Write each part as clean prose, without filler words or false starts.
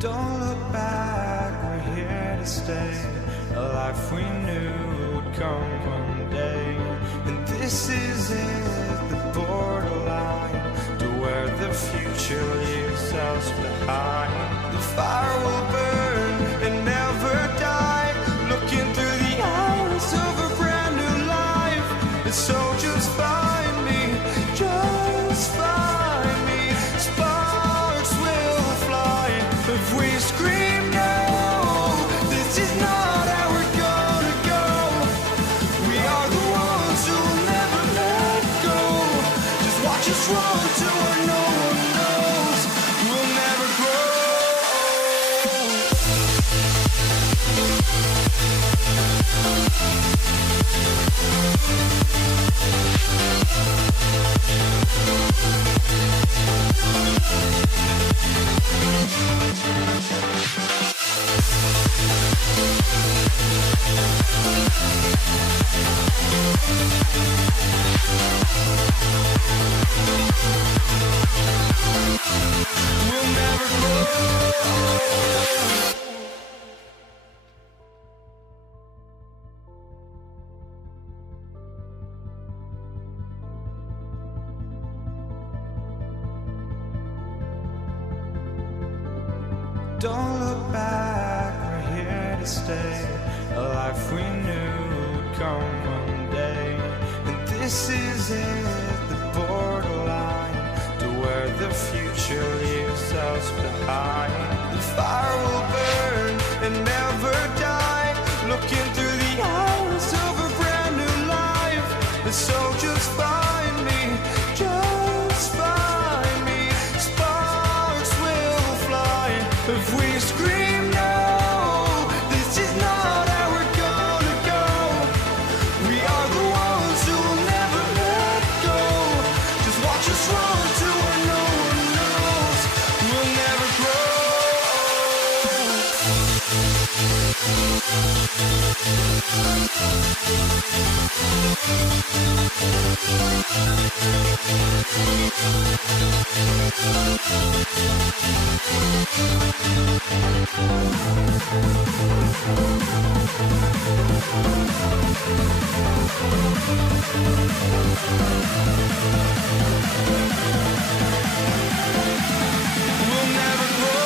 Don't look back, we're here to stay. A life we knew would come one day. And this is it, the borderline to where the future leaves us behind. The fire will burn and never die, looking through the eyes of a brand new life. And so just find me, just find me. Sparks will fly if we scream no. This is not how we're gonna go. We are the ones who will never let go. Just watch us run to where no one knows. We'll never grow. We'll never grow. Don't look back, we're here to stay. A life we knew would come one day. And this is it, the borderline to where the future leaves us behind. The fire will burn and never die, looking through the eyes of a brand new life. And so just find me, just find me. Sparks will fly if we scream no. This is not how we're gonna go. We are the ones who will never let go. Just watch us run to where no one knows. We'll never grow. We'll never grow.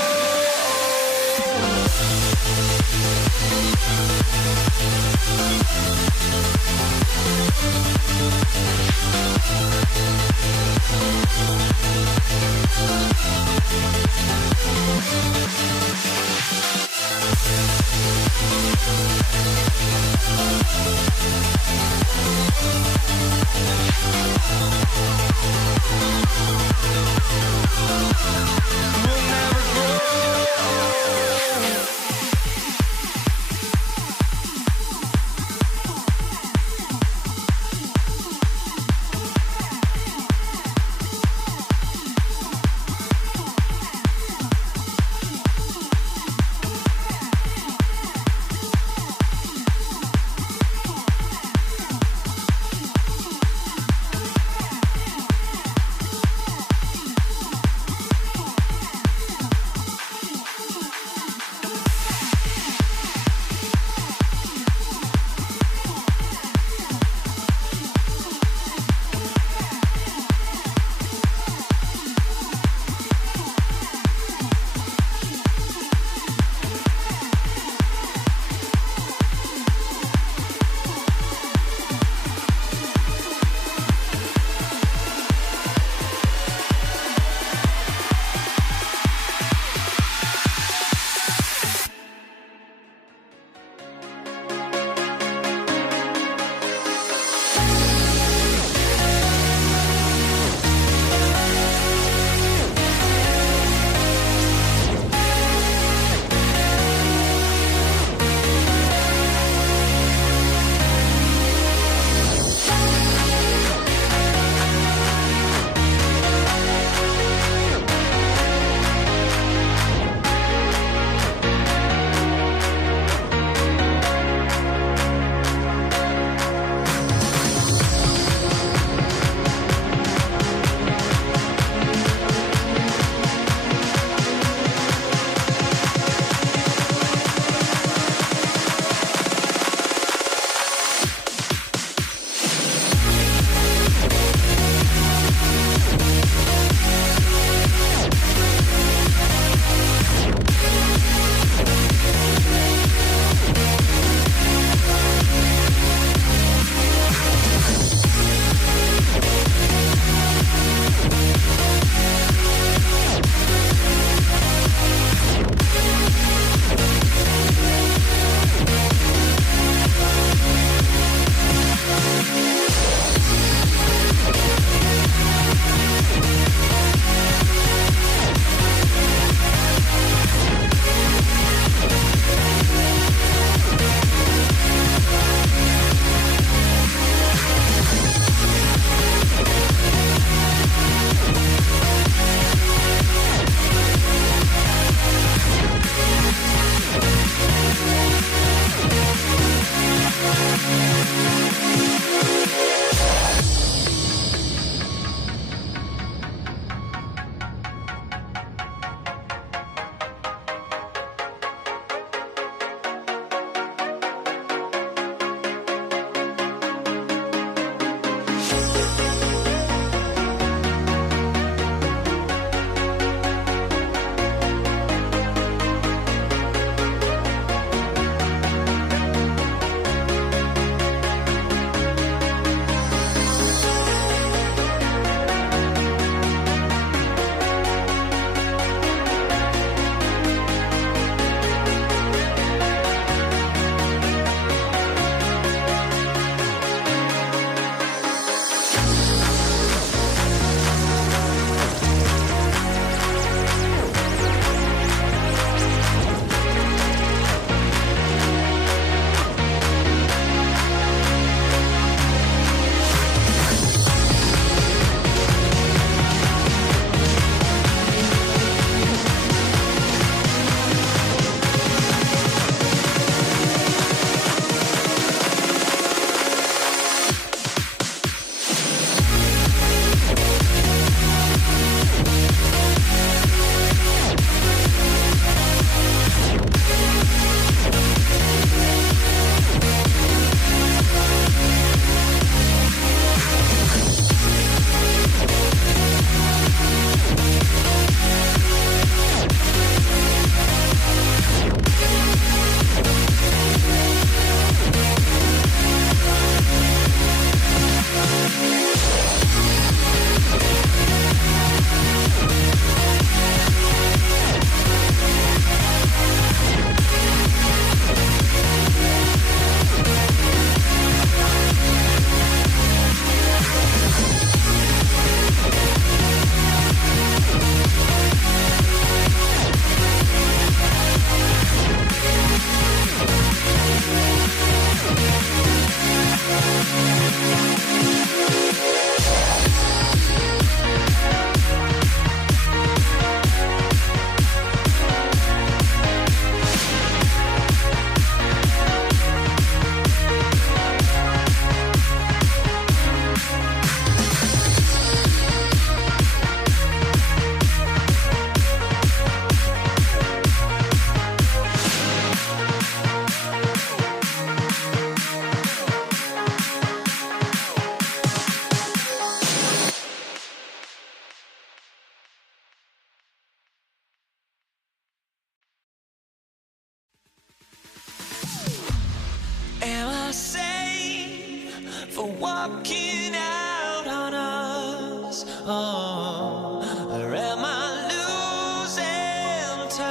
walking out on us. Oh, or am I losing touch?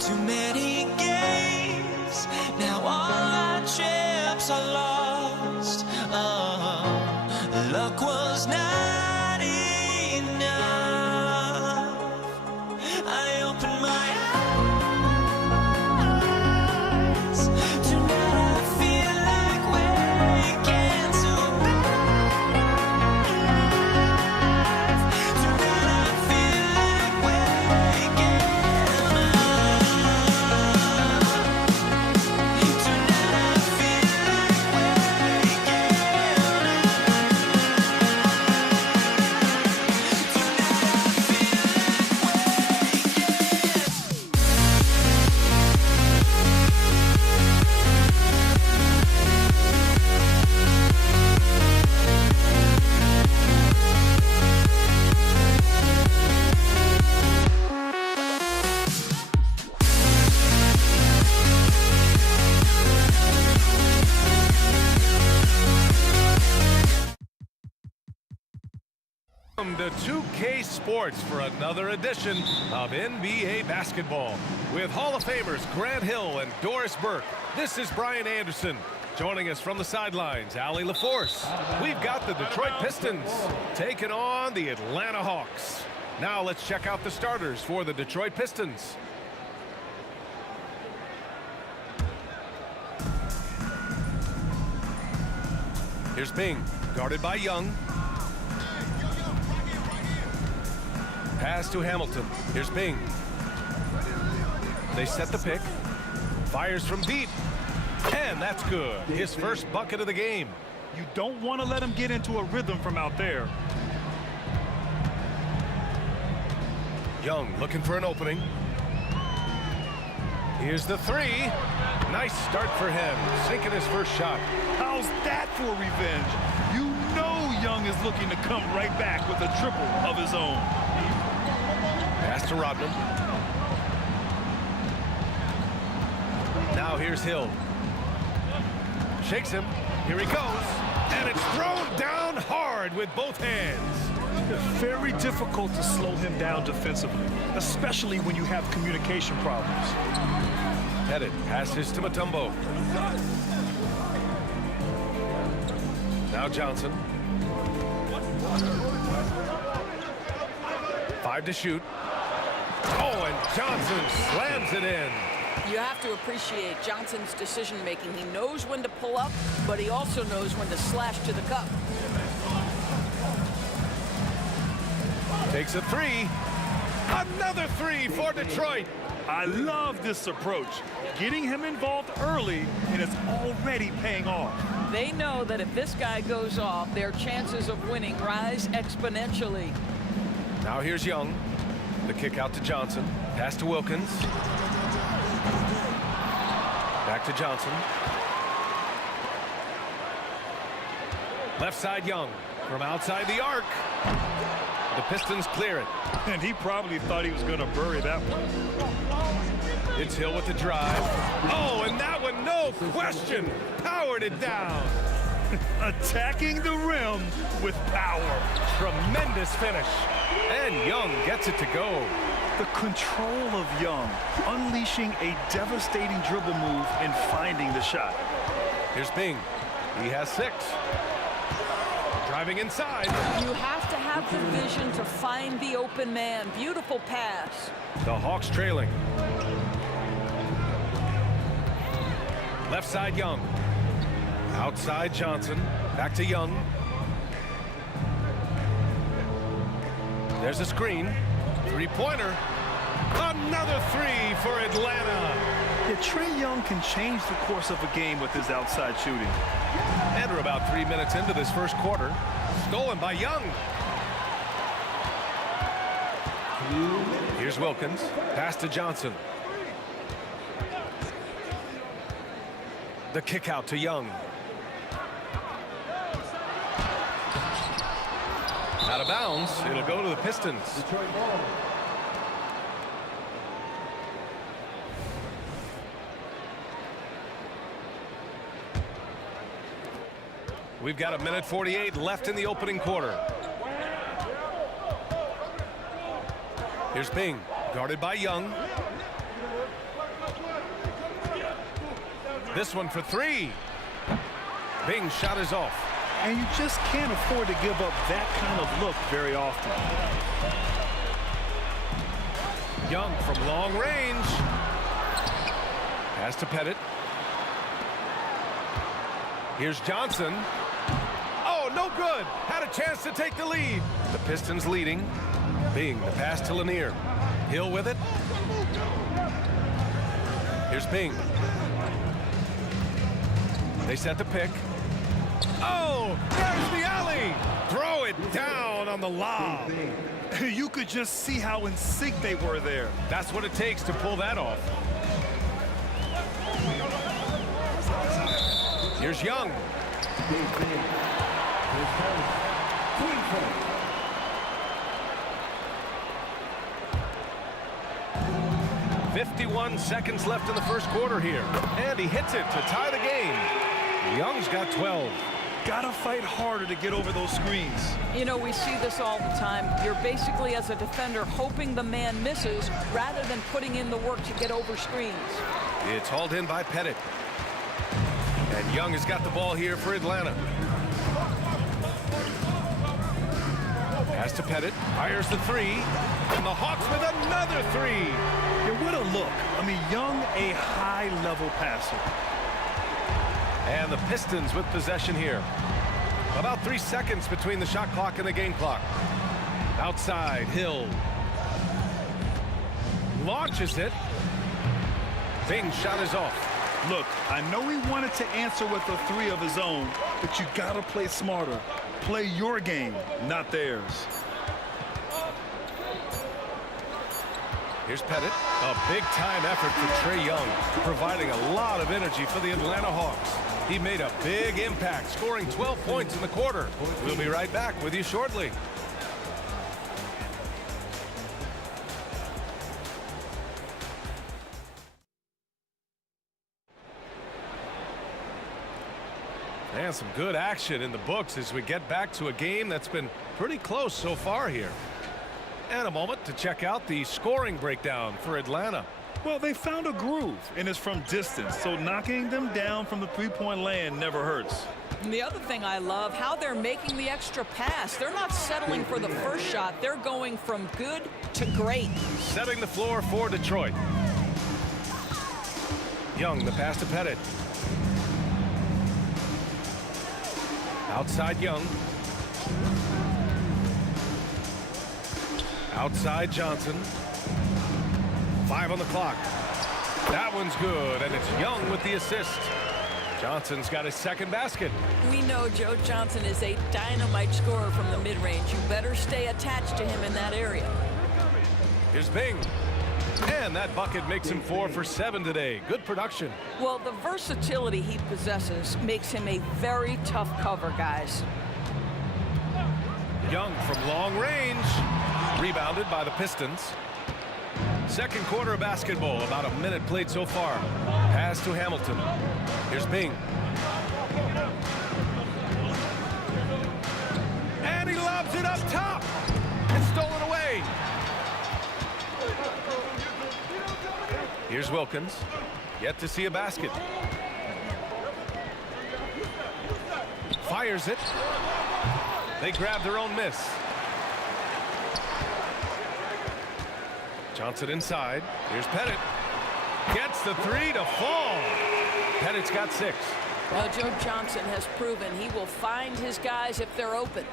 Too many games, now all our chips are lost. Oh, luck was not enough. I opened my eyes. Tonight I feel like waking to life. Tonight I feel like waking up. Tonight I feel like waking Welcome to 2K Sports for another edition of NBA basketball. With Hall of Famers Grant Hill and Doris Burke, this is Brian Anderson. Joining us from the sidelines, Allie LaForce. We've got the Detroit Pistons taking on the Atlanta Hawks. Now let's check out the starters for the Detroit Pistons. Here's Bing, guarded by Young. Pass to Hamilton. Here's Bing. They set the pick. Fires from deep. And that's good. His first bucket of the game. You don't want to let him get into a rhythm from out there. Young looking for an opening. Here's the three. Nice start for him. Sinking his first shot. How's that for revenge? You know Young is looking to come right back with a triple of his own. Pass to Rodman. Now here's Hill. Shakes him. Here he goes. And it's thrown down hard with both hands. It's very difficult to slow him down defensively, especially when you have communication problems. Headed. Passes to Mutombo. Now Johnson. 5 to shoot. Oh, and Johnson slams it in. You have to appreciate Johnson's decision-making. He knows when to pull up, but he also knows when to slash to the cup. Takes a three. Another three for Detroit. I love this approach. Getting him involved early, and it's already paying off. They know that if this guy goes off, their chances of winning rise exponentially. Now here's Young. The kick out to Johnson. Pass to Wilkins. Back to Johnson. Left side Young. From outside the arc. The Pistons clear it. And he probably thought he was going to bury that one. It's Hill with the drive. Oh, and that one, no question, powered it down. Attacking the rim with power. Tremendous finish. And Young gets it to go. The control of Young, unleashing a devastating dribble move and finding the shot. Here's Bing. He has 6. Driving inside. You have to have the vision to find the open man. Beautiful pass. The Hawks trailing. Left side Young. Outside Johnson. Back to Young. There's a screen. Three-pointer. Another three for Atlanta. Yeah, Trae Young can change the course of a game with his outside shooting. And we're about 3 minutes into this first quarter. Stolen by Young. Here's Wilkins. Pass to Johnson. The kick out to Young. Out of bounds. It'll go to the Pistons. We've got 1:48 left in the opening quarter. Here's Bing, guarded by Young. This one for three. Bing's shot is off. And you just can't afford to give up that kind of look very often. Young from long range. Pass to Pettit. Here's Johnson. Oh, no good. Had a chance to take the lead. The Pistons leading. Bing, the pass to Lanier. Hill with it. Here's Bing. They set the pick. Oh, there's the alley. Throw it down on the lob. You could just see how in sync they were there. That's what it takes to pull that off. Here's Young. 51 seconds left in the first quarter here. And he hits it to tie the game. Young's got 12. Gotta fight harder to get over those screens. You know, we see this all the time. You're basically, as a defender, hoping the man misses rather than putting in the work to get over screens. It's hauled in by Pettit. And Young has got the ball here for Atlanta. Pass to Pettit. Fires the three. And the Hawks with another three. Yeah, what a look. I mean, Young, a high-level passer. And the Pistons with possession here. About 3 seconds between the shot clock and the game clock. Outside, Hill. Launches it. Bing's shot is off. Look, I know he wanted to answer with a three of his own, but you gotta play smarter. Play your game, not theirs. Here's Pettit. A big-time effort for Trae Young, providing a lot of energy for the Atlanta Hawks. He made a big impact, scoring 12 points in the quarter. We'll be right back with you shortly. And some good action in the books as we get back to a game that's been pretty close so far here. And a moment to check out the scoring breakdown for Atlanta. Well, they found a groove, and it's from distance, so knocking them down from the three-point land never hurts. And the other thing I love, how they're making the extra pass. They're not settling for the first shot. They're going from good to great. Setting the floor for Detroit. Young, the pass to Pettit. Outside Young. Outside Johnson. 5 on the clock. That one's good, and it's Young with the assist. Johnson's got his second basket. We know Joe Johnson is a dynamite scorer from the mid-range. You better stay attached to him in that area. Here's Bing. And that bucket makes him 4 for 7 today. Good production. Well, the versatility he possesses makes him a very tough cover, guys. Young from long range. Rebounded by the Pistons. Second quarter of basketball. About a minute played so far. Pass to Hamilton. Here's Bing. And he lobs it up top. It's stolen away. Here's Wilkins. Yet to see a basket. Fires it. They grab their own miss. Johnson inside. Here's Pettit. Gets the three to fall. Pettit's got 6. Well, Joe Johnson has proven he will find his guys if they're open.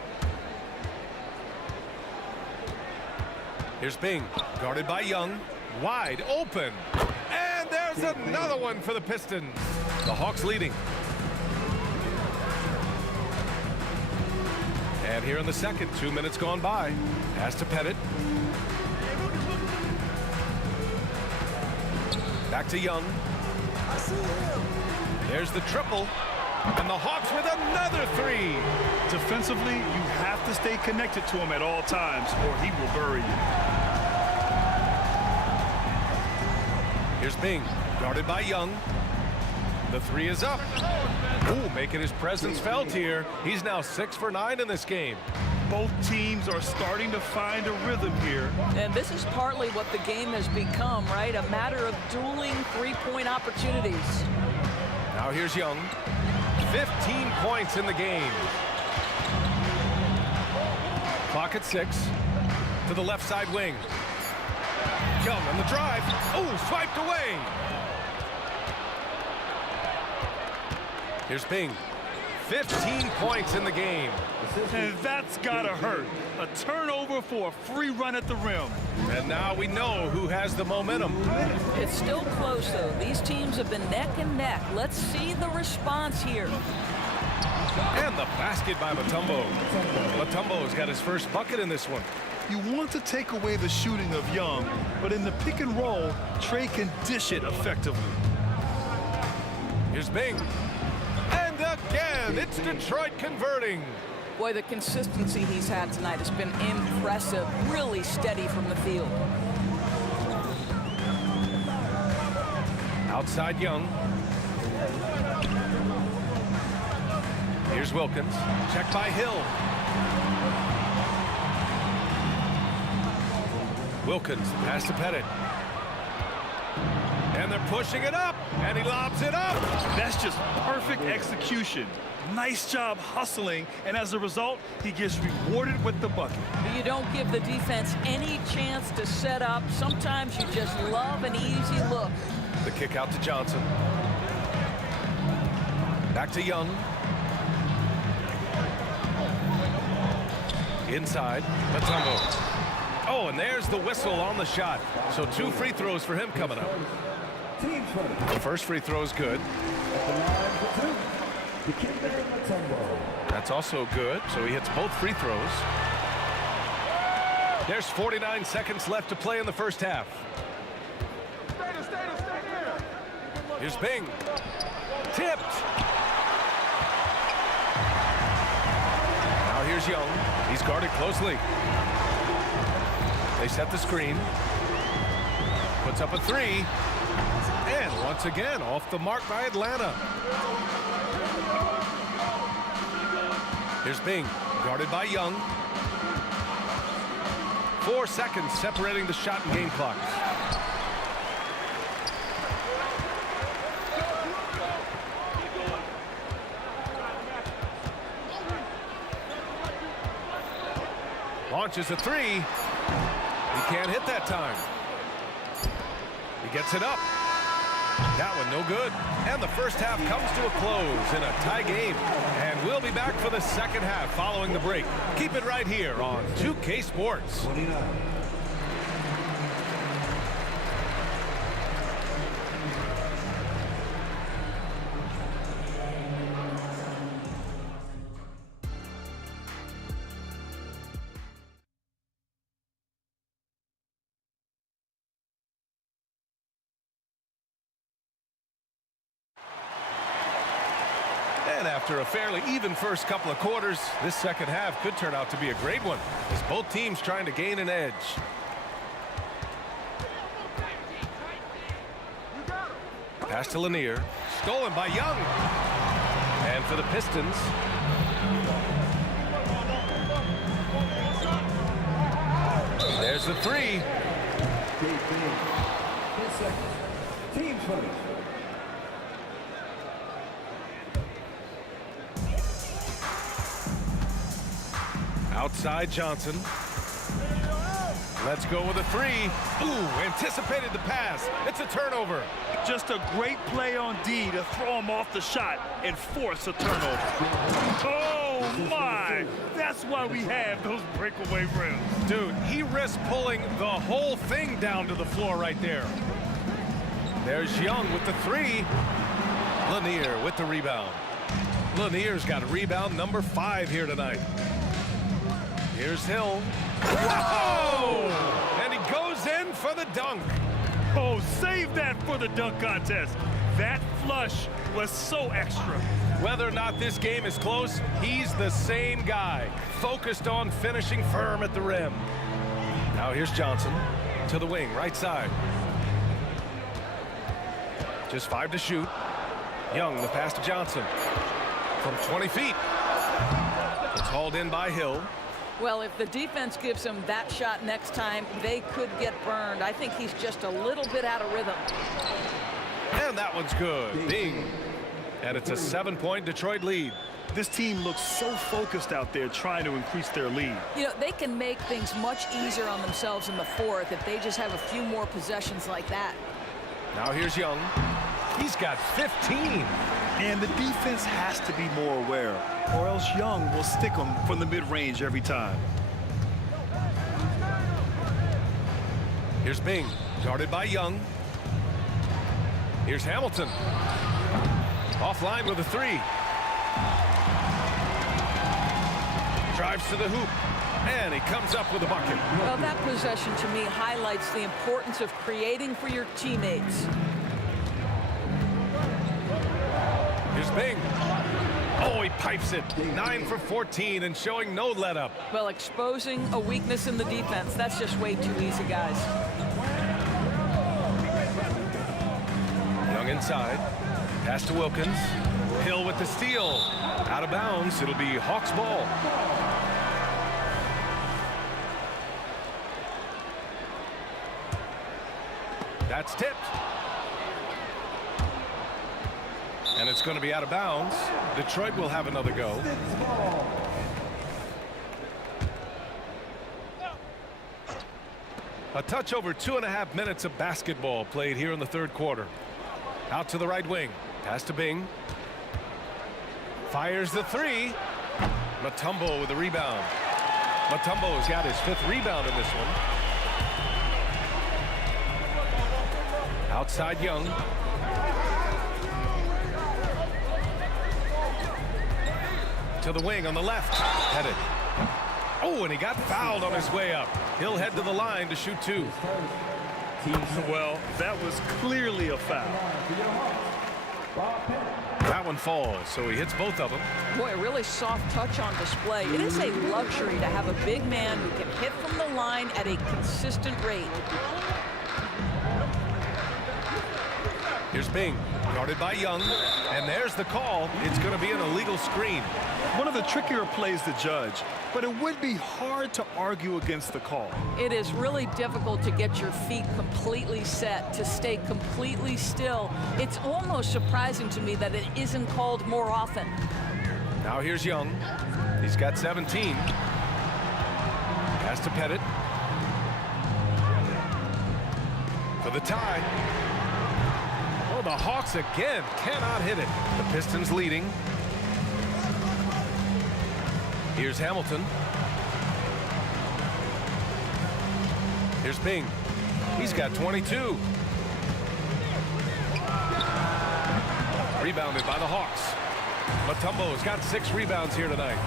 Here's Bing, guarded by Young. Wide open. And there's another one for the Pistons. The Hawks leading. And here in the second, 2 minutes gone by. Pass to Pettit. Back to Young. There's the triple. And the Hawks with another 3. Defensively, you have to stay connected to him at all times, or he will bury you. Here's Bing, guarded by Young. The three is up. Ooh, making his presence felt here. He's now 6 for 9 in this game. Both teams are starting to find a rhythm here. And this is partly what the game has become, right? A matter of dueling three-point opportunities. Now here's Young. 15 points in the game. Clock at 6. To the left side wing. Young on the drive. Oh, swiped away. Here's Bing. 15 points in the game. And that's gotta hurt. A turnover for a free run at the rim. And now we know who has the momentum. It's still close, though. These teams have been neck and neck. Let's see the response here. And the basket by Mutombo. Mutombo's got his first bucket in this one. You want to take away the shooting of Young, but in the pick and roll, Trey can dish it effectively. Here's Bing. And again, it's Detroit converting. Boy, the consistency he's had tonight has been impressive. Really steady from the field. Outside Young. Here's Wilkins. Check by Hill. Wilkins, pass to Pettit. And they're pushing it up, and he lobs it up. That's just perfect execution. Nice job hustling, and as a result, he gets rewarded with the bucket. You don't give the defense any chance to set up. Sometimes you just love an easy look. The kick out to Johnson. Back to Young. Inside, Mutombo. Oh, and there's the whistle on the shot. So 2 free throws for him coming up. The first free throw is good. That's also good, so he hits both free throws. There's 49 seconds left to play in the first half. Here's Bing. Tipped. Now here's Young. He's guarded closely. They set the screen. Puts up a 3. And once again, off the mark by Atlanta. Here's Bing, guarded by Young. 4 seconds separating the shot and game clock. Launches a 3. He can't hit that time. He gets it up. That one no good. And the first half comes to a close in a tie game. And we'll be back for the second half following the break. Keep it right here on 2K Sports. And after a fairly even first couple of quarters, this second half could turn out to be a great one as both teams trying to gain an edge. Pass to Lanier. Stolen by Young. And for the Pistons. There's the 3. Team first. Outside Johnson. Let's go with a 3. Ooh, anticipated the pass. It's a turnover. Just a great play on D to throw him off the shot and force a turnover. Oh, my. That's why we have those breakaway rims. Dude, he risked pulling the whole thing down to the floor right there. There's Young with the 3. Lanier with the rebound. Lanier's got a rebound number 5 here tonight. Here's Hill. Whoa! And he goes in for the dunk. Oh, save that for the dunk contest. That flush was so extra. Whether or not this game is close, he's the same guy, focused on finishing firm at the rim. Now here's Johnson to the wing, right side. Just 5 to shoot. Young, the pass to Johnson. From 20 feet. It's hauled in by Hill. Well, if the defense gives him that shot next time, they could get burned. I think he's just a little bit out of rhythm. And that one's good. Bing. And it's a 7-point Detroit lead. This team looks so focused out there trying to increase their lead. You know, they can make things much easier on themselves in the fourth if they just have a few more possessions like that. Now here's Young. He's got 15. And the defense has to be more aware, or else Young will stick them from the mid-range every time. Here's Bing, guarded by Young. Here's Hamilton. Offline with a 3. Drives to the hoop, and he comes up with a bucket. Well, that possession to me highlights the importance of creating for your teammates. Here's Bing. Oh, he pipes it. 9 for 14 and showing no let up. Well, exposing a weakness in the defense, that's just way too easy, guys. Young inside. Pass to Wilkins. Hill with the steal. Out of bounds. It'll be Hawks ball. That's tipped. And it's going to be out of bounds. Detroit will have another go. A touch over 2.5 minutes of basketball played here in the third quarter. Out to the right wing. Pass to Bing. Fires the 3. Mutombo with the rebound. Mutombo has got his 5th rebound in this one. Outside Young. To the wing on the left. Headed. Oh, and he got fouled on his way up. He'll head to the line to shoot 2. Well, that was clearly a foul. That one falls, so he hits both of them. Boy, a really soft touch on display. It is a luxury to have a big man who can hit from the line at a consistent rate. Here's Bing, guarded by Young, and there's the call. It's going to be an illegal screen. One of the trickier plays to judge, but it would be hard to argue against the call. It is really difficult to get your feet completely set, to stay completely still. It's almost surprising to me that it isn't called more often. Now here's Young. He's got 17. Pass to Pettit. For the tie. Oh, the Hawks again cannot hit it. The Pistons leading. Here's Hamilton. Here's Bing. He's got 22. Rebounded by the Hawks. Mutombo's got 6 rebounds here tonight.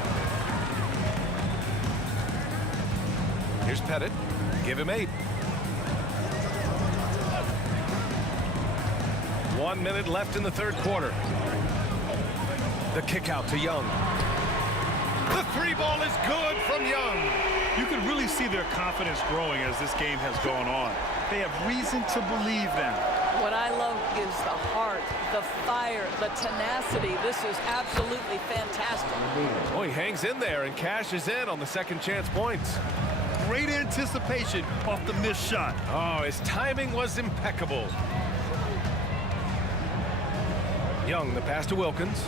Here's Pettit. Give him 8. 1 minute left in the third quarter. The kick out to Young. The 3 ball is good from Young. You can really see their confidence growing as this game has gone on. They have reason to believe now. What I love is the heart, the fire, the tenacity. This is absolutely fantastic. Oh, he hangs in there and cashes in on the second chance points. Great anticipation off the missed shot. Oh, his timing was impeccable. Young, the pass to Wilkins.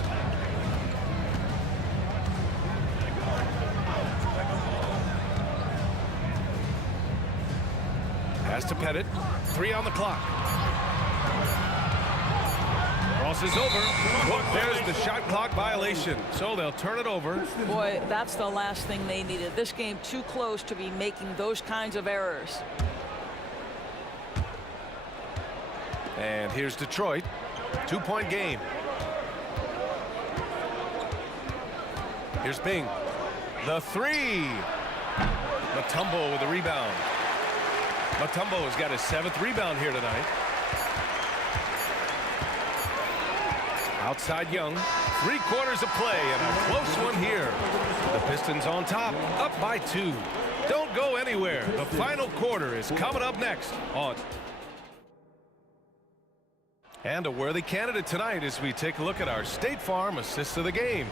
Pass to Pettit. 3 on the clock. Crosses over. Look, there's the shot clock violation. So they'll turn it over. Boy, that's the last thing they needed. This game too close to be making those kinds of errors. And here's Detroit. 2-point game. Here's Bing. The 3. Mutombo with a rebound. Mutombo has got his 7th rebound here tonight. Outside Young. 3 quarters of play and a close one here. The Pistons on top, up by 2. Don't go anywhere. The final quarter is coming up next on. And a worthy candidate tonight as we take a look at our State Farm assist of the game.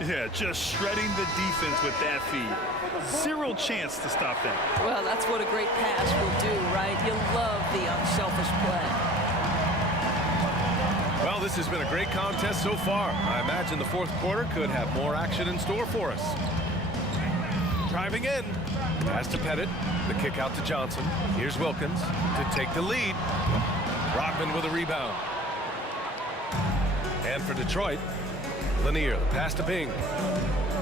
Yeah, just shredding the defense with that feed. Zero chance to stop that. Well, that's what a great pass will do, right? You love the unselfish play. Well, this has been a great contest so far. I imagine the fourth quarter could have more action in store for us. Driving in. Pass to Pettit. The kick out to Johnson. Here's Wilkins to take the lead. Rodman with a rebound. And for Detroit, Lanier, the pass to Bing.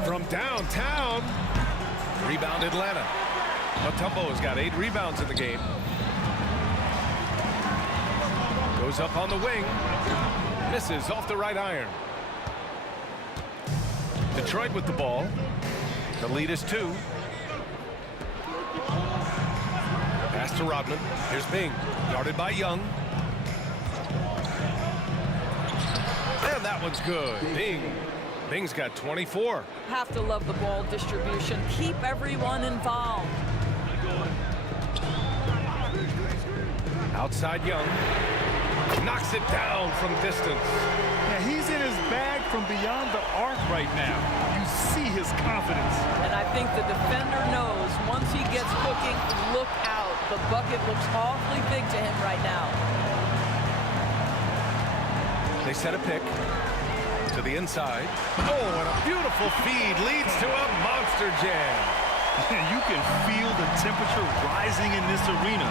From downtown. Rebound Atlanta. Mutombo's got 8 rebounds in the game. Goes up on the wing. Misses off the right iron. Detroit with the ball. The lead is 2. Pass to Rodman. Here's Bing. Guarded by Young. And that one's good. Bing's got 24. Have to love the ball distribution. Keep everyone involved. Outside Young. Knocks it down from distance. Yeah, he's in his bag from beyond the arc right now. You see his confidence. And I think the defender knows once he gets cooking, look out. The bucket looks awfully big to him right now. They set a pick to the inside. Oh, and a beautiful feed leads to a monster jam. You can feel the temperature rising in this arena.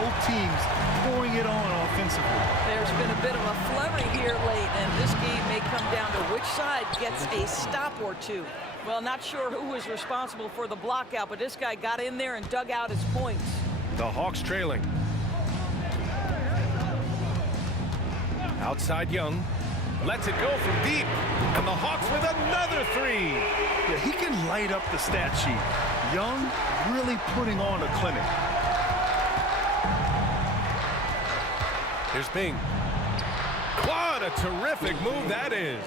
Both teams pouring it on offensively. There's been a bit of a flurry here late, and this game may come down to which side gets a stop or two. Well, not sure who was responsible for the block out, but this guy got in there and dug out his points. The Hawks trailing. Outside Young. Lets it go from deep. And the Hawks with another 3. Yeah, he can light up the stat sheet. Young really putting on a clinic. Here's Bing. What a terrific move that is.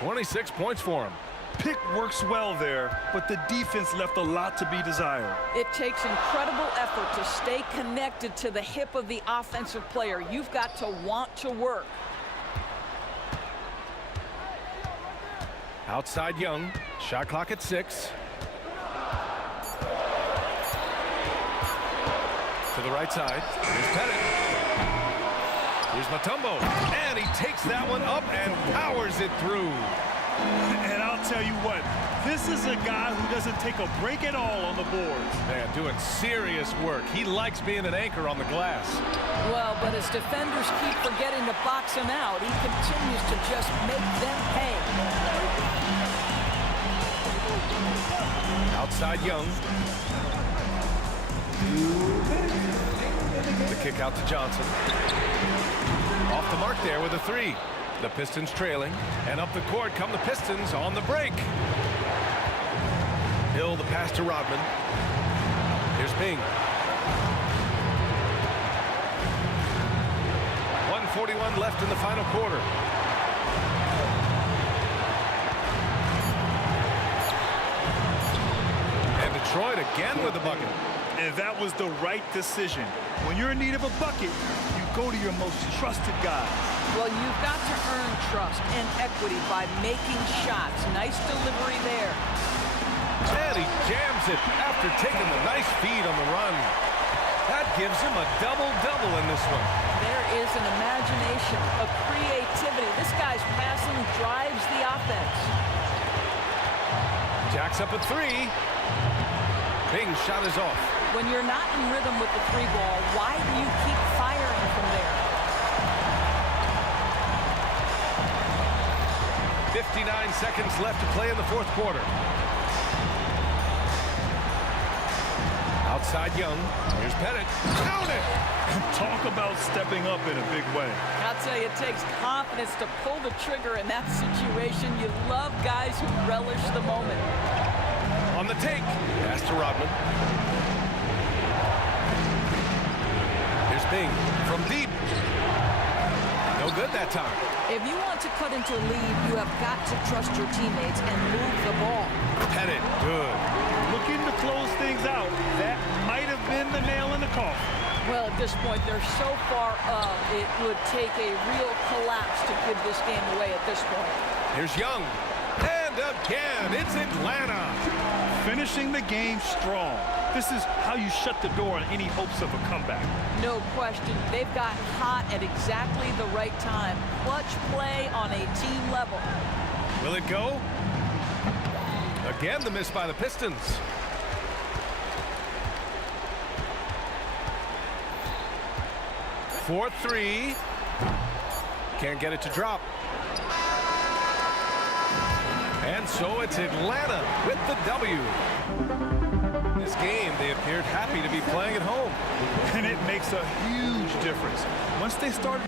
26 points for him. Pick works well there, but the defense left a lot to be desired. It takes incredible effort to stay connected to the hip of the offensive player. You've got to want to work. Outside Young. Shot clock at 6. To the right side. Here's Pettit. Here's Mutombo. And he takes that one up and powers it through. And I'll tell you what, this is a guy who doesn't take a break at all on the boards. Man, doing serious work. He likes being an anchor on the glass. Well, but as defenders keep forgetting to box him out, he continues to just make them pay. Outside Young. The kick out to Johnson. Off the mark there with a 3. The Pistons trailing, and up the court come the Pistons on the break. Hill, the pass to Rodman. Here's Bing. 1:41 left in the final quarter. And Detroit again with the bucket. And that was the right decision. When you're in need of a bucket, you go to your most trusted guy. Well, you've got to earn trust and equity by making shots. Nice delivery there. And he jams it after taking the nice feed on the run. That gives him a double-double in this one. There is an imagination, a creativity. This guy's passing drives the offense. Jacks up a 3. Bing's shot is off. When you're not in rhythm with the 3 ball, why do you keep firing from there? 59 seconds left to play in the fourth quarter. Outside Young. Here's Pettit. Down it! Talk about stepping up in a big way. I'll tell you, it takes confidence to pull the trigger in that situation. You love guys who relish the moment. On the take. Pass to Rodman. Here's Bing from deep. No good that time. If you want to cut into a lead, you have got to trust your teammates and move the ball. Pettit, good. Looking to close things out. That might have been the nail in the coffin. Well, at this point, they're so far up, it would take a real collapse to give this game away at this point. Here's Young. And again, it's Atlanta. Finishing the game strong. This is how you shut the door on any hopes of a comeback. No question. They've gotten hot at exactly the right time. Clutch play on a team level. Will it go? Again, the miss by the Pistons. For three. Can't get it to drop. And so it's Atlanta with the W. This game, they appeared happy to be playing at home. And it makes a huge difference. Once they start...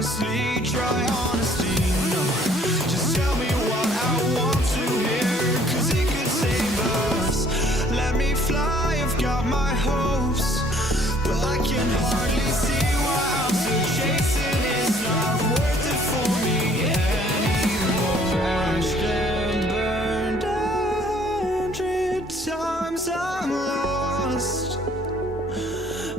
honestly, try honesty. No, just tell me what I want to hear, 'cause it could save us. Let me fly, I've got my hopes, but I can hardly see why I'm still chasing. It's not worth it for me anymore. Crashed and burned 100 times, I'm lost.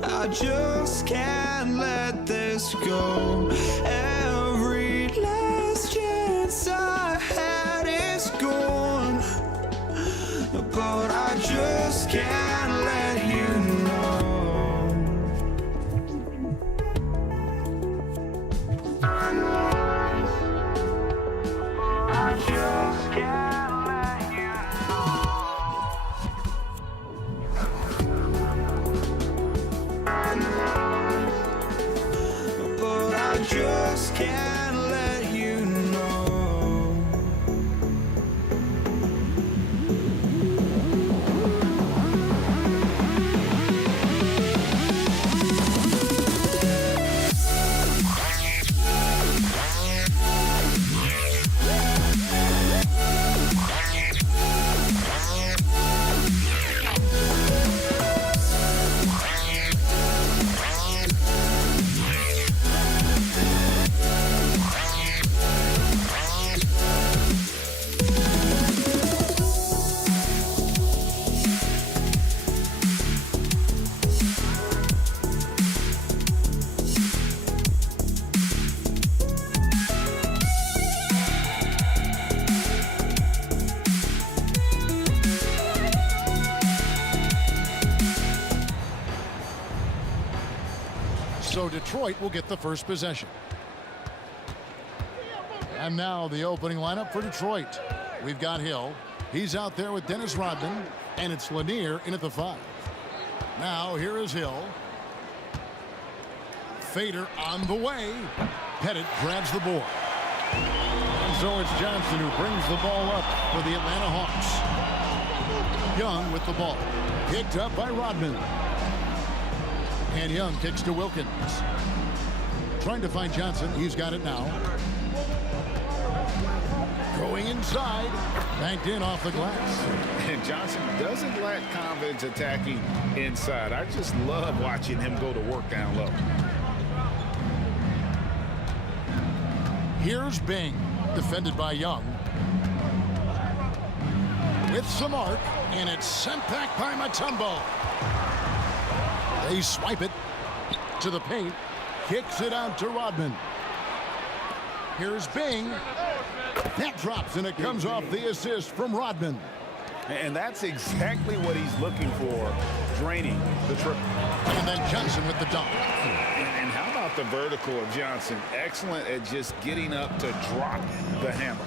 I just can't let this go. Every last chance I had is gone, but I just can't let you know. I just can't let you know. But I just can't let you know. So Detroit will get the first possession. And now the opening lineup for Detroit. We've got Hill. He's out there with Dennis Rodman. And it's Lanier in at the 5. Now here is Hill. Fader on the way. Pettit grabs the board. And so it's Johnson who brings the ball up for the Atlanta Hawks. Young with the ball. Picked up by Rodman. And Young kicks to Wilkins. Trying to find Johnson. He's got it now. Going inside. Banked in off the glass. And Johnson doesn't lack confidence attacking inside. I just love watching him go to work down low. Here's Bing. Defended by Young. With some arc. And it's sent back by Mutombo. They swipe it to the paint. Kicks it out to Rodman. Here's Bing. That drops, and it comes off the assist from Rodman. And that's exactly what he's looking for, draining the triple. And then Johnson with the dunk. And how about the vertical of Johnson? Excellent at just getting up to drop the hammer.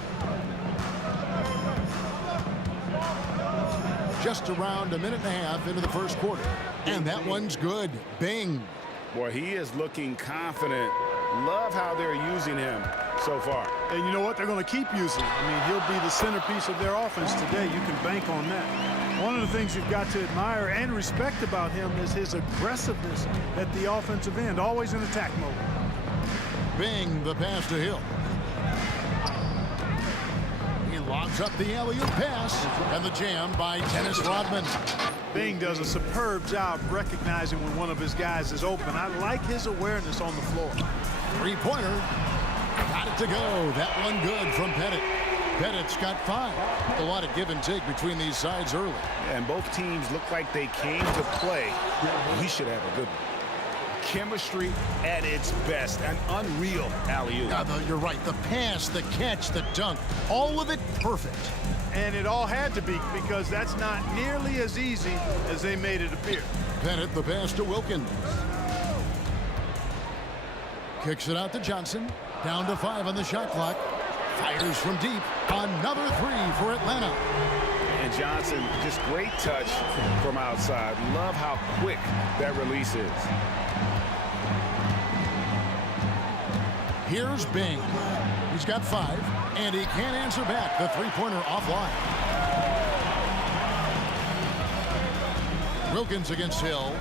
Just around a minute and a half into the first quarter. And that one's good. Bing. Boy, he is looking confident. Love how they're using him so far. And you know what? They're going to keep using him. I mean, he'll be the centerpiece of their offense today. You can bank on that. One of the things you've got to admire and respect about him is his aggressiveness at the offensive end, always in attack mode. Bing, the pass to Hill. He lobs up the alley-oop pass, and the jam by Dennis Rodman. Bing does a superb job recognizing when one of his guys is open. I like his awareness on the floor. Three-pointer. Got it to go. That one good from Pettit. Pettit's got 5. A lot of give and take between these sides early. And both teams look like they came to play. We should have a good one. Chemistry at its best. An unreal alley-oop. You're right. The pass, the catch, the dunk, all of it perfect. And it all had to be, because that's not nearly as easy as they made it appear. Pettit, the pass to Wilkins. Kicks it out to Johnson. Down to 5 on the shot clock. Fires from deep. Another 3 for Atlanta. And Johnson, just great touch from outside. Love how quick that release is. Here's Bing. He's got 5, and he can't answer back. The three-pointer offline. Wilkins against Hill.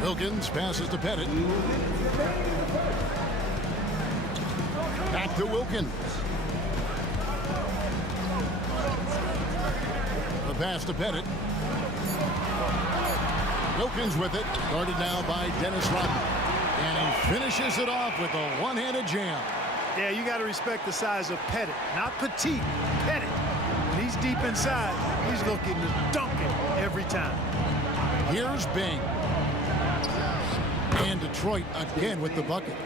Wilkins passes to Pettit. Back to Wilkins. The pass to Pettit. Wilkins with it. Guarded now by Dennis Rodman. And he finishes it off with a one-handed jam. Yeah, you got to respect the size of Pettit. Not Petite, Pettit. When he's deep inside, he's looking to dunk it every time. Here's Bing. And Detroit again with the bucket.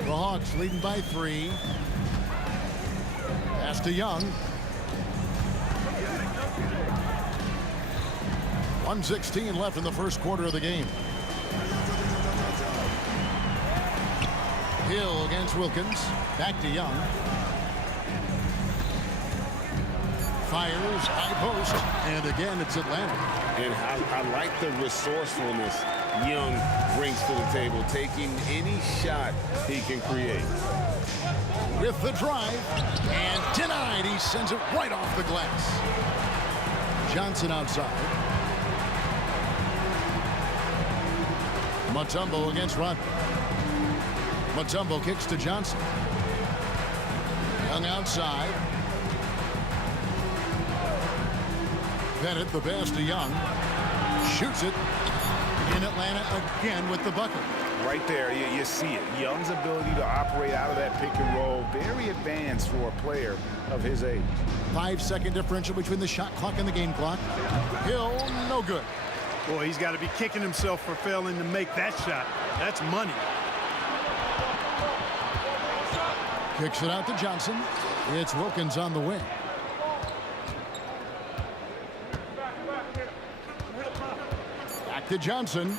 The Hawks leading by 3. Pass to Young. 1:16 left in the first quarter of the game. Hill against Wilkins. Back to Young. Fires, high post, and again it's Atlanta. And I like the resourcefulness Young brings to the table, taking any shot he can create. With the drive, and denied. He sends it right off the glass. Johnson outside. Mutombo against Rodman. Mutombo kicks to Johnson. Young outside. Pettit, the pass to Young. Shoots it. In Atlanta again with the bucket. Right there, you see it. Young's ability to operate out of that pick and roll, very advanced for a player of his age. 5-second differential between the shot clock and the game clock. Hill, no good. Boy, he's got to be kicking himself for failing to make that shot. That's money. Kicks it out to Johnson. It's Wilkins on the wing. Back to Johnson.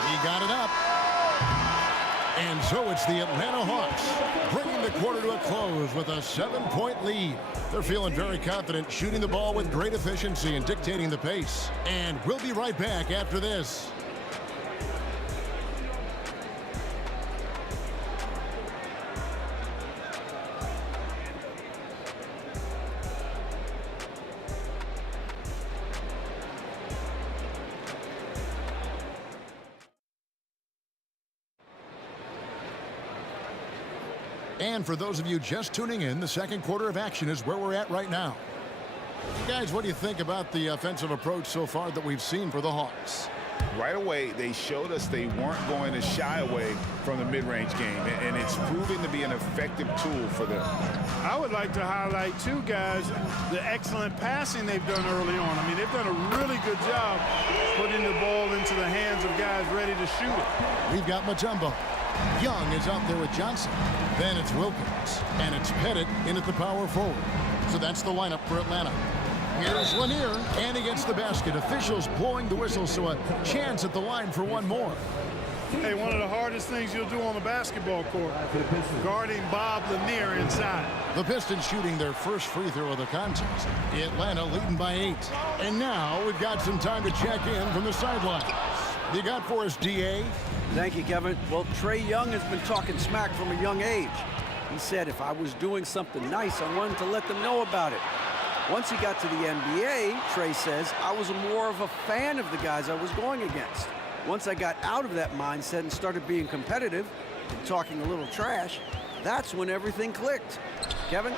He got it up. And so it's the Atlanta Hawks bringing the quarter to a close with a 7-point lead. They're feeling very confident, shooting the ball with great efficiency and dictating the pace. And we'll be right back after this. And for those of you just tuning in, the second quarter of action is where we're at right now. You guys, what do you think about the offensive approach so far that we've seen for the Hawks? Right away, they showed us they weren't going to shy away from the mid-range game, and it's proving to be an effective tool for them. I would like to highlight, too, guys, the excellent passing they've done early on. I mean, they've done a really good job putting the ball into the hands of guys ready to shoot it. We've got Mutombo. Young is out there with Johnson. Then it's Wilkins. And it's Pettit in at the power forward. So that's the lineup for Atlanta. Here's Lanier, and against the basket. Officials blowing the whistle, so a chance at the line for one more. Hey, one of the hardest things you'll do on the basketball court, guarding Bob Lanier inside. The Pistons shooting their first free throw of the contest. Atlanta leading by 8. And now we've got some time to check in from the sidelines. You got for us, D.A.? Thank you, Kevin. Well, Trae Young has been talking smack from a young age. He said if I was doing something nice, I wanted to let them know about it. Once he got to the NBA, Trae says, I was more of a fan of the guys I was going against. Once I got out of that mindset and started being competitive and talking a little trash, that's when everything clicked. Kevin?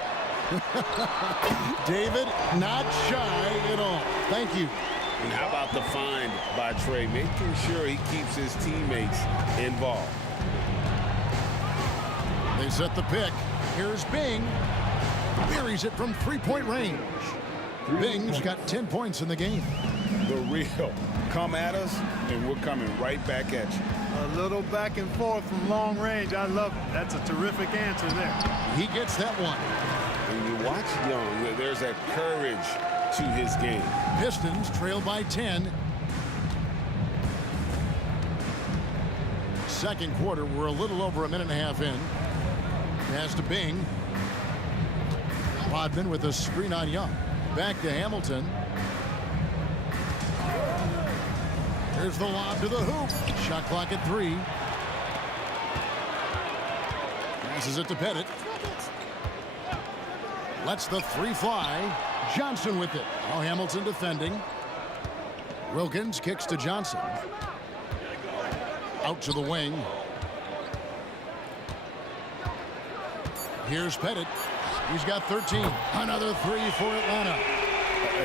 David, not shy at all. Thank you. And how about the find by Trae, making sure he keeps his teammates involved. They set the pick. Here's Bing. Buries it from three-point range. Bing's got 10 points in the game. The real. Come at us, and we're coming right back at you. A little back and forth from long range. I love it. That's a terrific answer there. He gets that one. When you watch Young, there's that courage to his game. Pistons trail by 10. Second quarter, we're a little over a minute and a half in. Pass to Bing. Rodman with a screen on Young. Back to Hamilton. Here's the lob to the hoop. Shot clock at 3. Passes it to Pettit. Lets the 3 fly. Johnson with it. Now Hamilton defending. Wilkins kicks to Johnson. Out to the wing. Here's Pettit. He's got 13. Another three for Atlanta.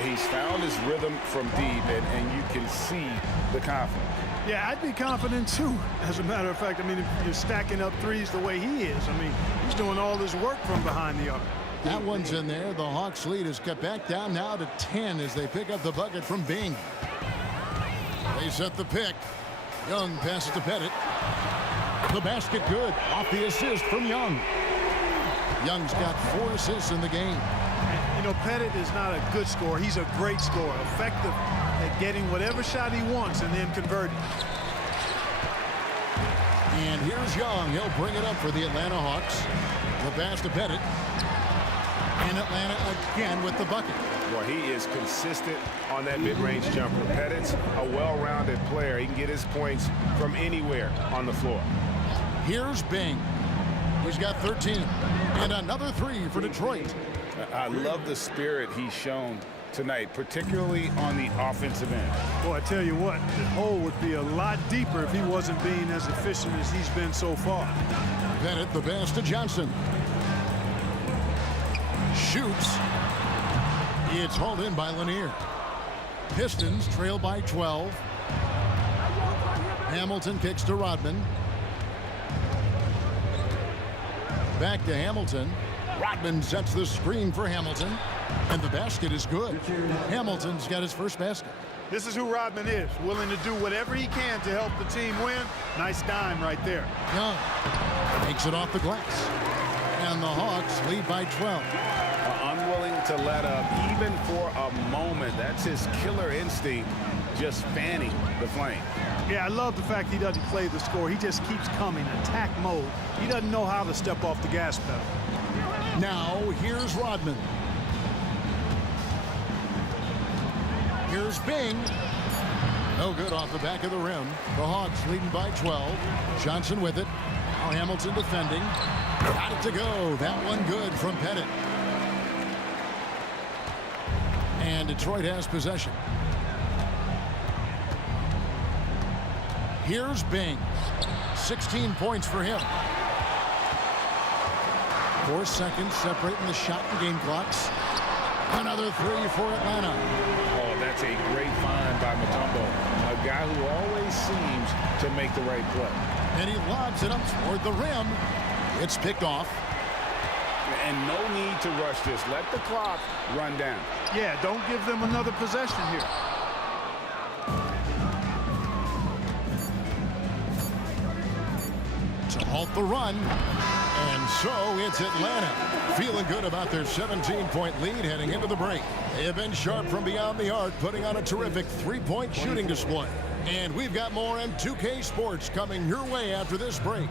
He's found his rhythm from deep, and you can see the confidence. Yeah, I'd be confident too. As a matter of fact, I mean, if you're stacking up threes the way he is, I mean, he's doing all this work from behind the arc. That one's in there. The Hawks lead is cut back down now to 10 as they pick up the bucket from Bing. They set the pick. Young passes to Pettit. The basket good. Off the assist from Young. Young's got 4 assists in the game. You know, Pettit is not a good scorer. He's a great scorer. Effective at getting whatever shot he wants and then converting. And here's Young. He'll bring it up for the Atlanta Hawks. The pass to Pettit. And Atlanta again with the bucket. Well, he is consistent on that mid-range jumper. Pettit's a well-rounded player. He can get his points from anywhere on the floor. Here's Bing. He's got 13. And another three for Detroit. I love the spirit he's shown tonight, particularly on the offensive end. Boy, I tell you what, the hole would be a lot deeper if he wasn't being as efficient as he's been so far. Pettit, the pass to Johnson. Shoots. It's hauled in by Lanier. Pistons trail by 12. Hamilton kicks to Rodman. Back to Hamilton. Rodman sets the screen for Hamilton. And the basket is good. Hamilton's got his first basket. This is who Rodman is, willing to do whatever he can to help the team win. Nice dime right there. Young takes it off the glass. And the Hawks lead by 12. Unwilling to let up even for a moment. That's his killer instinct, just fanning the flame. Yeah, I love the fact he doesn't play the score. He just keeps coming, attack mode. He doesn't know how to step off the gas pedal. Now, here's Rodman. Here's Bing. No good off the back of the rim. The Hawks leading by 12. Johnson with it. Now Hamilton defending. Got it to go. That one good from Pettit. And Detroit has possession. Here's Bing. 16 points for him. 4 seconds separating the shot and game clocks. Another three for Atlanta. Oh, that's a great find by Mutombo. A guy who always seems to make the right play. And he lobs it up toward the rim. It's picked off. And no need to rush this. Let the clock run down. Yeah, don't give them another possession here. To halt the run. And so it's Atlanta feeling good about their 17-point lead heading into the break. They have been sharp from beyond the arc, putting on a terrific three-point shooting display. And we've got more M2K Sports coming your way after this break.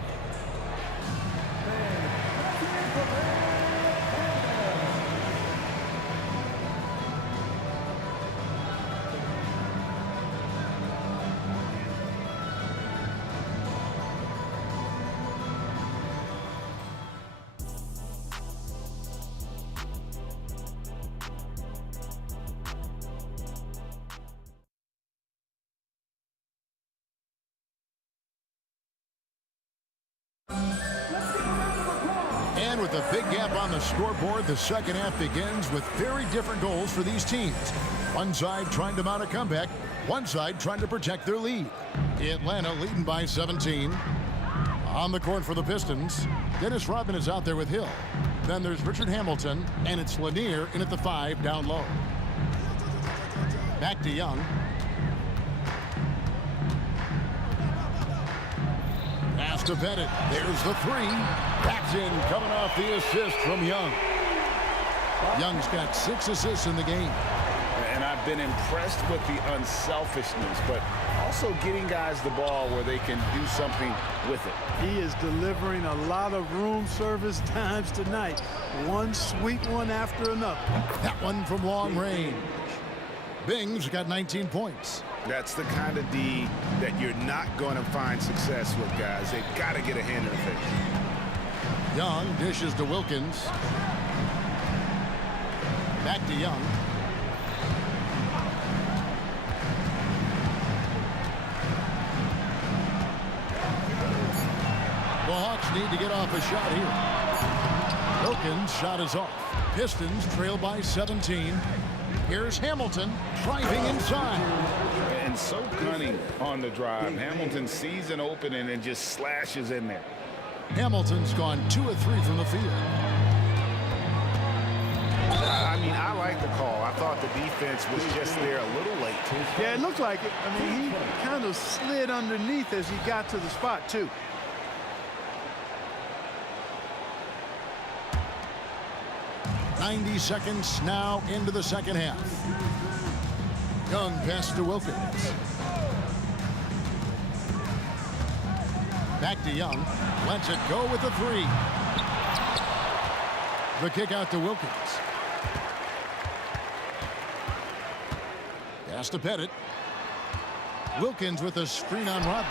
And with a big gap on the scoreboard, the second half begins with very different goals for these teams. One side trying to mount a comeback, one side trying to protect their lead. Atlanta leading by 17. On the court for the Pistons, Dennis Rodman is out there with Hill. Then there's Richard Hamilton, and it's Lanier in at the 5 down low. Back to Young. Pass to Pettit. There's the 3. That's in, coming off the assist from Young. Young's got 6 assists in the game. And I've been impressed with the unselfishness, but also getting guys the ball where they can do something with it. He is delivering a lot of room service times tonight. One sweet one after another. That one from long range. Bing's got 19 points. That's the kind of D that you're not going to find success with, guys. They've got to get a hand in the face. Young dishes to Wilkins. Back to Young. Hawks need to get off a shot here. Wilkins' shot is off. Pistons trail by 17. Here's Hamilton driving inside. And so cunning on the drive. Hamilton sees an opening and just slashes in there. Hamilton's gone 2 of 3 from the field. I mean, I like the call. I thought the defense was just there a little late. Yeah, it looked like it. I mean, he kind of slid underneath as he got to the spot, too. .90 seconds now into the second half. Young pass to Wilkins. Back to Young. Lets it go with the 3. The kick out to Wilkins. Pass to Pettit. Wilkins with a screen on Rodman.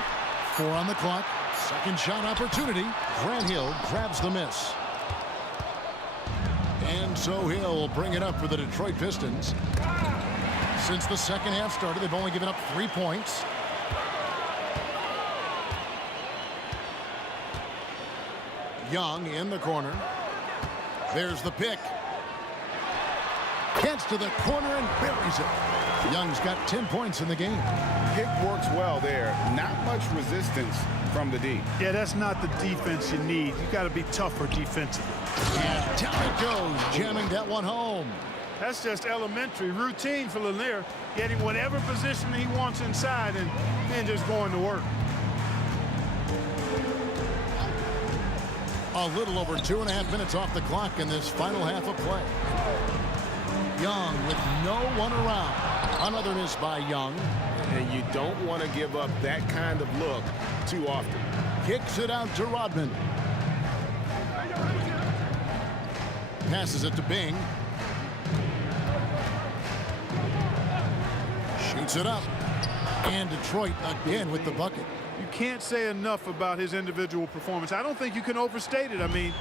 4 on the clock. Second shot opportunity. Grant Hill grabs the miss. And so Hill bring it up for the Detroit Pistons. Since the second half started, they've only given up 3 points. Young in the corner. There's the pick. Gets to the corner and buries it. Young's got 10 points in the game. Pick works well there. Not much resistance from the D. Yeah, that's not the defense you need. You got to be tougher defensively. And down it goes, jamming that one home. That's just elementary routine for Lanier, getting whatever position he wants inside and then just going to work. A little over 2.5 minutes off the clock in this final half of play. Young with no one around. Another miss by Young. And you don't want to give up that kind of look too often. Kicks it out to Rodman. Passes it to Bing. Shoots it up. And Detroit again with the bucket. You can't say enough about his individual performance. I don't think you can overstate it. I mean,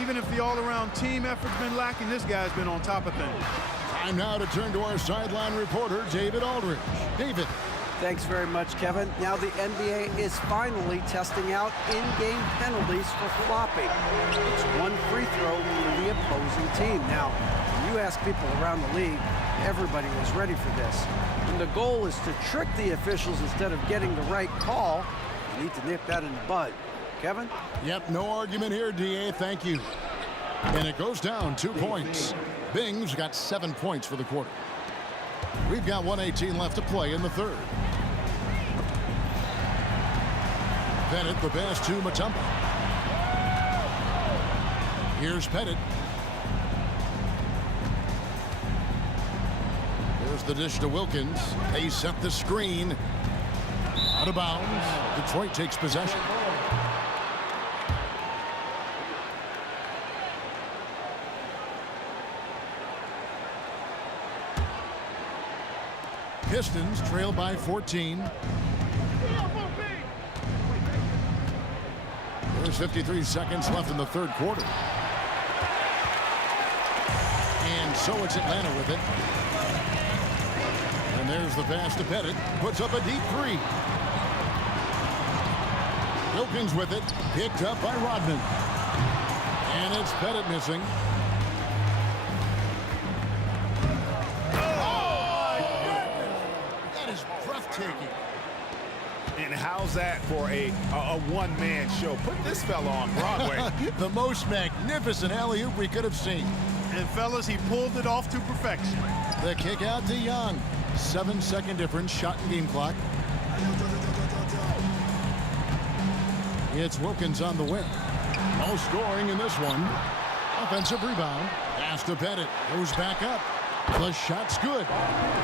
even if the all-around team effort's been lacking, this guy's been on top of things. Time now to turn to our sideline reporter, David Aldridge. David. Thanks very much, Kevin. Now the NBA is finally testing out in-game penalties for flopping. It's 1 free throw for the opposing team. Now, when you ask people around the league, everybody was ready for this. And the goal is to trick the officials instead of getting the right call. You need to nip that in the bud. Kevin? Yep, no argument here, DA. Thank you. And it goes down 2 points. Bing's got 7 points for the quarter. We've got 1:18 left to play in the third. Pettit the pass to Mutombo. Here's Pettit. There's the dish to Wilkins. They set the screen. Out of bounds. Detroit takes possession. Pistons trail by 14. There's 53 seconds left in the third quarter. And so it's Atlanta with it. And there's the pass to Pettit. Puts up a deep 3. Wilkins with it. Picked up by Rodman. And it's Pettit missing. Breathtaking. And how's that for a one-man show? Put this fella on Broadway. The most magnificent alley-oop we could have seen. And fellas, he pulled it off to perfection. The kick out to Young. 7-second difference, shot and game clock. It's Wilkins on the win. No scoring in this one. Offensive rebound. Pass to Pettit. Goes back up. The shot's good.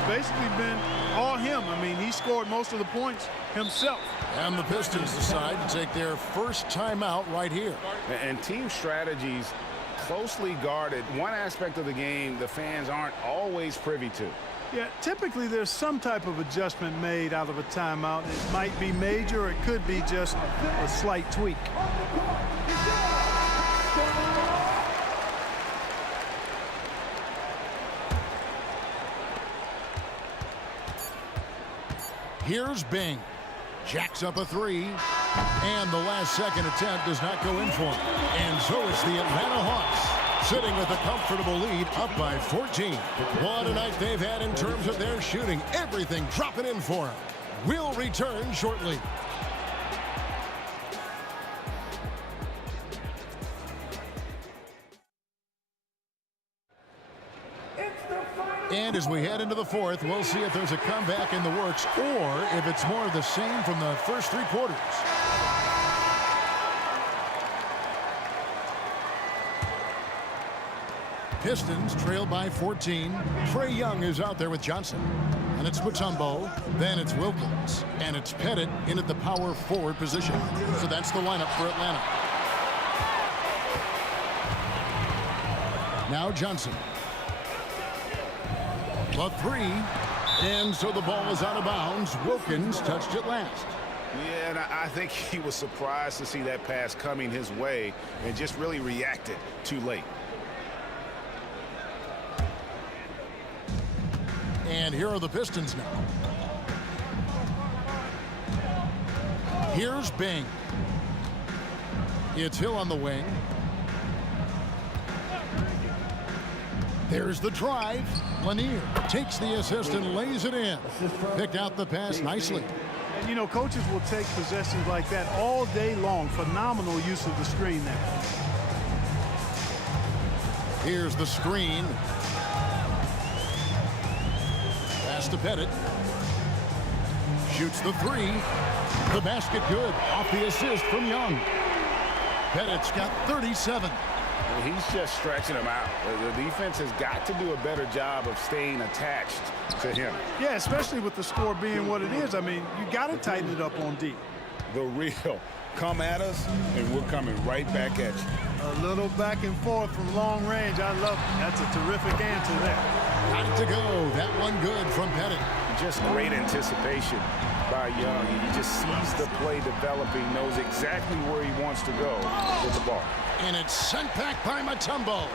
Basically been all him. I mean, he scored most of the points himself. And the Pistons decide to take their first timeout right here. And team strategies closely guarded. One aspect of the game the fans aren't always privy to. Yeah, typically there's some type of adjustment made out of a timeout. It might be major, or it could be just a slight tweak. Here's Bing. Jacks up a 3. And the last-second attempt does not go in for him. And so it's the Atlanta Hawks sitting with a comfortable lead, up by 14. What a night they've had in terms of their shooting. Everything dropping in for them. We'll return shortly. And as we head into the fourth, we'll see if there's a comeback in the works or if it's more of the same from the first three quarters. Pistons trail by 14. Trae Young is out there with Johnson. And it's Mutombo, then it's Wilkins, and it's Pettit in at the power forward position. So that's the lineup for Atlanta. Now Johnson. The three, and so the ball is out of bounds. Wilkins touched it last. Yeah, and I think he was surprised to see that pass coming his way and just really reacted too late. And here are the Pistons now. Here's Bing. It's Hill on the wing. There's the drive. Lanier takes the assist and lays it in. Picked out the pass nicely. And, you know, coaches will take possessions like that all day long. Phenomenal use of the screen there. Here's the screen. Pass to Pettit. Shoots the three. The basket good. Off the assist from Young. Pettit's got 37. He's just stretching him out. The defense has got to do a better job of staying attached to him. Yeah, especially with the score being what it is. I mean, you got to tighten it up on D. The real come at us, and we're coming right back at you. A little back and forth from long range. I love it. That's a terrific answer there. Got it to go. That one good from Pettit. Just great anticipation by Young. He just sees the play developing, knows exactly where he wants to go with the ball. And it's sent back by Mutombo.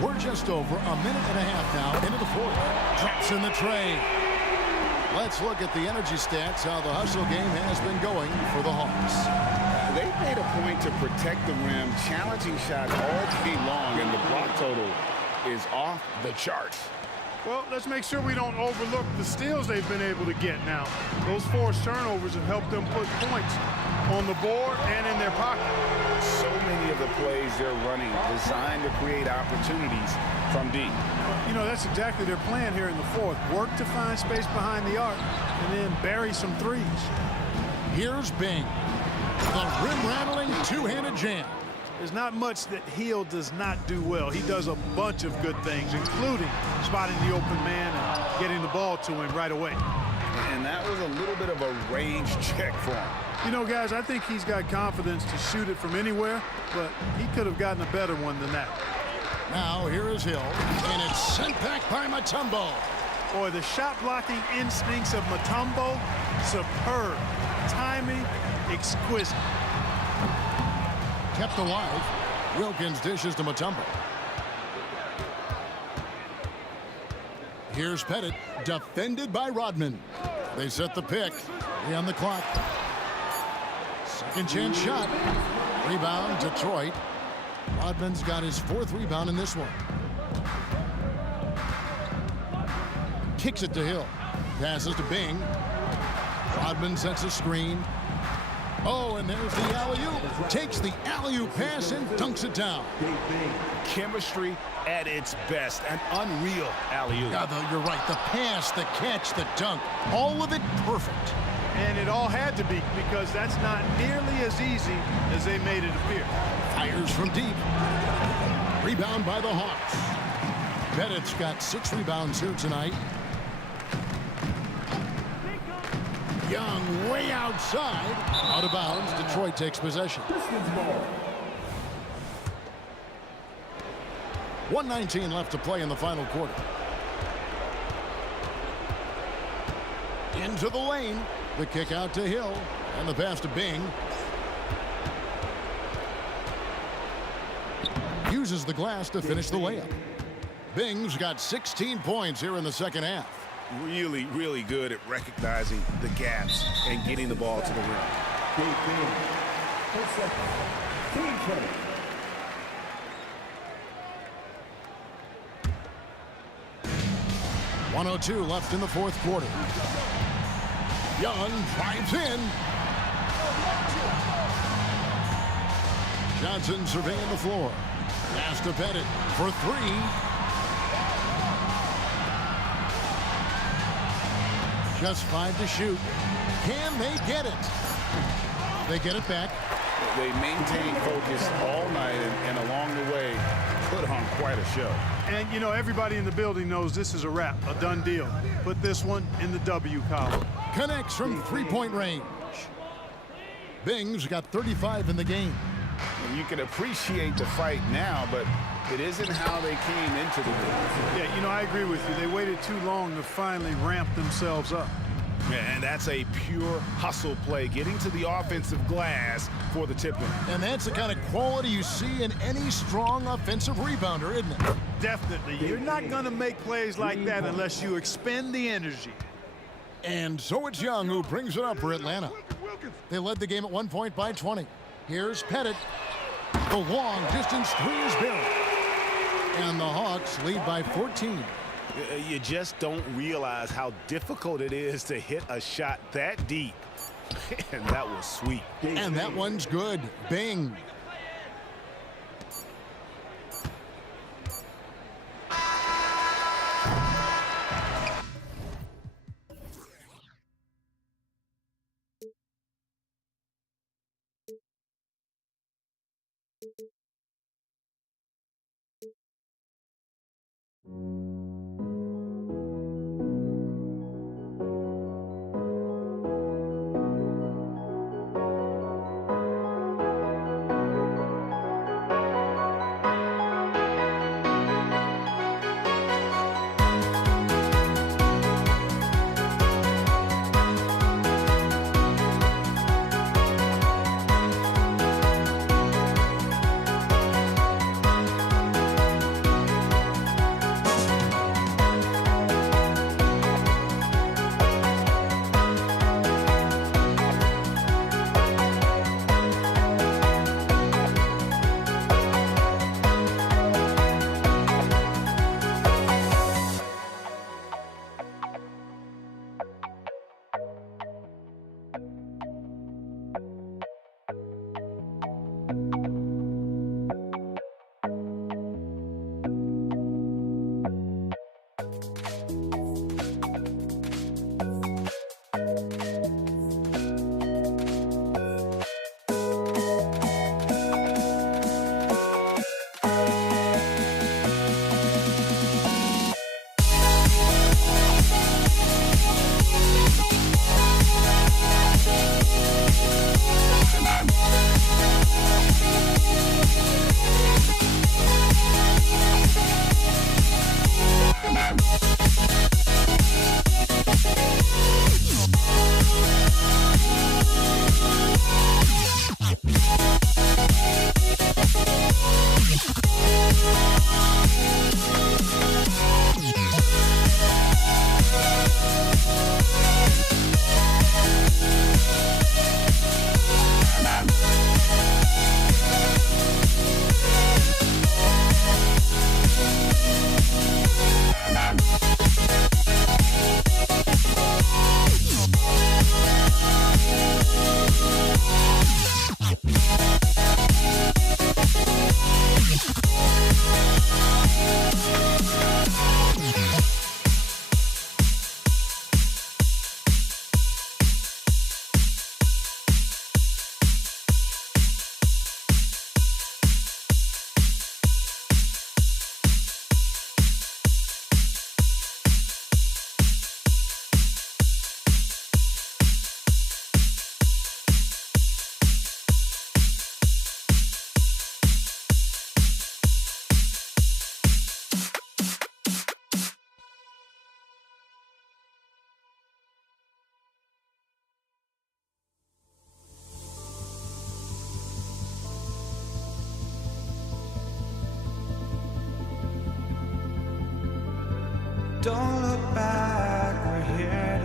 We're just over a minute and a half now into the fourth. Drops in the tray. Let's look at the energy stats, how the hustle game has been going for the Hawks. They've made a point to protect the rim, challenging shots all game long, and the block total is off the charts. Well, let's make sure we don't overlook the steals they've been able to get now. Those forced turnovers have helped them put points on the board and in their pocket. So many of the plays they're running designed to create opportunities from deep. You know, that's exactly their plan here in the fourth. Work to find space behind the arc and then bury some threes. Here's Bing. The rim-rattling two-handed jam. There's not much that Hill does not do well. He does a bunch of good things, including spotting the open man and getting the ball to him right away. And that was a little bit of a range check for him. You know, guys, I think he's got confidence to shoot it from anywhere, but he could have gotten a better one than that. Now here is Hill, and it's sent back by Mutombo. Boy, the shot-blocking instincts of Mutombo, superb. Timing, exquisite. Kept alive. Wilkins dishes to Mutombo. Here's Pettit, defended by Rodman. They set the pick. 3 on the clock. Second chance shot. Rebound, Detroit. Rodman's got his 4th rebound in this one. Kicks it to Hill. Passes to Bing. Rodman sets a screen. Oh, and there's the alley-oop. Takes the alley-oop pass and dunks it down. Chemistry at its best. An unreal alley-oop. Yeah, you're right. The pass, the catch, the dunk. All of it perfect. And it all had to be, because that's not nearly as easy as they made it appear. Fires from deep. Rebound by the Hawks. Pettit's got 6 rebounds here tonight. Young way outside. Out of bounds. Detroit takes possession. 1:19 left to play in the final quarter. Into the lane. The kick out to Hill. And the pass to Bing. Uses the glass to finish the layup. Bing's got 16 points here in the second half. really, really good at recognizing the gaps and getting the ball to the rim. 1:02 left in the fourth quarter. Young drives in. Johnson surveying the floor. Pass to Pettit for three. Just 5 to shoot. Can they get it? They get it back. They maintained focus all night and along the way put on quite a show. And, you know, everybody in the building knows this is a wrap, a done deal. Put this one in the W column. Connects from three-point range. Bing's got 35 in the game. And you can appreciate the fight now, but it isn't how they came into the game. Yeah, you know, I agree with you. They waited too long to finally ramp themselves up. And that's a pure hustle play, getting to the offensive glass for the tip-in. And that's the kind of quality you see in any strong offensive rebounder, isn't it? Definitely. You're not going to make plays like that unless you expend the energy. And so it's Young who brings it up for Atlanta. They led the game at 1 point by 20. Here's Pettit. The long distance three is buried. And the Hawks lead by 14. You just don't realize how difficult it is to hit a shot that deep. And that was sweet. And that one's good. Bing. Don't look back,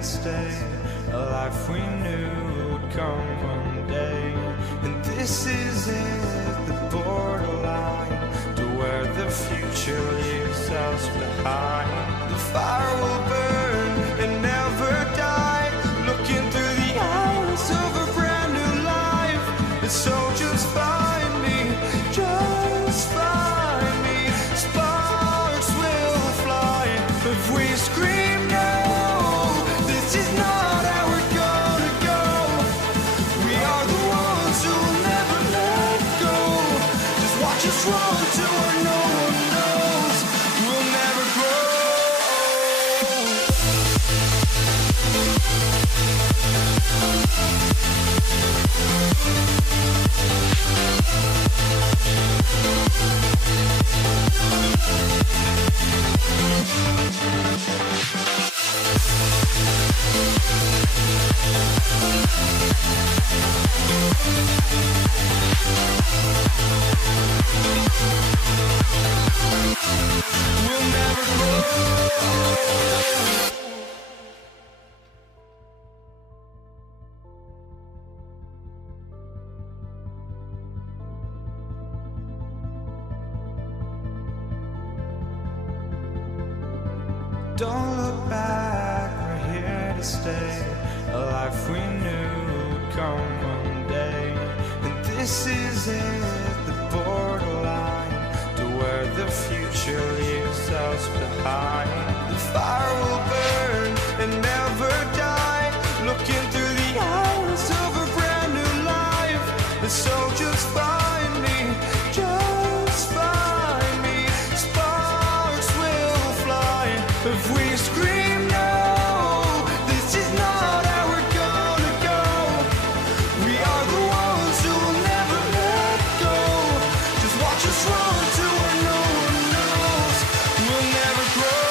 to stay, a life we knew would come one day. And this is it, the borderline to where the future leaves us behind. The fire will burn and never die, looking through the eyes of a brand new life. And so just find me, just find me. Sparks will fly if we scream no. This is not how we're gonna go. We are the ones who will never let go. Just watch us run to where no one knows. We'll never grow. We'll never grow. Don't look back, we're here to stay, a life we knew would come one day. And this is it, the borderline to where the future leaves us behind. The fire will burn and never die, looking through the eyes of a brand new life. And so just find me, just find me. Sparks will fly if we scream no. This is not how we're gonna go. We are the ones who will never let go. Just watch us run to where no one knows. We'll never grow.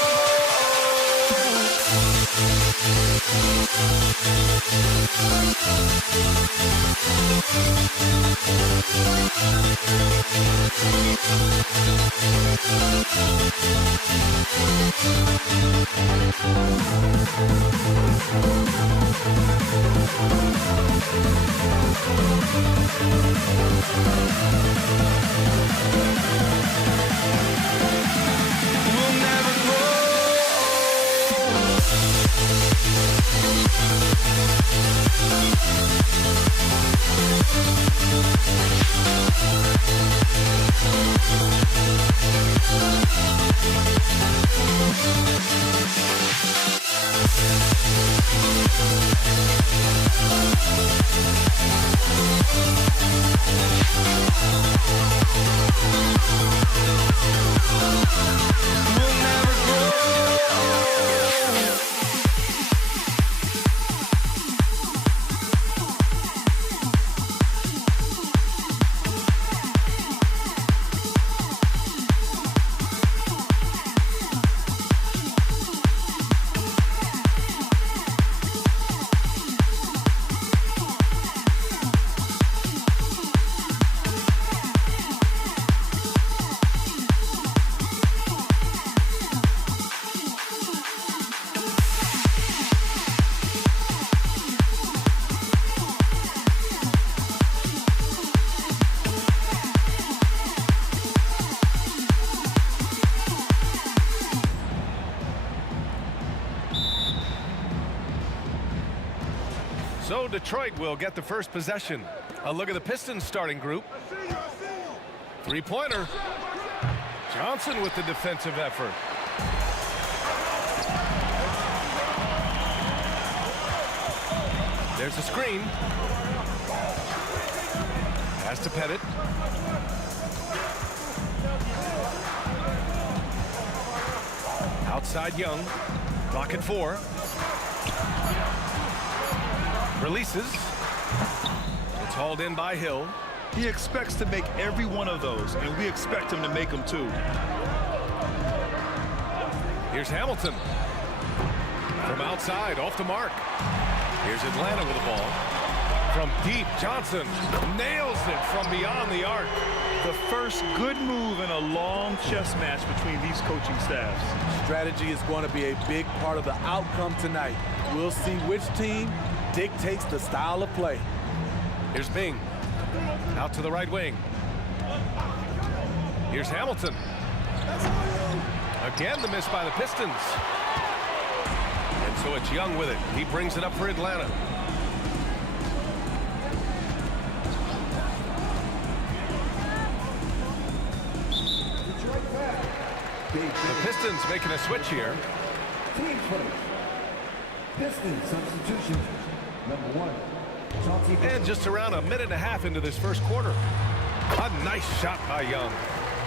We'll never grow. We'll never grow. So Detroit will get the first possession. A look at the Pistons starting group. Three-pointer. Johnson with the defensive effort. There's a screen. Pass to Pettit. Outside Young. Clock at 4. Releases. It's hauled in by Hill. He expects to make every one of those, and we expect him to make them too. Here's Hamilton. From outside, off the mark. Here's Atlanta with the ball. From deep, Johnson nails it from beyond the arc. The first good move in a long chess match between these coaching staffs. Strategy is going to be a big part of the outcome tonight. We'll see which team dictates the style of play. Here's Bing. Out to the right wing. Here's Hamilton. Again, the miss by the Pistons. And so it's Young with it. He brings it up for Atlanta. The Pistons making a switch here. Team first. Pistons substitution. Number 1. And just around a minute and a half into this first quarter. A nice shot by Young.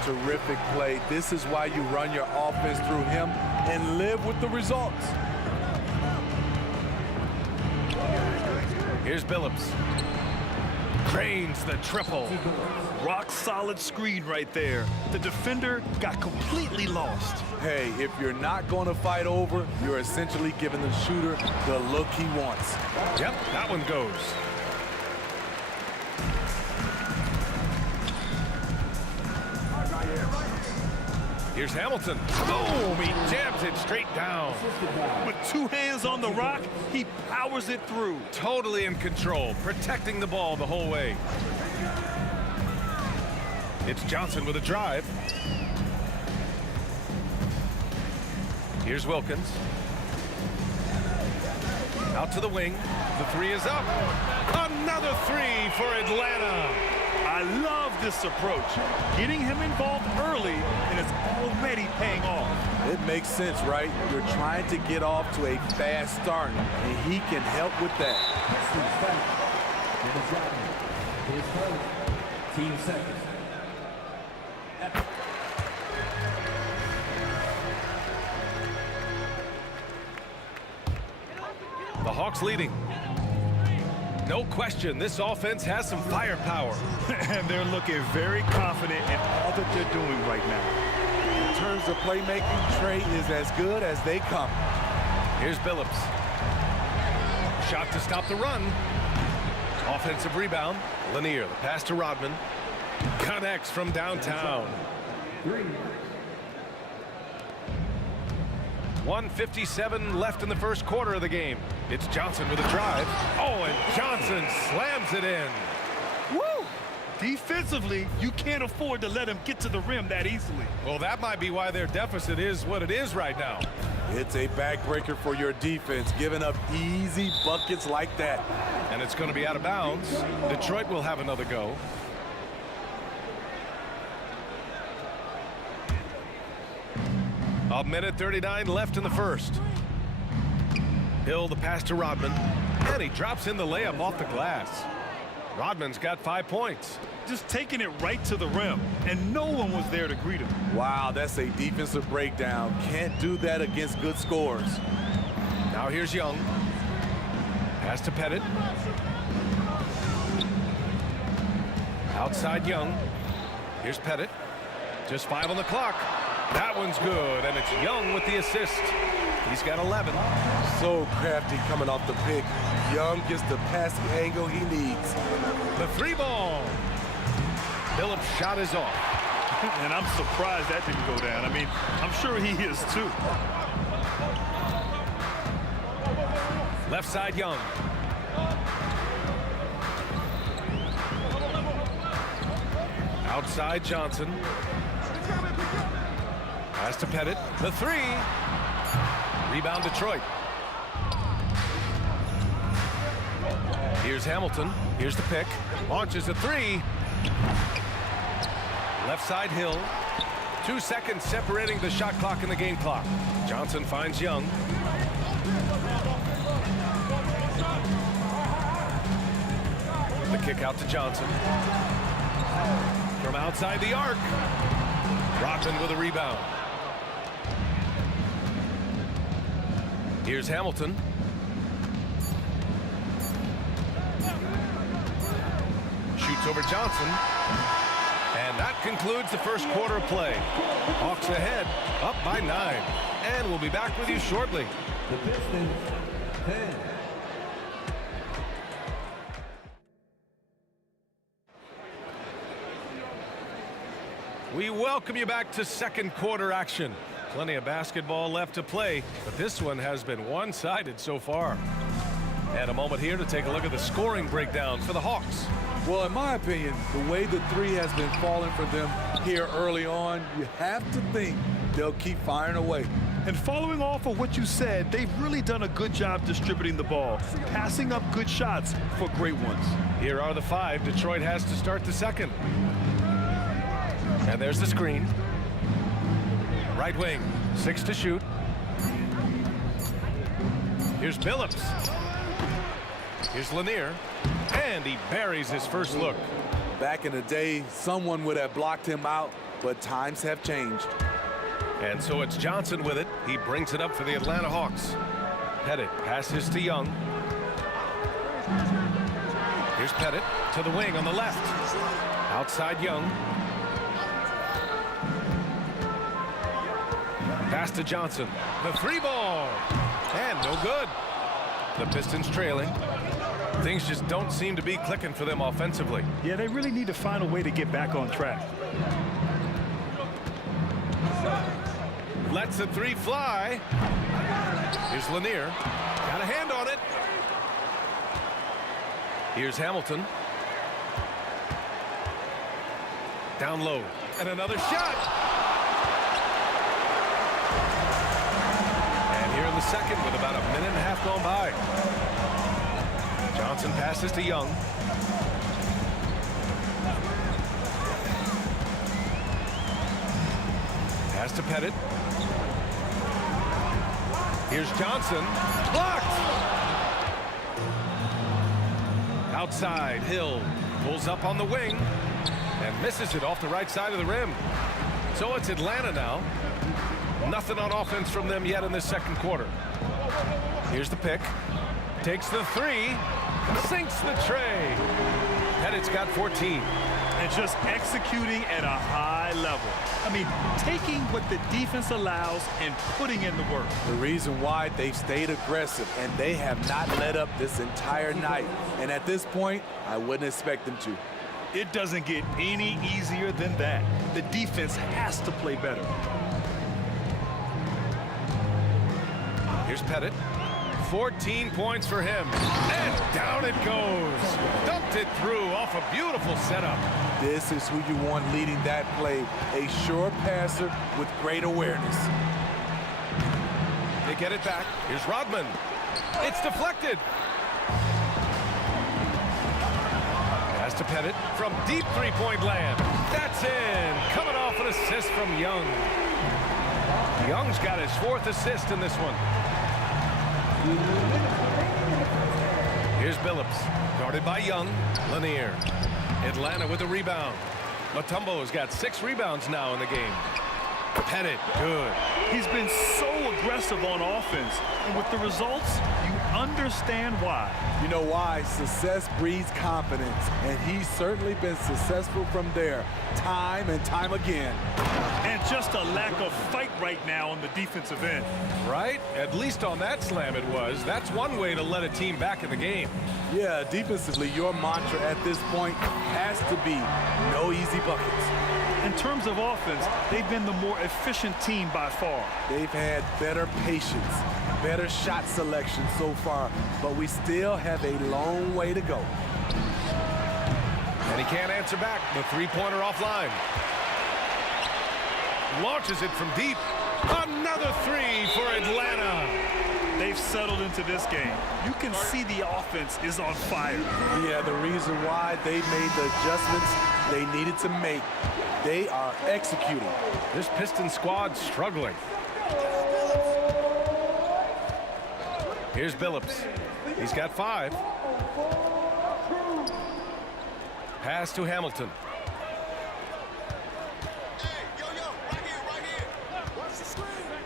Terrific play. This is why you run your offense through him and live with the results. Here's Billups. Cranes the triple. Rock solid screen right there. The defender got completely lost. Hey, if you're not going to fight over, you're essentially giving the shooter the look he wants. Yep, that one goes. Here's Hamilton. Boom! He jams it straight down. With 2 hands on the rock, he powers it through. Totally in control, protecting the ball the whole way. It's Johnson with a drive. Here's Wilkins. Out to the wing. The 3 is up. Another 3 for Atlanta. I love this approach. Getting him involved early, and it's already paying off. It makes sense, right? You're trying to get off to a fast start, and he can help with that. His first. Team second. The Hawks leading. No question, this offense has some firepower. And they're looking very confident in all that they're doing right now. In terms of playmaking, Trey is as good as they come. Here's Billups. Shot to stop the run. Offensive rebound. Lanier, the pass to Rodman. Connects from downtown. 1:57 left in the first quarter of the game. It's Johnson with a drive. Oh, and Johnson slams it in. Woo! Defensively, you can't afford to let him get to the rim that easily. Well, that might be why their deficit is what it is right now. It's a backbreaker for your defense, giving up easy buckets like that. And it's going to be out of bounds. Detroit will have another go. A minute 39 left in the first. Hill, the pass to Rodman. And he drops in the layup off the glass. Rodman's got 5 points. Just taking it right to the rim, and no one was there to greet him. Wow, that's a defensive breakdown. Can't do that against good scores. Now here's Young. Pass to Pettit. Outside Young. Here's Pettit. Just 5 on the clock. That one's good, and it's Young with the assist. He's got 11. So crafty coming off the pick. Young gets the passing angle he needs. The 3 ball. Billups' shot is off. And I'm surprised that didn't go down. I mean, I'm sure he is too. Left side Young. Outside Johnson. Pass to Pettit. The 3. Rebound Detroit. Here's Hamilton. Here's the pick. Launches a 3. Left side Hill. 2 seconds separating the shot clock and the game clock. Johnson finds Young. The kick out to Johnson. From outside the arc. Rodman with a rebound. Here's Hamilton. Shoots over Johnson. And that concludes the first quarter of play. Hawks ahead, up by 9. And we'll be back with you shortly. The Pistons 10. We welcome you back to second quarter action. Plenty of basketball left to play, but this one has been one-sided so far. And a moment here to take a look at the scoring breakdown for the Hawks. Well, in my opinion, the way the three has been falling for them here early on, you have to think they'll keep firing away. And following off of what you said, they've really done a good job distributing the ball, passing up good shots for great ones. Here are the 5 Detroit has to start the second. And there's the screen. Right wing, 6 to shoot. Here's Billups. Here's Lanier. And he buries his first look. Back in the day, someone would have blocked him out, but times have changed. And so it's Johnson with it. He brings it up for the Atlanta Hawks. Pettit passes to Young. Here's Pettit to the wing on the left. Outside Young. Pass to Johnson. The 3 ball. And no good. The Pistons trailing. Things just don't seem to be clicking for them offensively. Yeah, they really need to find a way to get back on track. Lets the 3 fly. Here's Lanier. Got a hand on it. Here's Hamilton. Down low. And another shot. And here in the second with about a minute and a half gone by. Johnson passes to Young. Pass to Pettit. Here's Johnson. Blocked! Outside, Hill pulls up on the wing and misses it off the right side of the rim. So it's Atlanta now. Nothing on offense from them yet in this second quarter. Here's the pick. Takes the 3. Sinks the tray. Pettit's got 14. And just executing at a high level. I mean, taking what the defense allows and putting in the work. The reason why they've stayed aggressive and they have not let up this entire night. And at this point, I wouldn't expect them to. It doesn't get any easier than that. The defense has to play better. Here's Pettit. 14 points for him. And down it goes. Dumped it through off a beautiful setup. This is who you want leading that play. A sure passer with great awareness. They get it back. Here's Rodman. It's deflected. Pass to Pettit from deep 3-point land. That's in. Coming off an assist from Young. Young's got his 4th assist in this one. Here's Billups, guarded by Young. Lanier. Atlanta with a rebound. Mutombo's got 6 rebounds now in the game. Pettit, good. He's been so aggressive on offense, and with the results, you understand why. You know why? Success breeds confidence, and he's certainly been successful from there, time and time again. And just a lack of fight right now on the defensive end. Right? At least on that slam it was. That's one way to let a team back in the game. Yeah, defensively, your mantra at this point has to be no easy buckets. In terms of offense, they've been the more efficient team by far. They've had better patience, better shot selection so far, but we still have a long way to go. And he can't answer back. The 3-pointer offline. Launches it from deep. Another 3 for Atlanta. They've settled into this game. You can see the offense is on fire. Yeah, the reason why they made the adjustments they needed to make. They are executing. This Piston squad struggling. Here's Billups. He's got 5. Pass to Hamilton.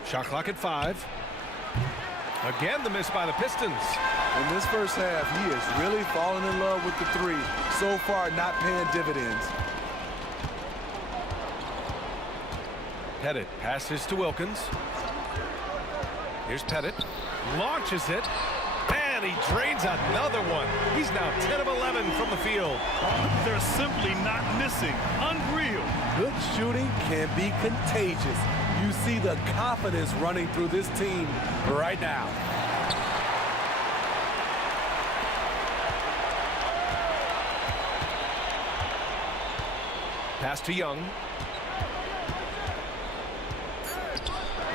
Shot clock at 5. Again, the miss by the Pistons. In this first half, he is really falling in love with the 3. So far, not paying dividends. Pettit passes to Wilkins. Here's Pettit. Launches it. And And he drains another one. He's now 10 of 11 from the field. They're simply not missing. Unreal. Good shooting can be contagious. You see the confidence running through this team right now. Pass to Young.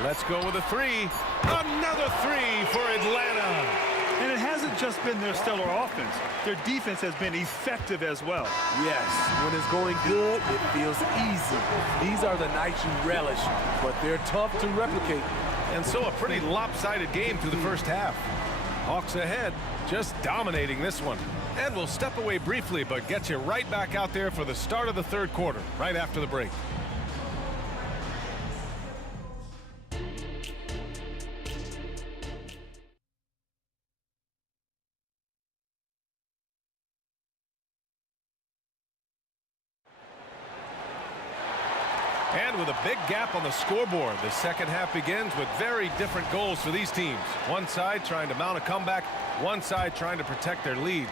Let's go with a three. Another three for Atlanta. And it hasn't just been their stellar offense. Their defense has been effective as well. Yes, when it's going good, it feels easy. These are the nights you relish, but they're tough to replicate. And so a pretty lopsided game through the first half. Hawks ahead, just dominating this one. And we'll step away briefly, but get you right back out there for the start of the third quarter, right after the break. And with a big gap on the scoreboard, the second half begins with very different goals for these teams. One side trying to mount a comeback, one side trying to protect their lead.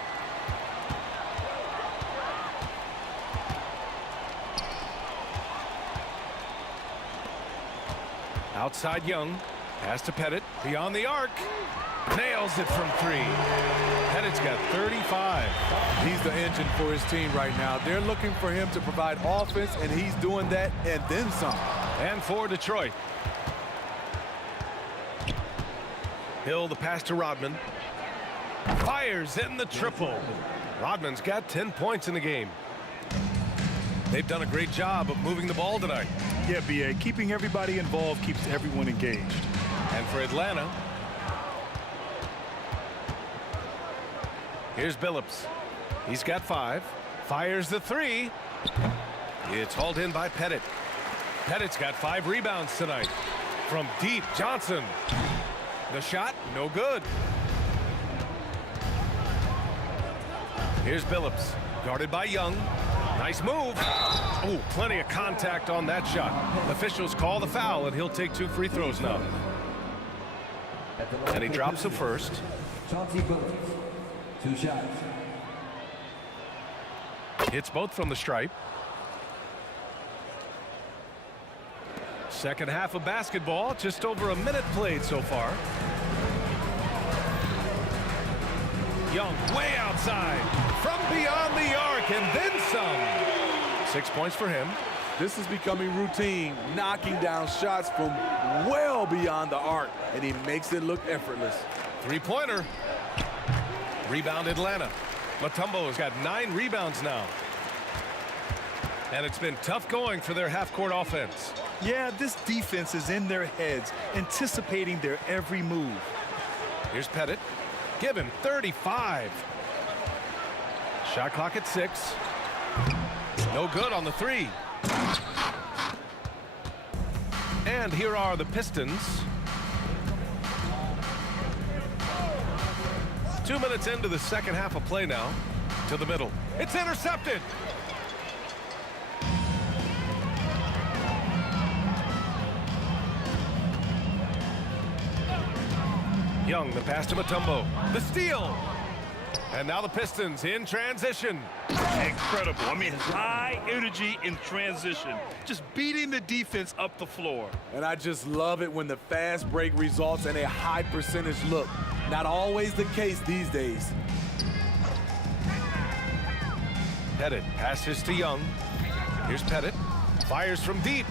Outside Young, pass to Pettit, beyond the arc, nails it from three. Pettit's got 35. He's the engine for his team right now. They're looking for him to provide offense, and he's doing that and then some. And for Detroit. Hill, the pass to Rodman. Fires in the triple. Rodman's got 10 points in the game. They've done a great job of moving the ball tonight. Yeah, B.A., keeping everybody involved keeps everyone engaged. And for Atlanta, here's Billups. He's got 5. Fires the 3. It's hauled in by Pettit. Pettit's got 5 rebounds tonight. From deep, Johnson. The shot, no good. Here's Billups, guarded by Young. Nice move. Oh, plenty of contact on that shot. Officials call the foul, and he'll take 2 free throws now. And he drops the first. Chauncey Billups, 2 shots. Hits both from the stripe. Second half of basketball, just over a minute played so far. Young way outside from beyond the arc and then some. 6 points for him. This is becoming routine, knocking down shots from well beyond the arc, and he makes it look effortless. 3-pointer. Rebound Atlanta. Mutombo's got 9 rebounds now. And it's been tough going for their half-court offense. Yeah, this defense is in their heads, anticipating their every move. Here's Pettit. Give him 35. Shot clock at 6. No good on the 3. And here are the Pistons. 2 minutes into the second half of play now. To the middle. It's intercepted. Young, the pass to Mutombo. The steal. And now the Pistons in transition. Incredible. I mean, high energy in transition. Just beating the defense up the floor. And I just love it when the fast break results in a high percentage look. Not always the case these days. Pettit passes to Young. Here's Pettit. Fires from deep.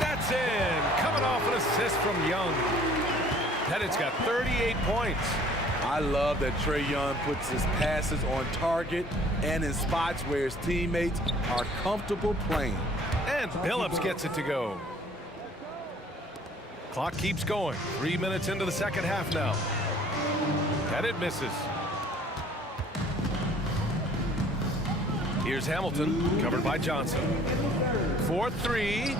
That's in. Coming off an assist from Young. Pettit's got 38 points. I love that Trae Young puts his passes on target and in spots where his teammates are comfortable playing. And Billups gets it to go. Clock keeps going. 3 minutes into the second half now. Pettit misses. Here's Hamilton, covered by Johnson. 4-3.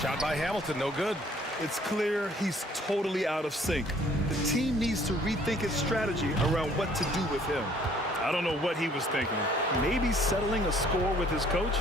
Shot by Hamilton, no good. It's clear he's totally out of sync. The team needs to rethink its strategy around what to do with him. I don't know what he was thinking. Maybe settling a score with his coach?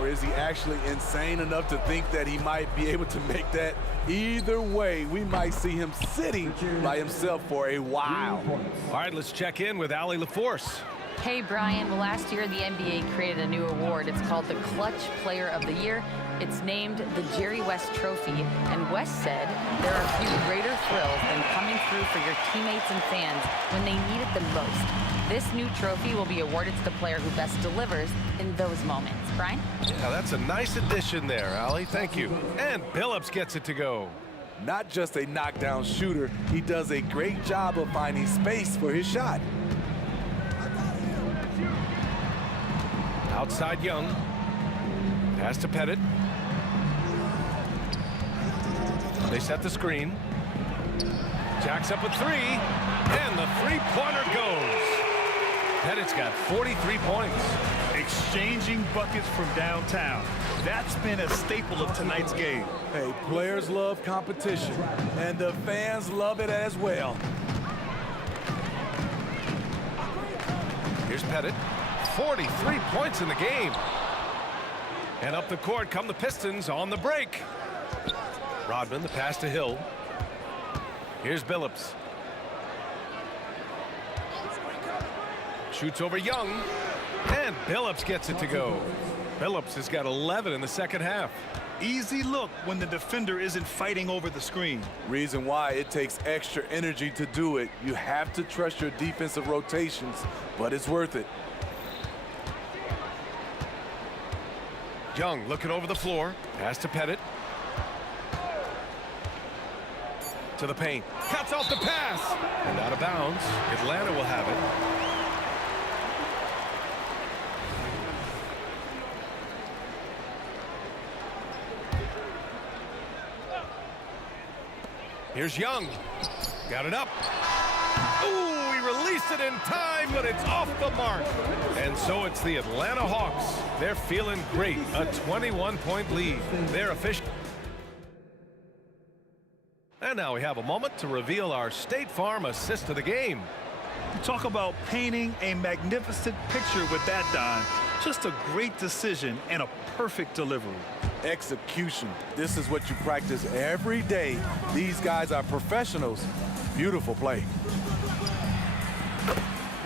Or is he actually insane enough to think that he might be able to make that? Either way, we might see him sitting by himself for a while. All right, let's check in with Allie LaForce. Hey, Brian. Well, last year, the NBA created a new award. It's called the Clutch Player of the Year. It's named the Jerry West Trophy. And West said there are few greater thrills than coming through for your teammates and fans when they need it the most. This new trophy will be awarded to the player who best delivers in those moments. Brian? Yeah, that's a nice addition there, Allie. Thank you. And Billups gets it to go. Not just a knockdown shooter, he does a great job of finding space for his shot. Outside Young. Pass to Pettit. They set the screen. Jacks up a three. And the three-pointer goes. Pettit's got 43 points. Exchanging buckets from downtown. That's been a staple of tonight's game. Hey, players love competition, and the fans love it as well. Here's Pettit. 43 points in the game. And up the court come the Pistons on the break. Rodman, the pass to Hill. Here's Billups. Shoots over Young. And Billups gets it to go. Billups has got 11 in the second half. Easy look when the defender isn't fighting over the screen. Reason why it takes extra energy to do it. You have to trust your defensive rotations, but it's worth it. Young looking over the floor. Pass to Pettit. To the paint. Cuts off the pass. And out of bounds. Atlanta will have it. Here's Young. Got it up. Ooh, he released it in time, but it's off the mark. And so it's the Atlanta Hawks. They're feeling great. A 21-point lead. They're official. And now we have a moment to reveal our State Farm assist of the game. You talk about painting a magnificent picture with that, Don. Just a great decision and a perfect delivery. Execution. This is what you practice every day. These guys are professionals. Beautiful play.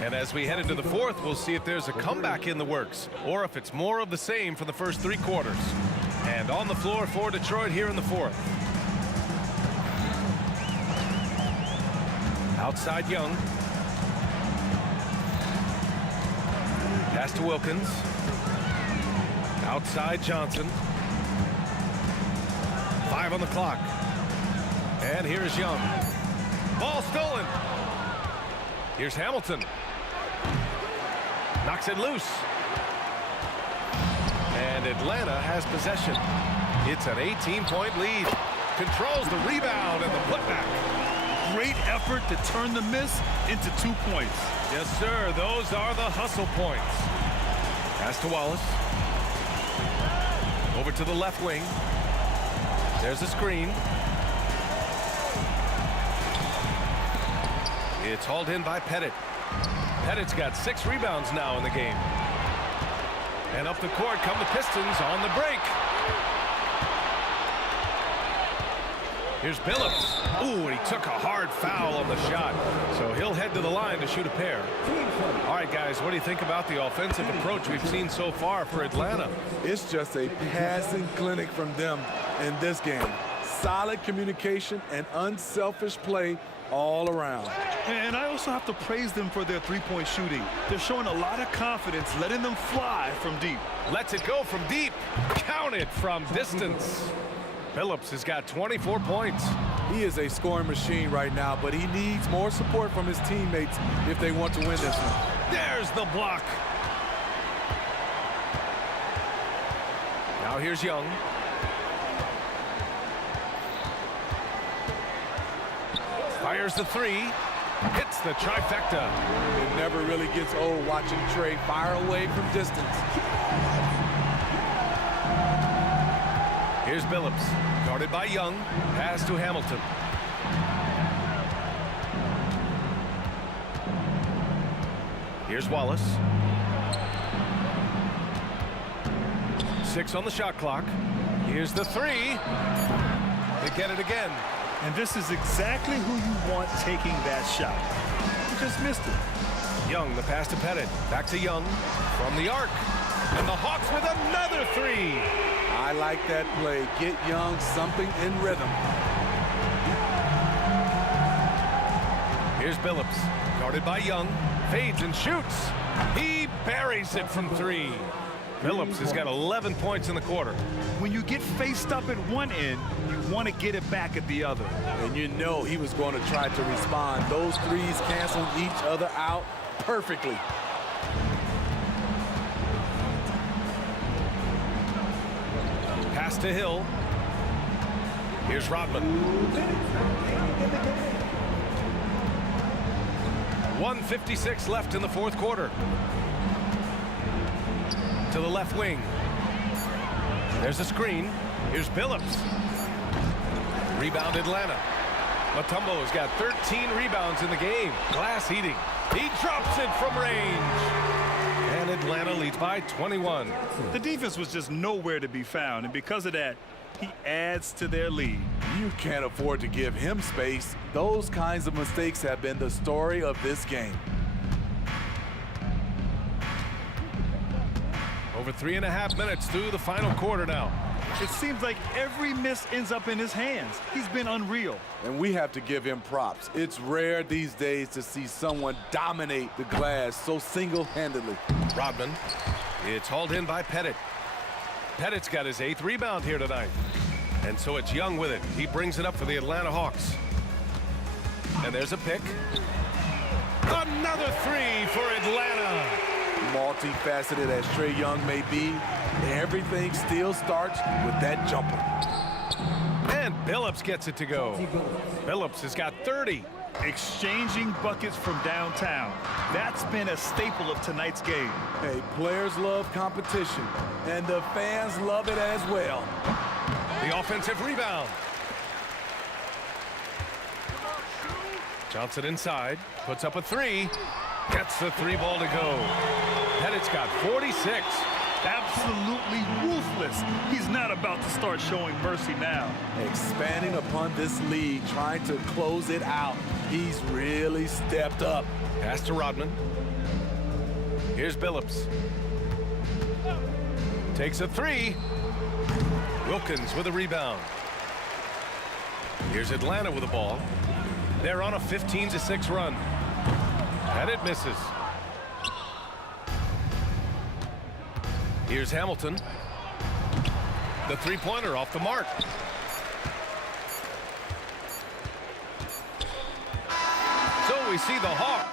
And as we head into the fourth, we'll see if there's a comeback in the works or if it's more of the same for the first three quarters. And on the floor for Detroit here in the fourth. Outside Young. Pass to Wilkins. Outside Johnson. 5 on the clock. And here's Young. Ball stolen. Here's Hamilton. Knocks it loose. And Atlanta has possession. It's an 18-point lead. Controls the rebound and the putback. Great effort to turn the miss into 2 points. Yes, sir. Those are the hustle points. Pass to Wallace. Over to the left wing. There's a screen. It's hauled in by Pettit. Pettit's got 6 rebounds now in the game. And up the court come the Pistons on the break. Here's Billups. Ooh, and he took a hard foul on the shot. So he'll head to the line to shoot a pair. All right, guys, what do you think about the offensive approach we've seen so far for Atlanta? It's just a passing clinic from them in this game. Solid communication and unselfish play all around. And I also have to praise them for their three-point shooting. They're showing a lot of confidence, letting them fly from deep. Lets it go from deep. Count it from distance. Billups has got 24 points. He is a scoring machine right now, but he needs more support from his teammates if they want to win this one. There's the block. Now here's Young. Fires the three. Hits the trifecta. It never really gets old watching Trey fire away from distance. Here's Billups, guarded by Young. Pass to Hamilton. Here's Wallace. 6 on the shot clock. Here's the 3. They get it again. And this is exactly who you want taking that shot. He just missed it. Young, the pass to Pettit. Back to Young from the arc. And the Hawks with another 3. I like that play. Get Young something in rhythm. Here's Billups, guarded by Young. Fades and shoots. He buries it from 3. Billups has got 11 points in the quarter. When you get faced up at one end, you want to get it back at the other. And you know he was going to try to respond. Those threes canceled each other out perfectly. Pass to Hill. Here's Rodman. 1:56 left in the fourth quarter. To the left wing. There's a screen. Here's Billups. Rebound Atlanta. Mutombo has got 13 rebounds in the game. Glass heating. He drops it from range. And Atlanta leads by 21. The defense was just nowhere to be found, and because of that, he adds to their lead. You can't afford to give him space. Those kinds of mistakes have been the story of this game. Over 3.5 minutes through the final quarter now. It seems like every miss ends up in his hands. He's been unreal. And we have to give him props. It's rare these days to see someone dominate the glass so single-handedly. Rodman. It's hauled in by Pettit. Pettit's got his 8th rebound here tonight. And so it's Young with it. He brings it up for the Atlanta Hawks. And there's a pick. Another 3 for Atlanta. Multifaceted as Trae Young may be, everything still starts with that jumper. And Billups gets it to go. Billups has got 30. Exchanging buckets from downtown. That's been a staple of tonight's game. Hey, players love competition, and the fans love it as well. The offensive rebound. Johnson inside, puts up a 3. Gets the 3 ball to go. Pettit's got 46. Absolutely ruthless. He's not about to start showing mercy now. Expanding upon this lead, trying to close it out. He's really stepped up. Pass to Rodman. Here's Billups. Takes a 3. Wilkins with a rebound. Here's Atlanta with the ball. They're on a 15-6 run. Pettit misses. Here's Hamilton. The 3-pointer off the mark. So we see the Hawks.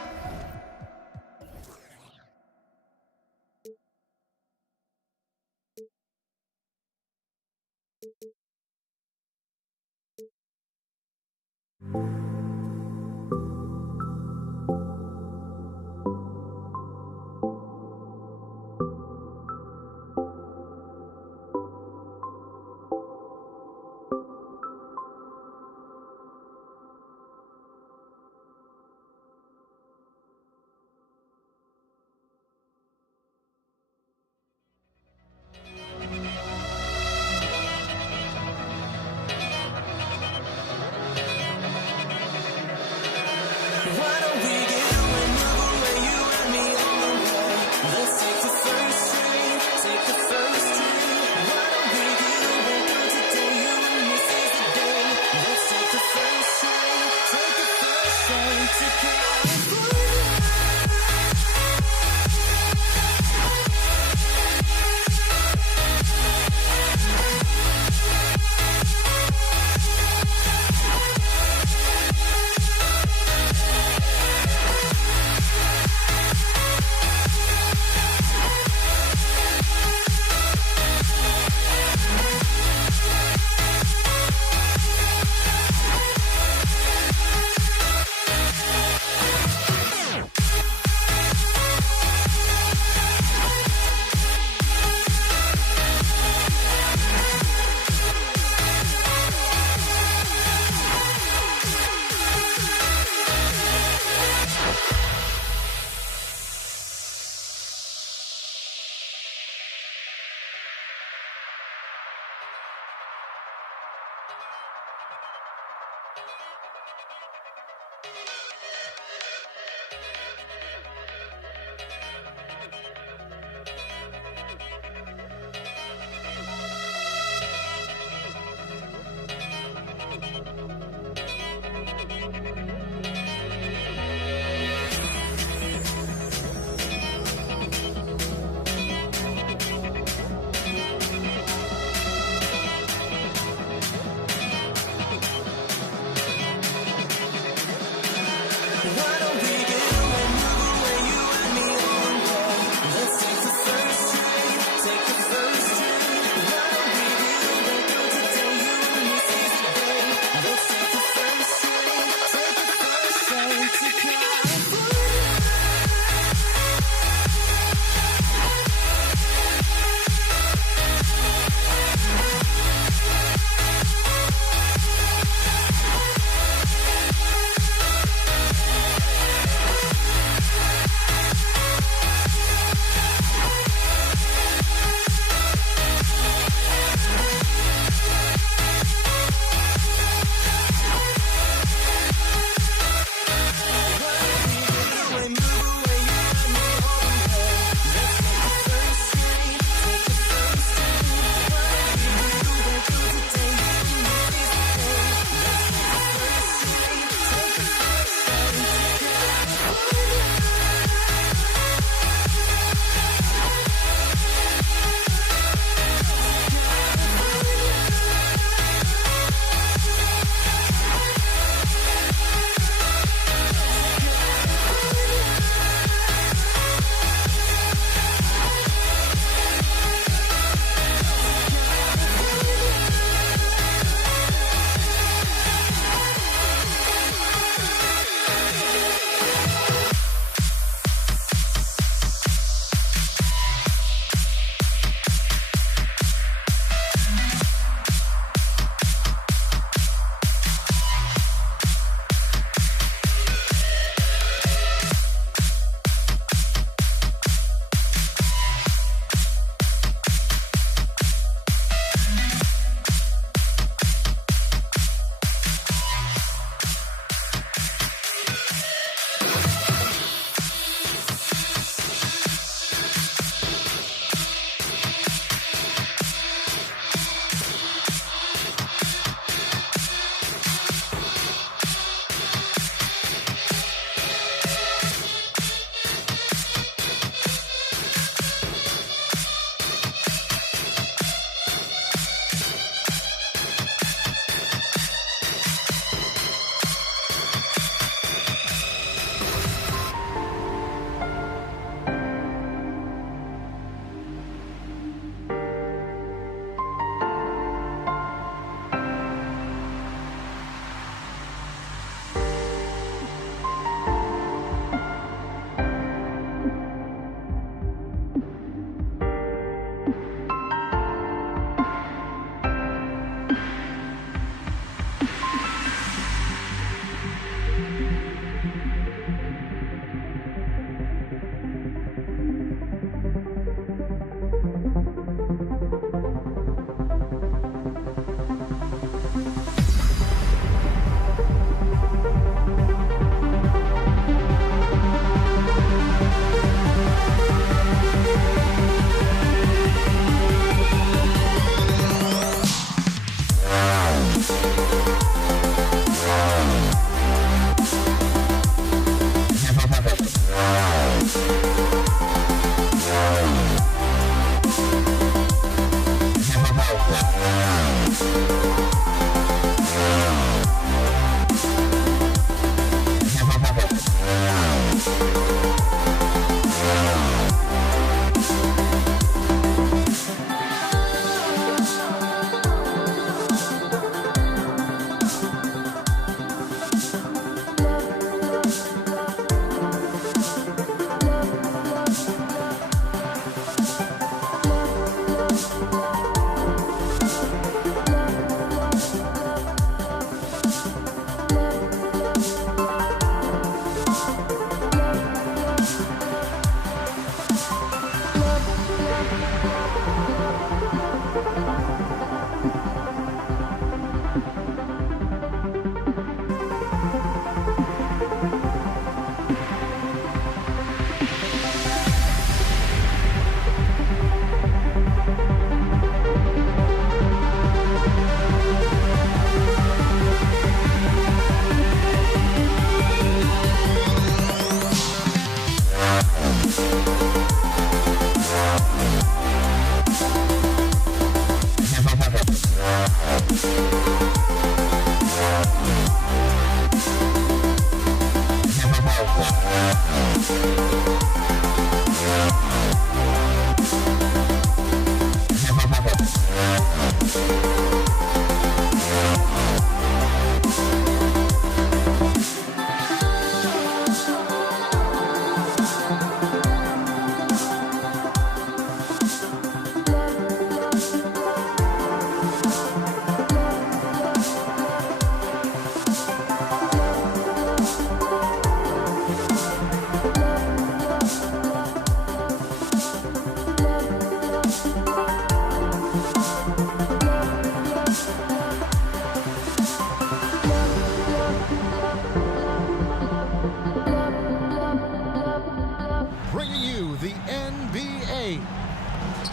Bringing you the NBA.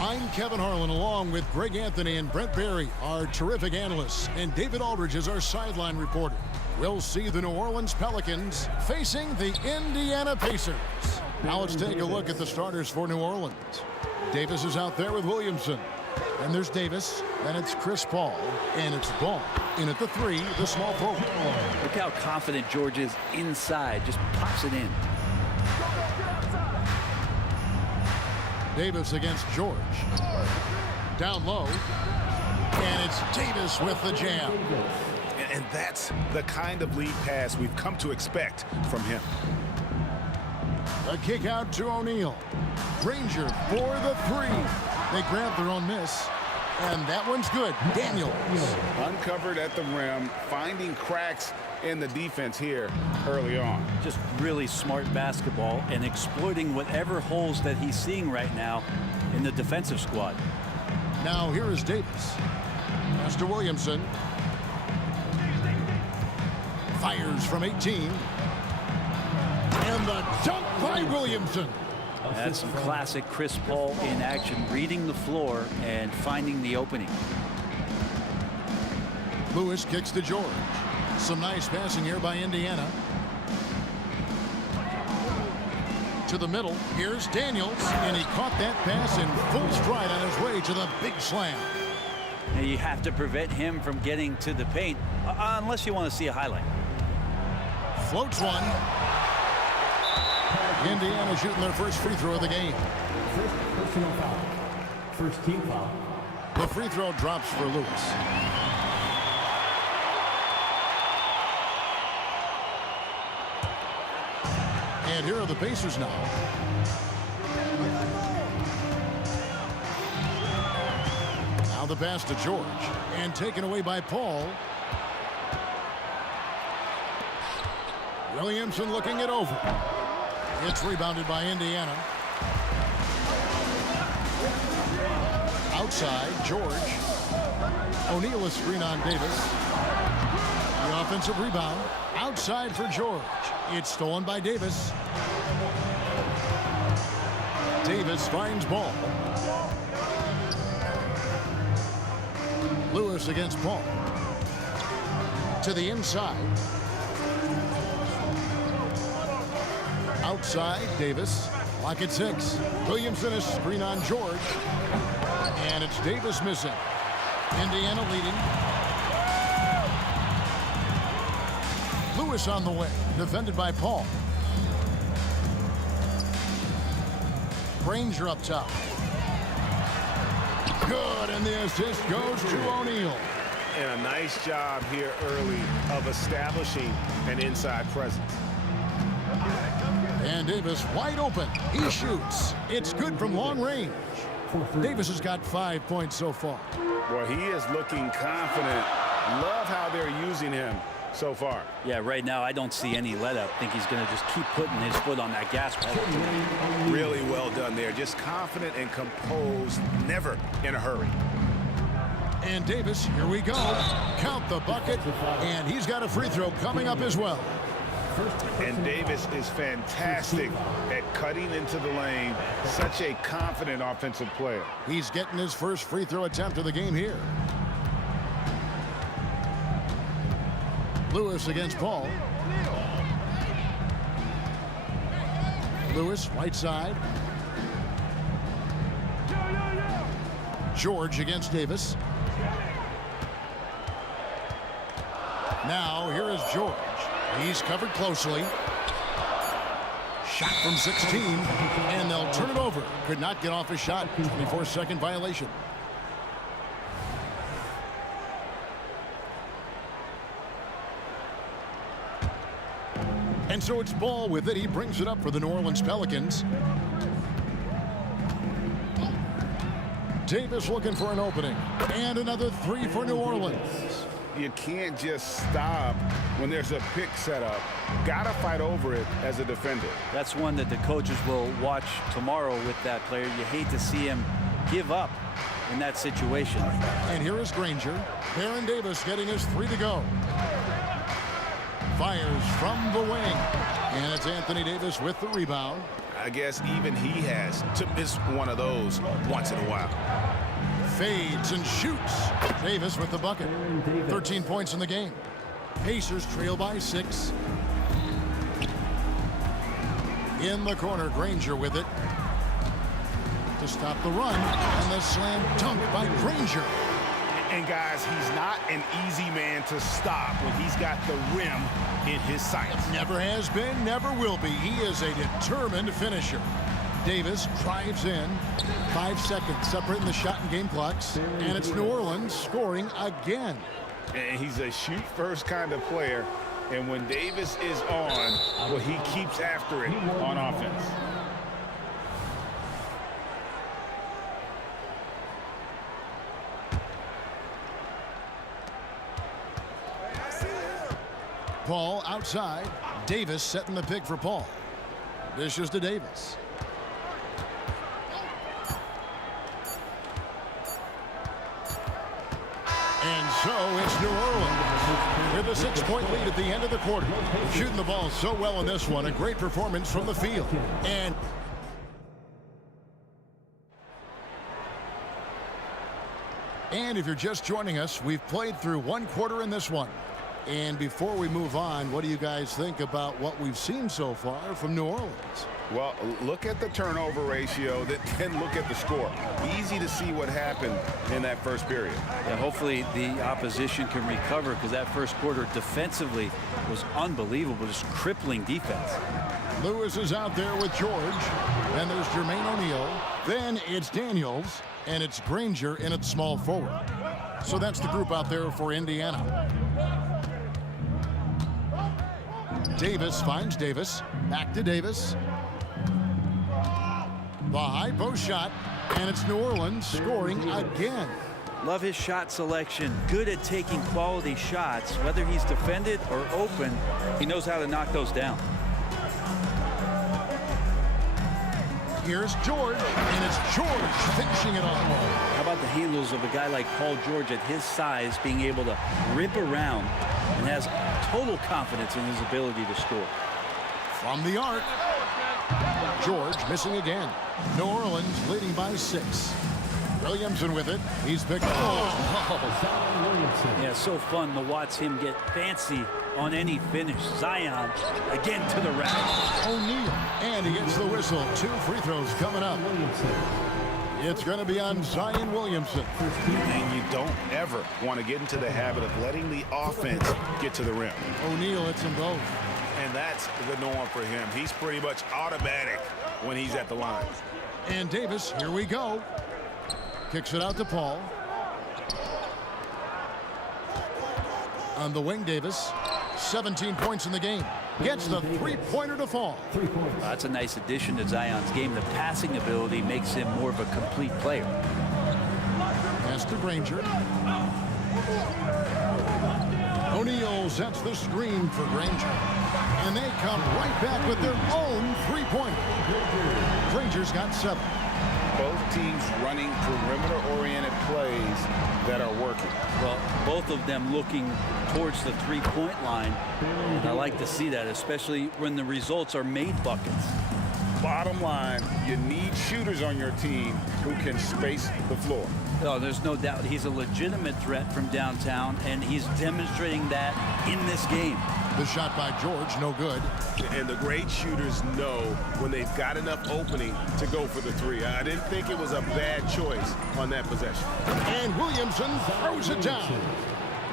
I'm Kevin Harlan, along with Greg Anthony and Brent Barry, our terrific analysts, and David Aldridge is our sideline reporter. We'll see the New Orleans Pelicans facing the Indiana Pacers. Now let's take a look at the starters for New Orleans. Davis is out there with Williamson. And there's Davis, then it's Chris Paul, and it's Ball. In at the 3, the small forward. Look how confident George is inside, just pops it in. Davis against George. Down low. And it's Davis with the jam. And that's the kind of lead pass we've come to expect from him. A kick out to O'Neal. Granger for the 3. They grab their own miss. And that one's good. Daniels. Uncovered at the rim, finding cracks in the defense here early on. Just really smart basketball and exploiting whatever holes that he's seeing right now in the defensive squad. Now here is Davis. Pass to Williamson. Fires from 18. And the dunk by Williamson. That's some classic Chris Paul in action, reading the floor and finding the opening. Lewis kicks to George. Some nice passing here by Indiana. To the middle. Here's Daniels, and he caught that pass in full stride on his way to the big slam. Now you have to prevent him from getting to the paint, unless you want to see a highlight. Floats one. Indiana shooting their first free throw of the game. First personal foul. First team foul. The free throw drops for Lewis. And here are the Pacers now. Now the pass to George. And taken away by Paul. Williamson looking it over. It's rebounded by Indiana. Outside, George. O'Neal a screen on Davis. The offensive rebound. Outside for George. It's stolen by Davis. Davis finds Ball. Lewis against Paul. To the inside. Outside, Davis. Lock at 6. Williamson a screen on George. And it's Davis missing. Indiana leading. Lewis on the way. Defended by Paul. Granger up top. Good, and the assist goes to O'Neal. And a nice job here early of establishing an inside presence. And Davis wide open. He shoots. It's good from long range. Davis has got 5 points so far. Boy, he is looking confident. Love how they're using him so far. Yeah, right now I don't see any let up. I think he's going to just keep putting his foot on that gas pedal. Really well done there. Just confident and composed, never in a hurry. And Davis, here we go. Count the bucket, and he's got a free throw coming up as well. And Davis is fantastic at cutting into the lane. Such a confident offensive player. He's getting his first free throw attempt of the game here. Lewis against Paul. Lewis, right side. George against Davis. Now, here is George. He's covered closely. Shot from 16, and they'll turn it over. Could not get off a shot. 24-second violation. And so it's Ball with it. He brings it up for the New Orleans Pelicans. Davis looking for an opening. And another three for New Orleans. You can't just stop when there's a pick set up. Gotta fight over it as a defender. That's one that the coaches will watch tomorrow with that player. You hate to see him give up in that situation. And here is Granger. Baron Davis getting his three to go. Fires from the wing. And it's Anthony Davis with the rebound. I guess even he has to miss one of those once in a while. Fades and shoots. Davis with the bucket. 13 points in the game. Pacers trail by 6. In the corner, Granger with it. To stop the run. And the slam dunk by Granger. And guys, he's not an easy man to stop when he's got the rim in his sights. Never has been, never will be. He is a determined finisher. Davis drives in. 5 seconds separating the shot and game clocks. And it's New Orleans scoring again. And he's a shoot-first kind of player. And when Davis is on, well, he keeps after it on offense. Paul outside. Davis setting the pick for Paul. Dishes to Davis. And so it's New Orleans with a 6-point lead at the end of the quarter. Shooting the ball so well in this one. A great performance from the field. And if you're just joining us, we've played through one quarter in this one. And before we move on, what do you guys think about what we've seen so far from New Orleans? Well, look at the turnover ratio, then look at the score. Easy to see what happened in that first period. Yeah, hopefully the opposition can recover, because that first quarter defensively was unbelievable, just crippling defense. Lewis is out there with George. Then there's Jermaine O'Neal. Then it's Daniels. And it's Granger in at small forward. So that's the group out there for Indiana. Davis finds Davis. Back to Davis. The high post shot. And it's New Orleans scoring again. Love his shot selection. Good at taking quality shots. Whether he's defended or open, he knows how to knock those down. Here's George, and it's George finishing it off. How about the handles of a guy like Paul George at his size, being able to rip around and has total confidence in his ability to score. From the arc, George missing again. New Orleans leading by 6. Williamson with it. He's picked up. Yeah, so fun to watch him get fancy on any finish. Zion again to the rack. O'Neal, and he gets the whistle. 2 free throws coming up. It's going to be on Zion Williamson. And you don't ever want to get into the habit of letting the offense get to the rim. O'Neal hits them both. And that's the norm for him. He's pretty much automatic when he's at the line. And Davis, here we go. Kicks it out to Paul. On the wing, Davis. 17 points in the game. Gets the three-pointer to fall. That's a nice addition to Zion's game. The passing ability makes him more of a complete player. Pass to Granger. O'Neal sets the screen for Granger. And they come right back with their own three-pointer. Granger's got 7. Both teams running perimeter-oriented plays that are working. Well, both of them looking towards the three-point line. And I like to see that, especially when the results are made buckets. Bottom line, you need shooters on your team who can space the floor. Oh, there's no doubt he's a legitimate threat from downtown, and he's demonstrating that in this game. The shot by George, no good. And the great shooters know when they've got enough opening to go for the three. I didn't think it was a bad choice on that possession. And Williamson throws it down.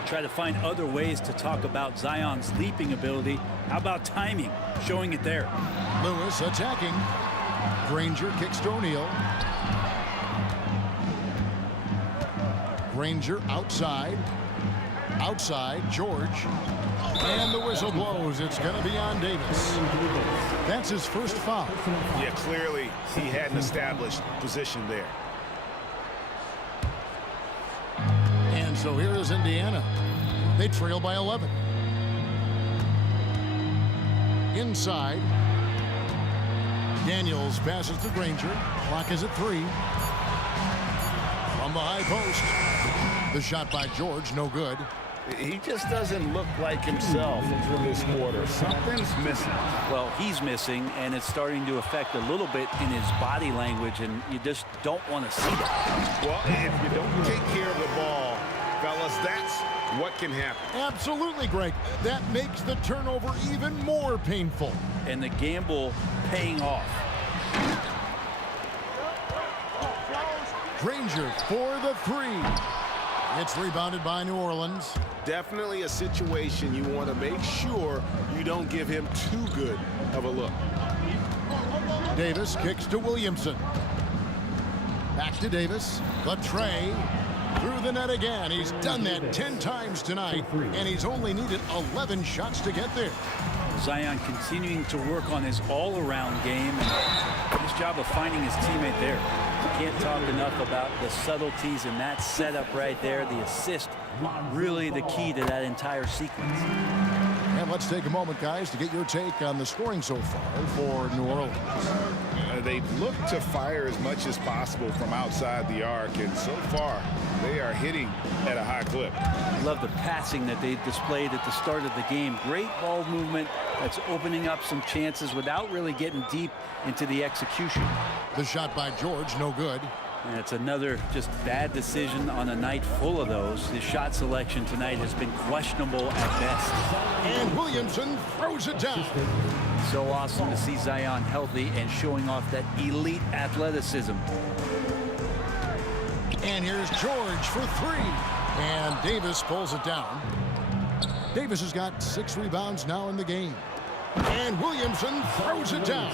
try to find other ways to talk about Zion's leaping ability. How about timing? Showing it there. Lewis attacking. Granger kicks to O'Neal. Granger outside. Outside, George. And the whistle blows. It's going to be on Davis. That's his first foul. Yeah, clearly he had an established position there. And so here is Indiana. They trail by 11. Inside. Daniels passes to Granger. Clock is at 3. From the high post. The shot by George, no good. He just doesn't look like himself this quarter. Something's missing. Well, he's missing, and it's starting to affect a little bit in his body language, and you just don't want to see that. Well, if you don't take care of the ball, fellas, that's what can happen. Absolutely, Greg. That makes the turnover even more painful. And the gamble paying off. Granger for the 3. It's rebounded by New Orleans. Definitely a situation you want to make sure you don't give him too good of a look. Davis kicks to Williamson. Back to Davis. The tray. Through the net again. He's done that 10 times tonight, and he's only needed 11 shots to get there. Zion continuing to work on his all-around game. Nice job of finding his teammate there. Can't talk enough about the subtleties in that setup right there. The assist, really the key to that entire sequence. And let's take a moment, guys, to get your take on the scoring so far for New Orleans. They've looked to fire as much as possible from outside the arc, and so far they are hitting at a high clip. Love the passing that they displayed at the start of the game. Great ball movement that's opening up some chances without really getting deep into the execution. The shot by George, no good. And it's another just bad decision on a night full of those. His shot selection tonight has been questionable at best. And Williamson throws it down. So awesome to see Zion healthy and showing off that elite athleticism. And here's George for 3. And Davis pulls it down. Davis has got 6 rebounds now in the game. And Williamson throws it down.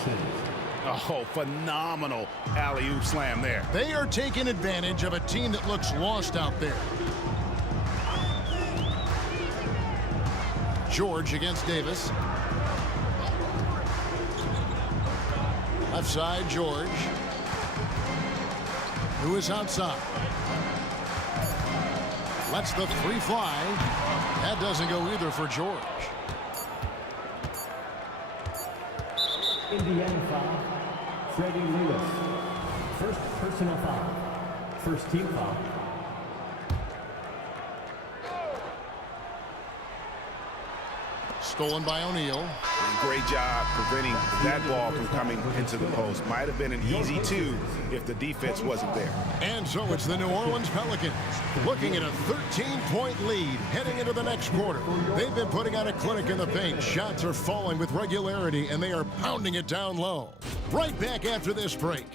Oh, phenomenal alley-oop slam there. They are taking advantage of a team that looks lost out there. George against Davis. Left side, George. Who is outside? Lets the 3 fly. That doesn't go either for George. Indiana foul. Freddie Lewis. First personal foul. First team foul. Stolen by O'Neal. Great job preventing that ball from coming into the post. Might have been an easy 2 if the defense wasn't there. And so it's the New Orleans Pelicans looking at a 13-point lead heading into the next quarter. They've been putting on a clinic in the paint. Shots are falling with regularity, and they are pounding it down low. Right back after this break.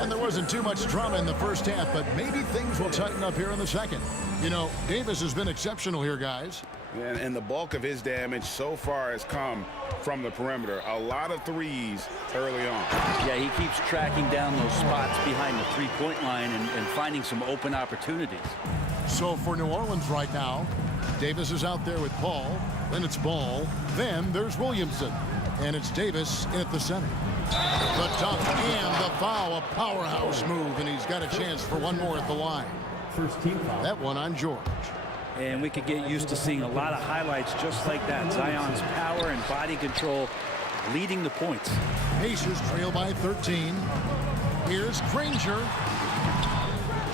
And there wasn't too much drama in the first half, but maybe things will tighten up here in the second. You know, Davis has been exceptional here, guys. And the bulk of his damage so far has come from the perimeter. A lot of threes early on. Yeah, he keeps tracking down those spots behind the three-point line and finding some open opportunities. So for New Orleans right now, Davis is out there with Paul. Then it's Ball. Then there's Williamson. And it's Davis in at the center. The dunk and the foul, a powerhouse move, and he's got a chance for one more at the line. First team foul. That one on George. And we could get used to seeing a lot of highlights just like that. Zion's power and body control leading the points. Pacers trail by 13. Here's Granger.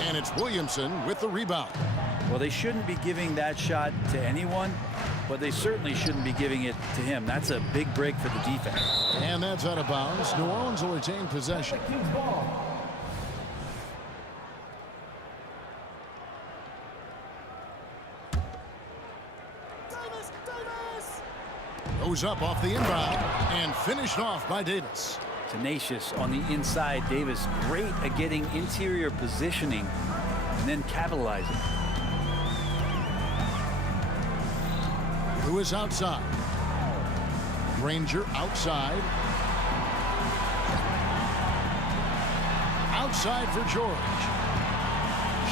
And it's Williamson with the rebound. Well, they shouldn't be giving that shot to anyone, but they certainly shouldn't be giving it to him. That's a big break for the defense. And that's out of bounds. New Orleans will retain possession. Goes up off the inbound. And finished off by Davis. Tenacious on the inside. Davis great at getting interior positioning and then capitalizing. Lewis outside. Granger outside. Outside for George.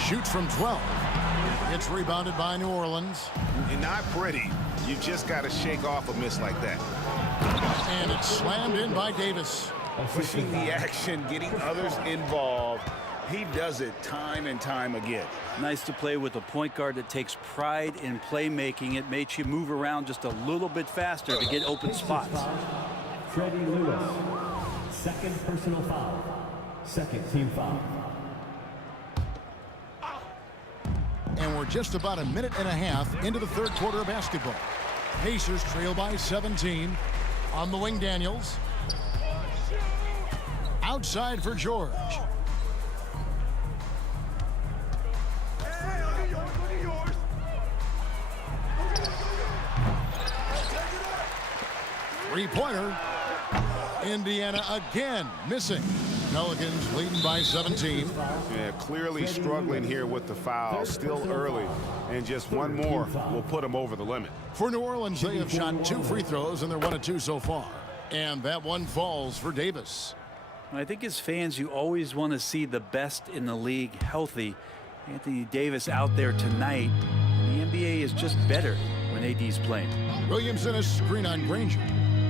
Shoots from 12. It's rebounded by New Orleans. Not pretty. You just got to shake off a miss like that. And it's slammed in by Davis. Pushing the action, getting others involved. He does it time and time again. Nice to play with a point guard that takes pride in playmaking. It makes you move around just a little bit faster to get open spots. Freddie Lewis, second personal foul. Second team foul. And we're just about a minute and a half into the third quarter of basketball. Pacers trail by 17. On the wing, Daniels. Outside for George. Three-pointer. Indiana again missing. Pelicans leading by 17. Yeah, clearly struggling here with the foul. Still early. And just one more will put them over the limit. For New Orleans, they have shot 2 free throws, and they're 1 of 2 so far. And that one falls for Davis. I think as fans, you always want to see the best in the league healthy. Anthony Davis out there tonight. The NBA is just better when AD's playing. Williamson a screen on Granger.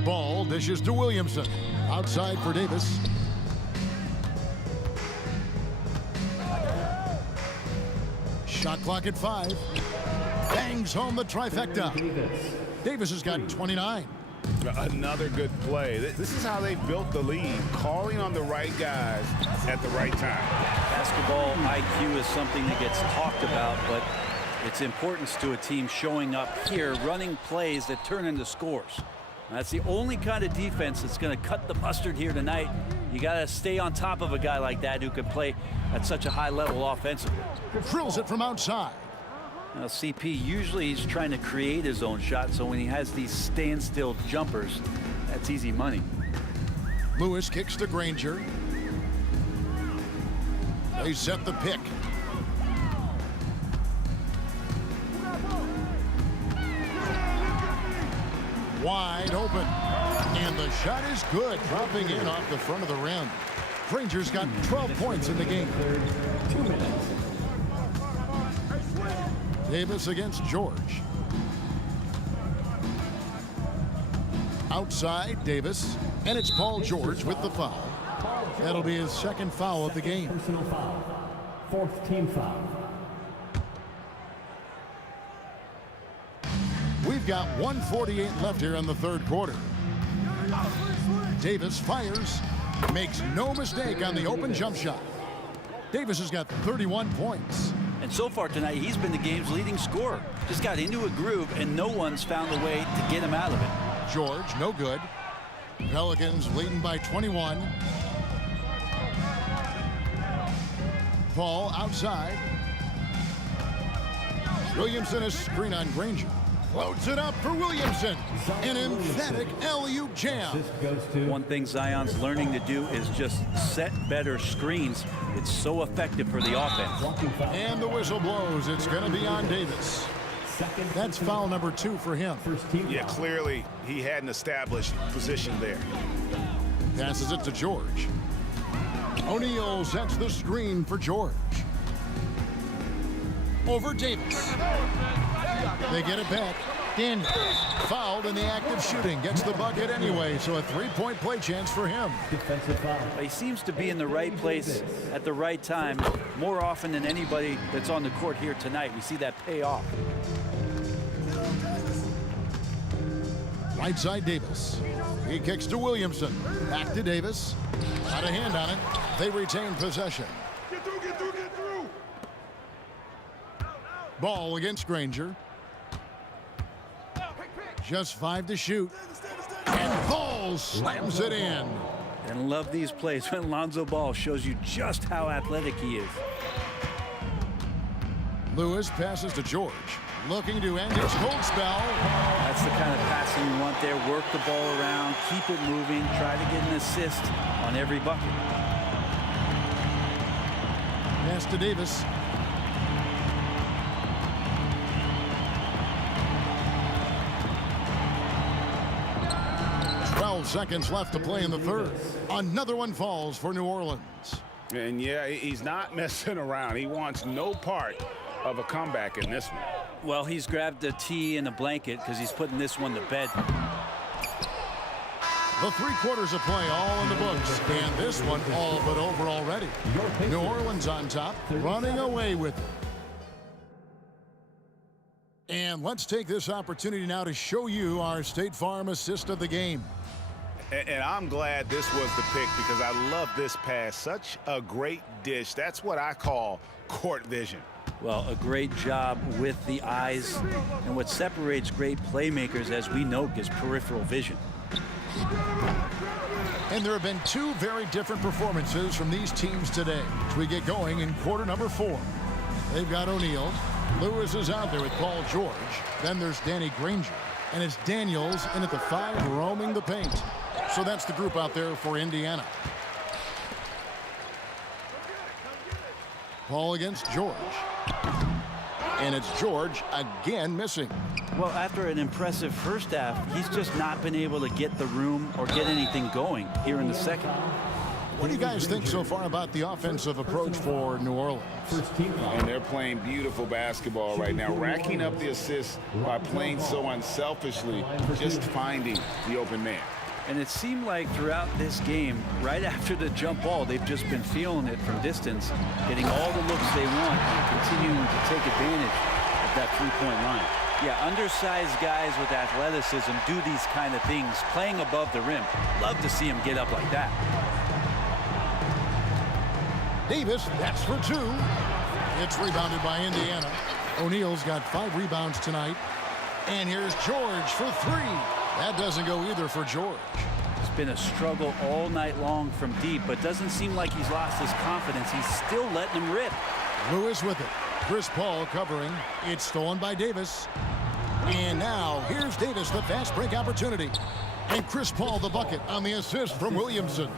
Ball dishes to Williamson. Outside for Davis. Shot clock at 5. Bangs home the trifecta. Davis has got 29. Another good play. This is how they built the lead, calling on the right guys at the right time. Basketball IQ is something that gets talked about, but its importance to a team showing up here, running plays that turn into scores. That's the only kind of defense that's going to cut the mustard here tonight. You got to stay on top of a guy like that who can play at such a high level offensively. Drills it from outside. Now, CP, usually he's trying to create his own shot, so when he has these standstill jumpers, that's easy money. Lewis kicks to Granger. They set the pick. Wide open. And the shot is good, dropping in off the front of the rim. Granger's got 12 points in the game. 2 minutes. Davis against George. Outside, Davis. And it's Paul George with the foul. That'll be his second foul of the game. Personal foul. Fourth team foul. We've got 1:48 left here in the third quarter. Davis fires. Makes no mistake on the open jump shot. Davis has got 31 points. And so far tonight, he's been the game's leading scorer. Just got into a groove, and no one's found a way to get him out of it. George, no good. Pelicans leading by 21. Paul outside. Williamson a screen on Granger. Floats it up for Williamson. An emphatic alley-oop jam. One thing Zion's learning to do is just set better screens. It's so effective for the offense. And the whistle blows. It's going to be on Davis. That's foul number 2 for him. Yeah, clearly he had an established position there. Passes it to George. O'Neal sets the screen for George. Over Davis. They get it back. Daniels, fouled in the act of shooting, gets the bucket anyway, so a 3-point play chance for him. Defensive foul. He seems to be in the right place at the right time more often than anybody that's on the court here tonight. We see that pay off. Right side Davis. He kicks to Williamson. Back to Davis. Got a hand on it. They retain possession. Get through, get through, get through. Ball against Granger. Just 5 to shoot. And Ball slams it in. And love these plays when Lonzo Ball shows you just how athletic he is. Lewis passes to George, looking to end his cold spell. That's the kind of passing you want there. Work the ball around, keep it moving, try to get an assist on every bucket. Pass to Davis. Seconds left to play in the third. Another one falls for New Orleans. And yeah, he's not messing around. He wants no part of a comeback in this one. Well, he's grabbed a tee and a blanket because he's putting this one to bed. The 3 quarters of play all in the books, and this one all but over already. New Orleans on top, running away with it. And let's take this opportunity now to show you our State Farm assist of the game. And I'm glad this was the pick because I love this pass. Such a great dish. That's what I call court vision. Well, a great job with the eyes. And what separates great playmakers, as we know, is peripheral vision. And there have been 2 very different performances from these teams today as we get going in quarter number 4. They've got O'Neal. Lewis is out there with Paul George. Then there's Danny Granger. And it's Daniels in at the 5 roaming the paint. So that's the group out there for Indiana. Paul against George. And it's George again missing. Well, after an impressive first half, he's just not been able to get the room or get anything going here in the second. What do you guys think so far about the offensive approach for New Orleans? And they're playing beautiful basketball right now, racking up the assists by playing so unselfishly, just finding the open man. And it seemed like throughout this game, right after the jump ball, they've just been feeling it from distance, getting all the looks they want and continuing to take advantage of that three-point line. Yeah, undersized guys with athleticism do these kind of things, playing above the rim. Love to see them get up like that. Davis, that's for 2. It's rebounded by Indiana. O'Neal's got 5 rebounds tonight. And here's George for 3. That doesn't go either for George. It's been a struggle all night long from deep, but doesn't seem like he's lost his confidence. He's still letting him rip. Lewis with it. Chris Paul covering. It's stolen by Davis. And now here's Davis, the fast break opportunity. And Chris Paul the bucket on the assist from Williamson.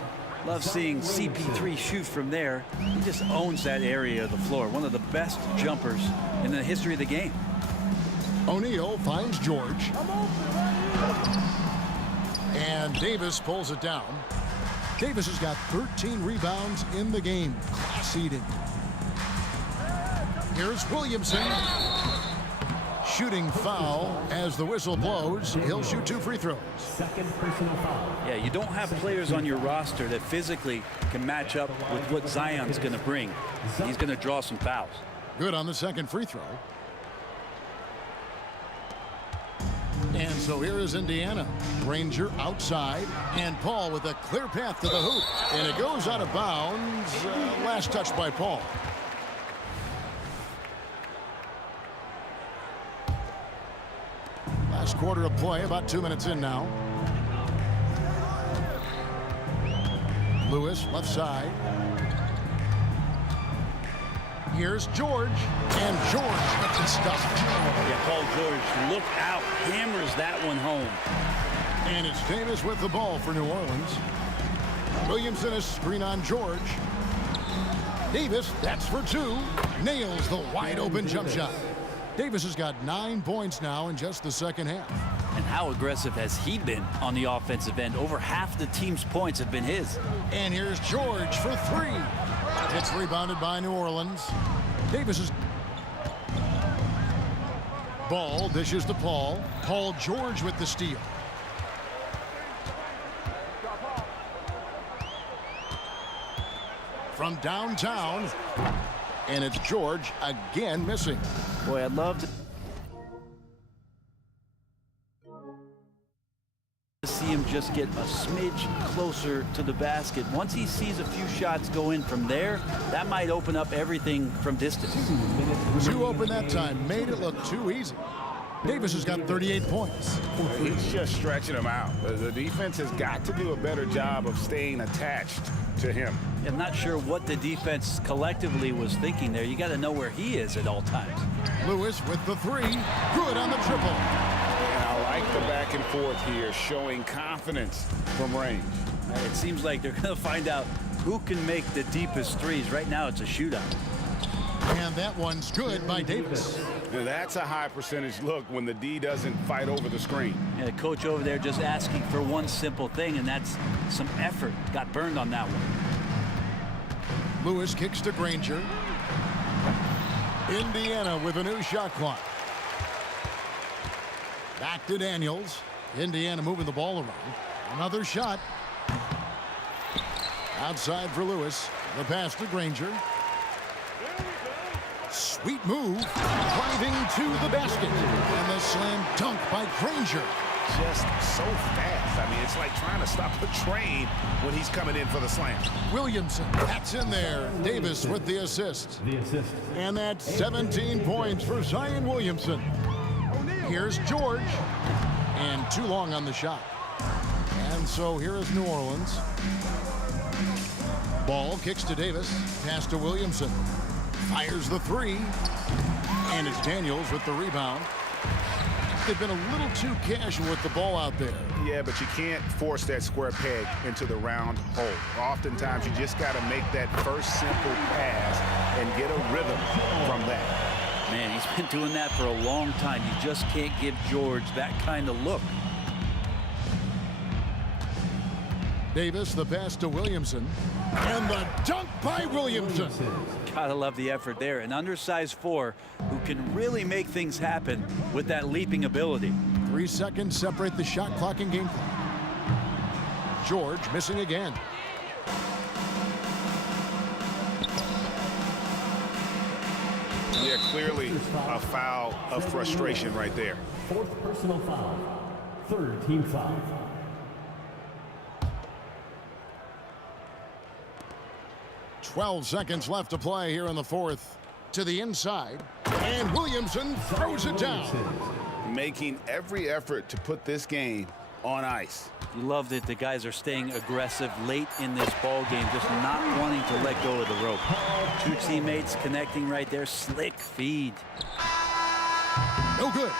Love seeing CP3 shoot from there. He just owns that area of the floor. One of the best jumpers in the history of the game. O'Neal finds George. And Davis pulls it down. Davis has got 13 rebounds in the game. Class eating. Here's Williamson. Shooting foul as the whistle blows. He'll shoot 2 free throws. Second personal foul. Yeah, you don't have players on your roster that physically can match up with what Zion's going to bring. He's going to draw some fouls. Good on the second free throw. And so here is Indiana. Granger outside, and Paul with a clear path to the hoop. And it goes out of bounds. Last touch by Paul. Last quarter of play, about 2 minutes in now. Lewis, left side. Here's George, and George gets it stuffed. Yeah, Paul George, look out, hammers that one home. And it's Davis with the ball for New Orleans. Williamson is screen on George. Davis, that's for 2. Nails the wide open jump shot. Davis has got 9 points now in just the second half. And how aggressive has he been on the offensive end? Over half the team's points have been his. And here's George for 3. It's rebounded by New Orleans. Davis is... Ball dishes to Paul. Paul George with the steal. From downtown. And it's George again missing. Boy, I'd love to see him just get a smidge closer to the basket. Once he sees a few shots go in from there, that might open up everything from distance. 2 open that time. Made it look too easy. Davis has got 38 points. He's just stretching him out. The defense has got to do a better job of staying attached to him. I'm not sure what the defense collectively was thinking there. You got to know where he is at all times. Lewis with the three. Good on the triple. And I like the back and forth here, showing confidence from range. It seems like they're going to find out who can make the deepest threes. Right now, it's a shootout. And that one's good by Davis. Now that's a high percentage look when the D doesn't fight over the screen. Yeah, the coach over there just asking for one simple thing, and that's some effort. Got burned on that one. Lewis kicks to Granger. Indiana with a new shot clock. Back to Daniels. Indiana moving the ball around. Another shot. Outside for Lewis. The pass to Granger. Sweet move. Driving to the basket. And the slam dunk by Granger. Just so fast. I mean, it's like trying to stop a train when he's coming in for the slam. Williamson, that's in there. Davis with the assist. And that's 17 points for Zion Williamson. Here's George. And too long on the shot. And so here is New Orleans. Ball kicks to Davis. Pass to Williamson. Fires the three. And it's Daniels with the rebound. They've been a little too casual with the ball out there. Yeah, but you can't force that square peg into the round hole. Oftentimes, you just got to make that first simple pass and get a rhythm from that. Man, he's been doing that for a long time. You just can't give George that kind of look. Davis, the pass to Williamson. And the dunk by Williamson. Gotta love the effort there. An undersized four who can really make things happen with that leaping ability. 3 seconds separate the shot clock and game clock. George missing again. Yeah, clearly a foul of frustration right there. Fourth personal foul. Third team foul. .12 seconds left to play here in the fourth. To the inside. And Williamson throws it down. Making every effort to put this game on ice. You love that the guys are staying aggressive late in this ball game, just not wanting to let go of the rope. Two teammates connecting right there. Slick feed. No good.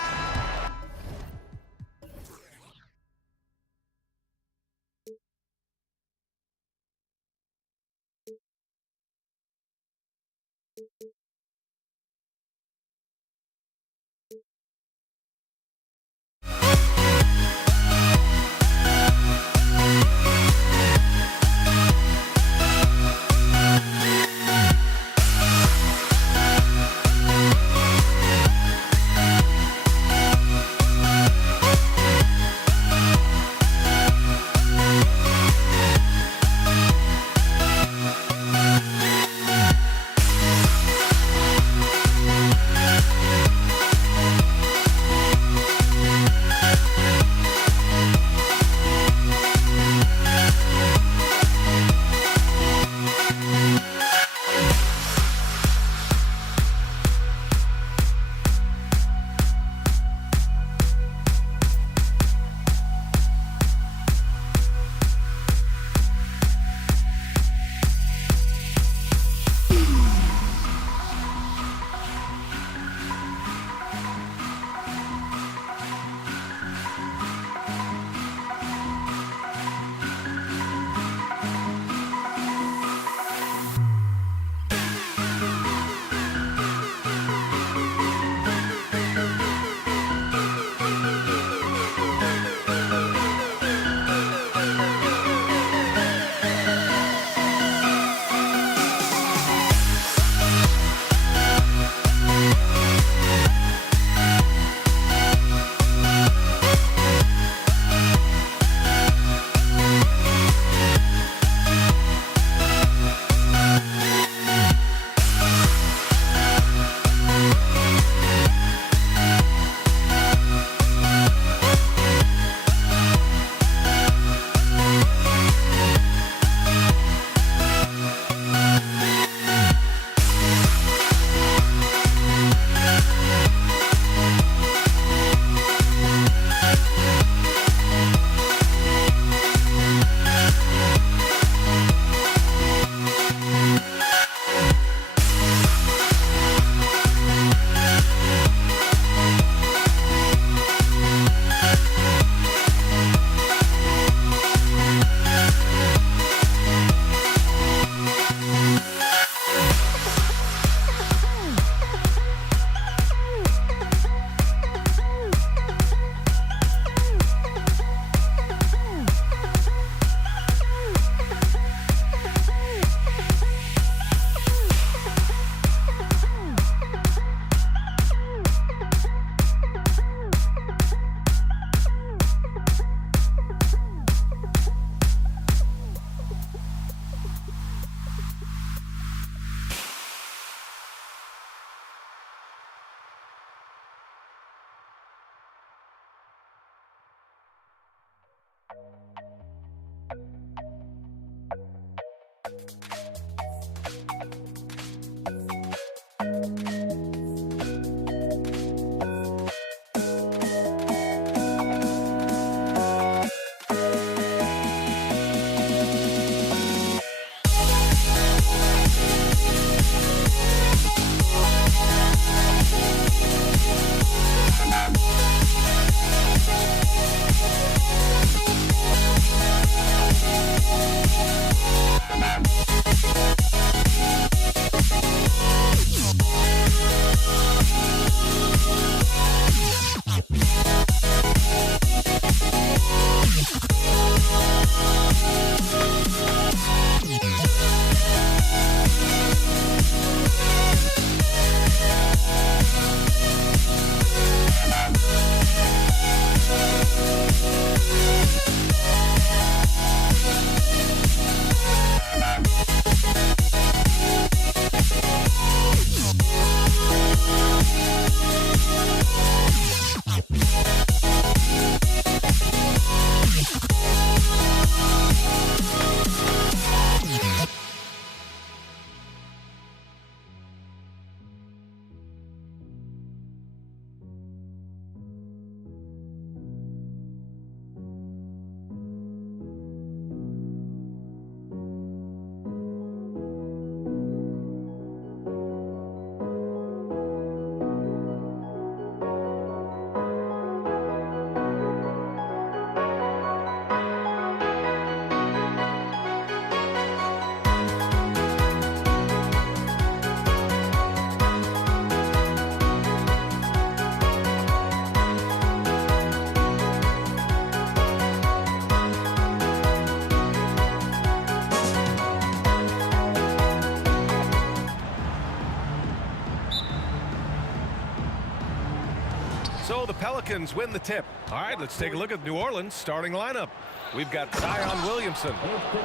So the Pelicans win the tip. All right, let's take a look at New Orleans starting lineup. We've got Zion Williamson.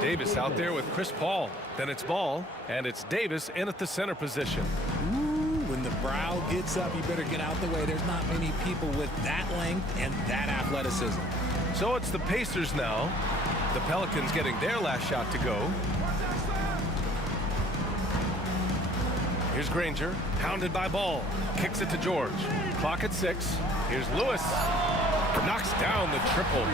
Davis out there with Chris Paul. Then it's Ball, and it's Davis in at the center position. Ooh, when the brow gets up, you better get out the way. There's not many people with that length and that athleticism. So it's the Pacers now. The Pelicans getting their last shot to go. Here's Granger, hounded by Ball. Kicks it to George. Clock at 6. Here's Lewis. Knocks down the triple.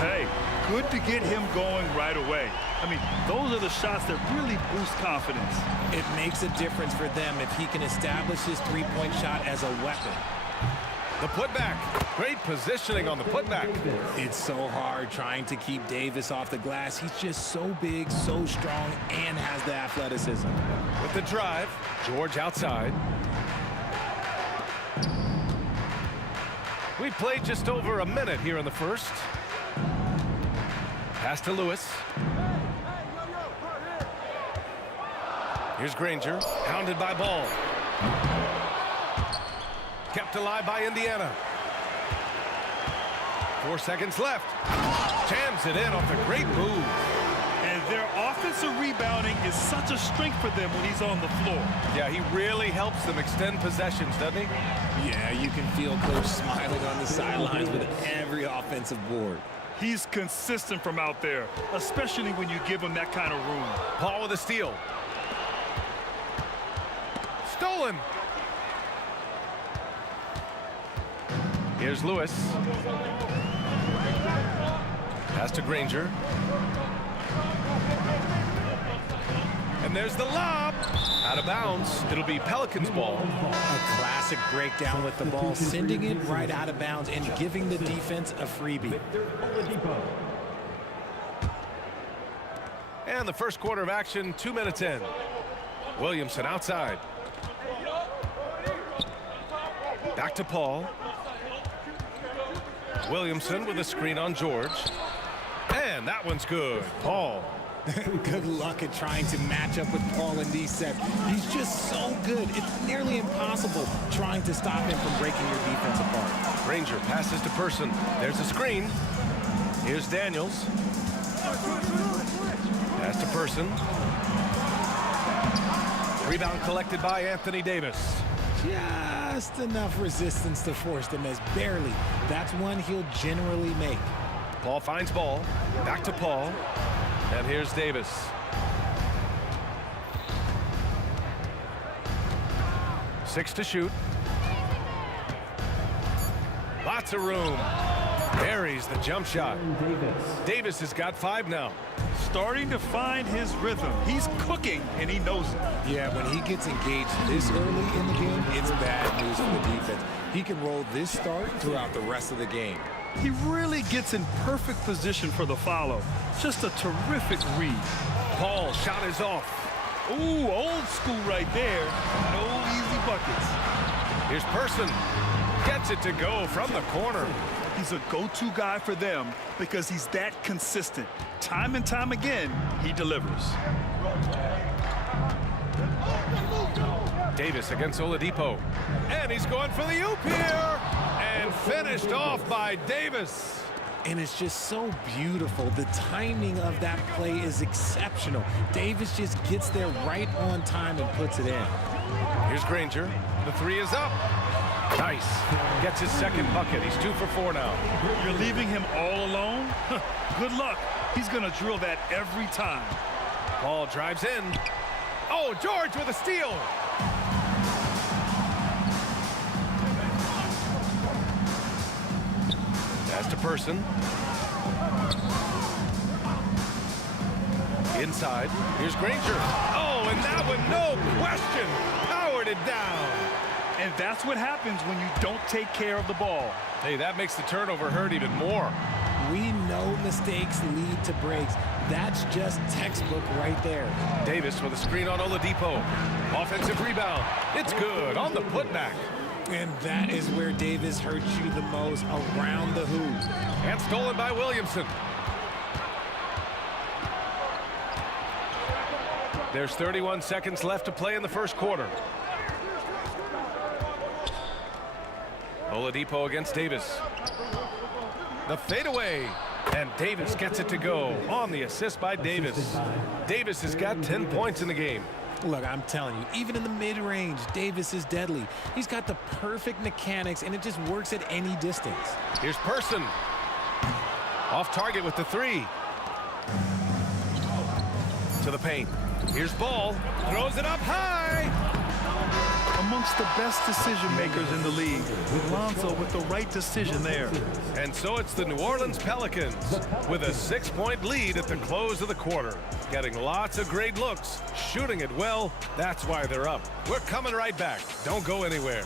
Hey, good to get him going right away. I mean, those are the shots that really boost confidence. It makes a difference for them if he can establish his three-point shot as a weapon. The putback. Great positioning on the putback. It's so hard trying to keep Davis off the glass. He's just so big, so strong, and has the athleticism. With the drive, George outside. We've played just over a minute here in the first. Pass to Lewis. Here's Granger, hounded by Ball. Kept alive by Indiana. 4 seconds left. Jams it in off a great move. And their offensive rebounding is such a strength for them when he's on the floor. Yeah, he really helps them extend possessions, doesn't he? Yeah, you can feel Coach smiling on the sidelines with every offensive board. He's consistent from out there, especially when you give him that kind of room. Paul with a steal. Stolen. Here's Lewis. Pass to Granger. And there's the lob. Out of bounds. It'll be Pelicans ball. A classic breakdown with the ball, sending it right out of bounds and giving the defense a freebie. And the first quarter of action, 2 minutes in. Williamson outside. Back to Paul. Williamson with a screen on George. And that one's good. Paul. Good luck at trying to match up with Paul in these sets. He's just so good. It's nearly impossible trying to stop him from breaking your defense apart. Ranger passes to Person. There's a screen. Here's Daniels. Pass to Person. Rebound collected by Anthony Davis. Just enough resistance to force the miss. Barely. That's one he'll generally make. Paul finds Ball. Back to Paul. And here's Davis. Six to shoot. Lots of room. Buries the jump shot. Davis has got 5 now. Starting to find his rhythm. He's cooking, and he knows it. Yeah, when he gets engaged this early in the game, it's bad news for the defense. He can roll this start throughout the rest of the game. He really gets in perfect position for the follow. Just a terrific read. Paul shot is off. Ooh, old school right there. No easy buckets. Here's Person. Gets it to go from the corner. He's a go-to guy for them because he's that consistent. Time and time again, he delivers. Davis against Oladipo. And he's going for the oop here. And finished off by Davis. And it's just so beautiful. The timing of that play is exceptional. Davis just gets there right on time and puts it in. Here's Granger. The 3 is up. Nice. Gets his second bucket. He's 2 for 4 now. You're leaving him all alone? Good luck. He's going to drill that every time. Paul drives in. Oh, George with a steal. Pass to Person. Inside. Here's Granger. Oh, and that one, no question, powered it down. And that's what happens when you don't take care of the ball. Hey, that makes the turnover hurt even more. We know mistakes lead to breaks. That's just textbook right there. Davis with a screen on Oladipo. Offensive rebound. It's good on the putback. And that is where Davis hurts you the most, around the hoop. And stolen by Williamson. There's 31 seconds left to play in the first quarter. Oladipo against Davis. The fadeaway. And Davis gets it to go on the assist by Davis. Davis has got 10 points in the game. Look, I'm telling you, even in the mid-range, Davis is deadly. He's got the perfect mechanics, and it just works at any distance. Here's Person. Off target with the three. To the paint. Here's Ball. Throws it up high. Amongst the best decision makers in the league. Lonzo with the right decision there. And so it's the New Orleans Pelicans with a 6-point lead at the close of the quarter. Getting lots of great looks, shooting it well. That's why they're up. We're coming right back. Don't go anywhere.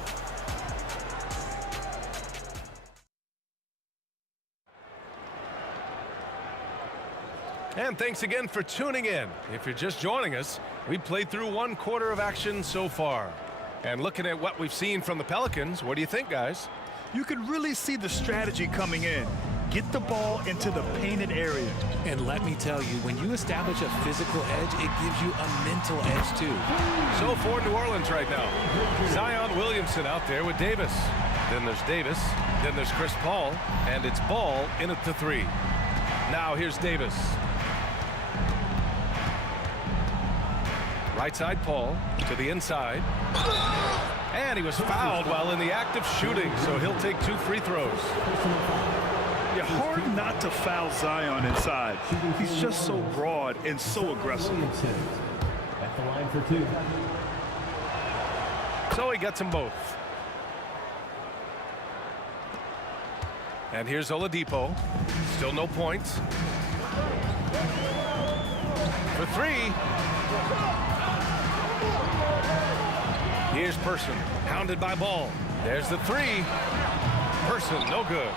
And thanks again for tuning in. If you're just joining us, we played through 1 quarter of action so far. And looking at what we've seen from the Pelicans, what do you think, guys? You can really see the strategy coming in. Get the ball into the painted area. And let me tell you, when you establish a physical edge, it gives you a mental edge too. So for New Orleans right now, Zion Williamson out there with Davis. Then there's Davis. Then there's Chris Paul. And it's Ball in at the 3. Now here's Davis. Right side Paul to the inside. And he was fouled while in the act of shooting, so he'll take 2 free throws. Yeah, hard not to foul Zion inside. He's just so broad and so aggressive. At the line for 2. So he gets them both. And here's Oladipo. Still no points. For 3. Here's Person, hounded by Ball. There's the 3. Person, no good.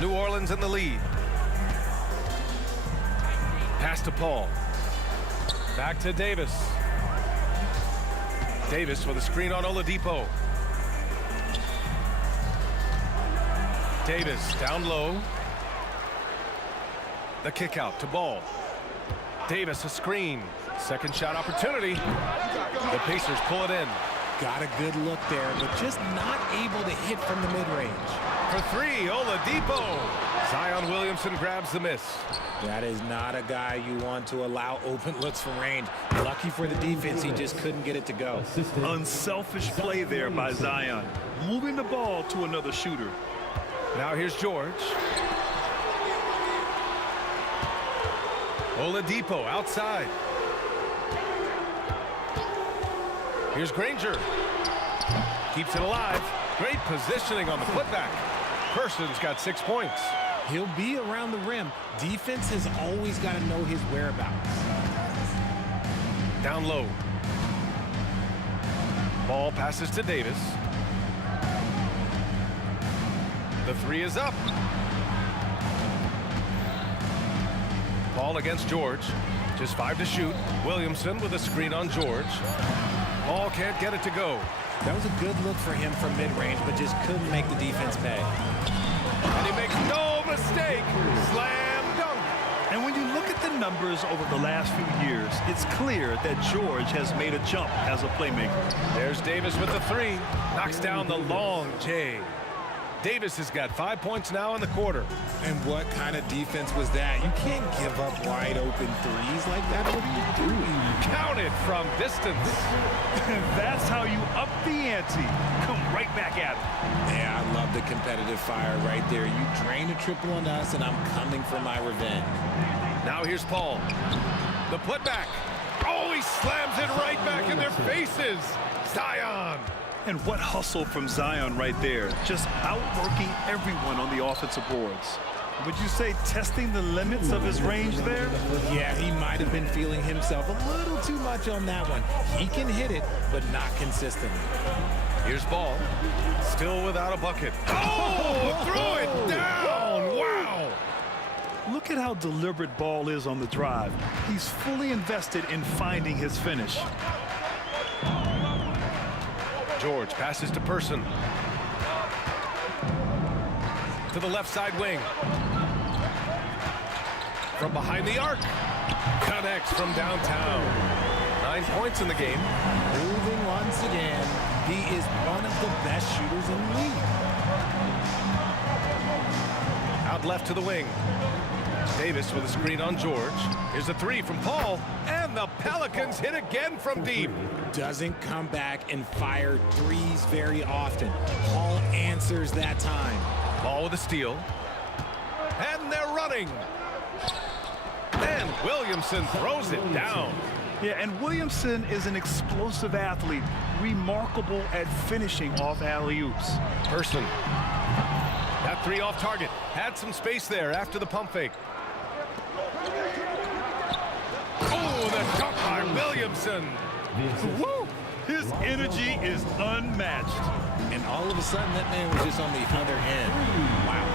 New Orleans in the lead. Pass to Paul. Back to Davis. Davis with a screen on Oladipo. Davis down low. The kick out to Ball. Davis a screen. Second shot opportunity. The Pacers pull it in. Got a good look there, but just not able to hit from the mid-range. For 3, Oladipo. Zion Williamson grabs the miss. That is not a guy you want to allow open looks from range. Lucky for the defense, he just couldn't get it to go. Unselfish play there by Zion. Moving the ball to another shooter. Now here's George. Oladipo outside. Here's Granger. Keeps it alive. Great positioning on the putback. Person's got 6 points. He'll be around the rim. Defense has always got to know his whereabouts. Down low. Ball passes to Davis. The 3 is up. Ball against George. Just 5 to shoot. Williamson with a screen on George. Ball can't get it to go. That was a good look for him from mid-range, but just couldn't make the defense pay. And he makes no mistake. Slam dunk. And when you look at the numbers over the last few years, it's clear that George has made a jump as a playmaker. There's Davis with the 3. Knocks down the long J. Davis has got 5 points now in the quarter. And what kind of defense was that? You can't give up wide open threes like that. What are you doing? Count it from distance. That's how you up the ante. Come right back at it. Yeah, I love the competitive fire right there. You drain a triple on us, and I'm coming for my revenge. Now here's Paul. The putback. Oh, he slams it right back in their faces. Zion. And what hustle from Zion right there. Just outworking everyone on the offensive boards. Would you say testing the limits of his range there? Yeah, he might have been feeling himself a little too much on that one. He can hit it, but not consistently. Here's Ball. Still without a bucket. Oh, throw it down. Wow. Look at how deliberate Ball is on the drive. He's fully invested in finding his finish. George passes to Person. To the left side wing. From behind the arc. Connects from downtown. 9 points in the game. Moving once again. He is one of the best shooters in the league. Out left to the wing. Davis with a screen on George. Here's a three from Paul, and the Pelicans hit again from deep. Doesn't come back and fire threes very often. Paul answers that time. Paul with a steal. And they're running. And Williamson throws it down. Yeah, and Williamson is an explosive athlete, remarkable at finishing off alley-oops. Person. That three off target. Had some space there after the pump fake. Oh, the dunk by Williamson. Woo! His energy is unmatched. And all of a sudden, that man was just on the other end. Wow.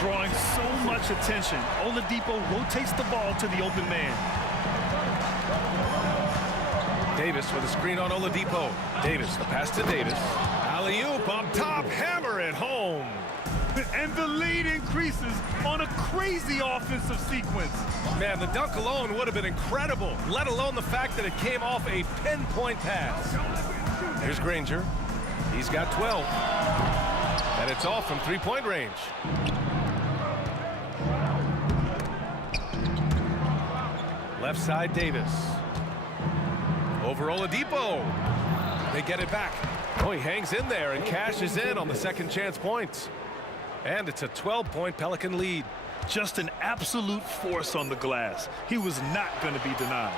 Drawing so much attention, Oladipo rotates the ball to the open man. Davis with a screen on Oladipo. Davis, the pass to Davis. Alley-oop up top, hammer it home. And the lead increases on a crazy offensive sequence. Man, the dunk alone would have been incredible, let alone the fact that it came off a pinpoint pass. Here's Granger. He's got 12. And it's off from three-point range. Left side, Davis. Over Oladipo. They get it back. Oh, he hangs in there and cashes in on the second chance points. And it's a 12-point Pelican lead. Just an absolute force on the glass. He was not going to be denied.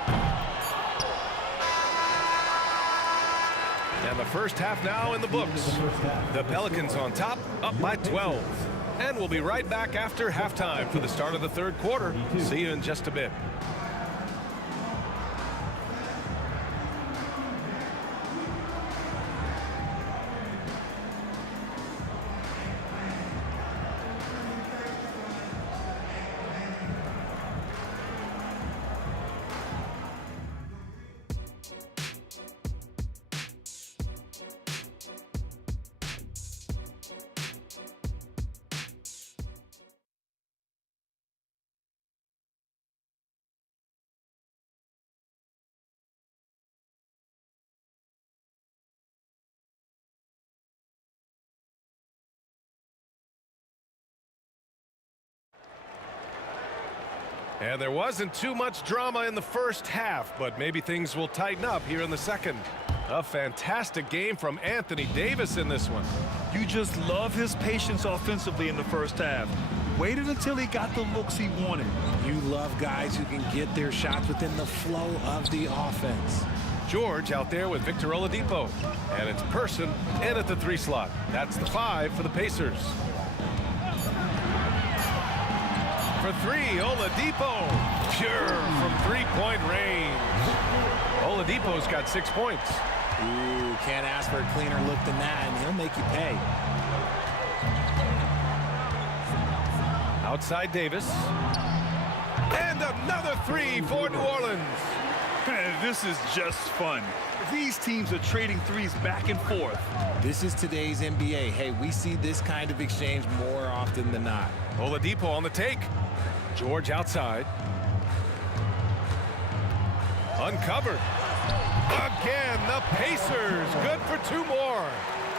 And the first half now in the books. The Pelicans on top, up by 12. And we'll be right back after halftime for the start of the third quarter. See you in just a bit. And there wasn't too much drama in the first half, but maybe things will tighten up here in the second. A fantastic game from Anthony Davis in this one. You just love his patience offensively in the first half. Waited until he got the looks he wanted. You love guys who can get their shots within the flow of the offense. George out there with Victor Oladipo. And it's Person in at the three slot. That's the 5 for the Pacers. For three, Oladipo. Pure from three-point range. Oladipo's got 6 points. Ooh, can't ask for a cleaner look than that, and he'll make you pay. Outside Davis. And another three for New Orleans. This is just fun. These teams are trading threes back and forth. This is today's NBA. Hey, we see this kind of exchange more often than not. Oladipo on the take. George outside. Uncovered. Again, the Pacers. Good for 2 more.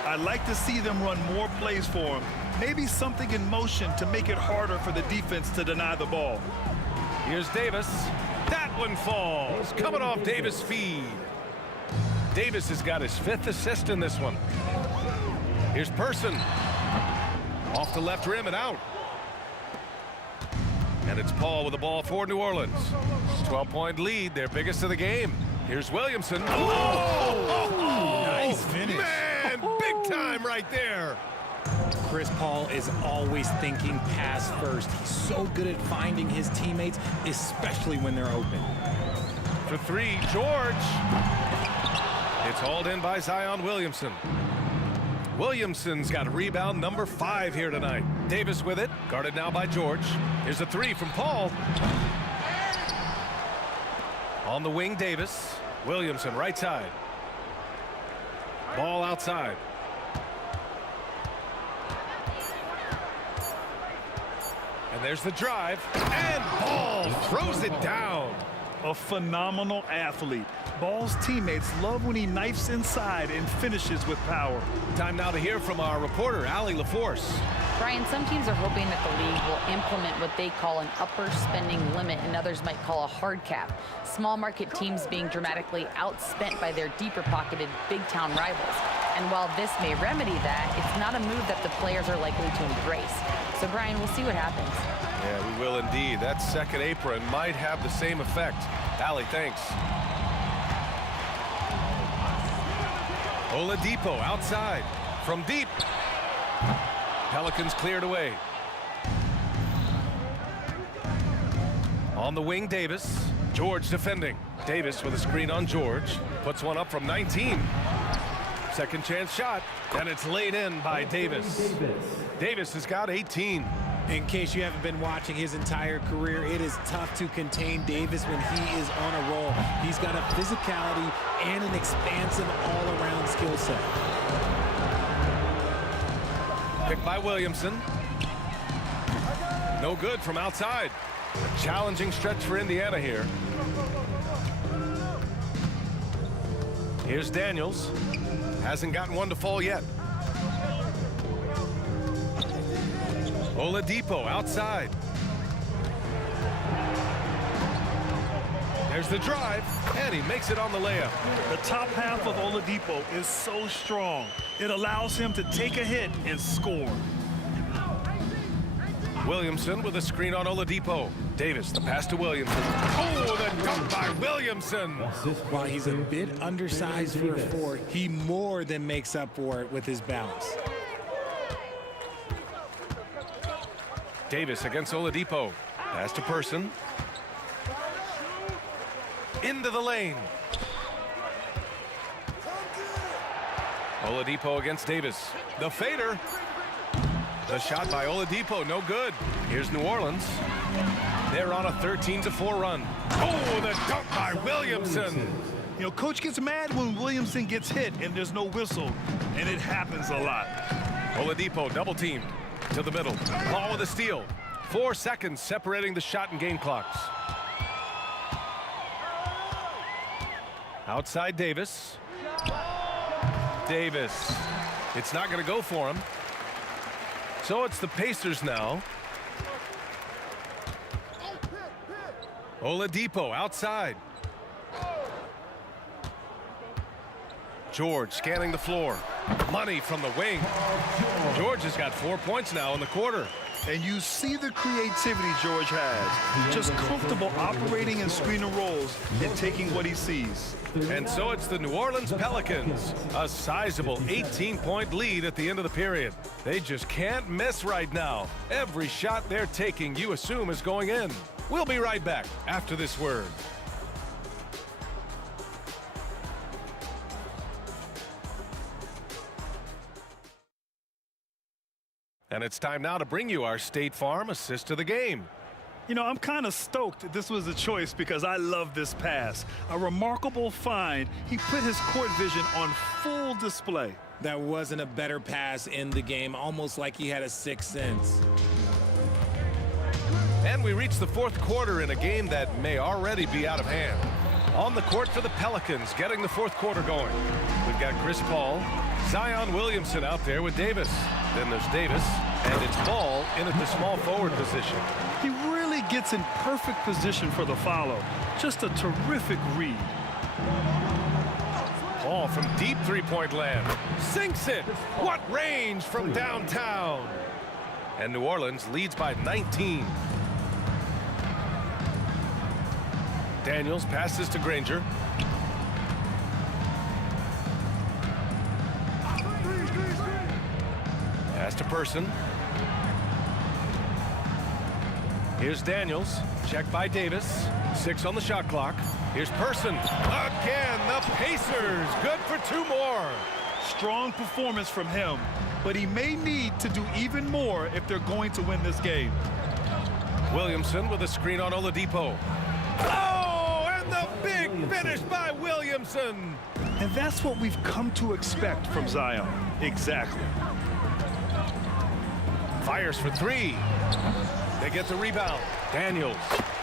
I'd like to see them run more plays for him. Maybe something in motion to make it harder for the defense to deny the ball. Here's Davis. That one falls. Coming off Davis' feed. Davis has got his 5th assist in this one. Here's Person. Off the left rim and out. And it's Paul with the ball for New Orleans. 12-point lead, their biggest of the game. Here's Williamson. Oh! Nice finish. Man, big time right there. Chris Paul is always thinking pass first. He's so good at finding his teammates, especially when they're open. For three, George. It's hauled in by Zion Williamson. Williamson's got rebound number 5 here tonight. Davis with it, guarded now by George. Here's a 3 from Paul. On the wing, Davis. Williamson right side. Ball outside. And there's the drive. And Ball throws it down. A phenomenal athlete. Ball's teammates love when he knifes inside and finishes with power. Time now to hear from our reporter, Allie LaForce. Brian, some teams are hoping that the league will implement what they call an upper spending limit and others might call a hard cap. Small market teams being dramatically outspent by their deeper pocketed big town rivals. And while this may remedy that, it's not a move that the players are likely to embrace. So Brian, we'll see what happens. Yeah, we will indeed. That second apron might have the same effect. Allie, thanks. Oladipo outside from deep. Pelicans cleared away. On the wing, Davis. George defending. Davis with a screen on George. Puts one up from 19. Second chance shot. And it's laid in by Davis. Davis has got 18. In case you haven't been watching his entire career, it is tough to contain Davis when he is on a roll. He's got a physicality and an expansive all-around skill set. Picked by Williamson. No good from outside. A challenging stretch for Indiana here. Here's Daniels. Hasn't gotten one to fall yet. Oladipo outside. There's the drive, and he makes it on the layup. The top half of Oladipo is so strong. It allows him to take a hit and score. Williamson with a screen on Oladipo. Davis, the pass to Williamson. Oh, the dunk by Williamson. While he's a bit undersized for a four, he more than makes up for it with his balance. Davis against Oladipo. Pass to Person. Into the lane. Oladipo against Davis. The fader. The shot by Oladipo, no good. Here's New Orleans. They're on a 13-4 run. Oh, the dunk by Williamson. You know, coach gets mad when Williamson gets hit and there's no whistle, and it happens a lot. Oladipo double teamed to the middle. Ball with a steal. 4 seconds separating the shot and game clocks. Outside Davis. Davis. It's not going to go for him. So it's the Pacers now. Oladipo outside. George scanning the floor. Money from the wing. George has got 4 points now in the quarter. And you see the creativity George has. Just comfortable operating in screen and rolls and taking what he sees. And so it's the New Orleans Pelicans. A sizable 18-point lead at the end of the period. They just can't miss right now. Every shot they're taking, you assume, is going in. We'll be right back after this word. And it's time now to bring you our State Farm assist to the game. You know, I'm kind of stoked this was a choice because I love this pass. A remarkable find. He put his court vision on full display. That wasn't a better pass in the game, almost like he had a sixth sense. And we reach the fourth quarter in a game that may already be out of hand. On the court for the Pelicans, getting the fourth quarter going. We've got Chris Paul, Zion Williamson out there with Davis. Then there's Davis, and it's Ball in at the small forward position. He really gets in perfect position for the follow. Just a terrific read. Ball from deep three-point land. Sinks it. What range from downtown. And New Orleans leads by 19. Daniels passes to Granger. Pass to Person. Here's Daniels. Checked by Davis. 6 on the shot clock. Here's Person. Again, the Pacers. Good for 2 more. Strong performance from him, but he may need to do even more if they're going to win this game. Williamson with a screen on Oladipo. Oh, and the big finish by Williamson. And that's what we've come to expect from Zion. Exactly. Fires for 3. They get the rebound. Daniels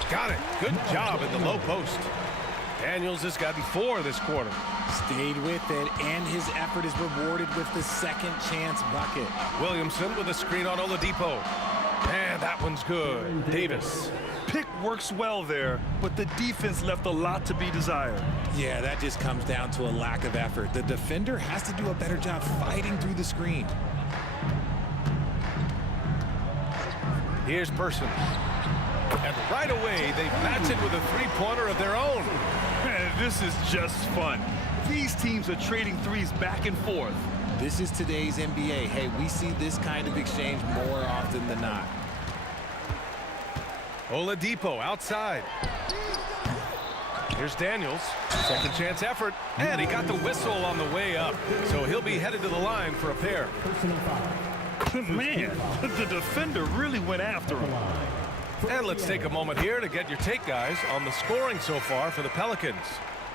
got it. Good job in the low post. Daniels has gotten 4 this quarter. Stayed with it, and his effort is rewarded with the second chance bucket. Williamson with a screen on Oladipo. And that one's good. Davis. Pick works well there, but the defense left a lot to be desired. Yeah, that just comes down to a lack of effort. The defender has to do a better job fighting through the screen. Here's Person. And right away, they match it with a three-pointer of their own. Man, this is just fun. These teams are trading threes back and forth. This is today's NBA. Hey, we see this kind of exchange more often than not. Oladipo outside. Here's Daniels. Second chance effort. And he got the whistle on the way up. So he'll be headed to the line for a pair. Man, the defender really went after him. And let's take a moment here to get your take, guys, on the scoring so far for the Pelicans.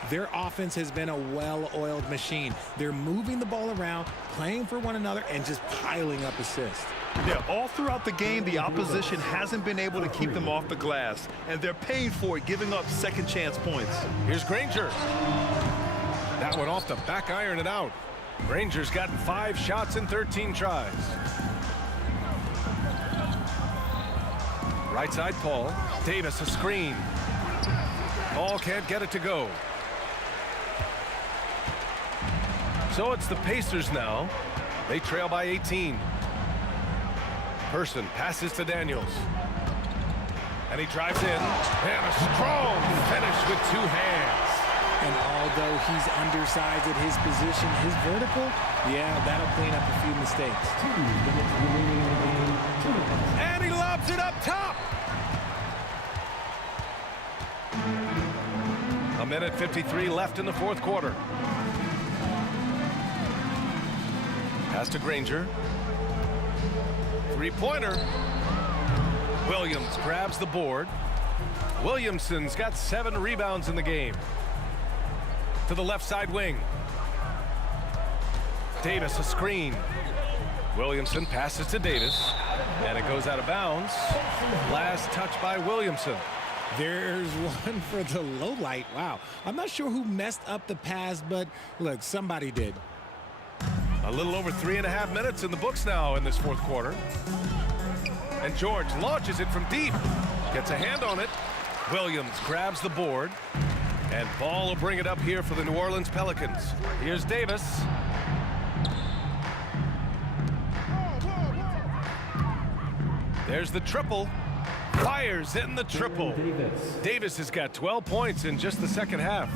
Their offense has been a well-oiled machine. They're moving the ball around, playing for one another, and just piling up assists. Yeah, all throughout the game, the opposition hasn't been able to keep them off the glass, and they're paying for it, giving up second chance points. Here's Granger. That one off the back iron and out. Granger's gotten 5 shots in 13 tries. Right side, Paul. Davis, a screen. Paul can't get it to go. So it's the Pacers now. They trail by 18. Person passes to Daniels. And he drives in. And a strong finish with 2 hands. And although he's undersized at his position, his vertical, yeah, that'll clean up a few mistakes. 2 minutes remaining in the game. 2 minutes. And he lobs it up top. 1:53 left in the fourth quarter. Pass to Granger. Three-pointer. Williams grabs the board. Williamson's got 7 rebounds in the game. To the left side wing. Davis, a screen. Williamson passes to Davis. And it goes out of bounds. Last touch by Williamson. There's one for the low light. Wow. I'm not sure who messed up the pass, but look, somebody did. A little over 3.5 minutes in the books now in this fourth quarter. And George launches it from deep. Gets a hand on it. Williams grabs the board. And Ball will bring it up here for the New Orleans Pelicans. Here's Davis. There's the triple. Fires in the triple. Davis has got 12 points in just the second half.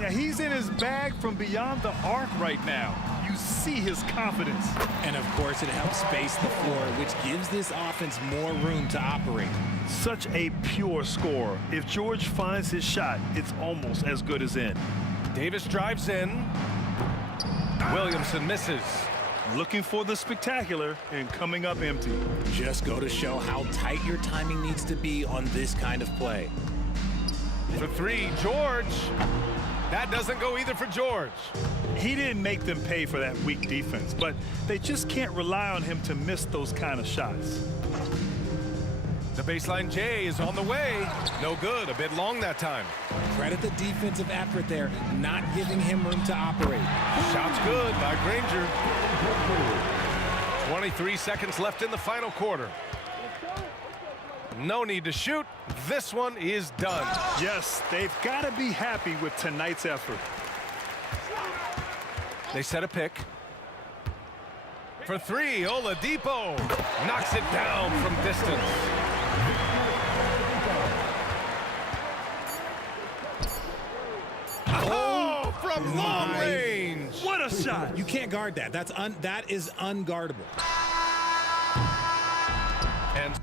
Yeah, he's in his bag from beyond the arc right now. You see his confidence. And of course, it helps space the floor, which gives this offense more room to operate. Such a pure scorer. If George finds his shot, it's almost as good as in. Davis drives in. Williamson misses. Looking for the spectacular and coming up empty. Just go to show how tight your timing needs to be on this kind of play. For 3, George. That doesn't go either for George. He didn't make them pay for that weak defense, but they just can't rely on him to miss those kind of shots. The baseline J is on the way. No good. A bit long that time. Credit the defensive effort there, not giving him room to operate. Shot's good by Granger. 23 seconds left in the final quarter. No need to shoot. This one is done. Yes, they've got to be happy with tonight's effort. They set a pick. For 3, Oladipo knocks it down from distance. Oh, from long range. What a shot. You can't guard that. That is unguardable. And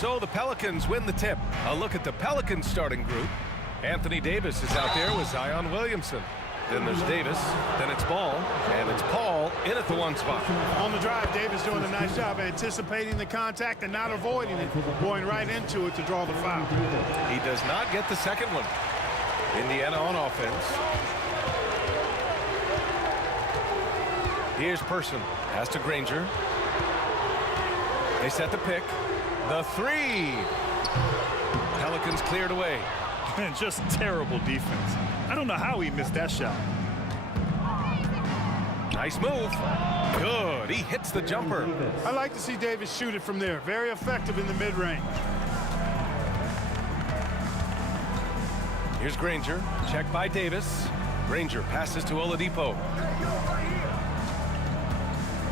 So the Pelicans win the tip. A look at the Pelicans starting group. Anthony Davis is out there with Zion Williamson. Then there's Davis, then it's Ball, and it's Paul in at the one spot. On the drive, Davis doing a nice job anticipating the contact and not avoiding it, going right into it to draw the foul. He does not get the second one. Indiana on offense. Here's Person. Pass to Granger. They set the pick. The three. Pelicans cleared away. And just terrible defense. I don't know how he missed that shot. Nice move. Good. He hits the jumper. I like to see Davis shoot it from there. Very effective in the mid-range. Here's Granger. Check by Davis. Granger passes to Oladipo.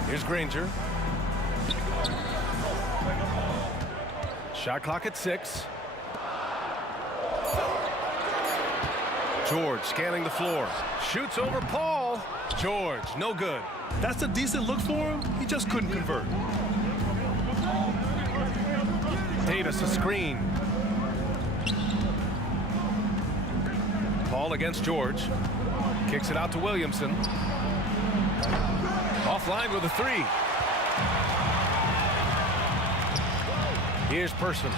Here's Granger. Shot clock at 6. George scanning the floor. Shoots over Paul. George, no good. That's a decent look for him. He just couldn't convert. Davis a screen. Paul against George. Kicks it out to Williamson. Offline with a 3. Here's Person.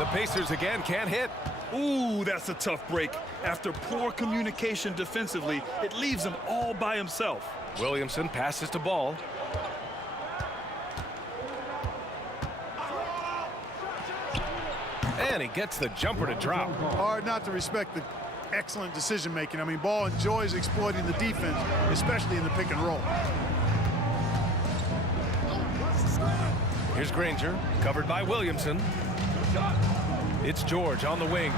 The Pacers again can't hit. Ooh, that's a tough break. After poor communication defensively, it leaves him all by himself. Williamson passes to Ball. And he gets the jumper to drop. Hard not to respect the excellent decision making. I mean, Ball enjoys exploiting the defense, especially in the pick and roll. Here's Granger, covered by Williamson. It's George on the wing.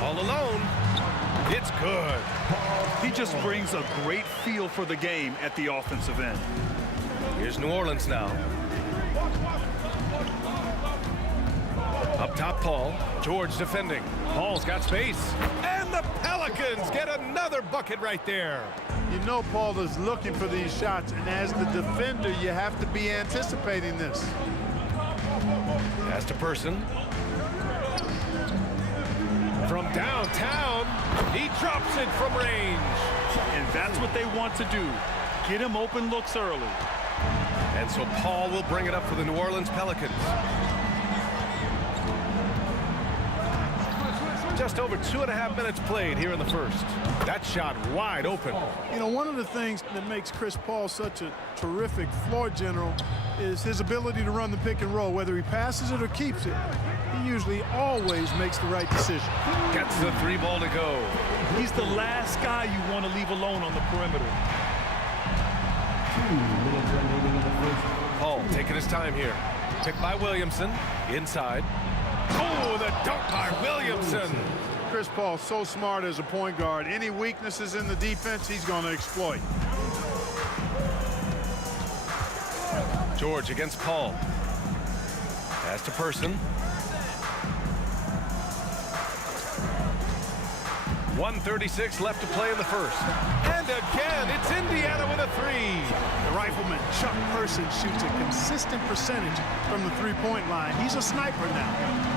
All alone. It's good. He just brings a great feel for the game at the offensive end. Here's New Orleans now. Up top, Paul. George defending. Paul's got space. And the Pelicans get another bucket right there. You know Paul is looking for these shots, and as the defender, you have to be anticipating this. Pass to Person. From downtown, he drops it from range. And that's what they want to do. Get him open looks early. And so Paul will bring it up for the New Orleans Pelicans. Just over 2.5 minutes played here in the first. That shot wide open. You know, one of the things that makes Chris Paul such a terrific floor general is his ability to run the pick and roll. Whether he passes it or keeps it, he usually always makes the right decision. Gets the 3 ball to go. He's the last guy you want to leave alone on the perimeter. 2 minutes remaining in the first. Paul taking his time here. Picked by Williamson. Inside. Oh, the dunk by Williamson. Chris Paul so smart as a point guard. Any weaknesses in the defense, he's going to exploit. George against Paul. Pass to Person. 1:36 left to play in the first. And again, it's Indiana with a 3. The rifleman, Chuck Person, shoots a consistent percentage from the three-point line. He's a sniper now.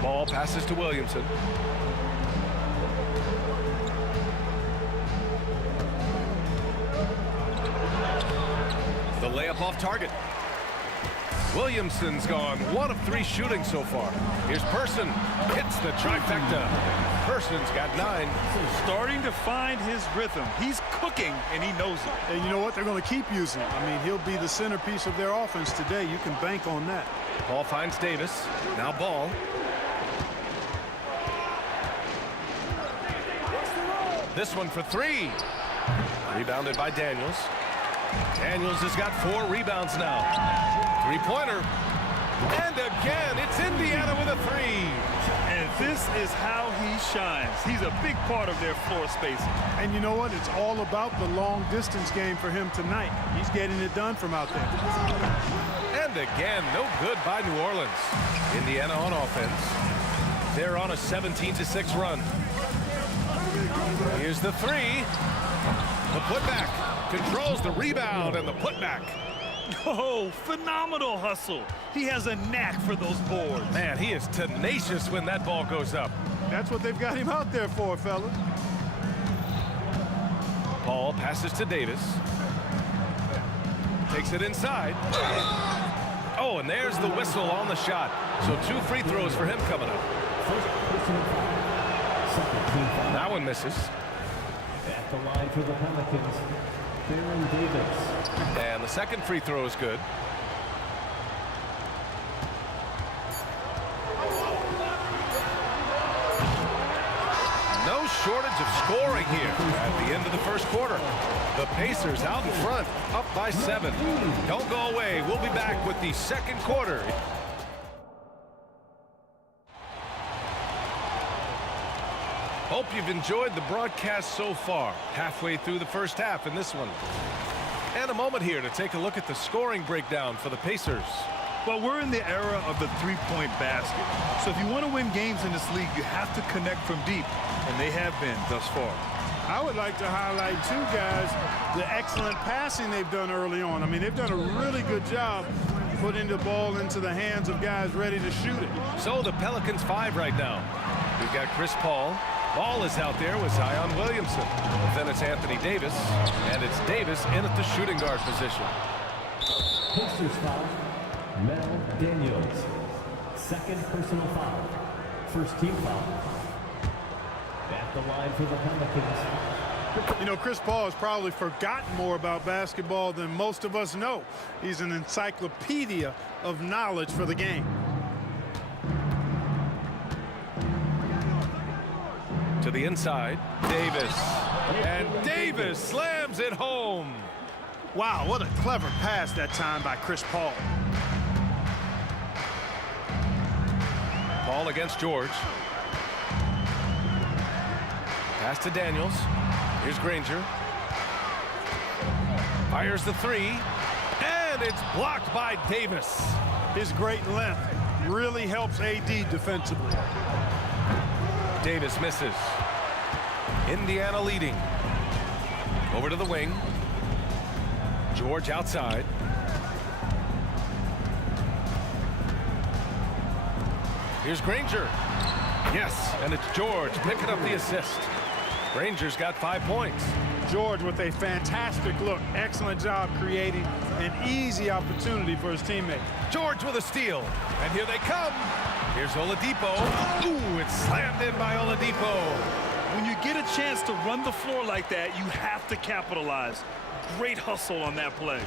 Ball passes to Williamson. The layup off target. Williamson's gone 1 of 3 shooting so far. Here's Person. Hits the trifecta. Person's got 9. Starting to find his rhythm. He's cooking, and he knows it. And you know what? They're going to keep using him. I mean, he'll be the centerpiece of their offense today. You can bank on that. Paul finds Davis. Now Ball. This one for 3. Rebounded by Daniels. Daniels has got 4 rebounds now. 3-pointer. And again, it's Indiana with a 3. And this is how he shines. He's a big part of their floor spacing. And you know what? It's all about the long distance game for him tonight. He's getting it done from out there. And again, no good by New Orleans. Indiana on offense. They're on a 17-6 run. Here's the 3. The putback. Controls the rebound and the putback. Oh, phenomenal hustle. He has a knack for those boards. Man, he is tenacious when that ball goes up. That's what they've got him out there for, fellas. Paul passes to Davis. Takes it inside. Oh, and there's the whistle on the shot. So 2 free throws for him coming up. That one misses. At the line for the Pelicans, Baron Davis. And the second free throw is good. No shortage of scoring here at the end of the first quarter. The Pacers out in front, up by 7. Don't go away. We'll be back with the second quarter. Hope you've enjoyed the broadcast so far. Halfway through the first half in this one. And a moment here to take a look at the scoring breakdown for the Pacers. Well, we're in the era of the three-point basket. So if you want to win games in this league, you have to connect from deep, and they have been thus far. I would like to highlight, too, guys, the excellent passing they've done early on. I mean, they've done a really good job putting the ball into the hands of guys ready to shoot it. So the Pelicans 5 right now. We've got Chris Paul. Ball is out there with Zion Williamson. Then it's Anthony Davis, and it's Davis in at the shooting guard position. Pacers foul, Mel Daniels. Second personal foul. First team foul. At the line for the Pelicans. You know, Chris Paul has probably forgotten more about basketball than most of us know. He's an encyclopedia of knowledge for the game. To the inside, Davis. And Davis slams it home. Wow, what a clever pass that time by Chris Paul. Paul against George. Pass to Daniels. Here's Granger. Fires the three. And it's blocked by Davis. His great length really helps AD defensively. Davis misses. Indiana leading. Over to the wing. George outside. Here's Granger. Yes, and it's George picking up the assist. Granger's got 5 points. George with a fantastic look. Excellent job creating an easy opportunity for his teammate. George with a steal. And here they come. Here's Oladipo. Ooh, it's slammed in by Oladipo. When you get a chance to run the floor like that, you have to capitalize. Great hustle on that play.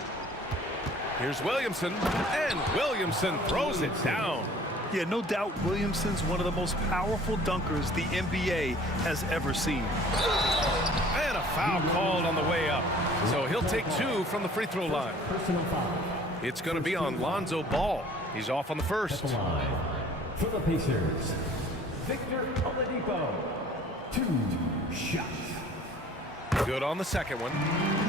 Here's Williamson, and Williamson throws it down. Yeah, no doubt Williamson's one of the most powerful dunkers the NBA has ever seen. And a foul called on the way up. So he'll take 2 from the free throw line. It's going to be on Lonzo Ball. He's off on the first. At the line for the Pacers, Victor Oladipo. 2 shots. Good on the second one.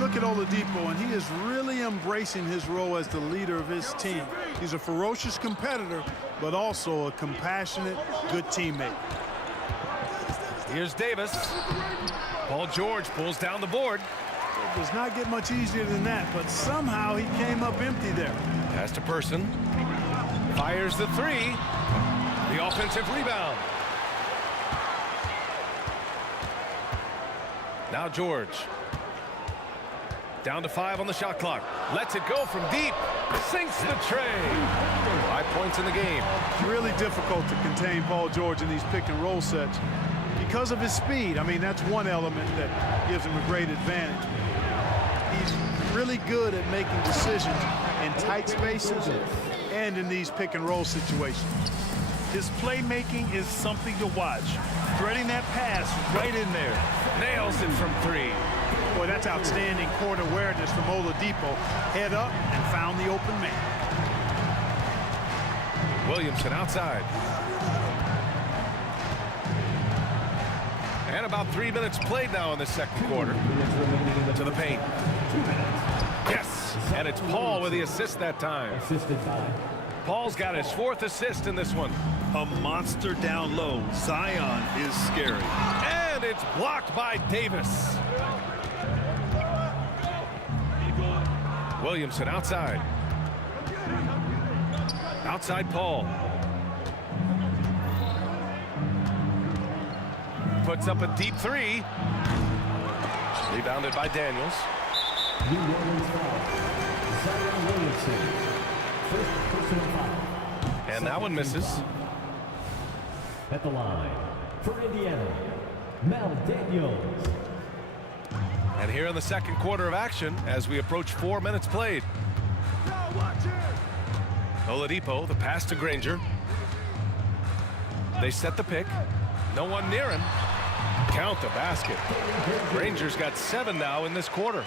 Look at Oladipo, and he is really embracing his role as the leader of his team. He's a ferocious competitor, but also a compassionate, good teammate. Here's Davis. Paul George pulls down the board. It does not get much easier than that, but somehow he came up empty there. Pass to Person. Fires the three. The offensive rebound. Now George. Down to 5 on the shot clock. Lets it go from deep. Sinks the tray. 5 points in the game. Really difficult to contain Paul George in these pick and roll sets because of his speed. I mean, that's one element that gives him a great advantage. He's really good at making decisions in tight spaces and in these pick and roll situations. His playmaking is something to watch. Threading that pass right in there. Nails it from 3. Boy, that's outstanding court awareness from Oladipo. Head up and found the open man. Williamson outside. And about 3 minutes played now in the second quarter. To the paint. Yes, and it's Paul with the assist that time. Assisted by Paul's got his 4th assist in this one. A monster down low. Zion is scary. And it's blocked by Davis. Williamson outside. Outside Paul. Puts up a deep 3. Rebounded by Daniels. New Orleans foul. Zion Williamson. First personal foul. And that one misses. At the line for Indiana, Mel Daniels. And here in the second quarter of action as we approach 4 minutes played. Oladipo, the pass to Granger. They set the pick. No one near him. Count the basket. Granger's got 7 now in this quarter.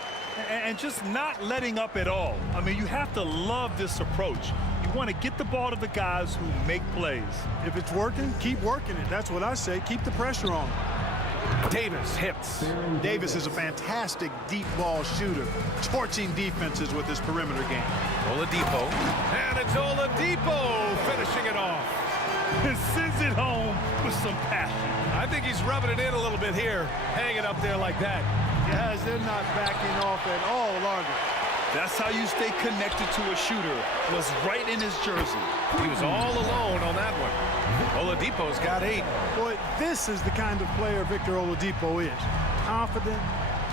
And just not letting up at all. I mean, you have to love this approach. You want to get the ball to the guys who make plays. If it's working, keep working it. That's what I say. Keep the pressure on. Davis hits. Davis is a fantastic deep ball shooter, torching defenses with his perimeter game. Oladipo. And it's Oladipo finishing it off. And sends it home with some passion. I think he's rubbing it in a little bit here, hanging up there like that. Guys, they're not backing off at all, are they? That's how you stay connected to a shooter. Was right in his jersey. He was all alone on that one. Oladipo's got 8. Boy, this is the kind of player Victor Oladipo is. Confident,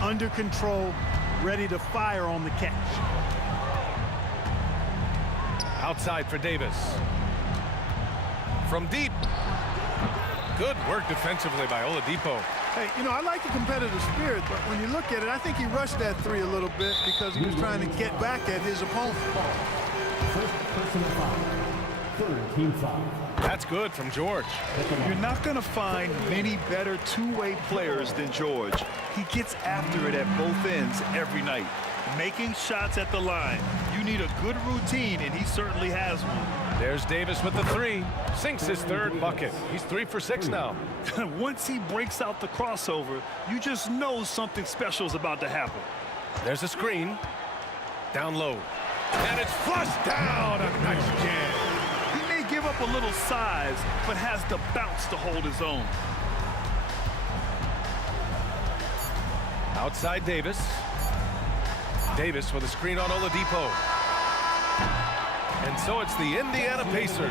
under control, ready to fire on the catch. Outside for Davis. From deep. Good work defensively by Oladipo. Hey, you know, I like the competitive spirit, but when you look at it, I think he rushed that 3 a little bit because he was trying to get back at his opponent. First personal foul. Third team foul. That's good from George. You're not going to find many better two-way players than George. He gets after it at both ends every night. Making shots at the line. You need a good routine, and he certainly has one. There's Davis with the 3. Sinks his 3rd bucket. He's 3 for 6 now. Once he breaks out the crossover, you just know something special is about to happen. There's a screen. Down low. And it's flushed down. A nice jam. He may give up a little size, but has the bounce to hold his own. Outside Davis. Davis with a screen on Oladipo. And so it's the Indiana Pacers.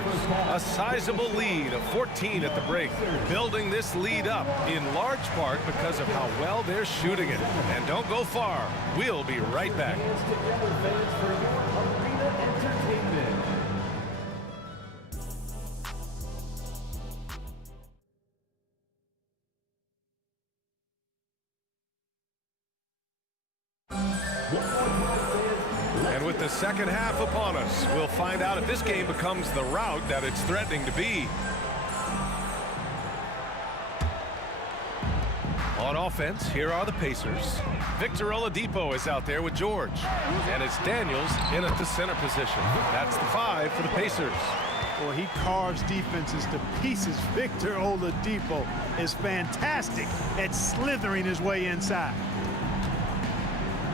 A sizable lead of 14 at the break. Building this lead up in large part because of how well they're shooting it. And don't go far. We'll be right back. And with the second half upon us, we'll find out if this game becomes the rout that it's threatening to be. On offense, here are the Pacers. Victor Oladipo is out there with George. And it's Daniels in at the center position. That's the 5 for the Pacers. Boy, he carves defenses to pieces. Victor Oladipo is fantastic at slithering his way inside.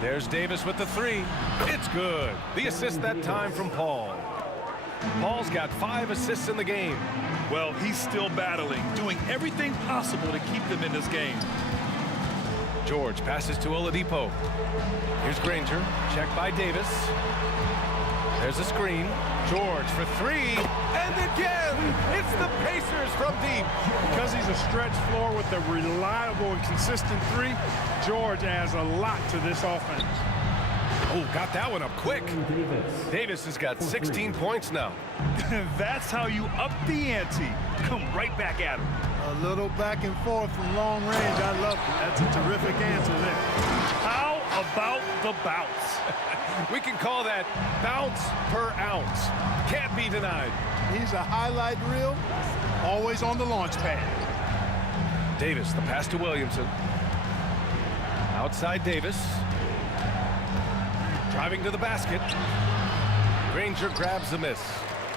There's Davis with the 3. It's good. The assist that time from Paul. Paul's got 5 assists in the game. Well, he's still battling, doing everything possible to keep them in this game. George passes to Oladipo. Here's Granger. Checked by Davis. There's a screen. George for 3. And again, it's the Pacers from deep. Because he's a stretch floor with a reliable and consistent 3, George adds a lot to this offense. Oh, got that one up quick. Davis has got 16 points now. That's how you up the ante. Come right back at him. A little back and forth from long range. I love it. That's a terrific answer there. How about the bounce? We can call that bounce per ounce. Can't be denied. He's a highlight reel, always on the launch pad. Davis, the pass to Williamson. Outside Davis. Driving to the basket. Granger grabs the miss.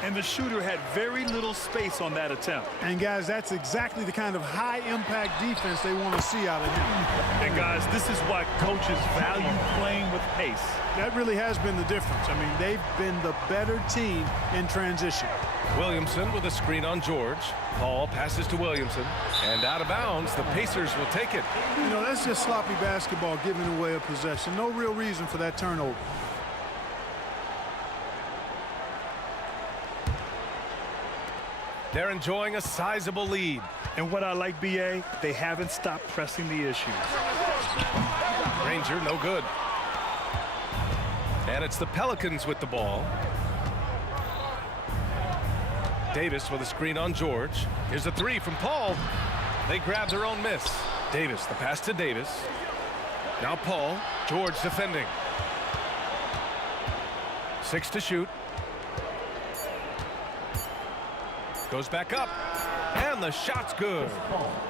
And the shooter had very little space on that attempt. And guys, that's exactly the kind of high-impact defense they want to see out of him. And guys, this is why coaches value playing with pace. That really has been the difference. I mean, they've been the better team in transition. Williamson with a screen on George. Paul passes to Williamson. And out of bounds, the Pacers will take it. You know, that's just sloppy basketball, giving away a possession. No real reason for that turnover. They're enjoying a sizable lead. And what I like, B.A., they haven't stopped pressing the issue. Granger, no good. And it's the Pelicans with the ball. Davis with a screen on George. Here's a 3 from Paul. They grab their own miss. Davis, the pass to Davis. Now Paul. George defending. 6 to shoot. Goes back up. And the shot's good.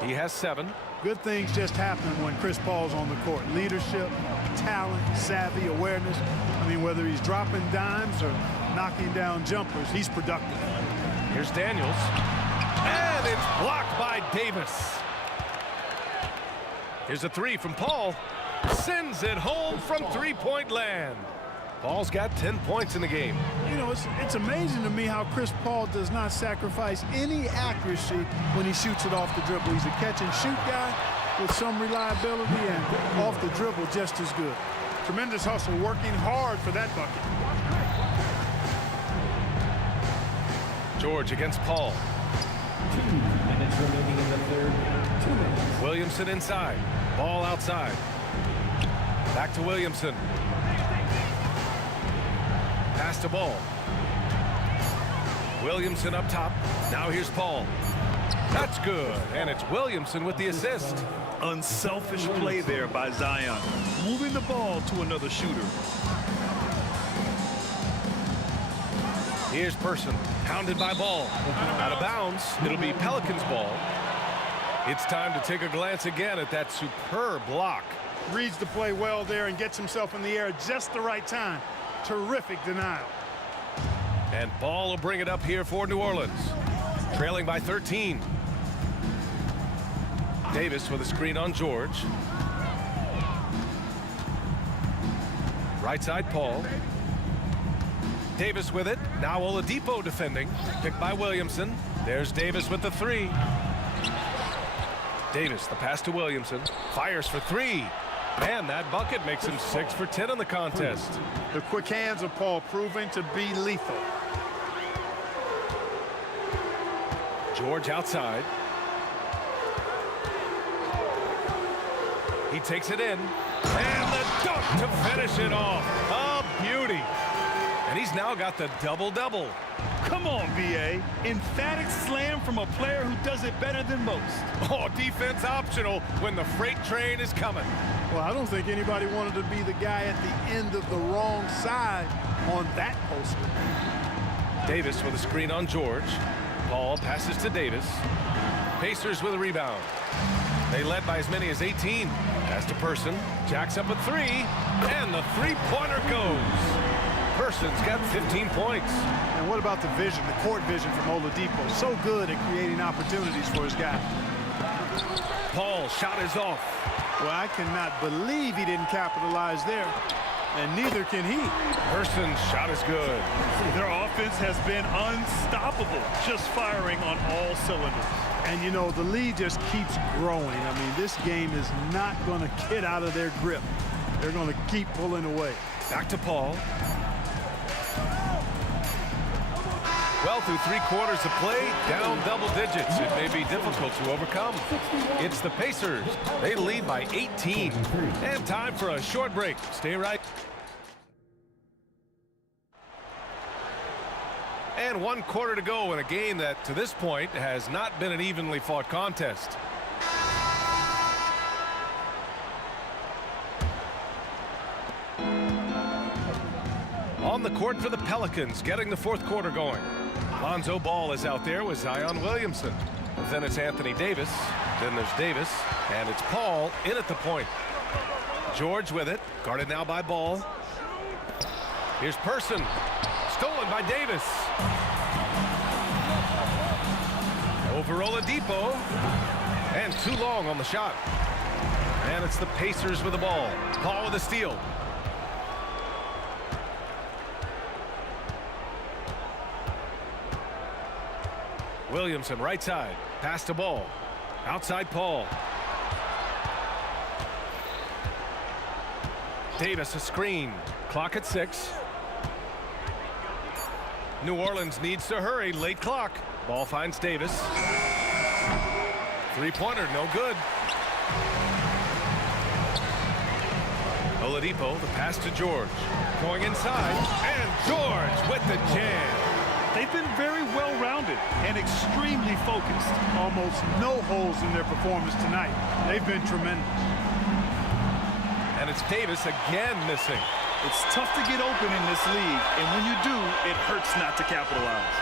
He has 7. Good things just happen when Chris Paul's on the court. Leadership, talent, savvy, awareness. I mean, whether he's dropping dimes or knocking down jumpers, he's productive. Here's Daniels. And it's blocked by Davis. Here's a three from Paul. Sends it home from three-point land. Paul's got 10 points in the game. You know, it's amazing to me how Chris Paul does not sacrifice any accuracy when he shoots it off the dribble. He's a catch-and-shoot guy with some reliability, and off the dribble just as good. Tremendous hustle, working hard for that bucket. George against Paul. 2 minutes remaining in the third. 2 minutes. Williamson inside. Ball outside. Back to Williamson. Pass to Ball. Williamson up top. Now here's Paul. That's good. And it's Williamson with the assist. Unselfish play there by Zion. Moving the ball to another shooter. Here's Person. Pounded by Ball. Out of bounds. It'll be Pelicans ball. It's time to take a glance again at that superb block. Reads the play well there and gets himself in the air at just the right time. Terrific denial. And Ball will bring it up here for New Orleans. Trailing by 13. Davis with a screen on George. Right side Paul. Davis with it. Now Oladipo defending. Picked by Williamson. There's Davis with the three. Davis, the pass to Williamson. Fires for three. And that bucket makes him 6 for 10 in the contest. The quick hands of Paul proving to be lethal. George outside. He takes it in. And the dunk to finish it off. A beauty. And he's now got the double-double. Come on, B.A. Emphatic slam from a player who does it better than most. Oh, defense optional when the freight train is coming. Well, I don't think anybody wanted to be the guy at the end of the wrong side on that poster. Davis with a screen on George. Paul passes to Davis. Pacers with a rebound. They led by as many as 18. Pass to Person. Jacks up a three. And the three-pointer goes. Person's got 15 points. And what about the vision, the court vision from Oladipo? So good at creating opportunities for his guy. Paul shot is off. Well, I cannot believe he didn't capitalize there. And neither can he. Person's shot is good. Their offense has been unstoppable, just firing on all cylinders. And, you know, the lead just keeps growing. I mean, this game is not going to get out of their grip. They're going to keep pulling away. Back to Paul. Well, through 3 quarters of play, down double digits. It may be difficult to overcome. It's the Pacers. They lead by 18. And time for a short break. Stay right. And 1 quarter to go in a game that, to this point, has not been an evenly fought contest. On the court for the Pelicans, getting the 4th quarter going. Lonzo Ball is out there with Zion Williamson. Then it's Anthony Davis. Then there's Davis. And it's Paul in at the point. George with it. Guarded now by Ball. Here's Person. Stolen by Davis. Over Oladipo. And too long on the shot. And it's the Pacers with the ball. Paul with a steal. Williamson right side. Pass to Ball. Outside Paul. Davis a screen. Clock at 6. New Orleans needs to hurry. Late clock. Ball finds Davis. Three-pointer, no good. Oladipo, the pass to George. Going inside. And George with the jam. They've been very well-rounded and extremely focused. Almost no holes in their performance tonight. They've been tremendous. And it's Davis again missing. It's tough to get open in this league, and when you do, it hurts not to capitalize.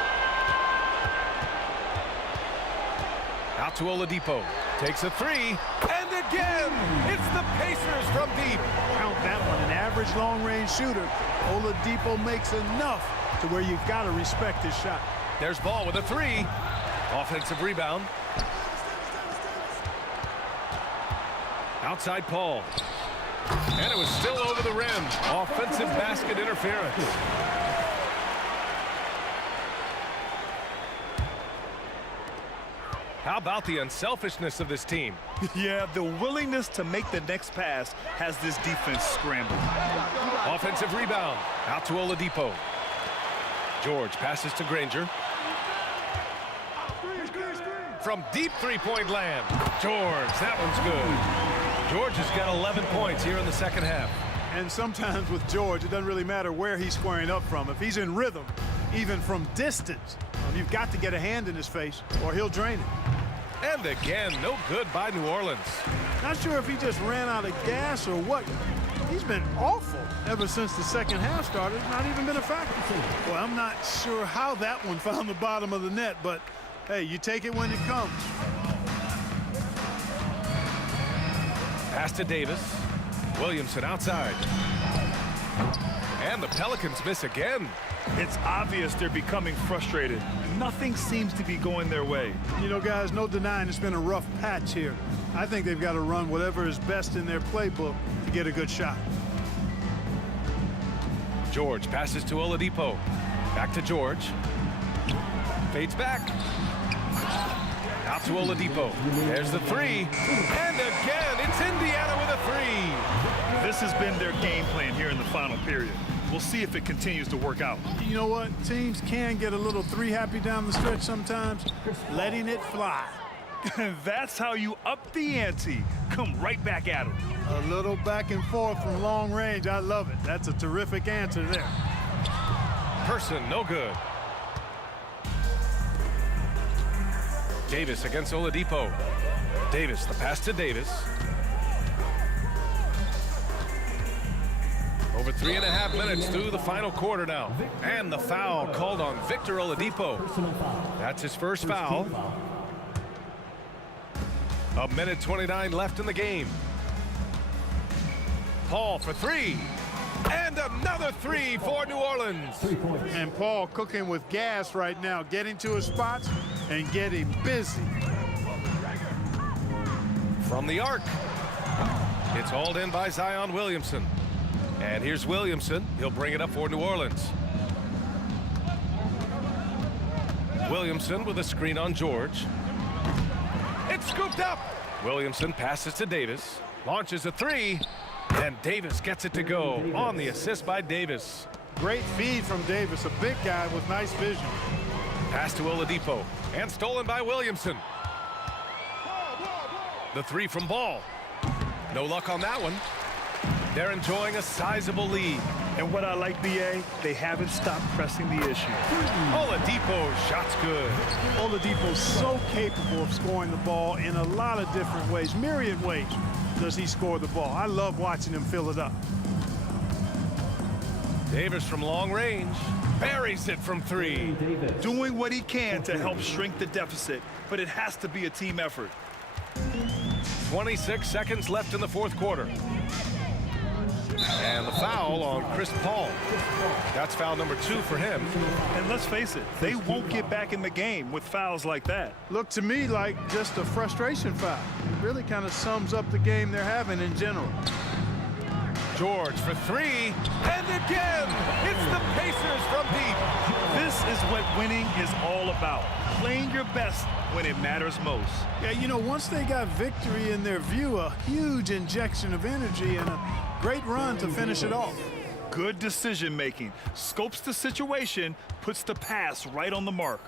Out to Oladipo. Takes a three. And again, it's the Pacers from deep. Count that one. An average long-range shooter. Oladipo makes enough to where you've got to respect his shot. There's Ball with a three. Offensive rebound. Outside Paul. And it was still over the rim. Offensive basket interference. How about the unselfishness of this team? Yeah, the willingness to make the next pass has this defense scrambled. Offensive rebound. Out to Oladipo. George passes to Granger. From deep three-point land. George, that one's good. George has got 11 points here in the second half. And sometimes with George, it doesn't really matter where he's squaring up from. If he's in rhythm, even from distance, you've got to get a hand in his face or he'll drain it. And again, no good by New Orleans. Not sure if he just ran out of gas or what. He's been awful ever since the second half started. Not even been a factor. Well, I'm not sure how that one found the bottom of the net, but hey, you take it when it comes. Pass to Davis. Williamson outside. And the Pelicans miss again. It's obvious they're becoming frustrated. Nothing seems to be going their way. You know, guys, no denying it's been a rough patch here. I think they've got to run whatever is best in their playbook to get a good shot. George passes to Oladipo. Back to George. Fades back. Out to Oladipo. There's the three. And again, it's Indiana with a three. This has been their game plan here in the final period. We'll see if it continues to work out. You know what? Teams can get a little three happy down the stretch sometimes, letting it fly. That's how you up the ante. Come right back at them. A little back and forth from long range. I love it. That's a terrific answer there. Person, no good. Davis against Oladipo. Davis, the pass to Davis. Over 3.5 minutes through the final quarter now. And the foul called on Victor Oladipo. That's his first foul. A minute 29 left in the game. Paul for three. And another three for New Orleans. And Paul cooking with gas right now, getting to his spots and getting busy. From the arc. It's hauled in by Zion Williamson. And here's Williamson. He'll bring it up for New Orleans. Williamson with a screen on George. It's scooped up. Williamson passes to Davis. Launches a three. And Davis gets it to go on the assist by Davis. Great feed from Davis, a big guy with nice vision. Pass to Oladipo. And stolen by Williamson. The three from Ball. No luck on that one. They're enjoying a sizable lead. And what I like, BA, they haven't stopped pressing the issue. Oladipo, shot's good. Oladipo's so capable of scoring the ball in a lot of different ways, myriad ways does he score the ball. I love watching him fill it up. Davis from long range. Buries it from three. Doing what he can to help shrink the deficit, but it has to be a team effort. 26 seconds left in the fourth quarter. And the foul on Chris Paul. That's foul number 2 for him. And let's face it, they won't get back in the game with fouls like that. Looked to me like just a frustration foul. It really kind of sums up the game they're having in general. George for three. And again, it's the Pacers from deep. This is what winning is all about. Playing your best when it matters most. Yeah, you know, once they got victory in their view, a huge injection of energy and a great run to finish it off. Good decision making. Scopes the situation, puts the pass right on the mark.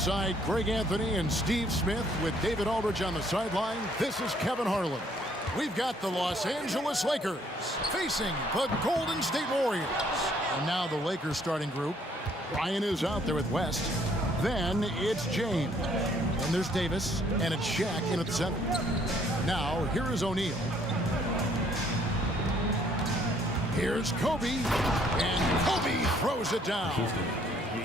Alongside Greg Anthony and Steve Smith with David Aldridge on the sideline, this is Kevin Harlan. We've got the Los Angeles Lakers facing the Golden State Warriors. And now the Lakers starting group. Ryan is out there with West. Then it's James. And there's Davis, and it's Shaq in at the center. Now, here is O'Neal. Here's Kobe, and Kobe throws it down.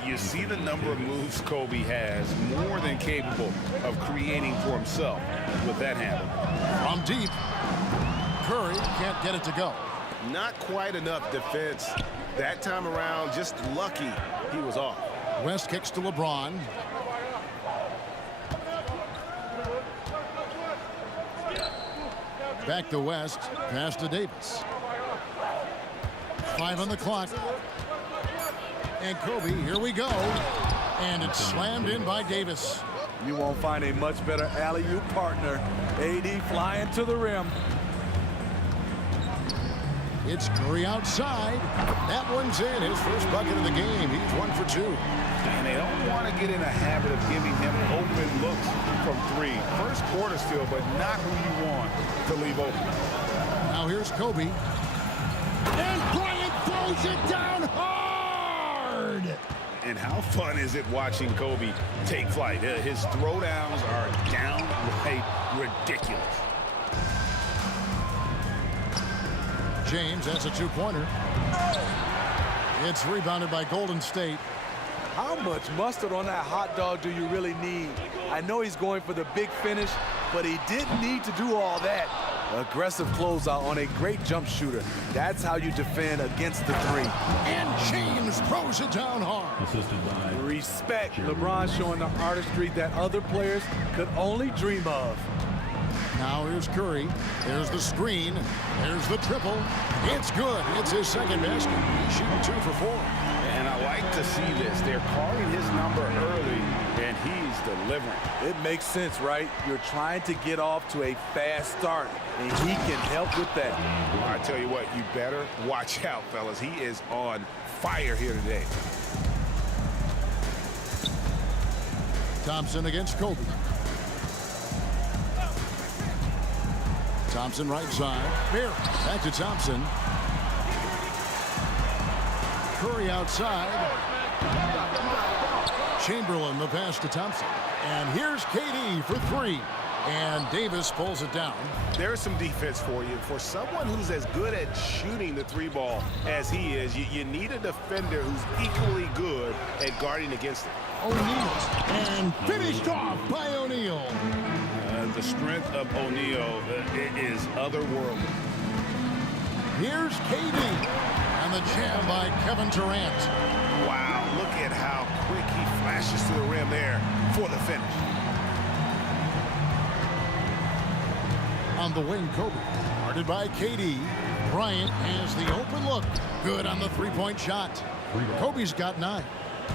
You see the number of moves Kobe has, more than capable of creating for himself with that handle. From deep, Curry can't get it to go. Not quite enough defense that time around, just lucky he was off. West kicks to LeBron. Back to West, pass to Davis. 5 on the clock. And Kobe, here we go. And it's slammed in by Davis. You won't find a much better alley-oop partner. AD flying to the rim. It's Curry outside. That one's in. His first bucket of the game. He's 1 for 2. And they don't want to get in a habit of giving him open looks from 3. First quarter still, but not who you want to leave open. Now here's Kobe. And Bryant throws it down hard. And how fun is it watching Kobe take flight? His throwdowns are downright ridiculous. James has a 2-pointer. It's rebounded by Golden State. How much mustard on that hot dog do you really need? I know he's going for the big finish, but he didn't need to do all that. Aggressive closeout on a great jump shooter. That's how you defend against the 3. And James throws it down hard. Respect. LeBron showing the artistry that other players could only dream of. Now here's Curry. There's the screen. There's the triple. It's good. It's his second basket. He's shooting 2 for 4. And I like to see this. They're calling his number early, and he's delivering. It makes sense, right? You're trying to get off to a fast start, and he can help with that. I tell you what, you better watch out, fellas. He is on fire here today. Thompson against Kobe. Thompson right side. Here, back to Thompson. Curry outside. Chamberlain the pass to Thompson. And here's KD for 3. And Davis pulls it down. There's some defense for you. For someone who's as good at shooting the 3-ball as he is, you need a defender who's equally good at guarding against it. O'Neal. And finished off by O'Neal. The strength of O'Neal is otherworldly. Here's KD. And the jam by Kevin Durant. Wow, look at how quick he flashes to the rim there for the finish. On the wing, Kobe. Guarded by KD. Bryant has the open look. Good on the 3-point shot. Kobe's got 9.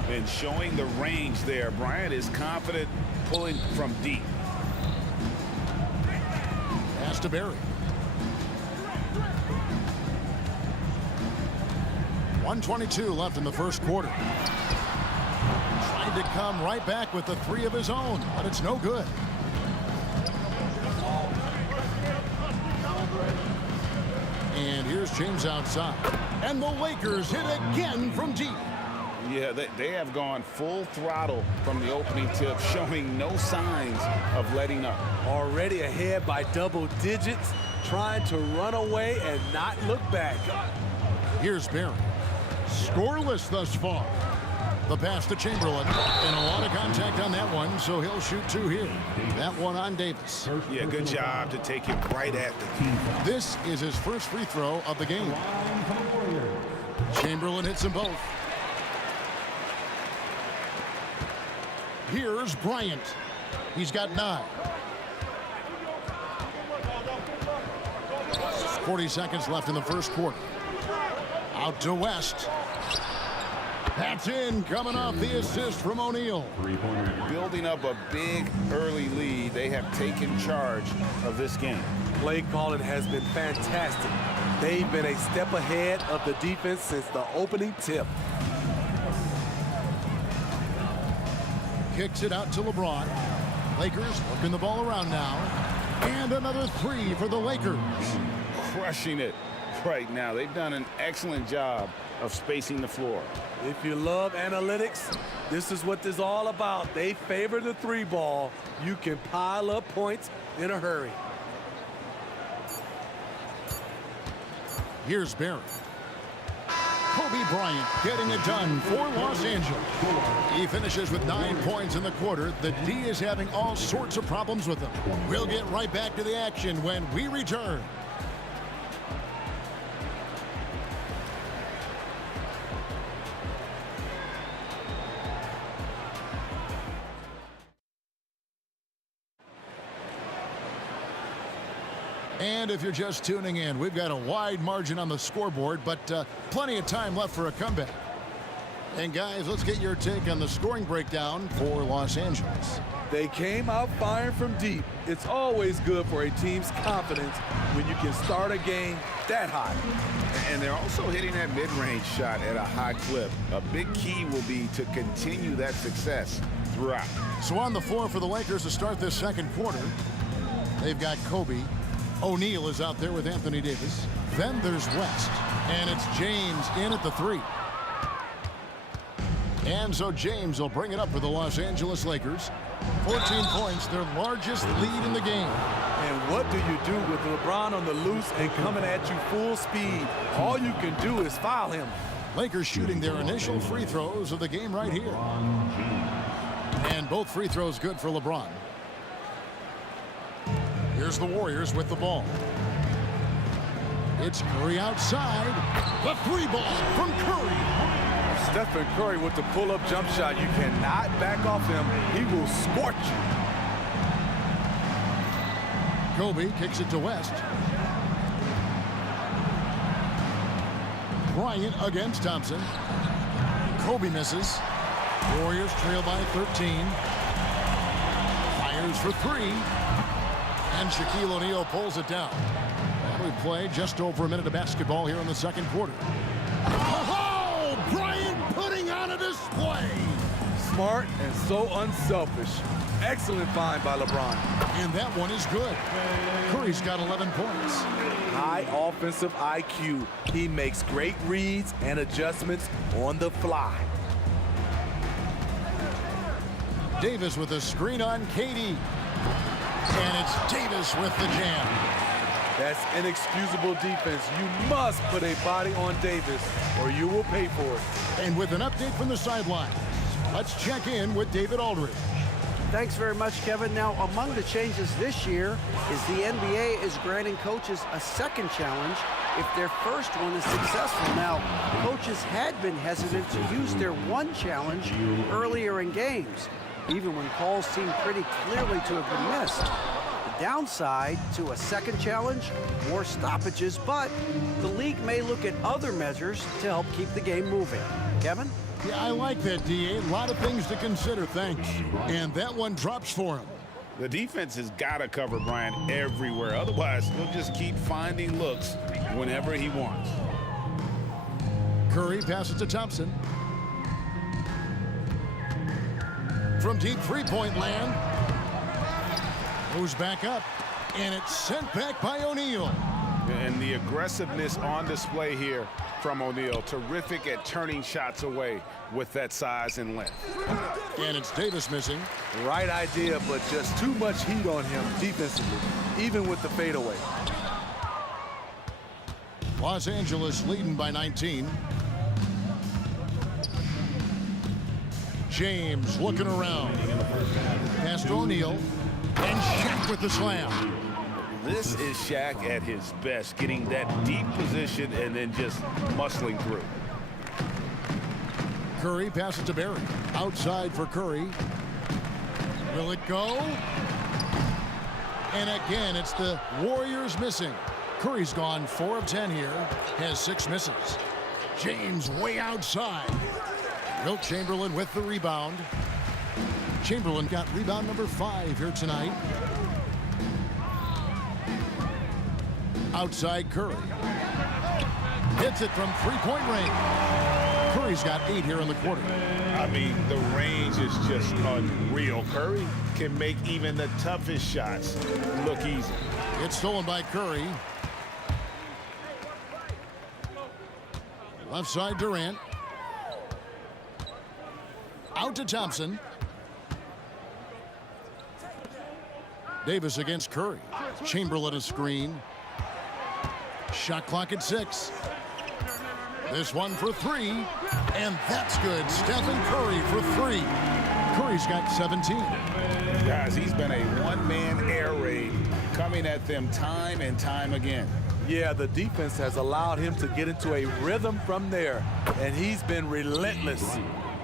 And showing the range there. Bryant is confident pulling from deep. Pass to Barry. 1:22 left in the first quarter. Trying to come right back with the 3 of his own, but it's no good. And here's James outside. And the Lakers hit again from deep. Yeah, they have gone full throttle from the opening tip, showing no signs of letting up. Already ahead by double digits, trying to run away and not look back. Here's Barry. Scoreless thus far. The pass to Chamberlain. And a lot of contact on that one, so he'll shoot 2 here. That one on Davis. Yeah, good job to take it right at the key. This is his first free throw of the game. Chamberlain hits them both. Here's Bryant. He's got 9. 40 seconds left in the first quarter. Out to West. That's in, coming off the assist from O'Neal. Building up a big early lead, they have taken charge of this game. Play calling has been fantastic. They've been a step ahead of the defense since the opening tip. kicks it out to LeBron. Lakers working the ball around now. And another three for the Lakers. Crushing it right now. They've done an excellent job of spacing the floor. If you love analytics, this is what this is all about. They favor the three ball. You can pile up points in a hurry. Here's Barry. Kobe Bryant getting it done for Los Angeles. He finishes with 9 points in the quarter. The D is having all sorts of problems with him. We'll get right back to the action when we return. And if you're just tuning in, we've got a wide margin on the scoreboard, but plenty of time left for a comeback. And guys, let's get your take on the scoring breakdown for Los Angeles. They came out firing from deep. It's always good for a team's confidence when you can start a game that hot. And they're also hitting that mid-range shot at a high clip. A big key will be to continue that success throughout. So on the floor for the Lakers to start this second quarter, they've got Kobe. O'Neal is out there with Anthony Davis. Then there's West. And it's James in at the three. And so James will bring it up for the Los Angeles Lakers. 14 points, their largest lead in the game. And what do you do with LeBron on the loose and coming at you full speed? All you can do is foul him. Lakers shooting their initial free throws of the game right here. And both free throws good for LeBron. Here's the Warriors with the ball. It's Curry outside. The three ball from Curry. Stephen Curry with the pull-up jump shot. You cannot back off him. He will scorch you. Kobe kicks it to West. Bryant against Thompson. Kobe misses. Warriors trail by 13. Fires for three. And Shaquille O'Neal pulls it down. And we play just over a minute of basketball here in the second quarter. Oh, Bryant putting on a display. Smart and so unselfish. Excellent find by LeBron. And that one is good. Curry's got 11 points. High offensive IQ. He makes great reads and adjustments on the fly. Davis with a screen on KD. And it's Davis with the jam. That's inexcusable defense. You must put a body on Davis or you will pay for it. And with an update from the sideline, let's check in with David Aldridge. Thanks very much, Kevin. Now, among the changes this year is the NBA is granting coaches a second challenge if their first one is successful. Now, coaches had been hesitant to use their one challenge earlier in games, even when calls seemed pretty clearly to have been missed. The downside to a second challenge, more stoppages, but the league may look at other measures to help keep the game moving. Kevin? Yeah, I like that, D.A. A lot of things to consider, thanks. And that one drops for him. The defense has got to cover Bryant everywhere. Otherwise, he'll just keep finding looks whenever he wants. Curry passes to Thompson. From deep three-point land. Goes back up. And it's sent back by O'Neal. And the aggressiveness on display here from O'Neal. Terrific at turning shots away with that size and length. And it's Davis missing. Right idea, but just too much heat on him defensively, even with the fadeaway. Los Angeles leading by 19. James looking around. Pass to O'Neal. And Shaq with the slam. This is Shaq at his best, getting that deep position and then just muscling through. Curry passes to Barry. Outside for Curry. Will it go? And again, it's the Warriors missing. Curry's gone 4 of 10 here. Has 6 misses. James way outside. Wilt Chamberlain with the rebound. Chamberlain got rebound number 5 here tonight. Outside Curry. Hits it from three-point range. Curry's got 8 here in the quarter. I mean, the range is just unreal. Curry can make even the toughest shots look easy. It's stolen by Curry. Left side, Durant. Out to Thompson. Davis against Curry. Chamberlain a screen. Shot clock at 6. This one for 3, and that's good. Stephen Curry for 3. Curry's got 17. Guys, he's been a one-man air raid coming at them time and time again. Yeah, the defense has allowed him to get into a rhythm from there, and he's been relentless.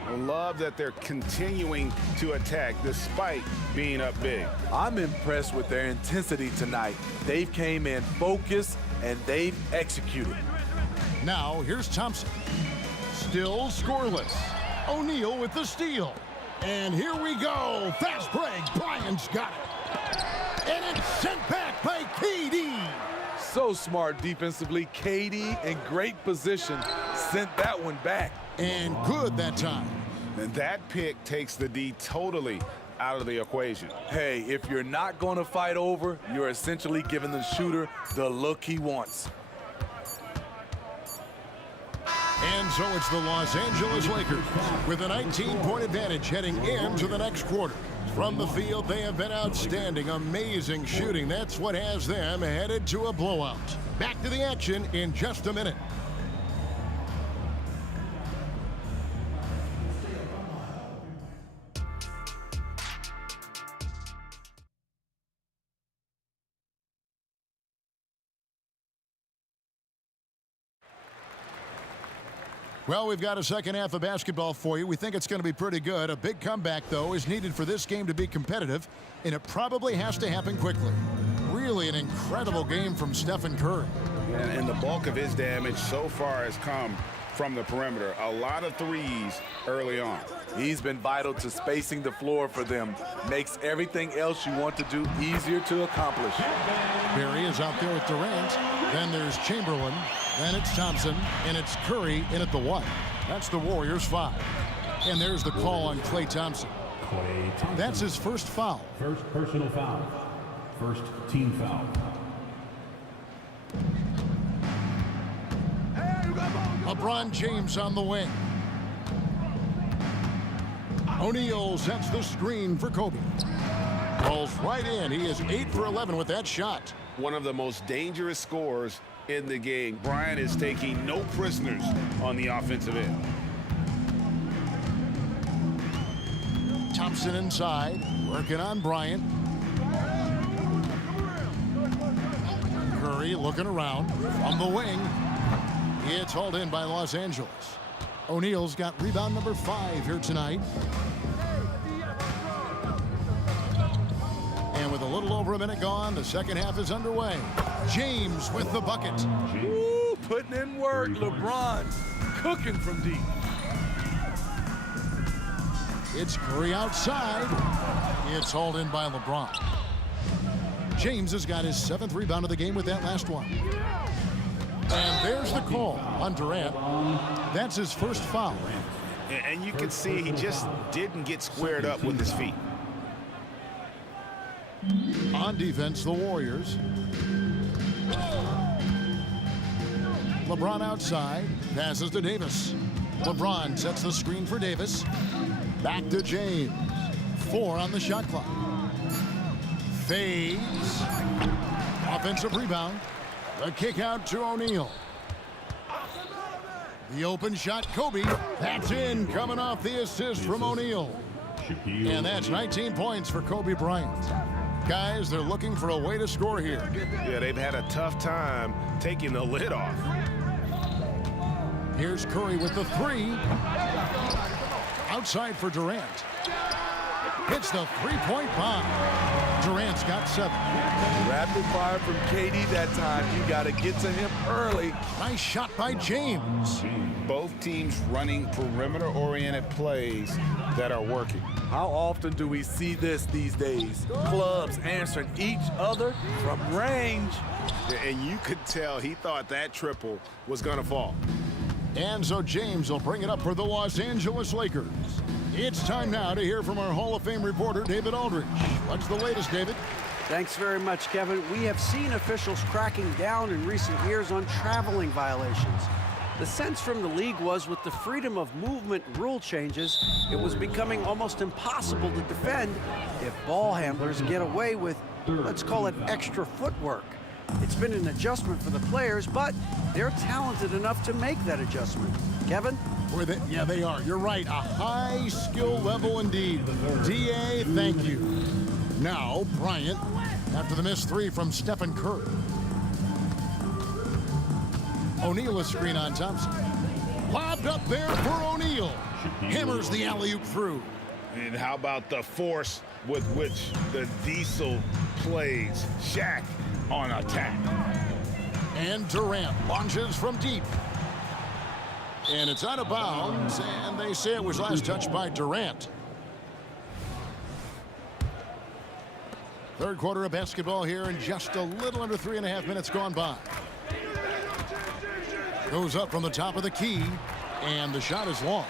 I love that they're continuing to attack despite being up big. I'm impressed with their intensity tonight. They've came in focused, and they've executed. Now, here's Thompson. Still scoreless. O'Neal with the steal. And here we go. Fast break. Bryant's got it. And it's sent back by KD. So smart defensively. KD in great position. Sent that one back. And good that time. And that pick takes the D totally out of the equation. Hey, if you're not going to fight over, you're essentially giving the shooter the look he wants. And so it's the Los Angeles Lakers with a 19-point advantage heading into the next quarter. From the field, they have been outstanding, amazing shooting. That's what has them headed to a blowout. Back to the action in just a minute. Well, we've got a second half of basketball for you. We think it's going to be pretty good. A big comeback, though, is needed for this game to be competitive, and it probably has to happen quickly. Really an incredible game from Stephen Curry. And the bulk of his damage so far has come from the perimeter. A lot of threes early on. He's been vital to spacing the floor for them. Makes everything else you want to do easier to accomplish. Barry is out there with Durant. Then there's Chamberlain. Then it's Thompson. And it's Curry in at the 1. That's the Warriors' 5. And there's the call on Klay Thompson. Klay Thompson. That's his first foul. First personal foul. First team foul. LeBron James on the wing. O'Neal sets the screen for Kobe. Falls right in. He is 8 for 11 with that shot. One of the most dangerous scorers in the game. Bryant is taking no prisoners on the offensive end. Thompson inside, working on Bryant. Curry looking around from the wing. It's hauled in by Los Angeles. O'Neal's got rebound number 5 here tonight. And with a little over a minute gone, the second half is underway. James with the bucket. Ooh, putting in work. LeBron cooking from deep. It's Curry outside. It's hauled in by LeBron. James has got his 7th rebound of the game with that last one. And there's the call on Durant. That's his first foul. And you can see he just didn't get squared up with his feet. On defense, the Warriors. LeBron outside, passes to Davis. LeBron sets the screen for Davis. Back to James. 4 on the shot clock. Fades. Offensive rebound. The kick out to O'Neal. The open shot, Kobe. That's in, coming off the assist from O'Neal. And that's 19 points for Kobe Bryant. Guys, they're looking for a way to score here. Yeah, they've had a tough time taking the lid off. Here's Curry with the 3. Outside for Durant. Hits the 3-point bomb. Durant's got 7. Rapid fire from KD that time. You got to get to him early. Nice shot by James. Both teams running perimeter-oriented plays that are working. How often do we see this these days? Clubs answering each other from range. And you could tell he thought that triple was going to fall. And so James will bring it up for the Los Angeles Lakers. It's time now to hear from our Hall of Fame reporter, David Aldridge. What's the latest, David? Thanks very much, Kevin. We have seen officials cracking down in recent years on traveling violations. The sense from the league was with the freedom of movement rule changes, it was becoming almost impossible to defend if ball handlers get away with, let's call it, extra footwork. It's been an adjustment for the players, but they're talented enough to make that adjustment. Kevin? Yeah, they are. You're right. A high skill level indeed. DA, thank you. Now, Bryant, after the missed three from Stephen Curry. O'Neal a screen on Thompson. Lobbed up there for O'Neal. Hammers the alley-oop through. And how about the force with which the Diesel plays Shaq on attack? And Durant launches from deep. And it's out of bounds, and they say it was last touched by Durant. Third quarter of basketball here, and just a little under 3.5 minutes gone by. Goes up from the top of the key, and the shot is long.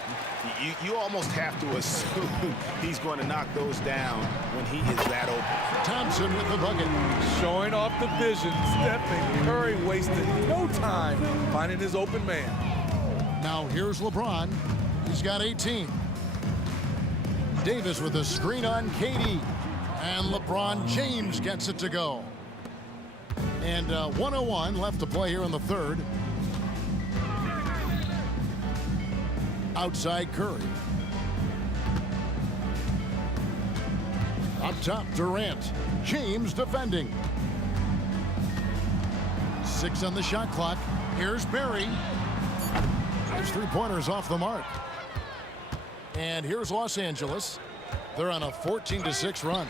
You almost have to assume he's going to knock those down when he is that open. Thompson with the bucket. Showing off the vision. Stephen Curry wasted no time finding his open man. Now here's LeBron. He's got 18. Davis with a screen on KD. And LeBron James gets it to go. And 1:01 left to play here in the third. Outside Curry. Up top, Durant. James defending. 6 on the shot clock. Here's Barry. His three-pointers off the mark. And here's Los Angeles. They're on a 14-6 run.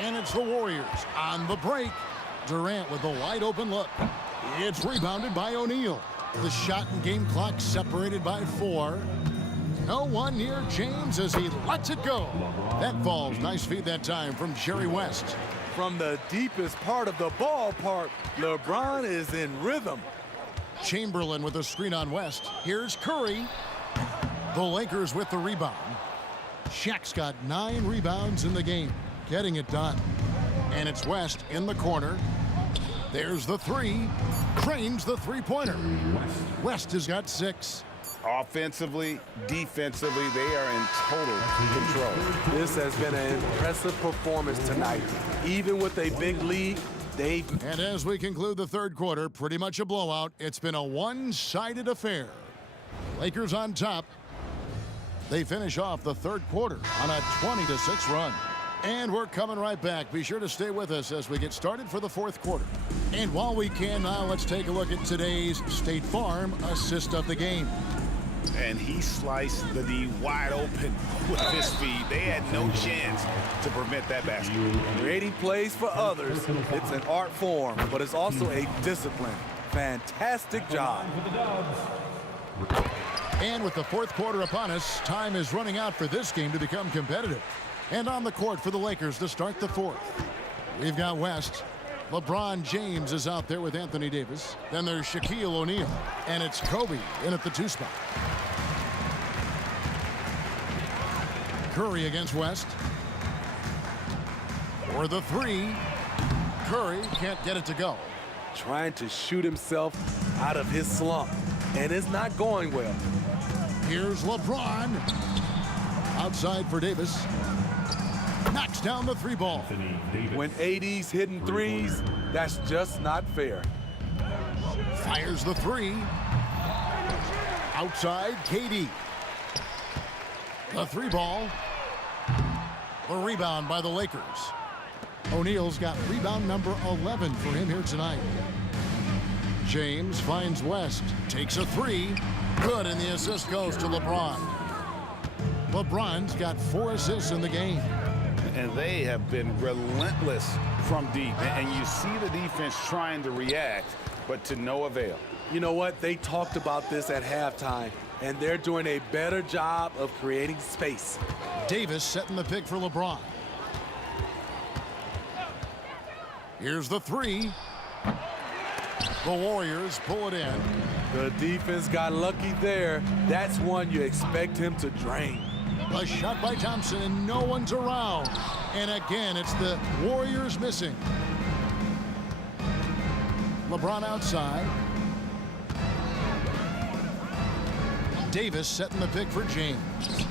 And it's the Warriors on the break. Durant with a wide open look. It's rebounded by O'Neal. The shot and game clock separated by 4. No one near James as he lets it go. That falls. Nice feed that time from Jerry West. From the deepest part of the ballpark, LeBron is in rhythm. Chamberlain with a screen on West. Here's Curry. The Lakers with the rebound. Shaq's got 9 rebounds in the game. Getting it done. And it's West in the corner. There's the 3. Cranes the three-pointer. West has got 6. Offensively, defensively, they are in total control. This has been an impressive performance tonight. Even with a big lead, they've... And as we conclude the third quarter, pretty much a blowout. It's been a one-sided affair. Lakers on top. They finish off the third quarter on a 20-6 run. And we're coming right back. Be sure to stay with us as we get started for the fourth quarter. And while we can now, let's take a look at today's State Farm assist of the game. And he sliced the D wide open with his feet. They had no chance to prevent that basket. Creating plays for others, it's an art form, but it's also a discipline. Fantastic job. And with the fourth quarter upon us, time is running out for this game to become competitive. And on the court for the Lakers to start the fourth. We've got West. LeBron James is out there with Anthony Davis. Then there's Shaquille O'Neal. And it's Kobe in at the 2 spot. Curry against West. For the 3. Curry can't get it to go. Trying to shoot himself out of his slump. And it's not going well. Here's LeBron. Outside for Davis. Knocks down the 3 ball. When AD's hitting threes, that's just not fair. Fires the 3. Outside, KD. The 3 ball. The rebound by the Lakers. O'Neal's got rebound number 11 for him here tonight. James finds West. Takes a 3. Good, and the assist goes to LeBron. LeBron's got 4 assists in the game. And they have been relentless from deep. And you see the defense trying to react, but to no avail. You know what? They talked about this at halftime, and they're doing a better job of creating space. Davis setting the pick for LeBron. Here's the 3. The Warriors pull it in. The defense got lucky there. That's one you expect him to drain. A shot by Thompson, and no one's around. And again, it's the Warriors missing. LeBron outside. Davis setting the pick for James.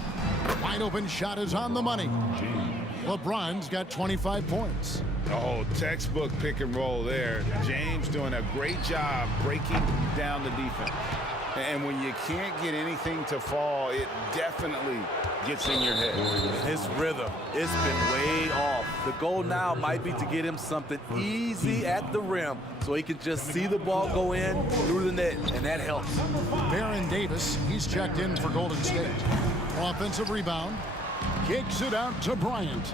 Wide open shot is on the money. LeBron's got 25 points. Oh, textbook pick and roll there. James doing a great job breaking down the defense. And when you can't get anything to fall, it definitely gets in your head. His rhythm, it's been way off. The goal now might be to get him something easy at the rim so he can just see the ball go in through the net, and that helps. Baron Davis, he's checked in for Golden State. Offensive rebound. Kicks it out to Bryant.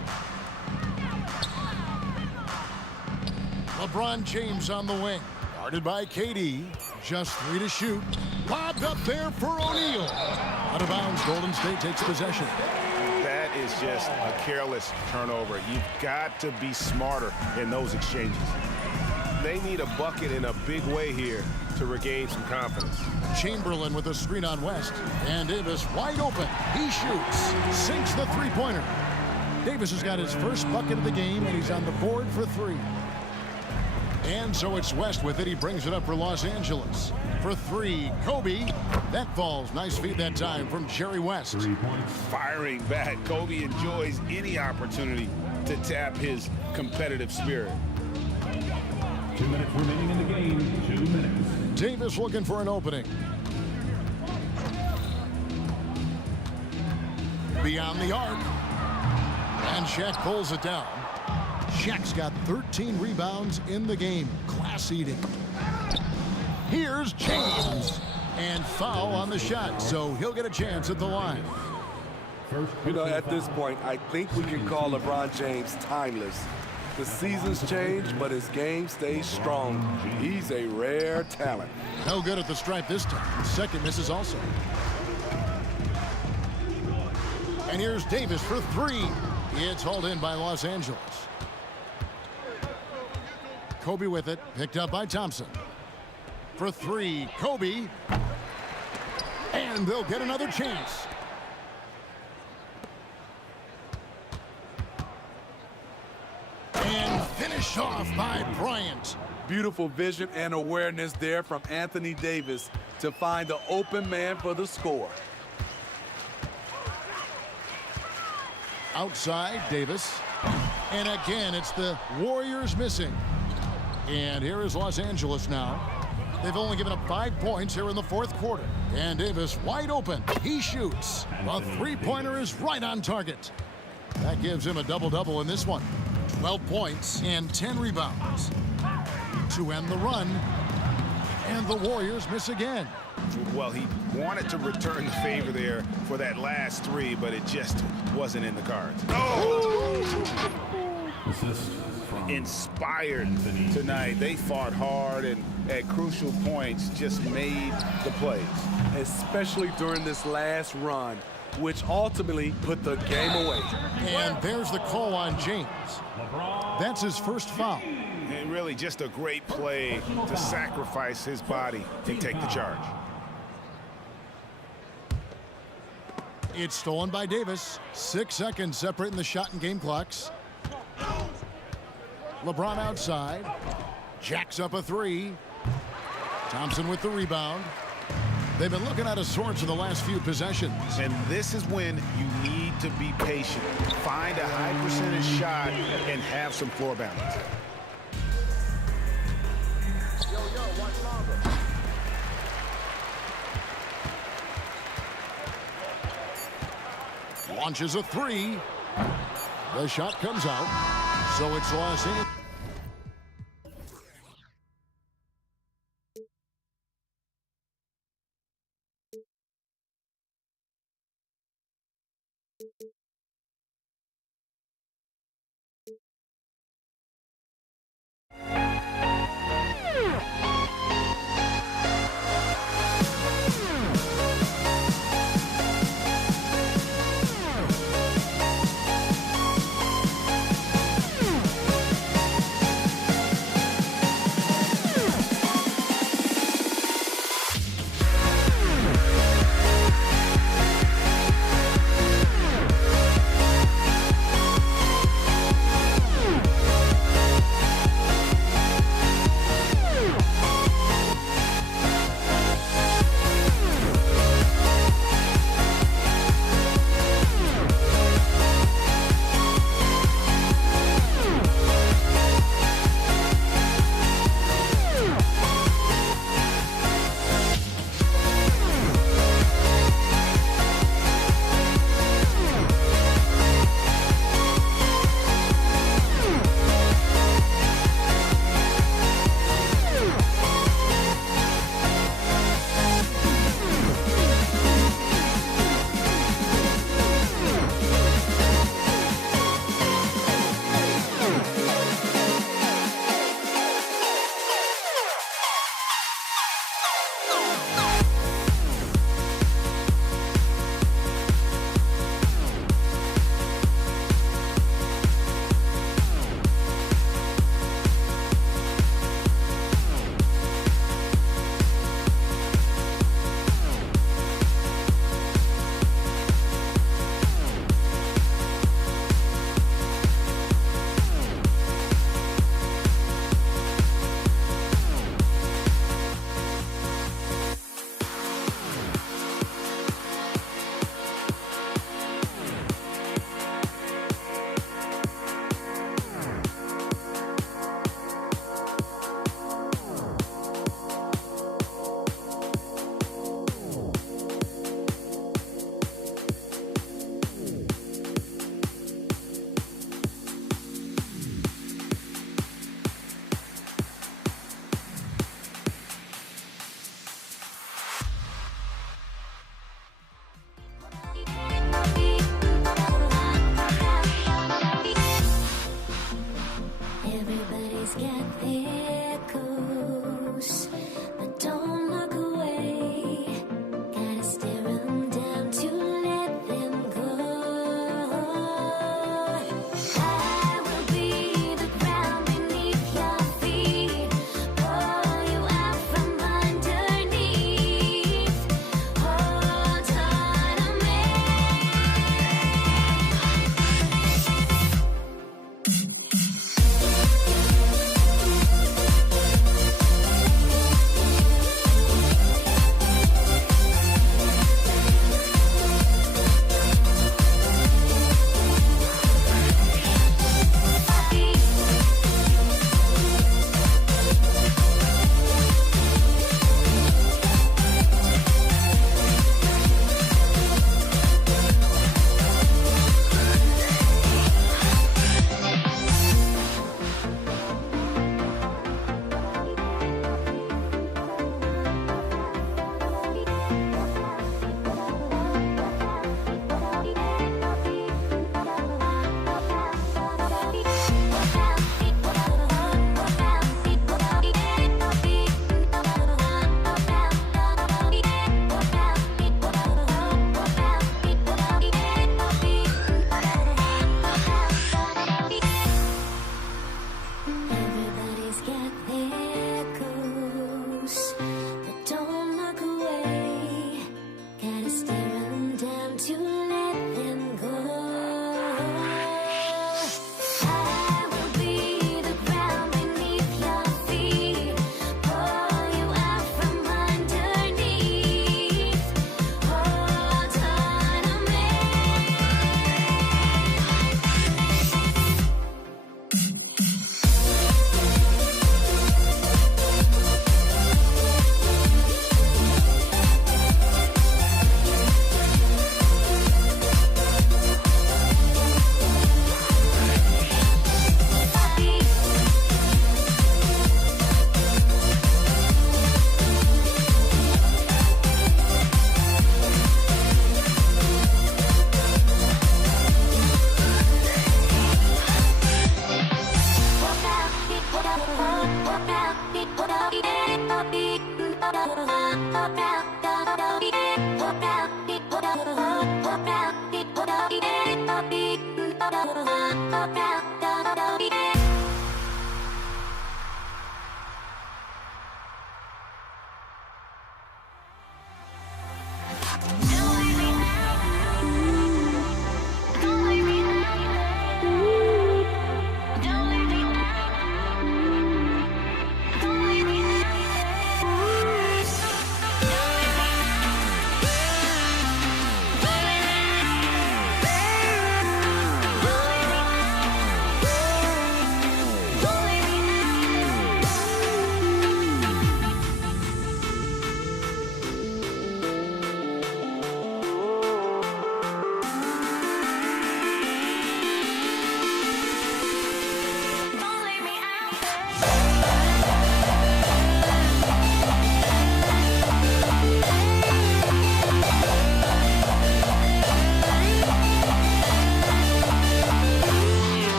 LeBron James on the wing. Guarded by KD. Just 3 to shoot. Lobbed up there for O'Neal. Out of bounds, Golden State takes possession. That is just a careless turnover. You've got to be smarter in those exchanges. They need a bucket in a big way here to regain some confidence. Chamberlain with a screen on West. And Davis wide open. He shoots. Sinks the three-pointer. Davis has got his first bucket of the game, and he's on the board for 3. And so it's West with it. He brings it up for Los Angeles. For 3, Kobe. That falls. Nice feed that time from Jerry West. 3 points. Firing back. Kobe enjoys any opportunity to tap his competitive spirit. 2 minutes remaining in the game. 2 minutes. Davis looking for an opening. Beyond the arc. And Shaq pulls it down. Shaq's got 13 rebounds in the game. Class eating. Here's James. And foul on the shot, so he'll get a chance at the line. You know, at this point, I think we can call LeBron James timeless. The seasons change, but his game stays strong. He's a rare talent. No good at the stripe this time. Second misses also. And here's Davis for 3. It's hauled in by Los Angeles. Kobe with it, picked up by Thompson. For 3, Kobe. And they'll get another chance. And finished off by Bryant. Beautiful vision and awareness there from Anthony Davis to find the open man for the score. Outside, Davis. And again, it's the Warriors missing. And here is Los Angeles now. They've only given up 5 points here in the fourth quarter. And Davis wide open. He shoots. A three-pointer is right on target. That gives him a double-double in this one. 12 points and 10 rebounds. To end the run. And the Warriors miss again. Well, he wanted to return the favor there for that last 3, but it just wasn't in the cards. Oh! Inspired tonight. They fought hard and at crucial points just made the plays. Especially during this last run, which ultimately put the game away. And there's the call on James. That's his first foul. And really just a great play to sacrifice his body and take the charge. It's stolen by Davis. 6 seconds separating the shot and game clocks. LeBron outside. Jacks up a 3. Thompson with the rebound. They've been looking out of sorts in the last few possessions. And this is when you need to be patient. Find a high percentage shot and have some floor balance. Launches a 3. The shot comes out. So it's Los Angeles.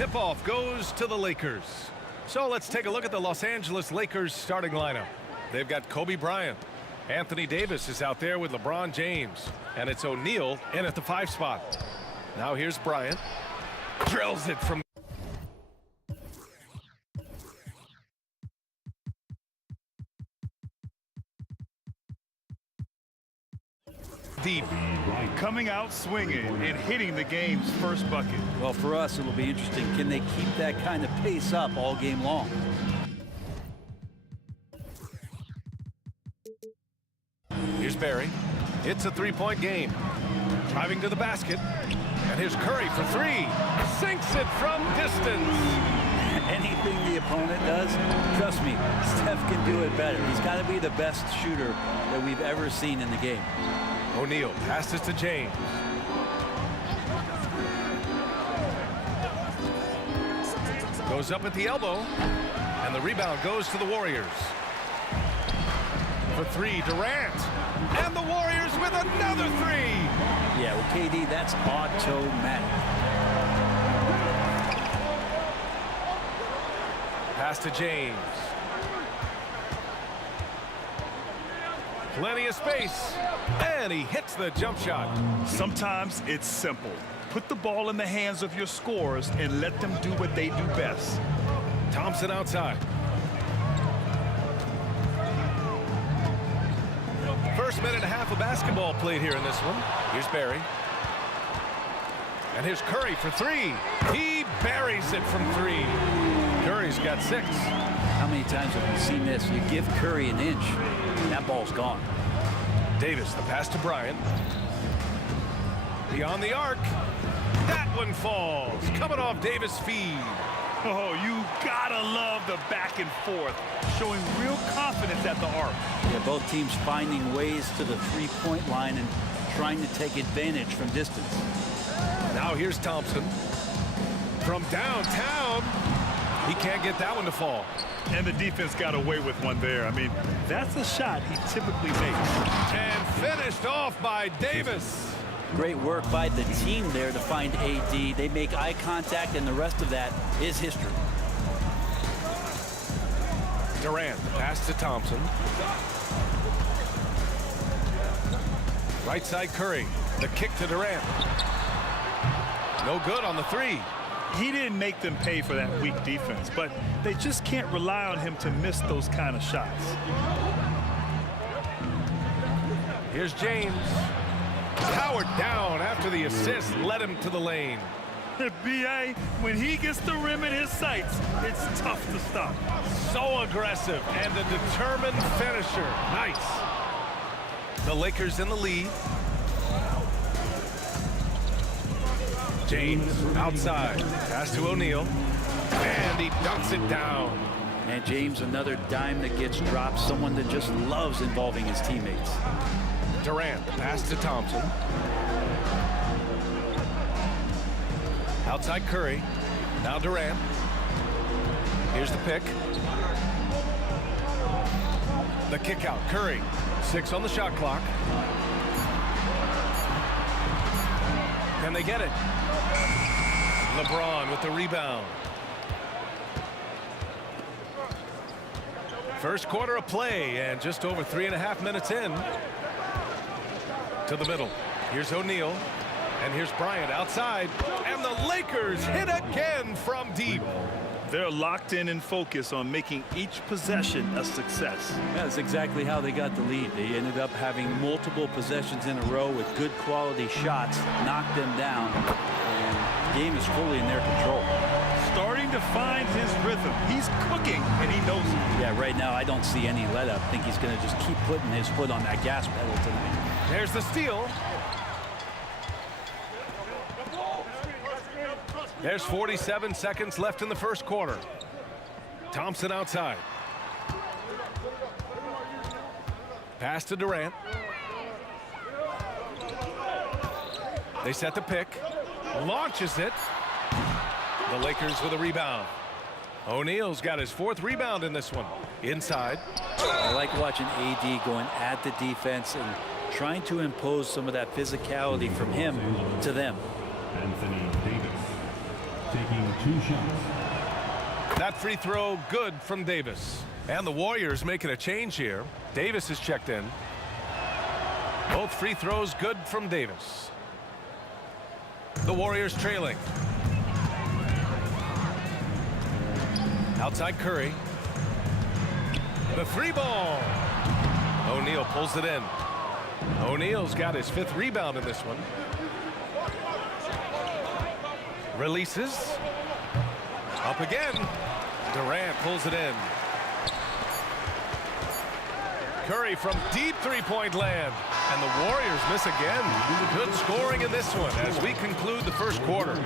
Tip-off goes to the Lakers. So let's take a look at the Los Angeles Lakers starting lineup. They've got Kobe Bryant. Anthony Davis is out there with LeBron James. And it's O'Neal in at the 5 spot. Now here's Bryant. Drills it from deep. Coming out swinging and hitting the game's first bucket. Well, for us, it'll be interesting. Can they keep that kind of pace up all game long? Here's Barry. It's a 3-point game. Driving to the basket. And here's Curry for 3. Sinks it from distance. Anything the opponent does, trust me, Steph can do it better. He's got to be the best shooter that we've ever seen in the game. O'Neal passes to James. Goes up at the elbow. And the rebound goes to the Warriors. For 3, Durant. And the Warriors with another 3. Yeah, well, KD, that's automatic. Pass to James. Plenty of space. And he hits the jump shot. Sometimes it's simple. Put the ball in the hands of your scorers and let them do what they do best. Thompson outside. First minute and a half of basketball played here in this one. Here's Barry. And here's Curry for 3. He buries it from 3. Curry's got 6. How many times have we seen this? You give Curry an inch, and that ball's gone. Davis, the pass to Bryant. Beyond the arc. That one falls. Coming off Davis' feed. Oh, you gotta love the back and forth, showing real confidence at the arc. Yeah, both teams finding ways to the 3-point line and trying to take advantage from distance. Now here's Thompson. From downtown. He can't get that one to fall. And the defense got away with one there. I mean, that's a shot he typically makes. And finished off by Davis. Great work by the team there to find AD. They make eye contact, and the rest of that is history. Durant, the pass to Thompson. Right side Curry. The kick to Durant. No good on the three. He didn't make them pay for that weak defense, but they just can't rely on him to miss those kind of shots. Here's James. Powered down after the assist led him to the lane. B.A., when he gets the rim in his sights, it's tough to stop. So aggressive and a determined finisher. Nice. The Lakers in the lead. James outside. Pass to O'Neal. And he dunks it down. And James, another dime that gets dropped. Someone that just loves involving his teammates. Durant, pass to Thompson. Outside Curry. Now Durant. Here's the pick. The kick out. Curry. 6 on the shot clock. Can they get it? LeBron with the rebound. First quarter of play and just over 3.5 minutes in. To the middle. Here's O'Neal. And here's Bryant outside. And the Lakers hit again from deep. They're locked in and focused on making each possession a success. That's exactly how they got the lead. They ended up having multiple possessions in a row with good quality shots, knocked them down, and the game is fully in their control. Starting to find his rhythm. He's cooking, and he knows it. Yeah, right now I don't see any let up. I think he's going to just keep putting his foot on that gas pedal tonight. There's the steal. There's 47 seconds left in the first quarter. Thompson outside. Pass to Durant. They set the pick. Launches it. The Lakers with a rebound. O'Neal's got his 4th rebound in this one. Inside. I like watching AD going at the defense and trying to impose some of that physicality from him to them. Anthony Davis taking 2 shots. That free throw good from Davis. And the Warriors making a change here. Davis is checked in. Both free throws good from Davis. The Warriors trailing. Outside Curry. The 3 ball. O'Neal pulls it in. O'Neal's got his 5th rebound in this one. Releases. Up again. Durant pulls it in. Curry from deep 3-point land. And the Warriors miss again. Good scoring in this one as we conclude the first quarter.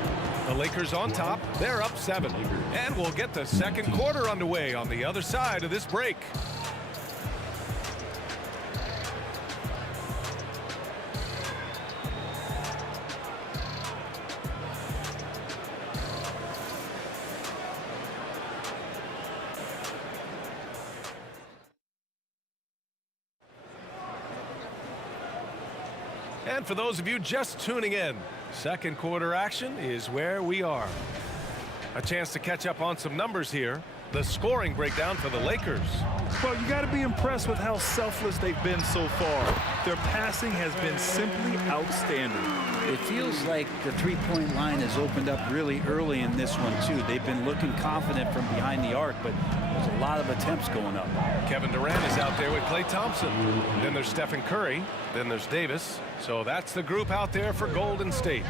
The Lakers on top. They're up 7. And we'll get the second quarter underway on the other side of this break. And for those of you just tuning in, second quarter action is where we are. A chance to catch up on some numbers here. The scoring breakdown for the Lakers. Well, you got to be impressed with how selfless they've been so far. Their passing has been simply outstanding. It feels like the 3-point line has opened up really early in this one, too. They've been looking confident from behind the arc, but there's a lot of attempts going up. Kevin Durant is out there with Klay Thompson. Then there's Stephen Curry. Then there's Davis. So that's the group out there for Golden State.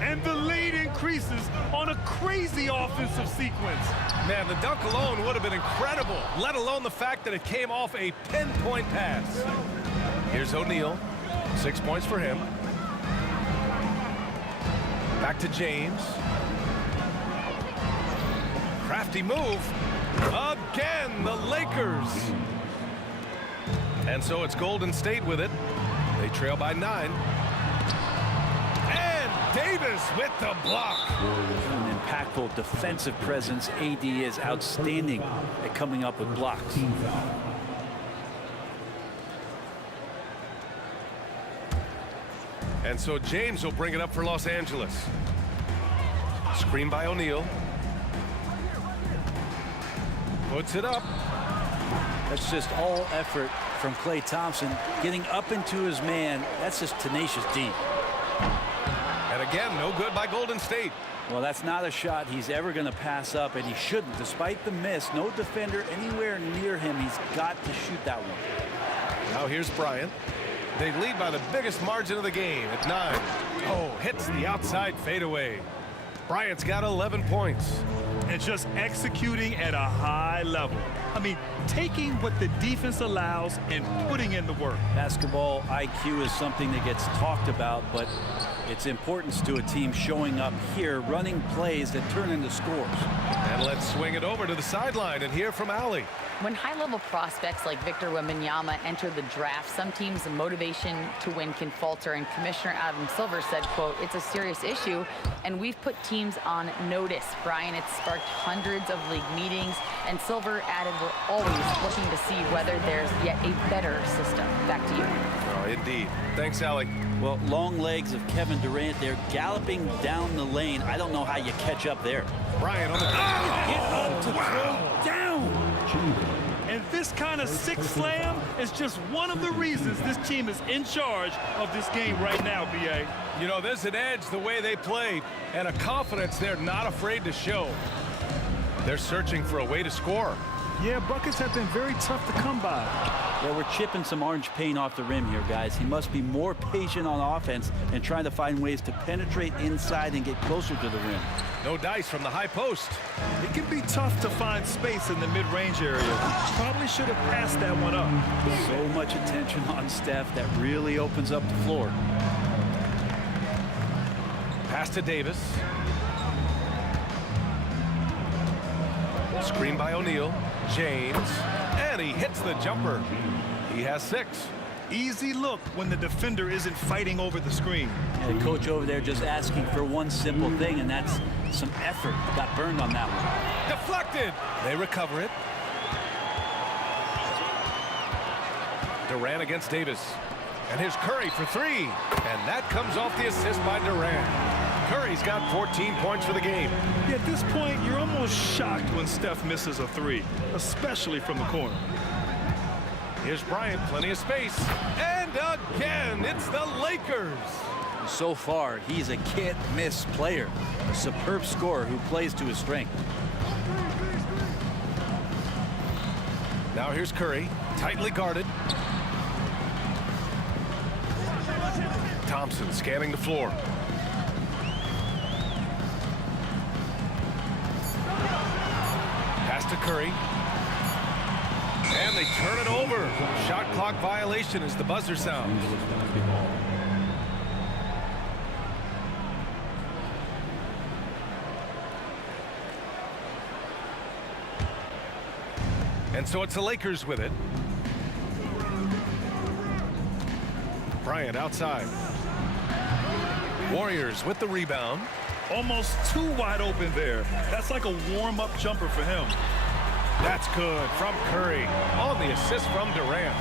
And the lead increases on a crazy offensive sequence. Man, the dunk alone would have been incredible, let alone the fact that it came off a pinpoint pass. Here's O'Neal. 6 points for him. Back to James. Crafty move. Again, the Lakers. And so it's Golden State with it. They trail by 9. And Davis with the block. An impactful defensive presence. AD is outstanding at coming up with blocks. And so James will bring it up for Los Angeles. Screen by O'Neal. Puts it up. That's just all effort from Klay Thompson. Getting up into his man, that's just tenacious D. And again, no good by Golden State. Well, that's not a shot he's ever going to pass up, and he shouldn't. Despite the miss, no defender anywhere near him. He's got to shoot that one. Now here's Bryant. They lead by the biggest margin of the game at 9. Oh, hits the outside fadeaway. Bryant's got 11 points. And just executing at a high level. I mean, taking what the defense allows and putting in the work. Basketball IQ is something that gets talked about, but its importance to a team showing up here, running plays that turn into scores. And let's swing it over to the sideline and hear from Allie. When high-level prospects like Victor Wembanyama enter the draft, some teams' motivation to win can falter, and Commissioner Adam Silver said, quote, "It's a serious issue, and we've put teams on notice." Brian, it's sparked hundreds of league meetings, and Silver added, "We're always looking to see whether there's yet a better system." Back to you. Oh, indeed. Thanks, Allie. Well, long legs of Kevin Durant. They're galloping down the lane. I don't know how you catch up there. Bryant on the Get up to throw down. And this kind of sick slam is just one of the reasons this team is in charge of this game right now, B.A. You know, there's an edge the way they play and a confidence they're not afraid to show. They're searching for a way to score. Yeah, buckets have been very tough to come by. Well, we're chipping some orange paint off the rim here, guys. He must be more patient on offense and trying to find ways to penetrate inside and get closer to the rim. No dice from the high post. It can be tough to find space in the mid-range area. Probably should have passed that one up. So much attention on Steph that really opens up the floor. Pass to Davis. Screen by O'Neal. James. And he hits the jumper. He has 6. Easy look when the defender isn't fighting over the screen. And the coach over there just asking for one simple thing, and that's some effort. Got burned on that one. Deflected. They recover it. Durant against Davis. And here's Curry for 3. And that comes off the assist by Durant. Curry's got 14 points for the game. Yeah, at this point, you're almost shocked when Steph misses a 3, especially from the corner. Here's Bryant, plenty of space. And again, it's the Lakers. So far, he's a can't-miss player. A superb scorer who plays to his strength. Now here's Curry, tightly guarded. Thompson scanning the floor. Pass to Curry. And they turn it over. Shot clock violation as the buzzer sounds. And so it's the Lakers with it. Bryant outside. Warriors with the rebound. Almost too wide open there. That's like a warm-up jumper for him. That's good from Curry on the assist from Durant.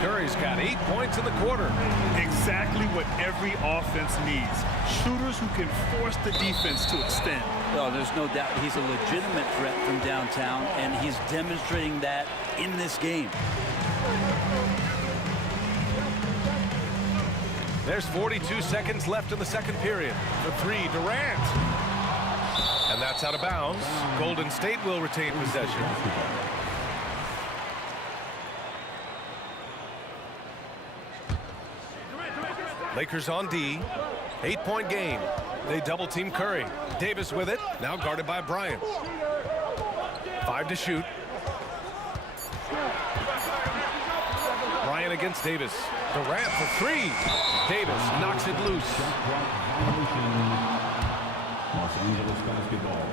Curry's got 8 points in the quarter. Exactly what every offense needs. Shooters who can force the defense to extend. Well, there's no doubt he's a legitimate threat from downtown, and he's demonstrating that in this game. There's 42 seconds left in the second period. The 3, Durant. And that's out of bounds. Golden State will retain possession. Lakers on D. 8-point game. They double team Curry. Davis with it. Now guarded by Bryant. 5 to shoot. Bryant against Davis. Durant for 3. Davis knocks it loose. Los Angeles Basketball.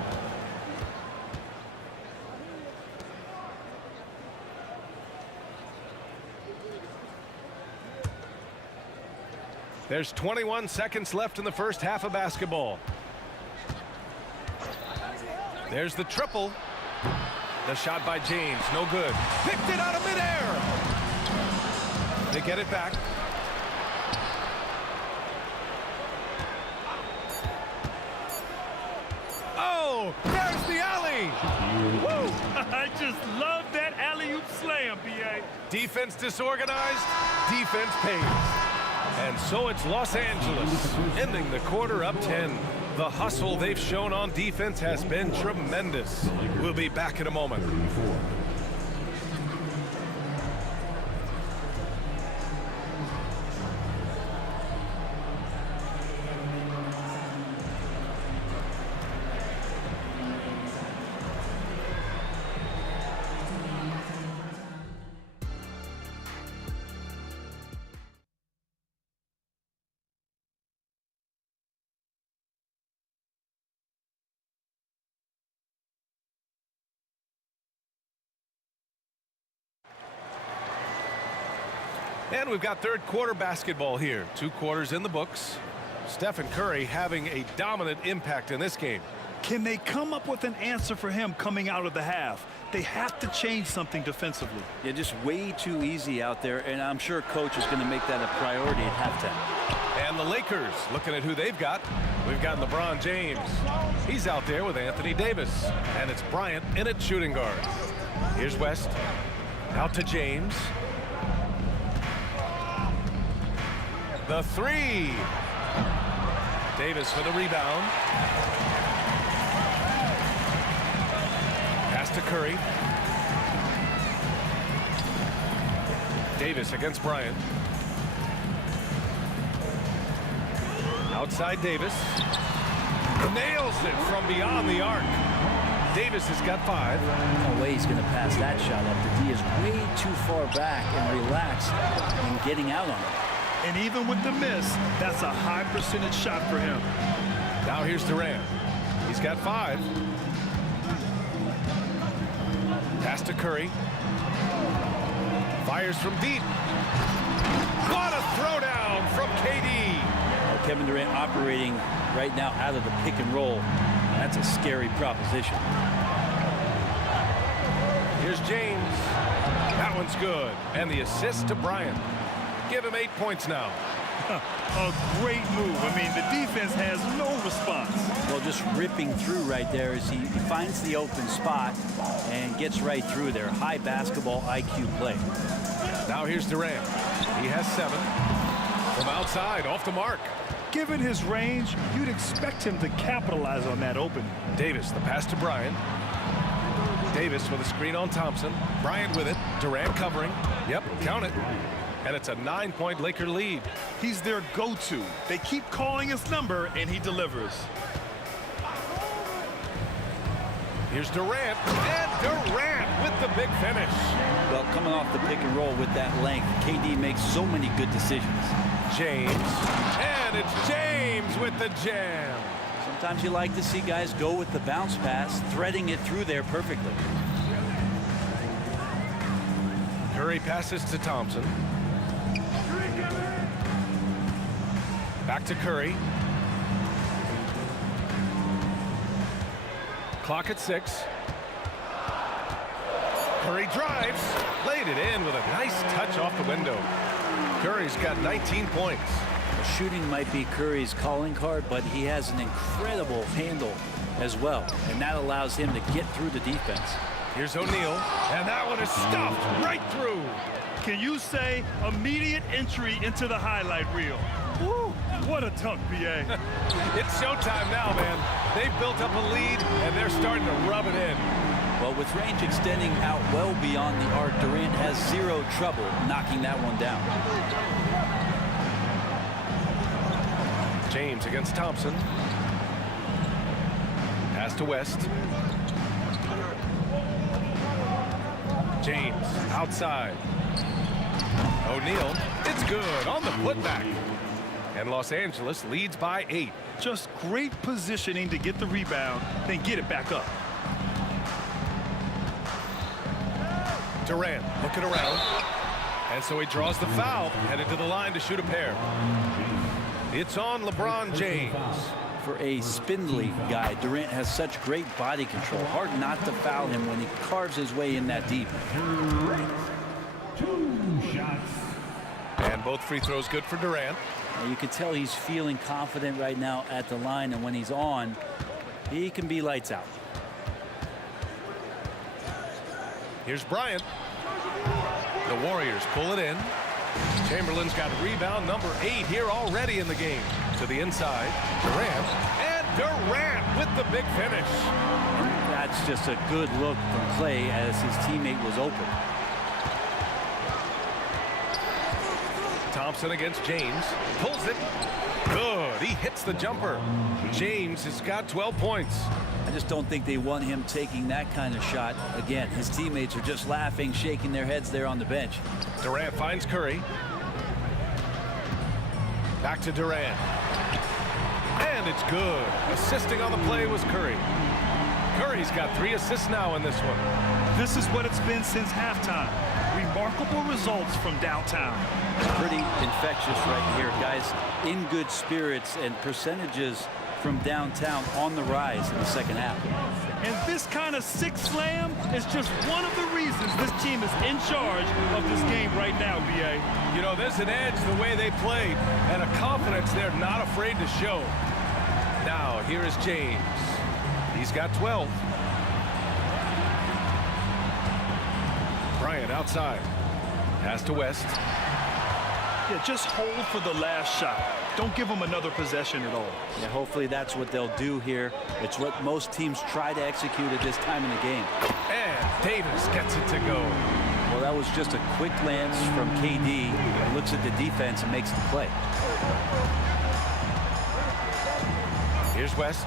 There's 21 seconds left in the first half of basketball. There's the triple. The shot by James, no good. Picked it out of midair. They get it back. Oh, there's the alley. Woo! I just love that alley-oop slam, B.A. Defense disorganized, defense pays. And so it's Los Angeles, ending the quarter up 10. The hustle they've shown on defense has been tremendous. We'll be back in a moment. And we've got third quarter basketball here. 2 quarters in the books. Stephen Curry having a dominant impact in this game. Can they come up with an answer for him coming out of the half? They have to change something defensively. Yeah, just way too easy out there, and I'm sure coach is going to make that a priority at halftime. And the Lakers, looking at who they've got. We've got LeBron James. He's out there with Anthony Davis. And it's Bryant in at shooting guard. Here's West. Out to James. The 3. Davis for the rebound. Pass to Curry. Davis against Bryant. Outside Davis. Nails it from beyond the arc. Davis has got 5. No way he's going to pass that shot up. The D is way too far back and relaxed in getting out on it. And even with the miss, that's a high percentage shot for him. Now here's Durant. He's got 5. Pass to Curry. Fires from deep. What a throwdown from KD. Well, Kevin Durant operating right now out of the pick and roll. That's a scary proposition. Here's James. That one's good. And the assist to Bryant. Give him 8 points now. A great move. I mean, the defense has no response. Well, just ripping through right there as he finds the open spot and gets right through there. High basketball IQ play. Now here's Durant. He has 7. From outside, off the mark. Given his range, you'd expect him to capitalize on that open. Davis, the pass to Bryant. Davis with a screen on Thompson. Bryant with it. Durant covering. Yep, count it. And it's a 9-point Laker lead. He's their go-to. They keep calling his number, and he delivers. Here's Durant. And Durant with the big finish. Well, coming off the pick and roll with that length, KD makes so many good decisions. James. And it's James with the jam. Sometimes you like to see guys go with the bounce pass, threading it through there perfectly. Curry passes to Thompson. Back to Curry. Clock at 6. Curry drives. Laid it in with a nice touch off the window. Curry's got 19 points. Shooting might be Curry's calling card, but he has an incredible handle as well, and that allows him to get through the defense. Here's O'Neal, and that one is stuffed right through. Can you say immediate entry into the highlight reel? Woo, what a dunk, BA. It's showtime now, man. They've built up a lead, and they're starting to rub it in. Well, with range extending out well beyond the arc, Durant has 0 trouble knocking that one down. James against Thompson. Pass to West. James outside. O'Neal, it's good on the putback. And Los Angeles leads by 8. Just great positioning to get the rebound, then get it back up. Durant looking around. And so he draws the foul, headed to the line to shoot a pair. It's on LeBron James. For a spindly guy, Durant has such great body control. Hard not to foul him when he carves his way in that deep. 2 shots. And both free throws good for Durant. Now you can tell he's feeling confident right now at the line, and when he's on, he can be lights out. Here's Bryant. The Warriors pull it in. Chamberlain's got rebound number 8 here already in the game. To the inside, Durant, and Durant with the big finish. That's just a good look from Clay as his teammate was open. Thompson against James, pulls it. Good, he hits the jumper. James has got 12 points. I just don't think they want him taking that kind of shot. Again, his teammates are just laughing, shaking their heads there on the bench. Durant finds Curry. Back to Durant. And it's good. Assisting on the play was Curry. Curry's got 3 assists now in this one. This is what it's been since halftime. Remarkable results from downtown. Pretty infectious right here, guys. In good spirits, and percentages from downtown on the rise in the second half. And this kind of sick slam is just one of the reasons this team is in charge of this game right now, B.A. You know, there's an edge the way they played and a confidence they're not afraid to show. Now, here is James. He's got 12. Bryant outside. Pass to West. Yeah, just hold for the last shot. Don't give them another possession at all. Yeah, hopefully that's what they'll do here. It's what most teams try to execute at this time in the game. And Davis gets it to go. Well, that was just a quick glance from KD. He looks at the defense and makes the play. Here's West.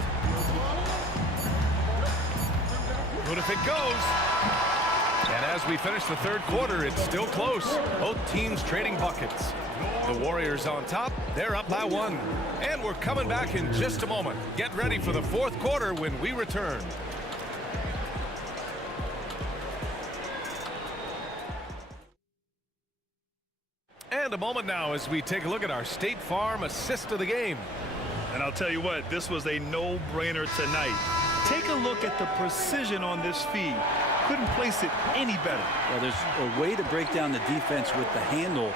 Good if it goes. And as we finish the third quarter, it's still close. Both teams trading buckets. The Warriors on top. They're up by 1. And we're coming back in just a moment. Get ready for the fourth quarter when we return. And a moment now as we take a look at our State Farm assist of the game. And I'll tell you what, this was a no-brainer tonight. Take a look at the precision on this feed. Couldn't place it any better. Well, there's a way to break down the defense with the handle,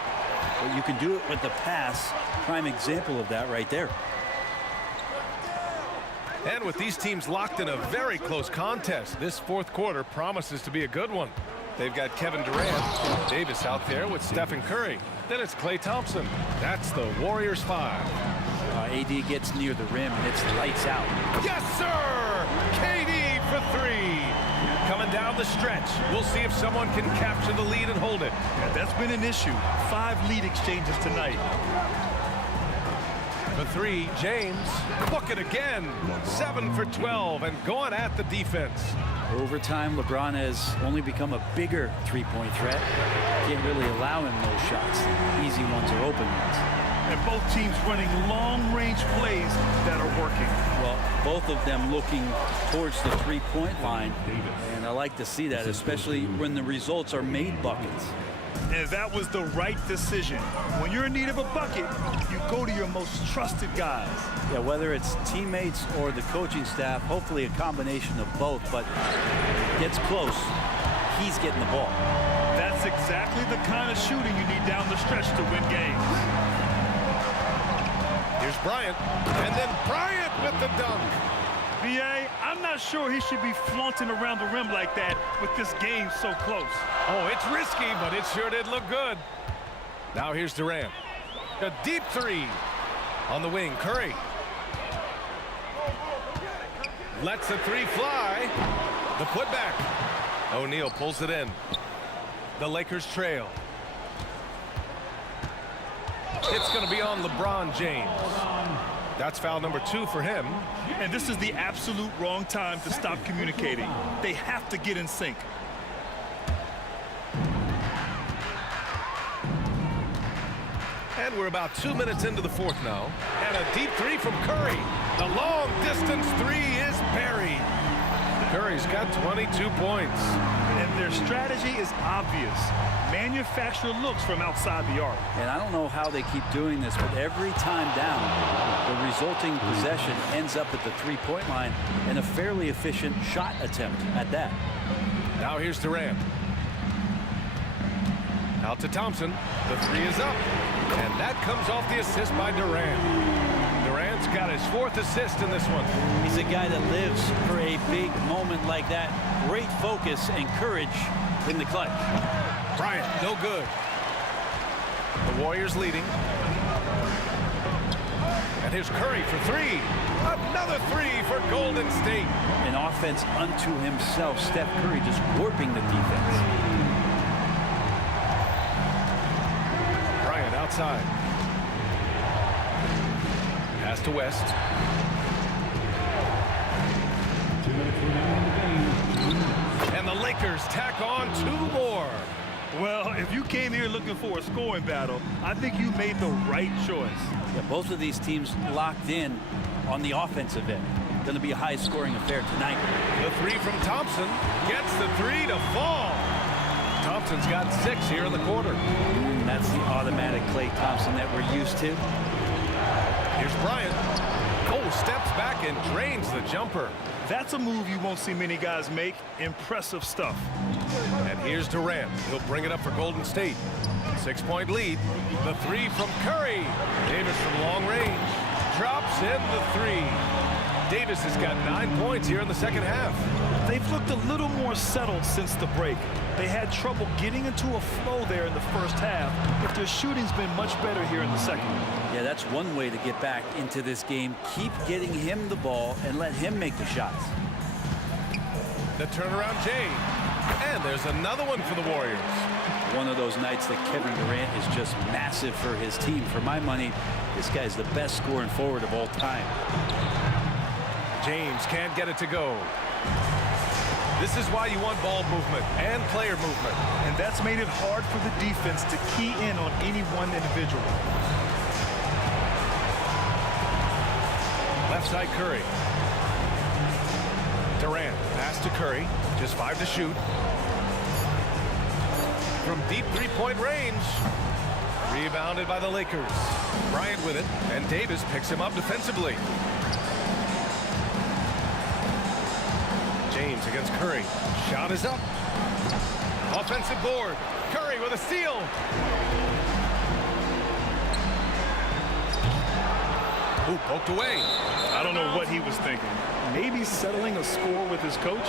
but you can do it with the pass. Prime example of that right there. And with these teams locked in a very close contest, this fourth quarter promises to be a good one. They've got Kevin Durant, Davis out there with Stephen Curry. Then it's Klay Thompson. That's the Warriors 5. AD gets near the rim and it's lights out. Yes, sir! KD for 3. Coming down the stretch. We'll see if someone can capture the lead and hold it. Yeah, that's been an issue. 5 lead exchanges tonight. For 3, James. Book it again. 7 for 12 and going at the defense. Over time, LeBron has only become a bigger three-point threat. Can't really allow him those shots. Easy ones or open ones. And both teams running long-range plays that are working. Well, both of them looking towards the three-point line. And I like to see that, especially when the results are made buckets. And that was the right decision. When you're in need of a bucket, you go to your most trusted guys. Yeah, whether it's teammates or the coaching staff, hopefully a combination of both, but gets close, he's getting the ball. That's exactly the kind of shooting you need down the stretch to win games. Here's Bryant, and then Bryant with the dunk. B.A., I'm not sure he should be flaunting around the rim like that with this game so close. Oh, it's risky, but it sure did look good. Now here's Durant. A deep 3 on the wing. Curry lets the 3 fly. The putback. O'Neal pulls it in. The Lakers trail. It's going to be on LeBron James. That's foul number 2 for him. And this is the absolute wrong time to stop communicating. They have to get in sync. And we're about 2 minutes into the fourth now. And a deep 3 from Curry. The long distance 3 is buried. Curry's got 22 points. And their strategy is obvious. Manufacture looks from outside the arc. And I don't know how they keep doing this, but every time down, the resulting possession ends up at the three-point line and a fairly efficient shot attempt at that. Now here's Durant. Out to Thompson. The 3 is up. And that comes off the assist by Durant. Durant's got his 4th assist in this one. He's a guy that lives for a big moment like that. Great focus and courage in the clutch. Bryant, no good. The Warriors leading. And here's Curry for three. Another three for Golden State. An offense unto himself. Steph Curry just warping the defense. Bryant outside. Pass to West. 2 minutes remaining in the game. And the Lakers tack on two more. Well, if you came here looking for a scoring battle, I think you made the right choice. Yeah, both of these teams locked in on the offensive end. Going to be a high-scoring affair tonight. The three from Thompson gets the three to fall. Thompson's got 6 here in the quarter. That's the automatic Klay Thompson that we're used to. Here's Bryant. Oh, steps back and drains the jumper. That's a move you won't see many guys make. Impressive stuff. And here's Durant. He'll bring it up for Golden State. 6-point lead. The three from Curry. Davis from long range. Drops in the three. Davis has got 9 points here in the second half. They've looked a little more settled since the break. They had trouble getting into a flow there in the first half, but their shooting's been much better here in the second. Yeah, that's one way to get back into this game. Keep getting him the ball and let him make the shots. The turnaround Jay. And there's another one for the Warriors. One of those nights that Kevin Durant is just massive for his team. For my money, this guy's the best scoring forward of all time. James can't get it to go. This is why you want ball movement and player movement. And that's made it hard for the defense to key in on any one individual. Left side Curry. Durant pass to Curry. Just 5 to shoot. From deep three-point range. Rebounded by the Lakers. Bryant with it. And Davis picks him up defensively. James against Curry. Shot is up. Offensive board. Curry with a steal. Ooh, poked away. I don't know what he was thinking. Maybe settling a score with his coach?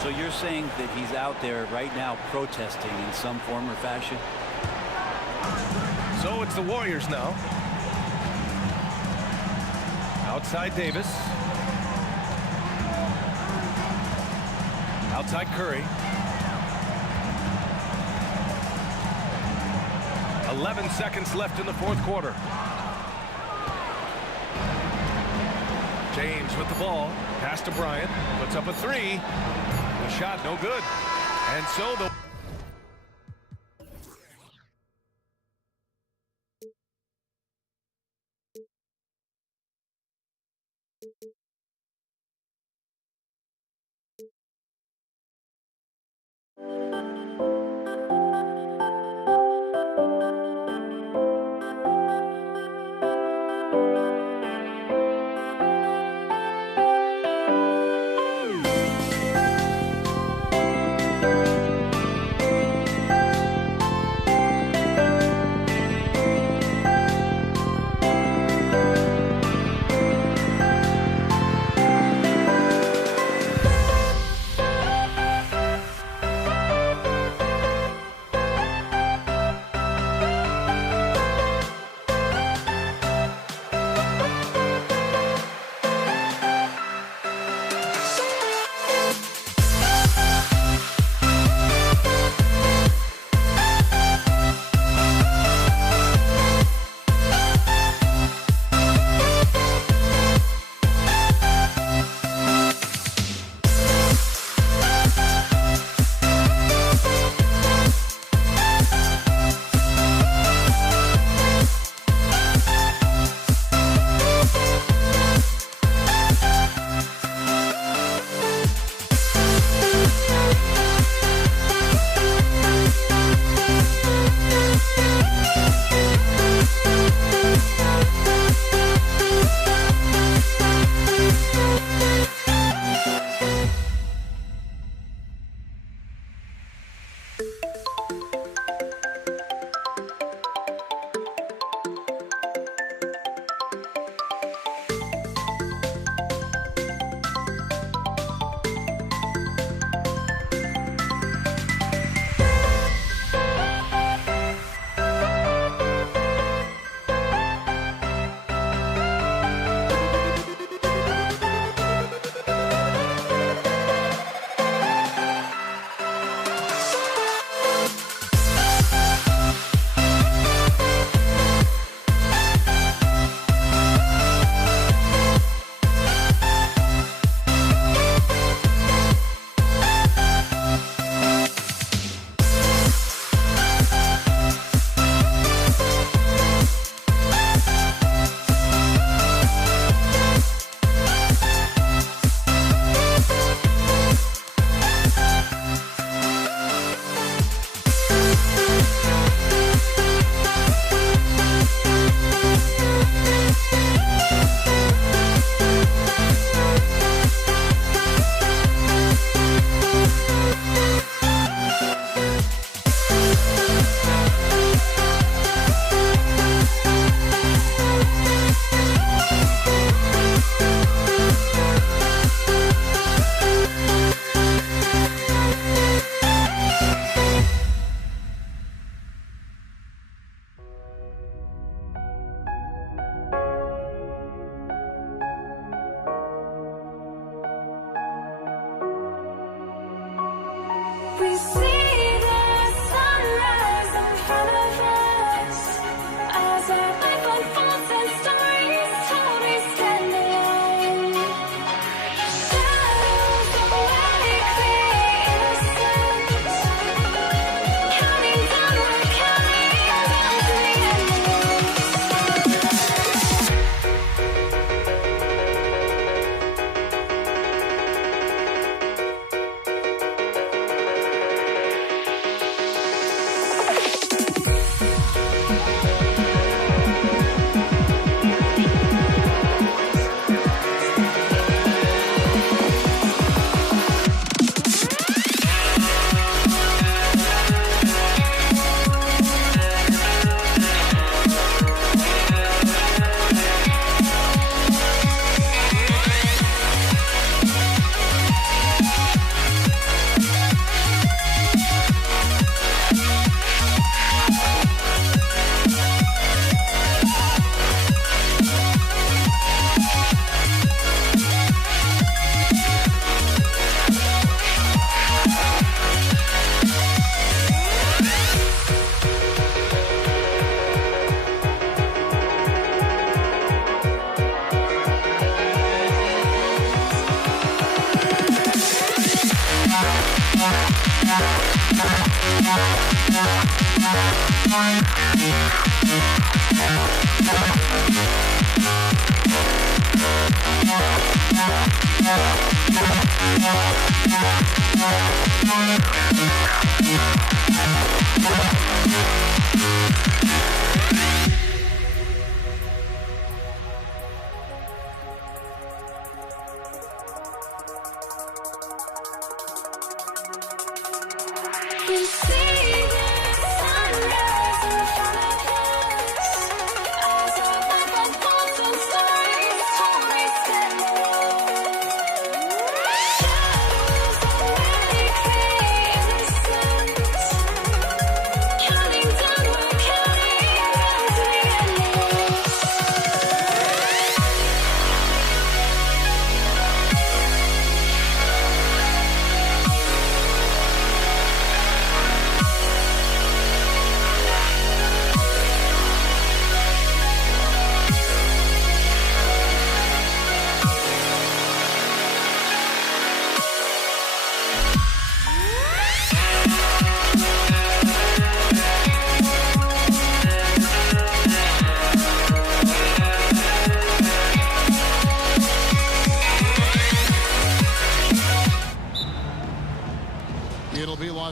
So you're saying that he's out there right now protesting in some form or fashion? So it's the Warriors now. Outside Davis. Outside Curry. 11 seconds left in the fourth quarter. James with the ball. Pass to Bryant. Puts up a three. The shot no good. And so the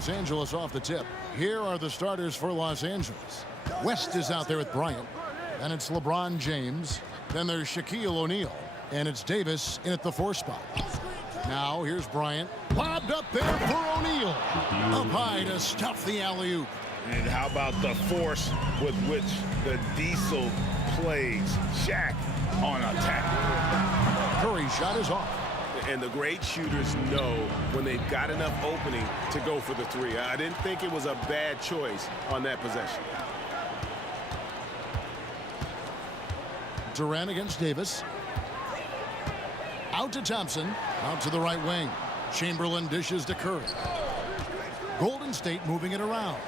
Los Angeles off the tip. Here are the starters for Los Angeles. West is out there with Bryant. And it's LeBron James. Then there's Shaquille O'Neal. And it's Davis in at the 4 spot. Now here's Bryant. Lobbed up there for O'Neal. Up high to stuff the alley-oop. And how about the force with which the Diesel plays Shaq on attack? Curry's shot is off. And the great shooters know when they've got enough opening to go for the 3. I didn't think it was a bad choice on that possession. Durant against Davis. Out to Thompson. Out to the right wing. Chamberlain dishes to Curry. Golden State moving it around.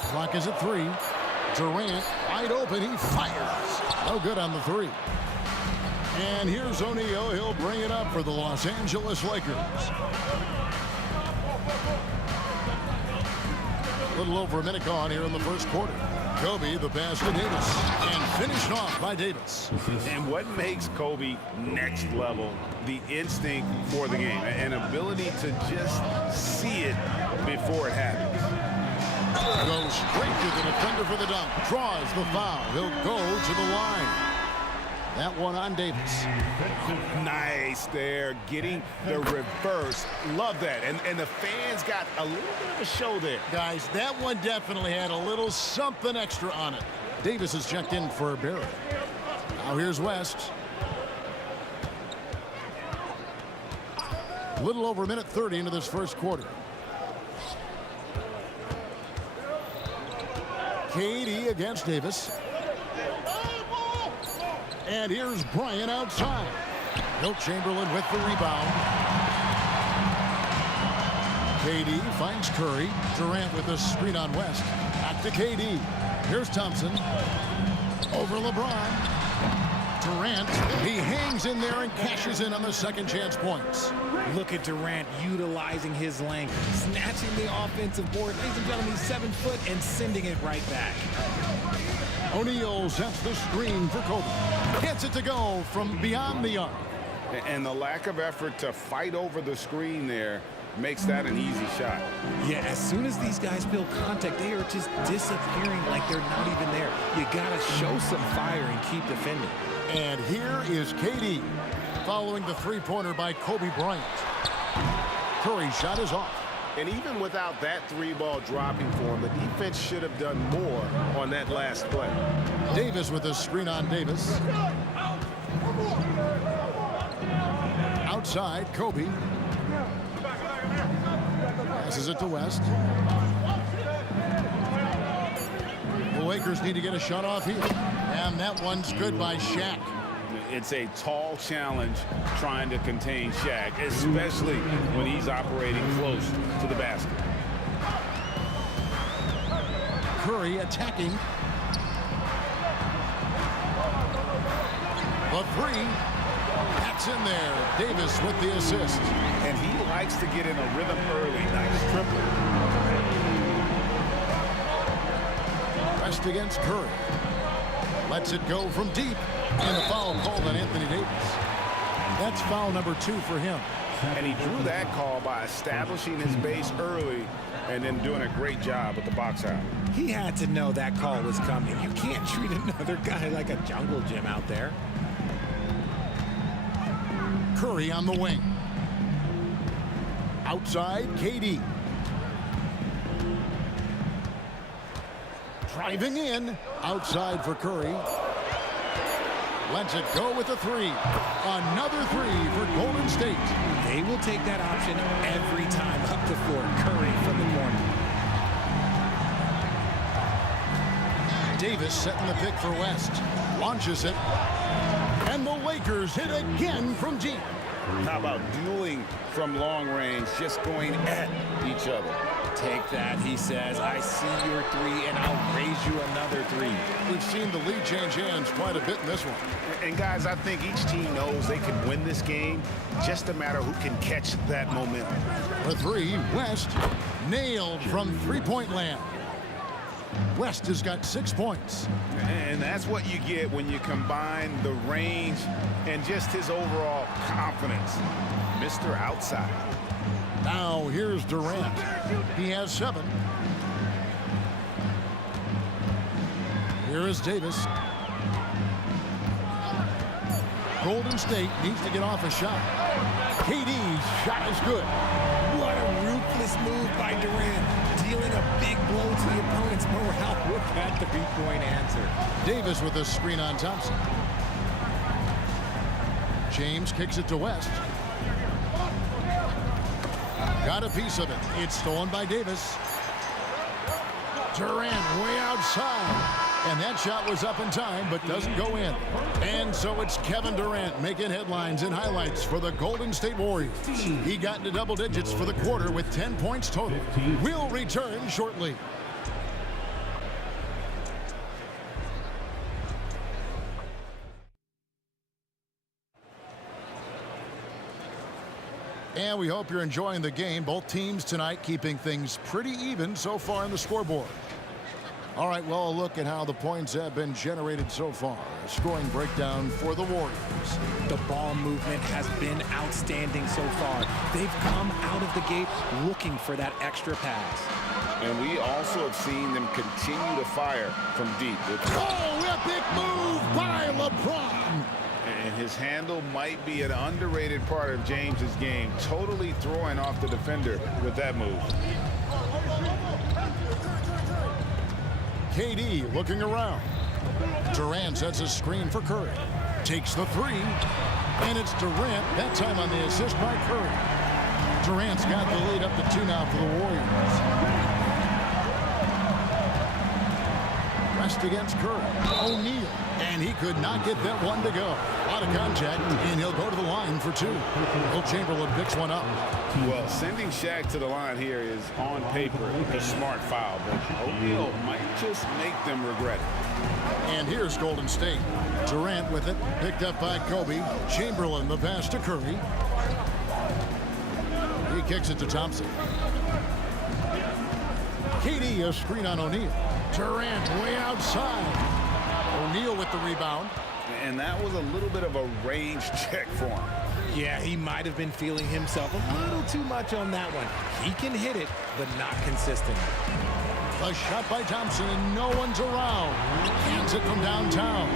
Clock is at 3. Durant wide open. He fires. No good on the 3. And here's O'Neal. He'll bring it up for the Los Angeles Lakers. A little over a minute gone here in the first quarter. Kobe, the pass to Davis. And finished off by Davis. And what makes Kobe next level? The instinct for the game. An ability to just see it before it happens. Goes straight to the defender for the dunk. Draws the foul. He'll go to the line. That one on Davis. Nice there, getting the reverse. Love that. And the fans got a little bit of a show there. Guys, that one definitely had a little something extra on it. Davis is checked in for Barrett. Now here's West. A little over a minute 30 into this first quarter. KD against Davis. And here's Bryant outside. Wilt Chamberlain with the rebound. KD finds Curry. Durant with a screen on West. Back to KD. Here's Thompson. Over LeBron. Durant, he hangs in there and cashes in on the second chance points. Look at Durant utilizing his length, snatching the offensive board. Ladies and gentlemen, he's 7 foot and sending it right back. O'Neal sets the screen for Kobe. Gets it to go from beyond the arc. And the lack of effort to fight over the screen there makes that an easy shot. Yeah, as soon as these guys feel contact, they are just disappearing like they're not even there. You gotta show some fire and keep defending. And here is KD following the three-pointer by Kobe Bryant. Curry's shot is off. And even without that three ball dropping for him, the defense should have done more on that last play. Davis with a screen on Davis. Outside, Kobe. Passes it to West. The Lakers need to get a shot off here. And that one's good by Shaq. It's a tall challenge trying to contain Shaq, especially when he's operating close to the basket. Curry attacking. The three. That's in there. Davis with the assist. And he likes to get in a rhythm early. Nice triple. West against Curry. Lets it go from deep. And the foul called on Anthony Davis. That's foul number 2 for him. And he drew that call by establishing his base early and then doing a great job with the box out. He had to know that call was coming. You can't treat another guy like a jungle gym out there. Curry on the wing. Outside, KD. Driving in. Outside for Curry. Lets it go with a three. Another three for Golden State. They will take that option every time up the floor. Curry from the corner. Davis setting the pick for West. Launches it. And the Lakers hit again from deep. How about dueling from long range, just going at each other? Take that, he says. I see your three, and I'll raise you another three. We've seen the lead change hands quite a bit in this one. And guys, I think each team knows they can win this game. Just a matter who can catch that momentum. For three, West nailed from three-point land. West has got 6 points. And that's what you get when you combine the range and just his overall confidence. Mr. Outside. Now here's Durant. He has 7. Here is Davis. Golden State needs to get off a shot. KD's shot is good. What a ruthless move by Durant. Dealing a big blow to the opponent's morale with that three-point answer. Davis with a screen on Thompson. James kicks it to West. Got a piece of it. It's stolen by Davis. Durant way outside. And that shot was up in time, but doesn't go in. And so it's Kevin Durant making headlines and highlights for the Golden State Warriors. He got into double digits for the quarter with 10 points total. We'll return shortly. And we hope you're enjoying the game. Both teams tonight keeping things pretty even so far in the scoreboard. All right, well, a look at how the points have been generated so far. A scoring breakdown for the Warriors. The ball movement has been outstanding so far. They've come out of the gate looking for that extra pass. And we also have seen them continue to fire from deep. Oh, epic move by LeBron. And his handle might be an underrated part of James's game. Totally throwing off the defender with that move. KD looking around. Durant sets a screen for Curry. Takes the three. And it's Durant, that time on the assist by Curry. Durant's got the lead up to 2 now for the Warriors. West against Curry. O'Neal. And he could not get that one to go. A lot of contact, and he'll go to the line for for two. Will Chamberlain picks one up. Well, sending Shaq to the line here is on paper a smart foul, but O'Neal might just make them regret it. And here's Golden State. Durant with it, picked up by Kobe. Chamberlain the pass to Curry. He kicks it to Thompson. KD a screen on O'Neal. Durant way outside. O'Neal with the rebound. And that was a little bit of a range check for him. Yeah, he might have been feeling himself a little too much on that one. He can hit it, but not consistent. A shot by Thompson, and no one's around. Cans it from downtown.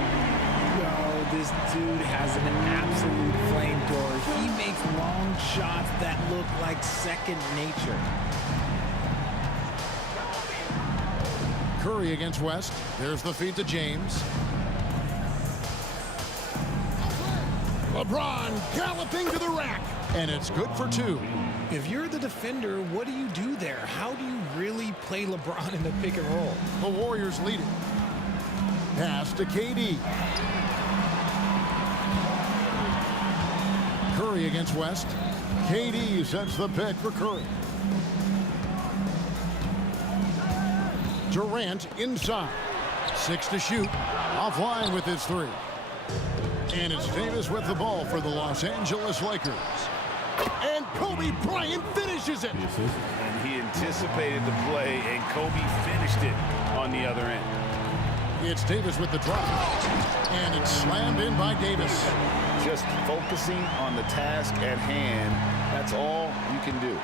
No, this dude has an absolute flamethrower. He makes long shots that look like second nature. Curry against West. There's the feed to James. LeBron galloping to the rack, and it's good for two. If you're the defender, what do you do there? How do you really play LeBron in the pick and roll? The Warriors lead it. Pass to KD. Curry against West. KD sets the pick for Curry. Durant inside. 6 to shoot. Offline with his three. And it's Davis with the ball for the Los Angeles Lakers. And Kobe Bryant finishes it. And he anticipated the play, and Kobe finished it on the other end. It's Davis with the drop. And it's slammed in by Davis. Just focusing on the task at hand, that's all you can do.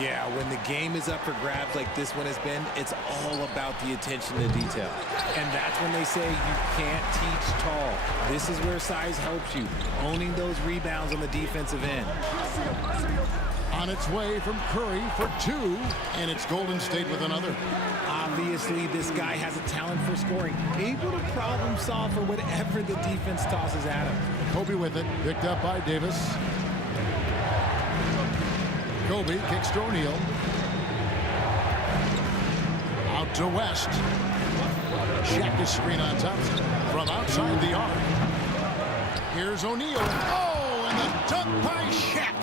Yeah, when the game is up for grabs like this one has been, it's all about the attention to detail. And that's when they say you can't teach tall. This is where size helps you, owning those rebounds on the defensive end. On its way from Curry for two, and it's Golden State with another. Obviously, this guy has a talent for scoring, able to problem solve for whatever the defense tosses at him. Kobe with it, picked up by Davis. Kobe kicks to O'Neal. Out to West. Shaq is screen on Thompson from outside the arc. Here's O'Neal. Oh, and the dunk by Shaq.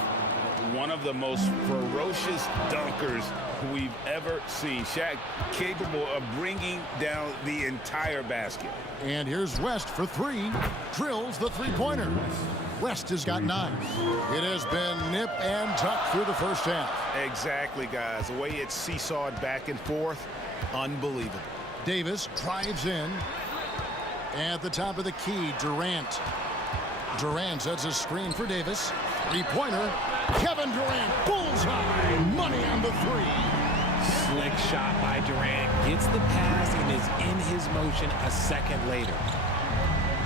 One of the most ferocious dunkers we've ever seen. Shaq capable of bringing down the entire basket. And here's West for three. Drills the three-pointer. West has got 9. It has been nip and tuck through the first half. Exactly, guys. The way it's seesawed back and forth, unbelievable. Davis drives in. At the top of the key, Durant. Durant sets a screen for Davis. Three-pointer. Kevin Durant, bullseye. Money on the three. Slick shot by Durant. Gets the pass and is in his motion a second later.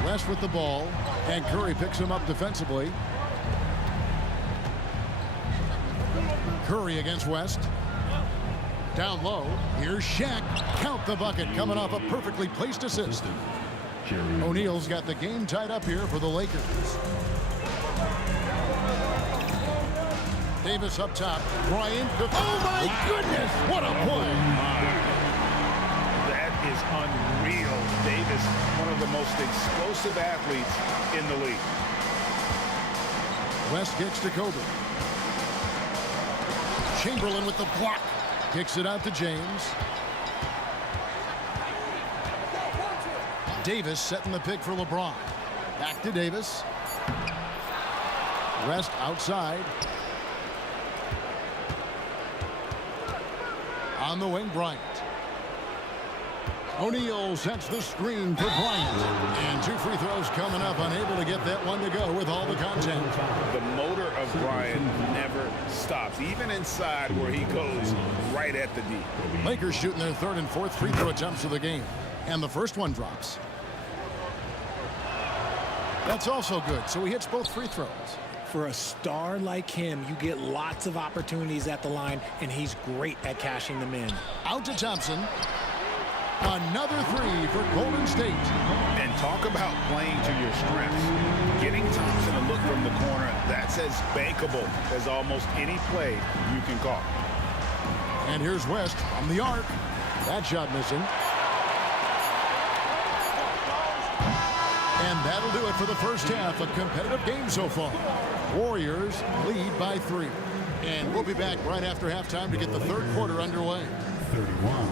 West with the ball, and Curry picks him up defensively. Curry against West. Down low, here's Shaq. Count the bucket, coming off a perfectly placed assist. O'Neal's got the game tied up here for the Lakers. Davis up top. Bryant. Oh, my goodness! What a play! That is unreal. Davis, one of the most explosive athletes in the league. West kicks to Kobe. Chamberlain with the block. Kicks it out to James. Davis setting the pick for LeBron. Back to Davis. West outside. On the wing, Bryant. O'Neal sets the screen for Bryant. And 2 free throws coming up, unable to get that one to go with all the content. The motor of Bryant never stops, even inside where he goes right at the D. Lakers shooting their 3rd and 4th free throw attempts of the game. And the first one drops. That's also good, so he hits both free throws. For a star like him, you get lots of opportunities at the line, and he's great at cashing them in. Out to Thompson. Another three for Golden State. And talk about playing to your strengths. Getting Thompson to look from the corner, that's as bankable as almost any play you can call. And here's West from the arc. That shot missing. And that'll do it for the first half. A competitive game so far. Warriors lead by 3. And we'll be back right after halftime to get the third quarter underway. 31.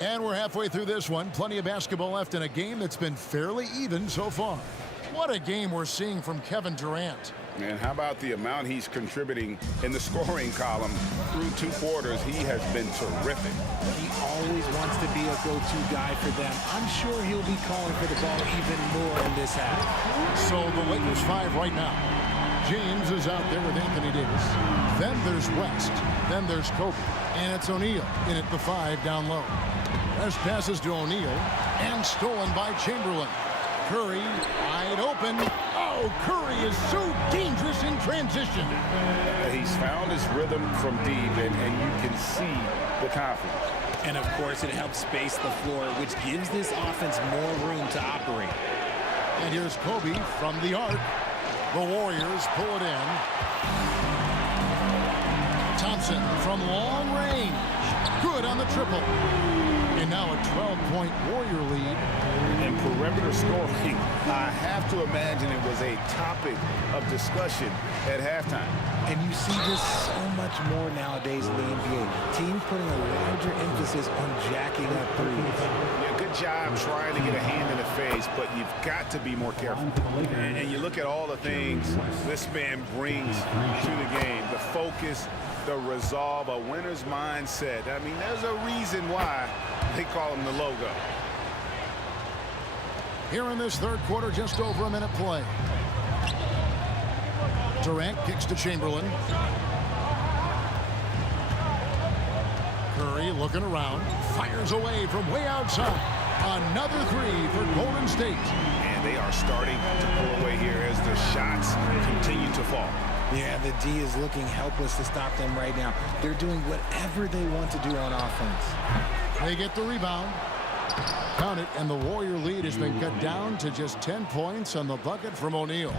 And we're halfway through this one. Plenty of basketball left in a game that's been fairly even so far. What a game we're seeing from Kevin Durant. And how about the amount he's contributing in the scoring column through 2 quarters? He has been terrific. He always wants to be a go-to guy for them. I'm sure he'll be calling for the ball even more in this half. So the Lakers 5 right now. James is out there with Anthony Davis. Then there's West. Then there's Kobe. And it's O'Neal in at the 5 down low. West passes to O'Neal and stolen by Chamberlain. Curry wide open. Oh, Curry is so dangerous in transition. He's found his rhythm from deep, and you can see the confidence. And of course, it helps space the floor, which gives this offense more room to operate. And here's Kobe from the arc. The Warriors pull it in. Thompson from long range. Good on the triple. And now a 12-point Warrior lead. And perimeter scoring, I have to imagine it was a topic of discussion at halftime. And you see this so much more nowadays in the NBA. Teams putting a larger emphasis on jacking up threes. Yeah, good job trying to get a hand in the face, but you've got to be more careful. And you look at all the things this man brings to the game. The focus, the resolve, a winner's mindset. I mean, there's a reason why they call him the logo. Here in this third quarter, just over a minute play. Durant kicks to Chamberlain. Curry looking around, fires away from way outside. Another 3 for Golden State. And they are starting to pull away here as the shots continue to fall. Yeah, the D is looking helpless to stop them right now. They're doing whatever they want to do on offense. They get the rebound. Count it, and the Warrior lead has been cut down to just 10 points on the bucket from O'Neal.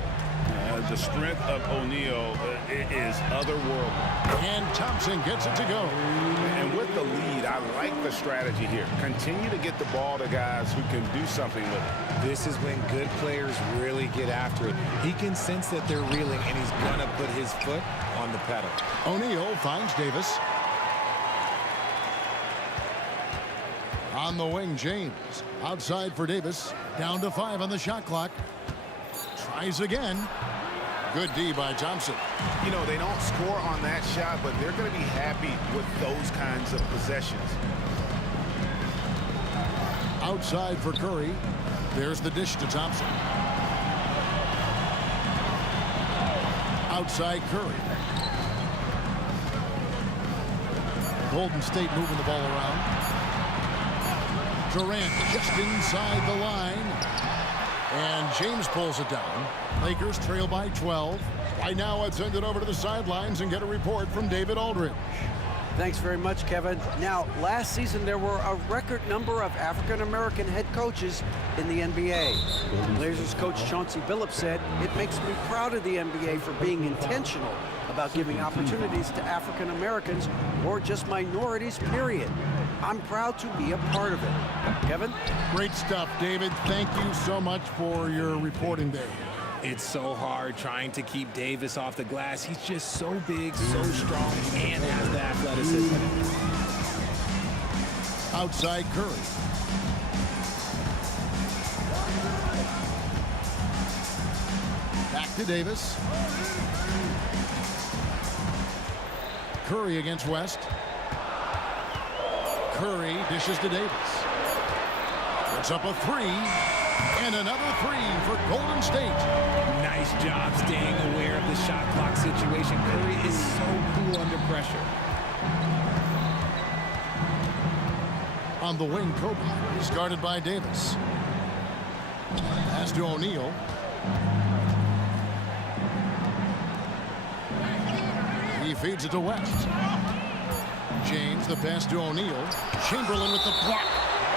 The strength of O'Neal is otherworldly. And Thompson gets it to go. And with the lead, I like the strategy here. Continue to get the ball to guys who can do something with it. This is when good players really get after it. He can sense that they're reeling, and he's going to put his foot on the pedal. O'Neal finds Davis. On the wing, James. Outside for Davis. Down to 5 on the shot clock. Tries again. Good D by Thompson. You know, they don't score on that shot, but they're going to be happy with those kinds of possessions. Outside for Curry. There's the dish to Thompson. Outside Curry. Golden State moving the ball around. Durant just inside the line. And James pulls it down. Lakers trail by 12. Right now, let's send it over to the sidelines and get a report from David Aldridge. Thanks very much, Kevin. Now, last season, there were a record number of African-American head coaches in the NBA. Blazers coach Chauncey Billups said, "It makes me proud of the NBA for being intentional about giving opportunities to African-Americans or just minorities, period. I'm proud to be a part of it." Kevin? Great stuff, David. Thank you so much for your reporting there. It's so hard trying to keep Davis off the glass. He's just so big, so strong, and has the athleticism. Outside Curry. Back to Davis. Curry against West. Curry dishes to Davis. Puts up a 3. And another 3 for Golden State. Nice job staying aware of the shot clock situation. Curry is so cool under pressure. On the wing, Kobe is guarded by Davis. Pass to O'Neal. He feeds it to West. James, the pass to O'Neal. Chamberlain with the block.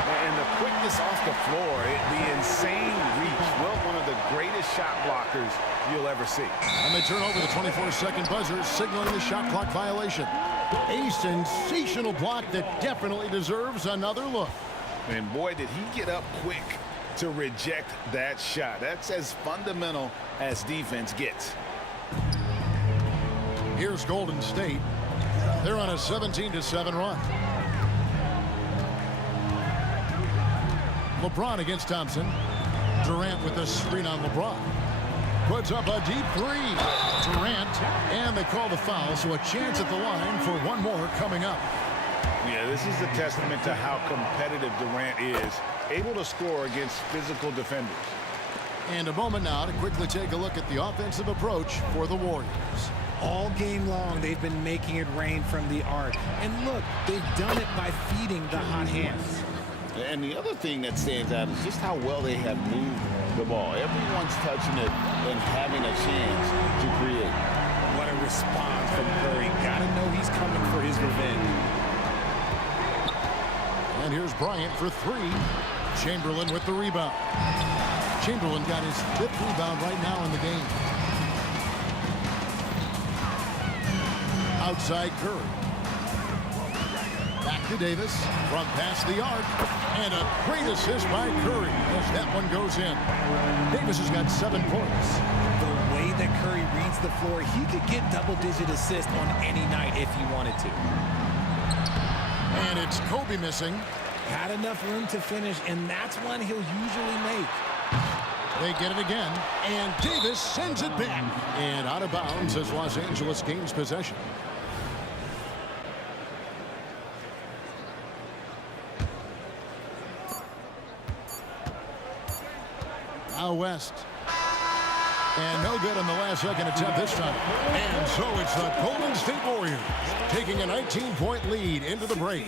And the quickness off the floor, the insane reach. Well, one of the greatest shot blockers you'll ever see. And they turn over the 24-second buzzer, signaling the shot clock violation. A sensational block that definitely deserves another look. And boy, did he get up quick to reject that shot. That's as fundamental as defense gets. Here's Golden State. They're on a 17-7 run. LeBron against Thompson. Durant with the screen on LeBron. Puts up a deep three. Durant, and they call the foul, so a chance at the line for one more coming up. Yeah, this is a testament to how competitive Durant is, able to score against physical defenders. And a moment now to quickly take a look at the offensive approach for the Warriors. All game long, they've been making it rain from the arc. And look, they've done it by feeding the hot hands. And the other thing that stands out is just how well they have moved the ball. Everyone's touching it and having a chance to create. What a response from Curry. Gotta know he's coming for his revenge. And here's Bryant for three. Chamberlain with the rebound. Chamberlain got his 5th rebound right now in the game. Outside Curry. Back to Davis. From past the arc. And a great assist by Curry as that one goes in. Davis has got 7 points. The way that Curry reads the floor, he could get double-digit assists on any night if he wanted to. And it's Kobe missing. Had enough room to finish, and that's one he'll usually make. They get it again, and Davis sends it back. And out of bounds as Los Angeles gains possession. Now West. And no good on the last second attempt this time. And so it's the Golden State Warriors taking a 19-point lead into the break.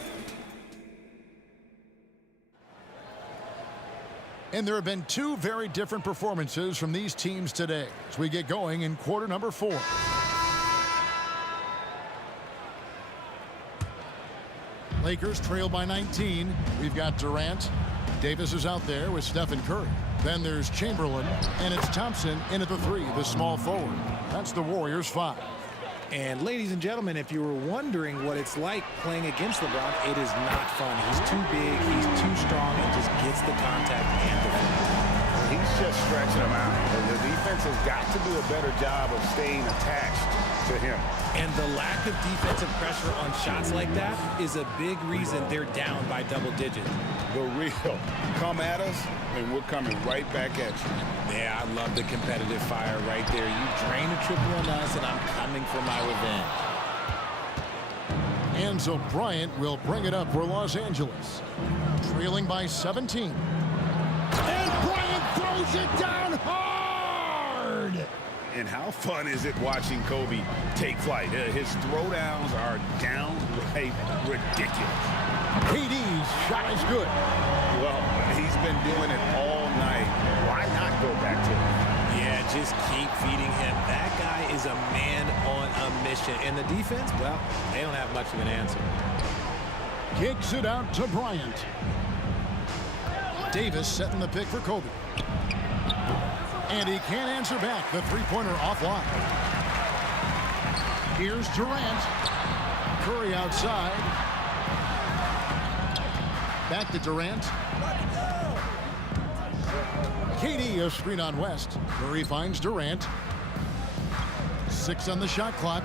And there have been 2 very different performances from these teams today as we get going in quarter number 4. Lakers trail by 19. We've got Durant. Davis is out there with Stephen Curry. Then there's Chamberlain, and it's Thompson in at the 3, the small forward. That's the Warriors' 5. And ladies and gentlemen, if you were wondering what it's like playing against LeBron, it is not fun. He's too big, he's too strong, and just gets the contact and the He's just stretching them out. The defense has got to do a better job of staying attached to him. And the lack of defensive pressure on shots like that is a big reason they're down by double digits. The real come at us, and we're coming right back at you. Yeah, I love the competitive fire right there. You drain a triple on us, and I'm coming for my revenge. And so Bryant will bring it up for Los Angeles. Trailing by 17. And Bryant throws it down hard! And how fun is it watching Kobe take flight? His throwdowns are downright ridiculous. KD's shot is good. Well, he's been doing it all night. Why not go back to him? Yeah, just keep feeding him. That guy is a man on a mission. And the defense, well, they don't have much of an answer. Kicks it out to Bryant. Davis setting the pick for Kobe. And he can't answer back. The three-pointer offline. Here's Durant. Curry outside. Back to Durant. KD a screen on West. Curry finds Durant. 6 on the shot clock.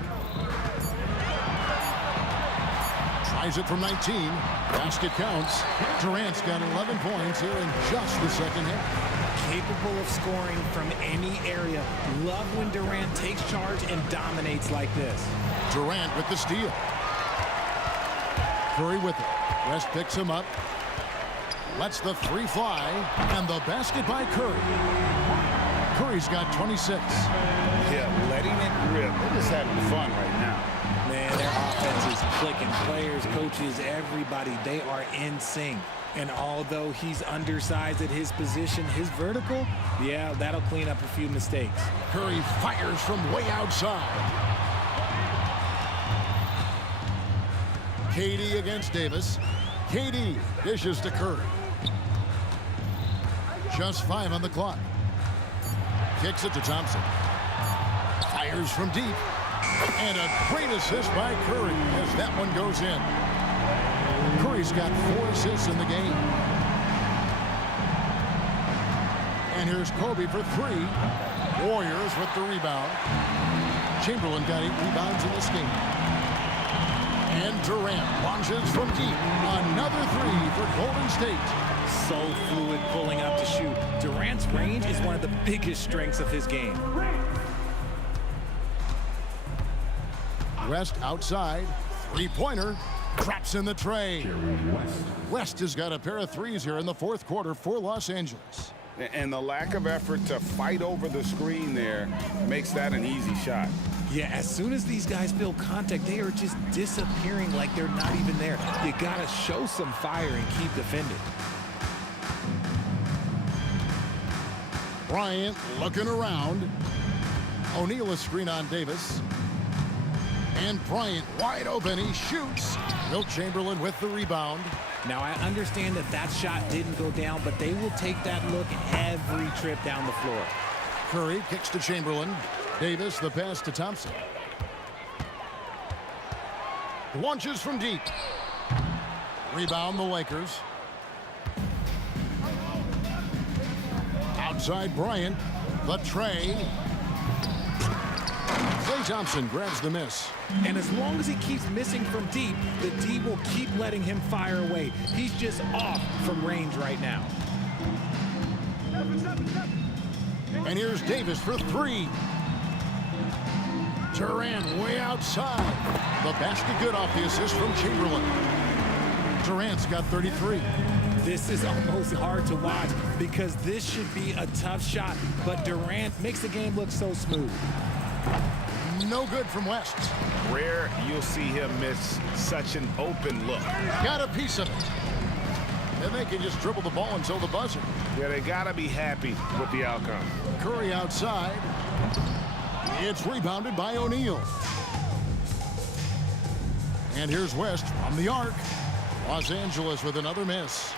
Tries it from 19. Basket counts. Durant's got 11 points here in just the second half. Capable of scoring from any area. Love when Durant takes charge and dominates like this. Durant with the steal. Curry with it. West picks him up. Lets the 3 fly. And the basket by Curry. Curry's got 26. Yeah, letting it rip. They're just having fun right now. Man, their offense is clicking. Players, coaches, everybody, they are in sync. And although he's undersized at his position, his vertical, yeah, that'll clean up a few mistakes. Curry fires from way outside. KD against Davis. KD dishes to Curry. Just 5 on the clock. Kicks it to Thompson. Fires from deep. And a great assist by Curry as that one goes in. Curry's got 4 assists in the game. And here's Kobe for 3. Warriors with the rebound. Chamberlain got 8 rebounds in this game. And Durant launches from deep. Another 3 for Golden State. So fluid pulling up to shoot. Durant's range is one of the biggest strengths of his game. West outside. 3-pointer. Drops in the tray. West has got a pair of 3s here in the 4th quarter for Los Angeles. And the lack of effort to fight over the screen there makes that an easy shot. Yeah, as soon as these guys feel contact, they are just disappearing like they're not even there. You gotta show some fire and keep defending. Bryant looking around. O'Neal a screen on Davis. And Bryant wide open. He shoots. Wilt Chamberlain with the rebound. Now, I understand that that shot didn't go down, but they will take that look every trip down the floor. Curry kicks to Chamberlain. Davis the pass to Thompson. Launches from deep. Rebound the Lakers. Outside Bryant. The tray. Klay Thompson grabs the miss. And as long as he keeps missing from deep, the D will keep letting him fire away. He's just off from range right now. And here's Davis for 3. Durant way outside. The basket good off the assist from Chamberlain. Durant's got 33. This is almost hard to watch because this should be a tough shot, but Durant makes the game look so smooth. No good from West. Rare you'll see him miss such an open look. Got a piece of it. And they can just dribble the ball until the buzzer. Yeah, they gotta be happy with the outcome. Curry outside. It's rebounded by O'Neal. And here's West from the arc. Los Angeles with another miss.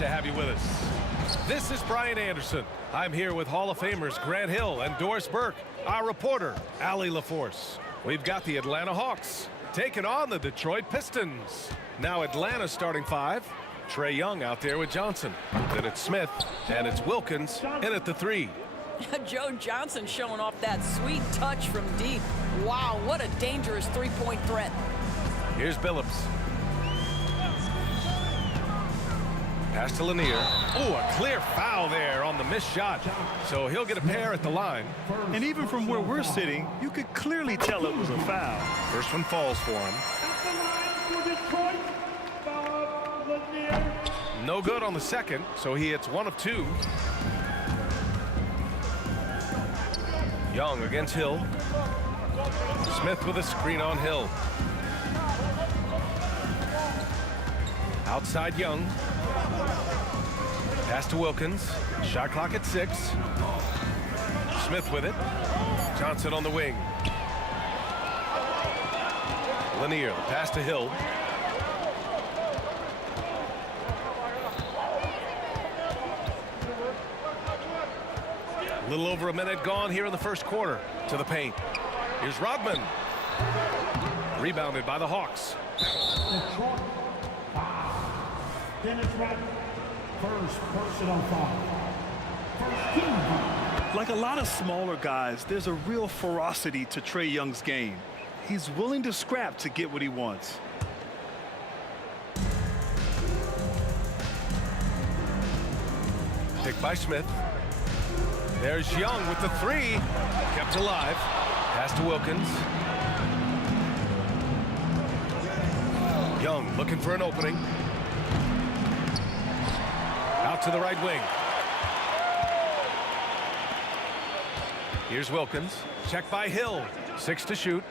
to have you with us. This is Brian Anderson. I'm here with Hall of Famers Grant Hill and Doris Burke, our reporter, Allie LaForce. We've got the Atlanta Hawks taking on the Detroit Pistons. Now Atlanta's starting five. Trae Young out there with Johnson. Then it's Smith, and it's Wilkins in at the 3. Joe Johnson showing off that sweet touch from deep. Wow, what a dangerous three-point threat. Here's Billups. Pass to Lanier. Oh, a clear foul there on the missed shot. So he'll get a pair at the line. And even from where we're sitting, you could clearly tell it was a foul. First one falls for him. No good on the second, so he hits 1 of 2. Young against Hill. Smith with a screen on Hill. Outside Young. Pass to Wilkins. Shot clock at 6. Smith with it. Johnson on the wing. Lanier, the pass to Hill. A little over a minute gone here in the first quarter. To the paint. Here's Rodman. Rebounded by the Hawks. Dennis Rodman, first personal foul. First team foul. Like a lot of smaller guys, there's a real ferocity to Trae Young's game. He's willing to scrap to get what he wants. Picked by Smith. There's Young with the 3. Kept alive. Pass to Wilkins. Young looking for an opening. Out to the right wing. Here's Wilkins. Check by Hill. 6 to shoot.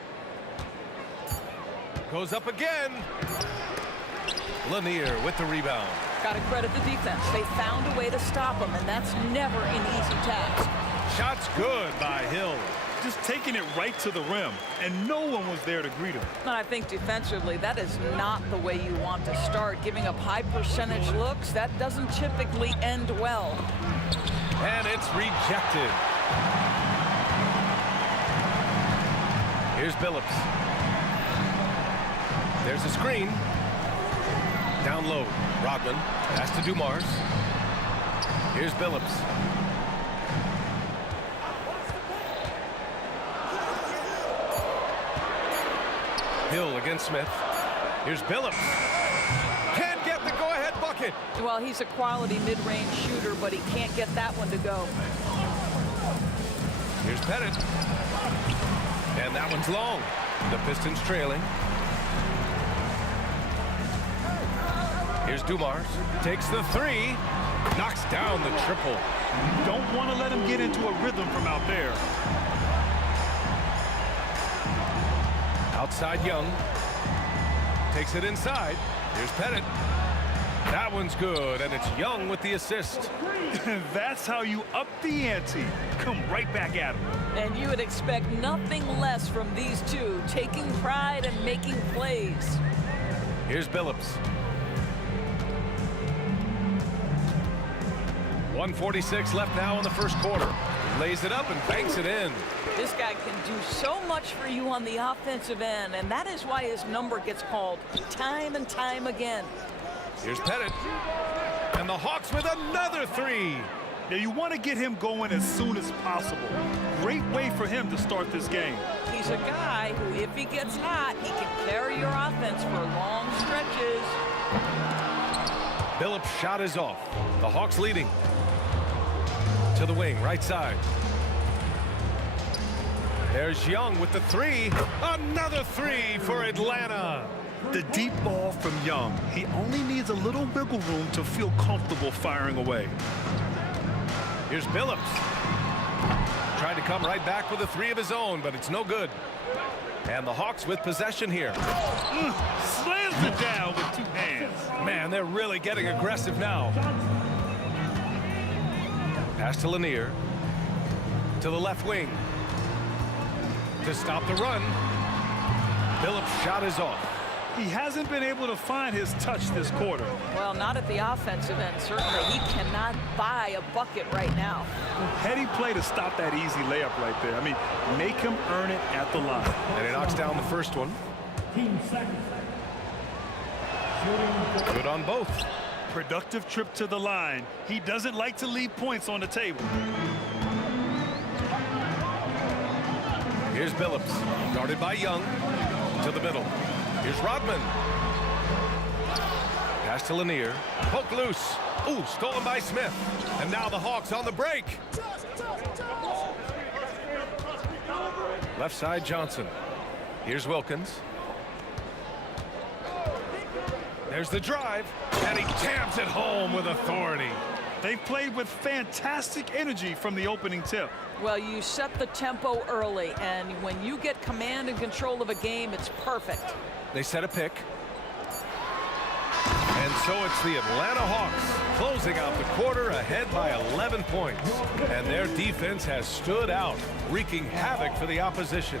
Goes up again. Lanier with the rebound. Got to credit the defense. They found a way to stop him, and that's never an easy task. Shot's good by Hill. Just taking it right to the rim, and no one was there to greet him. I think defensively, that is not the way you want to start. Giving up high percentage looks, that doesn't typically end well. And it's rejected. Here's Billups. There's a screen. Down low, Rodman. Pass to Dumars. Here's Billups. Hill against Smith. Here's Billups. Can't get the go-ahead bucket. Well, he's a quality mid-range shooter, but he can't get that one to go. Here's Pettit. And that one's long. The Pistons trailing. Here's Dumars. Takes the 3. Knocks down the triple. You don't want to let him get into a rhythm from out there. Outside Young. Takes it inside. Here's Pettit. That one's good, and it's Young with the assist. That's how you up the ante. Come right back at him. And you would expect nothing less from these two, taking pride and making plays. Here's Billups. 1:46 left now in the first quarter. Lays it up and banks it in. This guy can do so much for you on the offensive end, and that is why his number gets called time and time again. Here's Pettit. And the Hawks with another 3. Now you want to get him going as soon as possible. Great way for him to start this game. He's a guy who, if he gets hot, he can carry your offense for long stretches. Billups' shot is off. The Hawks leading. To the wing, right side. There's Young with the 3. Another 3 for Atlanta. The deep ball from Young. He only needs a little wiggle room to feel comfortable firing away. Here's Billups. Tried to come right back with a 3 of his own, but it's no good. And the Hawks with possession here. Slams it down with 2 hands. Man, they're really getting aggressive now. Pass to Lanier. To the left wing. To stop the run. Billups' shot is off. He hasn't been able to find his touch this quarter. Well, not at the offensive end, certainly. He cannot buy a bucket right now. Heady play to stop that easy layup right there. I mean, make him earn it at the line. And he knocks down the first one. Good on both. Productive trip to the line. He doesn't like to leave points on the table. Here's Billups, guarded by Young, to the middle. Here's Rodman. Pass to Lanier. Poke loose. Ooh, stolen by Smith. And now the Hawks on the break. Left side, Johnson. Here's Wilkins. There's the drive, and he jams it home with authority. They've played with fantastic energy from the opening tip. Well, you set the tempo early, and when you get command and control of a game, it's perfect. They set a pick. And so it's the Atlanta Hawks closing out the quarter ahead by 11 points. And their defense has stood out, wreaking havoc for the opposition.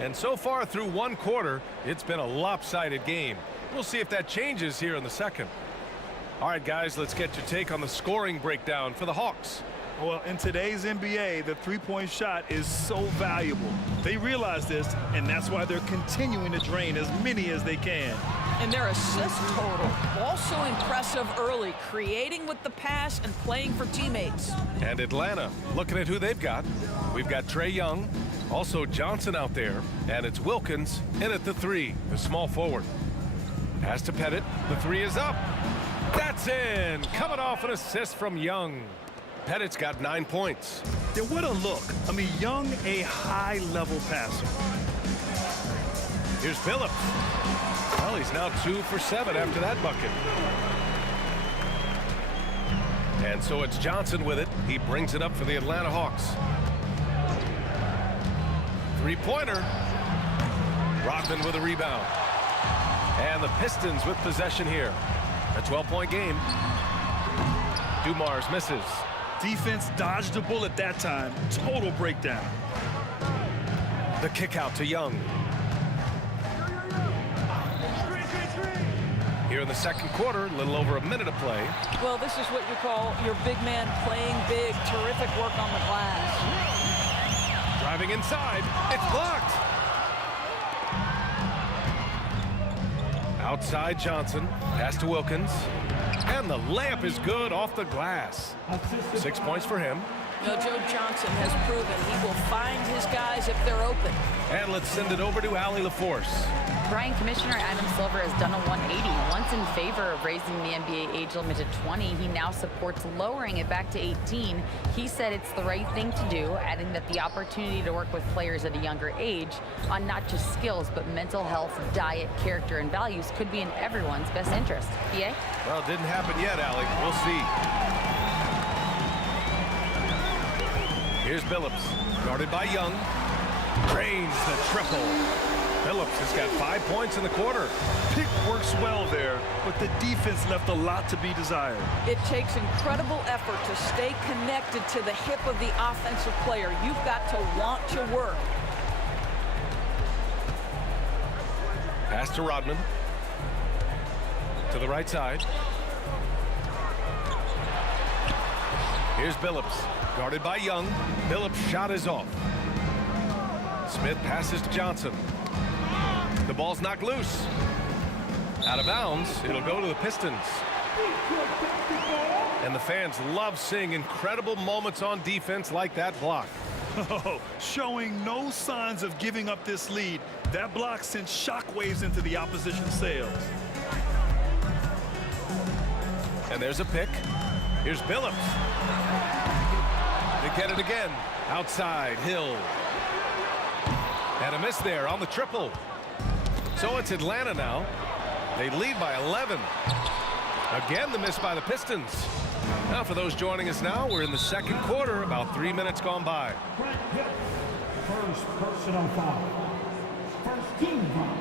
And so far through one quarter, it's been a lopsided game. We'll see if that changes here in the second. All right, guys, let's get your take on the scoring breakdown for the Hawks. Well, in today's NBA, the three-point shot is so valuable. They realize this, and that's why they're continuing to drain as many as they can. And their assist total, also impressive early, creating with the pass and playing for teammates. And Atlanta, looking at who they've got. We've got Trae Young, also Johnson out there, and it's Wilkins in at the three, the small forward. Pass to Pettit, the three is up. That's in, coming off an assist from Young. Pettit's got 9 points. Yeah, what a look. I mean, Young, a high-level passer. Here's Billups. Well, he's now 2 for 7 after that bucket. And so it's Johnson with it. He brings it up for the Atlanta Hawks. Three-pointer. Rodman with a rebound. And the Pistons with possession here. A 12-point game. Dumars misses. Defense dodged a bullet that time. Total breakdown. The kick out to Young. Here in the second quarter, a little over a minute of play. Well, this is what you call your big man playing big. Terrific work on the glass. Driving inside. It's blocked. Outside Johnson. Pass to Wilkins. And the layup is good off the glass. 6 points for him. You know, Joe Johnson has proven he will find his guys if they're open. And let's send it over to Allie LaForce. Brian, Commissioner Adam Silver has done a 180. Once in favor of raising the NBA age limit to 20, he now supports lowering it back to 18. He said it's the right thing to do, adding that the opportunity to work with players at a younger age on not just skills, but mental health, diet, character, and values could be in everyone's best interest. EA? Well, it didn't happen yet, Allie. We'll see. Here's Billups, guarded by Young. Drains the triple. Billups has got 5 points in the quarter. Pick works well there, but the defense left a lot to be desired. It takes incredible effort to stay connected to the hip of the offensive player. You've got to want to work. Pass to Rodman. To the right side. Here's Billups, guarded by Young. Billups' shot is off. Smith passes to Johnson. The ball's knocked loose. Out of bounds. It'll go to the Pistons. And the fans love seeing incredible moments on defense like that block. Oh, showing no signs of giving up this lead. That block sent shockwaves into the opposition's sails. And there's a pick. Here's Billups. They get it again. Outside, Hill. And a miss there on the triple. So it's Atlanta now. They lead by 11. Again, the miss by the Pistons. Now, for those joining us now, we're in the second quarter, about 3 minutes gone by. First personal foul. First team foul.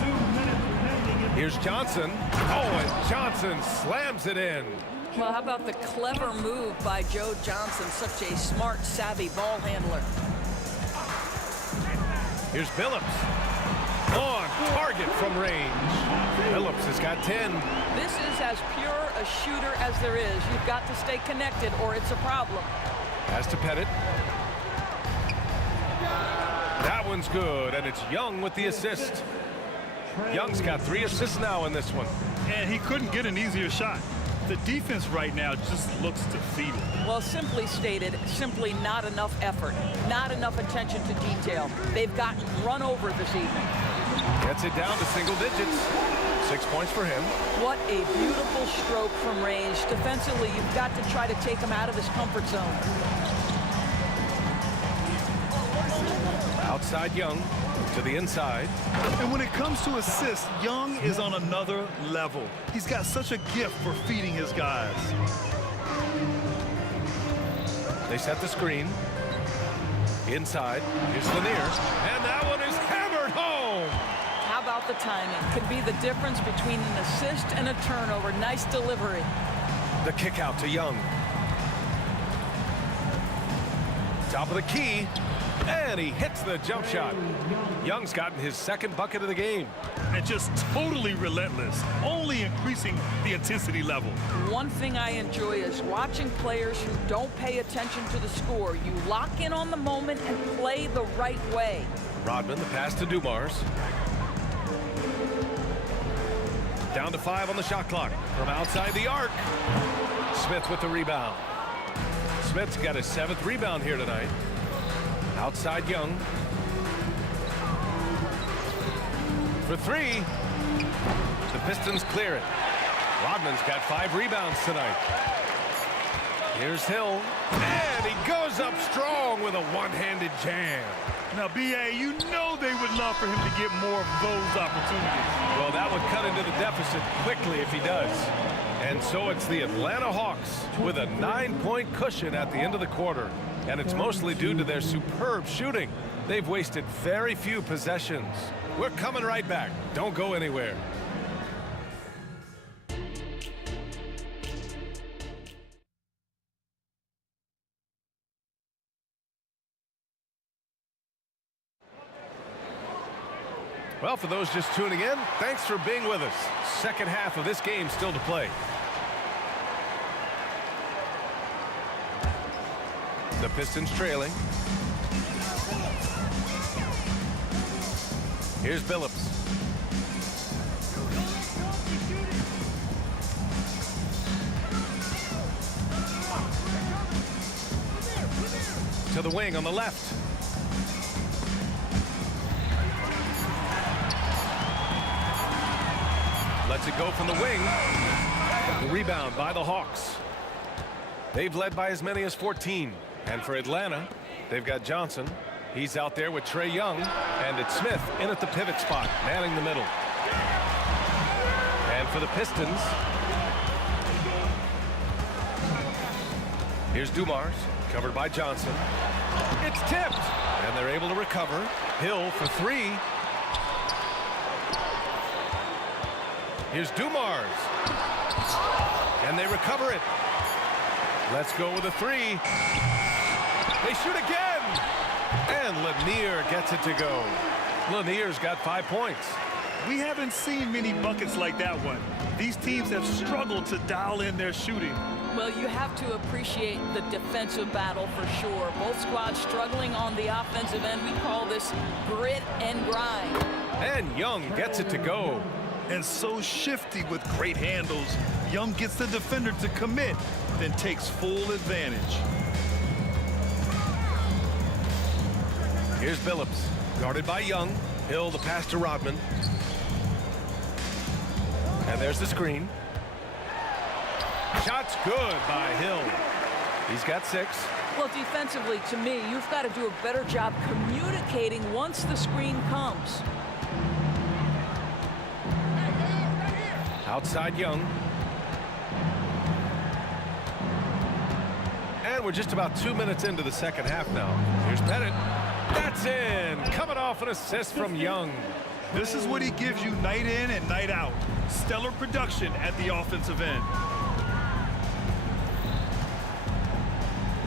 2 minutes remaining. Here's Johnson. Oh, and Johnson slams it in. Well, how about the clever move by Joe Johnson, such a smart, savvy ball handler. Here's Billups. On target from range. Billups has got 10. This is as pure a shooter as there is. You've got to stay connected or it's a problem. Pass to Pettit. That one's good, and it's Young with the assist. Young's got 3 assists now in this one. And he couldn't get an easier shot. The defense right now just looks defeated. Well, simply stated, simply not enough effort, not enough attention to detail. They've gotten run over this evening. Gets it down to single digits. 6 points for him. What a beautiful stroke from range. Defensively, you've got to try to take him out of his comfort zone. Outside Young to the inside. And when it comes to assists, Young is on another level. He's got such a gift for feeding his guys. They set the screen. Inside. Here's Lanier. And that one is hammered home. How about the timing? Could be the difference between an assist and a turnover. Nice delivery. The kick out to Young. Top of the key. And he hits the jump shot. Young's gotten his 2nd bucket of the game. And just totally relentless, only increasing the intensity level. One thing I enjoy is watching players who don't pay attention to the score. You lock in on the moment and play the right way. Rodman, the pass to Dumars. Down to 5 on the shot clock from outside the arc. Smith with the rebound. Smith's got his 7th rebound here tonight. Outside Young. For 3. The Pistons clear it. Rodman's got 5 rebounds tonight. Here's Hill. And he goes up strong with a one-handed jam. Now, B.A., you know they would love for him to get more of those opportunities. Well, that would cut into the deficit quickly if he does. And so it's the Atlanta Hawks with a 9-point cushion at the end of the quarter. And it's mostly due to their superb shooting. They've wasted very few possessions. We're coming right back. Don't go anywhere. Well, for those just tuning in, thanks for being with us. Second half of this game still to play. The Pistons trailing. Here's Billups. To the wing on the left. Lets it go from the wing. The rebound by the Hawks. They've led by as many as 14. And for Atlanta, they've got Johnson. He's out there with Trae Young. And it's Smith in at the pivot spot, manning the middle. And for the Pistons, here's Dumars, covered by Johnson. It's tipped. And they're able to recover. Hill for 3. Here's Dumars. And they recover it. Let's go with a 3. They shoot again. And Lanier gets it to go. Lanier's got 5 points. We haven't seen many buckets like that one. These teams have struggled to dial in their shooting. Well, you have to appreciate the defensive battle for sure. Both squads struggling on the offensive end. We call this grit and grind. And Young gets it to go. And so shifty with great handles. Young gets the defender to commit, then takes full advantage. Here's Billups, guarded by Young. Hill, the pass to Rodman. And there's the screen. Shot's good by Hill. He's got 6. Well, defensively, to me, you've got to do a better job communicating once the screen comes. Outside Young. And we're just about 2 minutes into the second half now. Here's Pettit. That's in. Coming off an assist from Young. This is what he gives you night in and night out. Stellar production at the offensive end.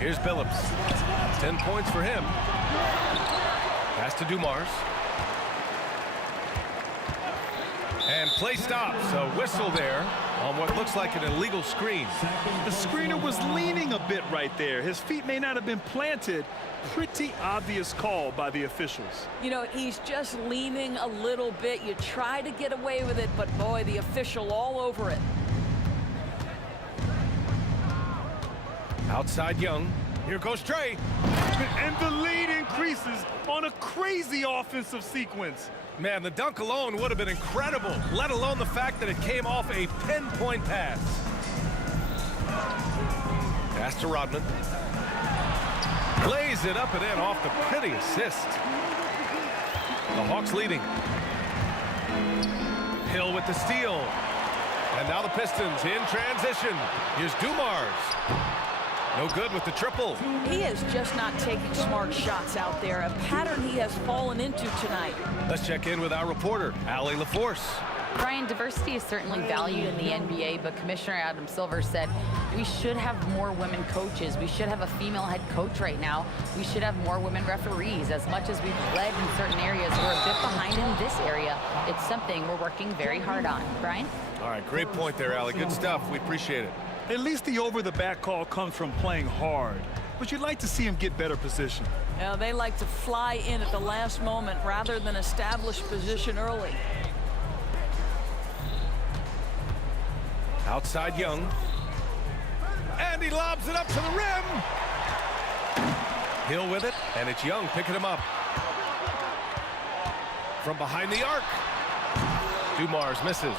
Here's Billups. 10 points for him. Pass to Dumars. And play stops. A whistle there on what looks like an illegal screen. The screener was leaning a bit right there. His feet may not have been planted. Pretty obvious call by the officials. You know, he's just leaning a little bit. You try to get away with it, but boy, the official all over it. Outside Young. Here goes Trey. And the lead increases on a crazy offensive sequence. Man, the dunk alone would have been incredible, let alone the fact that it came off a pinpoint pass. Pass to Rodman. Lays it up and in off the pretty assist. The Hawks leading. Hill with the steal. And now the Pistons in transition. Here's Dumars. No good with the triple. He is just not taking smart shots out there, a pattern he has fallen into tonight. Let's check in with our reporter, Allie LaForce. Brian, diversity is certainly valued in the NBA, but Commissioner Adam Silver said we should have more women coaches. We should have a female head coach right now. We should have more women referees. As much as we've led in certain areas, we're a bit behind in this area. It's something we're working very hard on. Brian? All right, great point there, Allie. Good stuff. We appreciate it. At least the over-the-back call comes from playing hard, but you'd like to see him get better position. Now, they like to fly in at the last moment rather than establish position early. Outside Young. And he lobs it up to the rim. Hill with it, and it's Young picking him up. From behind the arc. Dumars misses.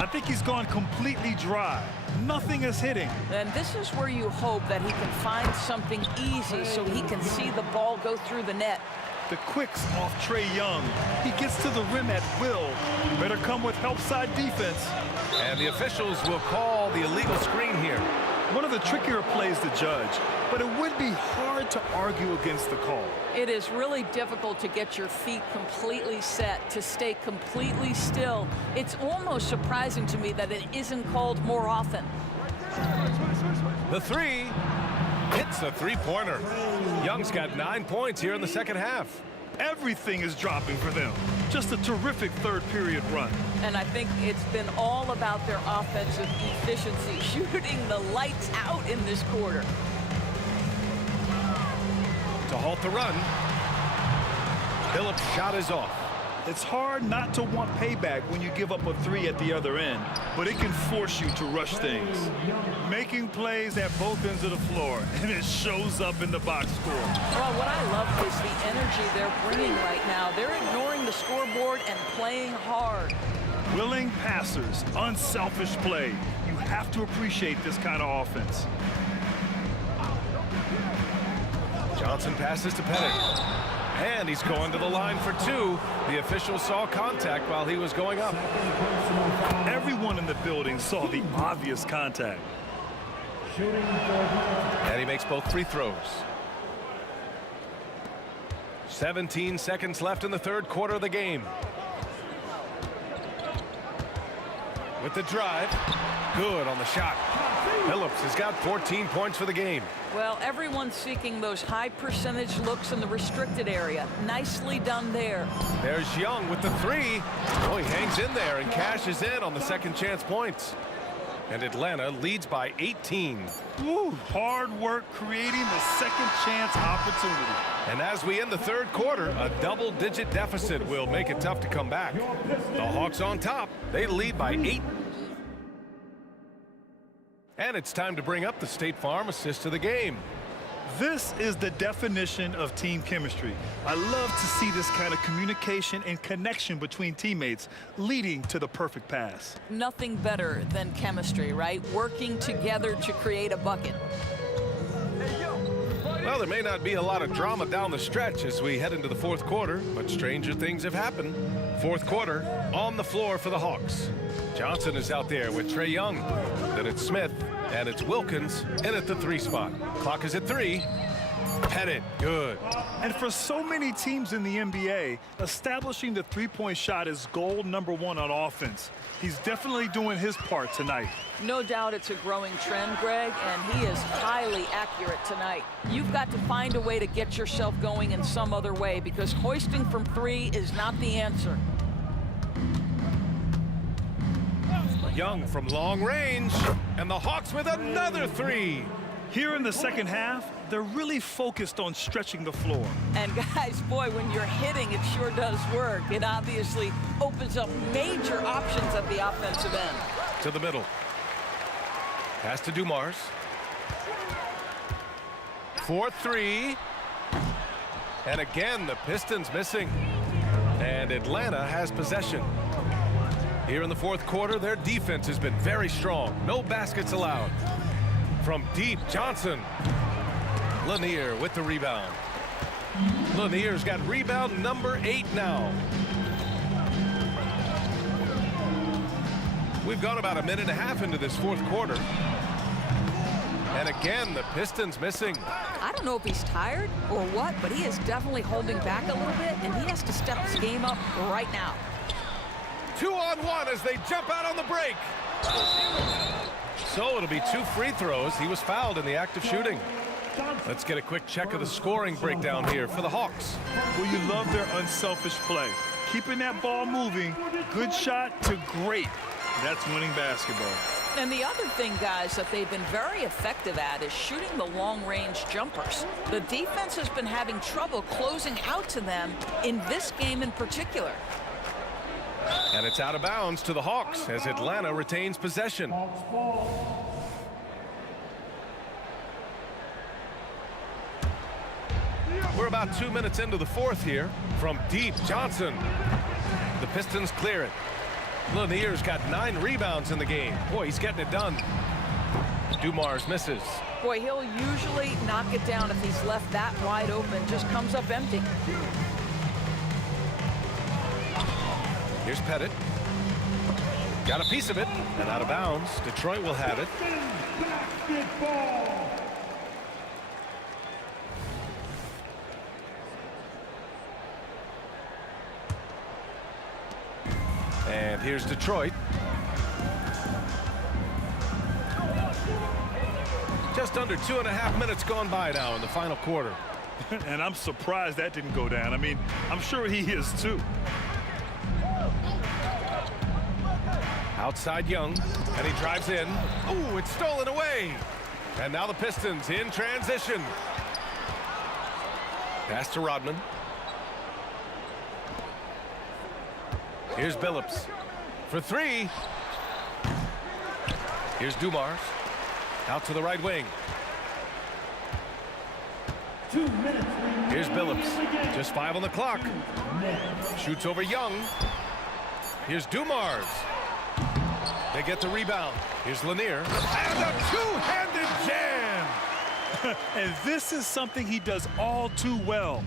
I think he's gone completely dry. Nothing is hitting. And this is where you hope that he can find something easy so he can see the ball go through the net. The quicks off Trey Young. He gets to the rim at will. Better come with help side defense. And the officials will call the illegal screen here. One of the trickier plays to judge, but it would be hard to argue against the call. It is really difficult to get your feet completely set, to stay completely still. It's almost surprising to me that it isn't called more often. The three hits a three-pointer. Young's got 9 points here in the second half. Everything is dropping for them. Just a terrific third period run. And I think it's been all about their offensive efficiency, shooting the lights out in this quarter. To halt the run, Phillips' shot is off. It's hard not to want payback when you give up a three at the other end, but it can force you to rush things. Making plays at both ends of the floor, and it shows up in the box score. Well, what I love is the energy they're bringing right now. They're ignoring the scoreboard and playing hard. Willing passers, unselfish play. You have to appreciate this kind of offense. Johnson passes to Pettit. And he's going to the line for two. The official saw contact while he was going up. Everyone in the building saw the obvious contact. And he makes both free throws. 17 seconds left in the third quarter of the game. With the drive. Good on the shot. Phillips has got 14 points for the game. Well, everyone's seeking those high percentage looks in the restricted area. Nicely done there. There's Young with the three. Oh, he hangs in there and cashes in on the second chance points. And Atlanta leads by 18. Woo, hard work creating the second chance opportunity. And as we end the third quarter, a double-digit deficit will make it tough to come back. The Hawks on top. They lead by 8. And it's time to bring up the State Farm assist of the game. This is the definition of team chemistry. I love to see this kind of communication and connection between teammates leading to the perfect pass. Nothing better than chemistry, right? Working together to create a bucket. Well, there may not be a lot of drama down the stretch as we head into the fourth quarter, but stranger things have happened. Fourth quarter on the floor for the Hawks. Johnson is out there with Trey Young. Then it's Smith, and it's Wilkins in at the 3 spot. Clock is at 3. Pettit, good. And for so many teams in the NBA, establishing the three-point shot is goal number one on offense. He's definitely doing his part tonight. No doubt it's a growing trend, Greg, and he is highly accurate tonight. You've got to find a way to get yourself going in some other way, because hoisting from three is not the answer. Young from long range, and the Hawks with another three. Here in the second half, they're really focused on stretching the floor. And guys, boy, when you're hitting, it sure does work. It obviously opens up major options at the offensive end. To the middle. Pass to Dumars. 4-3. And again, the Pistons missing. And Atlanta has possession. Here in the fourth quarter, their defense has been very strong. No baskets allowed. From deep, Johnson. Lanier with the rebound. Lanier's got rebound number 8 now. We've gone about a minute and a half into this fourth quarter. And again, the Pistons missing. I don't know if he's tired or what, but he is definitely holding back a little bit, and he has to step his game up right now. 2-on-1 as they jump out on the break. So it'll be 2 free throws. He was fouled in the act of shooting. Let's get a quick check of the scoring breakdown here for the Hawks. Well, you love their unselfish play. Keeping that ball moving, good shot to great. That's winning basketball. And the other thing, guys, that they've been very effective at is shooting the long-range jumpers. The defense has been having trouble closing out to them in this game in particular. And it's out of bounds to the Hawks as Atlanta retains possession. We're about 2 minutes into the fourth here. From deep, Johnson. The Pistons clear it. Lanier's got 9 rebounds in the game. Boy, he's getting it done. Dumars misses. Boy, he'll usually knock it down if he's left that wide open. Just comes up empty. Here's Pettit. Got a piece of it and out of bounds. Detroit will have it. And here's Detroit. Just under 2.5 minutes gone by now in the final quarter. And I'm surprised that didn't go down. I mean, I'm sure he is too. Outside Young, and he drives in. Ooh, it's stolen away. And now the Pistons in transition. Pass to Rodman. Here's Billups for 3. Here's Dumars. Out to the right wing. Here's Billups. Just 5 on the clock. Shoots over Young. Here's Dumars. They get the rebound. Here's Lanier. And a two-handed jam! And this is something he does all too well.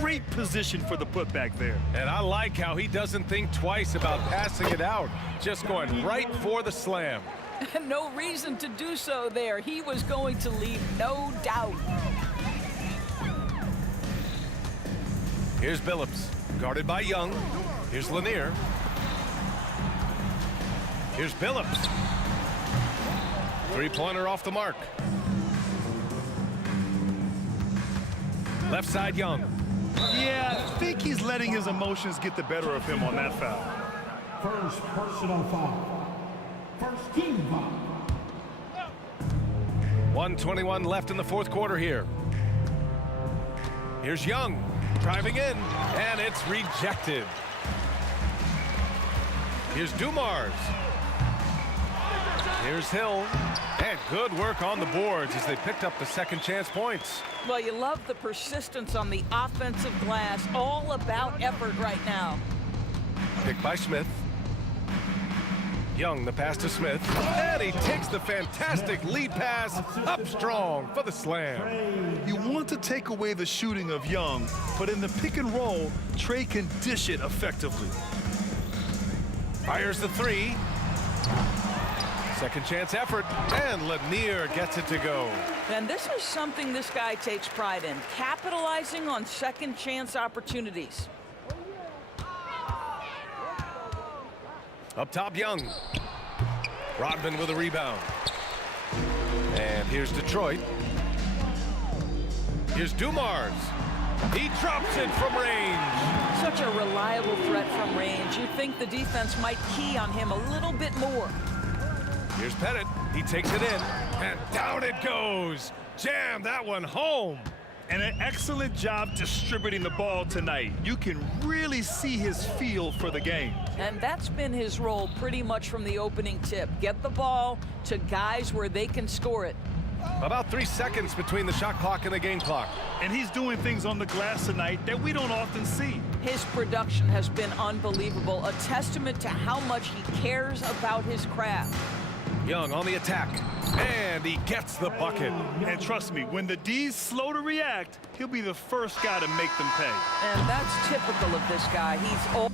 Great position for the putback there. And I like how he doesn't think twice about passing it out. Just going right for the slam. No reason to do so there. He was going to leave no doubt. Here's Billups. Guarded by Young. Here's Lanier. Here's Billups. Three-pointer off the mark. Left side Young. Yeah, I think he's letting his emotions get the better of him on that foul. First personal foul. First team foul. 1:21 left in the fourth quarter here. Here's Young driving in, and it's rejected. Here's Dumars. Here's Hill. And good work on the boards as they picked up the second chance points. Well, you love the persistence on the offensive glass. All about effort right now. Picked by Smith. Young, the pass to Smith. And he takes the fantastic lead pass up strong for the slam. You want to take away the shooting of Young, but in the pick and roll, Trey can dish it effectively. Fires the 3. Second chance effort, and Lanier gets it to go. And this is something this guy takes pride in, capitalizing on second chance opportunities. Up top, Young. Rodman with a rebound. And here's Detroit. Here's Dumars. He drops it from range. Such a reliable threat from range. You'd think the defense might key on him a little bit more. Here's Pettit. He takes it in, and down it goes. Jam that one home. And an excellent job distributing the ball tonight. You can really see his feel for the game. And that's been his role pretty much from the opening tip. Get the ball to guys where they can score it. About 3 seconds between the shot clock and the game clock. And he's doing things on the glass tonight that we don't often see. His production has been unbelievable, a testament to how much he cares about his craft. Young on the attack, and he gets the bucket. And trust me, when the D's slow to react, he'll be the first guy to make them pay. And that's typical of this guy. He's all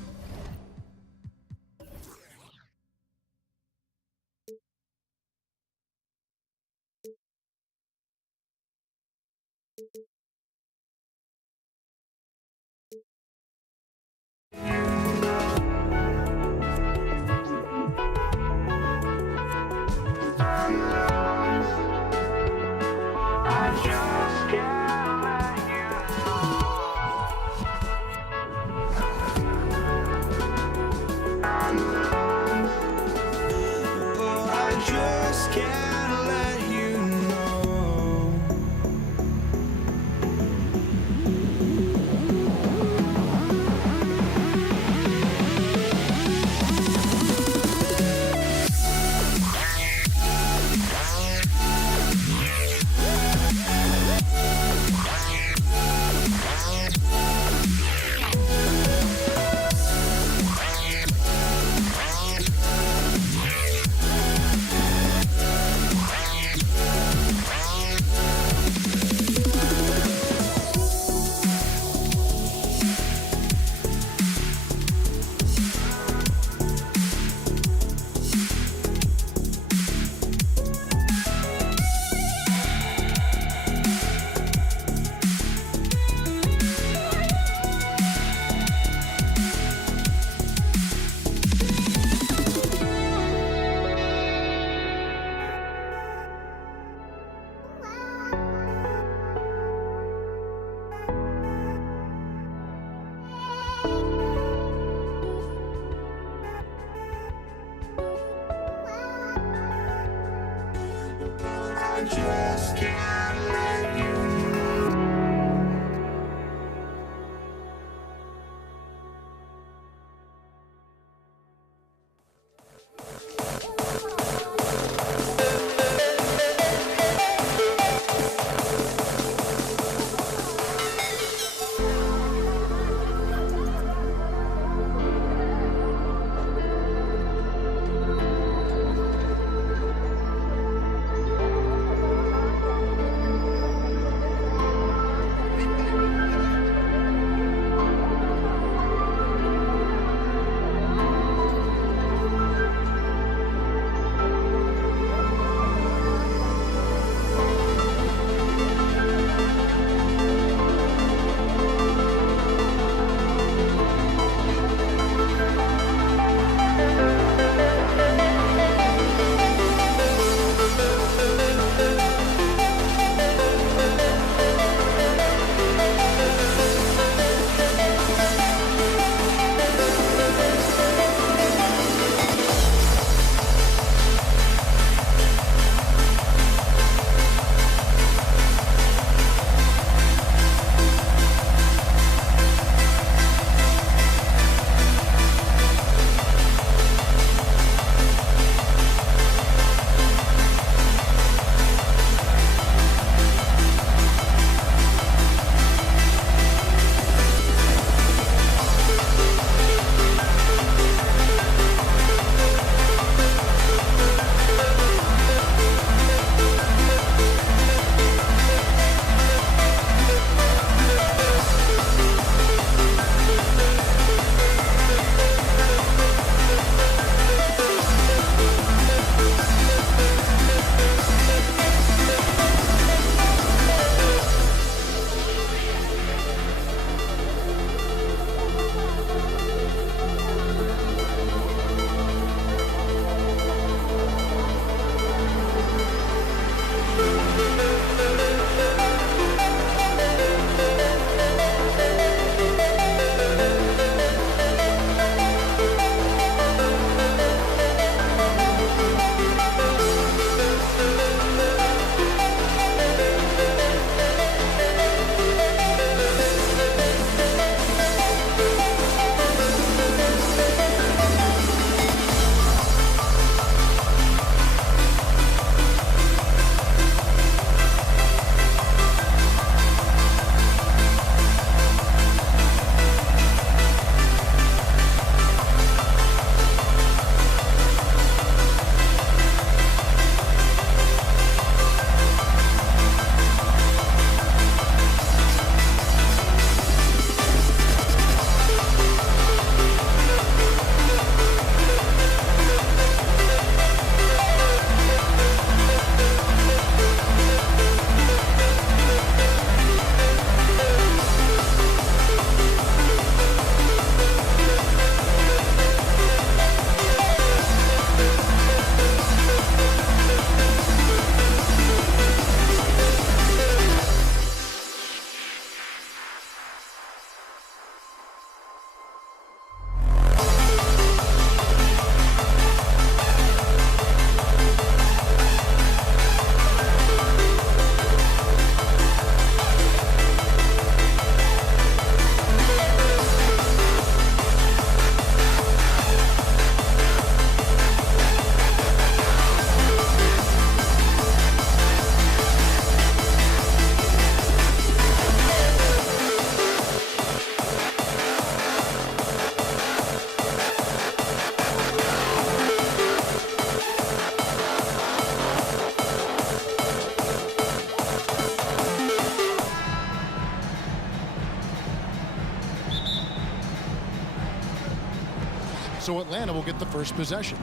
so Atlanta will get the first possession.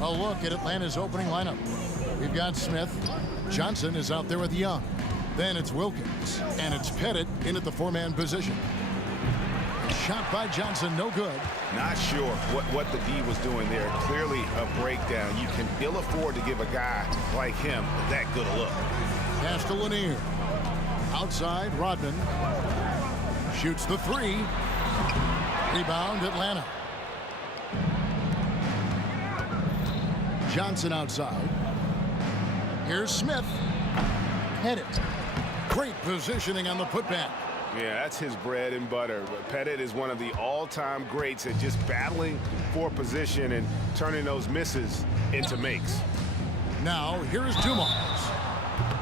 A look at Atlanta's opening lineup. We've got Smith. Johnson is out there with Young. Then it's Wilkins, and it's Pettit in at the four-man position. Shot by Johnson, no good. Not sure what the D was doing there. Clearly a breakdown. You can ill afford to give a guy like him that good a look. Pass to Lanier. Outside, Rodman. Shoots the three. Rebound, Atlanta. Johnson outside. Here's Smith. Pettit. Great positioning on the putback. Yeah, that's his bread and butter. But Pettit is one of the all-time greats at just battling for position and turning those misses into makes. Now, here's Dumars.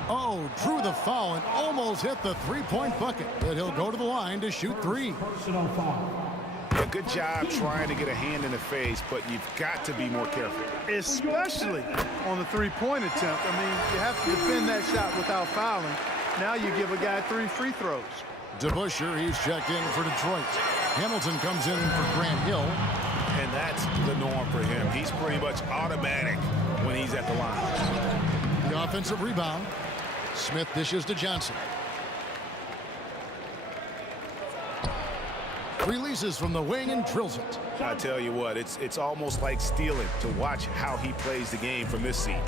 Oh, drew the foul and almost hit the three-point bucket. But he'll go to the line to shoot three. A good job trying to get a hand in the face, but you've got to be more careful. Especially on the three-point attempt. I mean, you have to defend that shot without fouling. Now you give a guy 3 free throws. DeBusschere, he's checked in for Detroit. Hamilton comes in for Grant Hill. And that's the norm for him. He's pretty much automatic when he's at the line. The offensive rebound. Smith dishes to Johnson. Releases from the wing and drills it. I tell you what, it's almost like stealing to watch how he plays the game from this seat.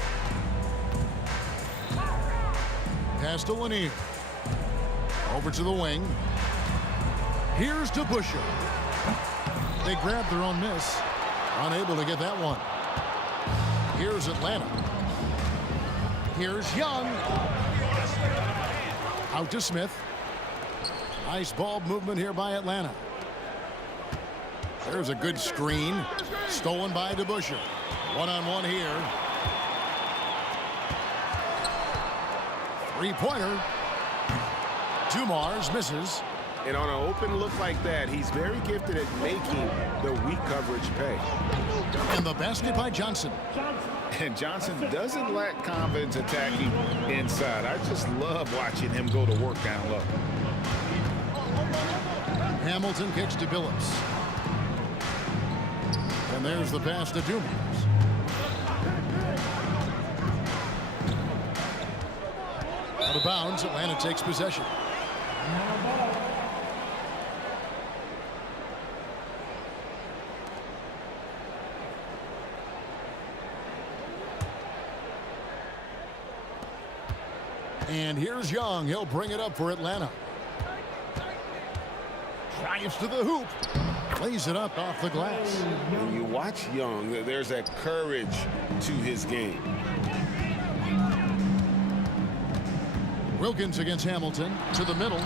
Pass to Lanier. Over to the wing. Here's DeBusschere. They grabbed their own miss. Unable to get that one. Here's Atlanta. Here's Young. Out to Smith. Nice ball movement here by Atlanta. There's a good screen. Stolen by DeBusschere. One-on-one here. Three-pointer. Dumars misses. And on an open look like that, he's very gifted at making the weak coverage pay. And the basket by Johnson. And Johnson doesn't lack confidence attacking inside. I just love watching him go to work down low. Hamilton kicks to Billups. And there's the pass to Dumars. Out of bounds, Atlanta takes possession. And here's Young. He'll bring it up for Atlanta. Drives to the hoop. Plays it up off the glass. When you watch Young, there's that courage to his game. Wilkins against Hamilton to the middle.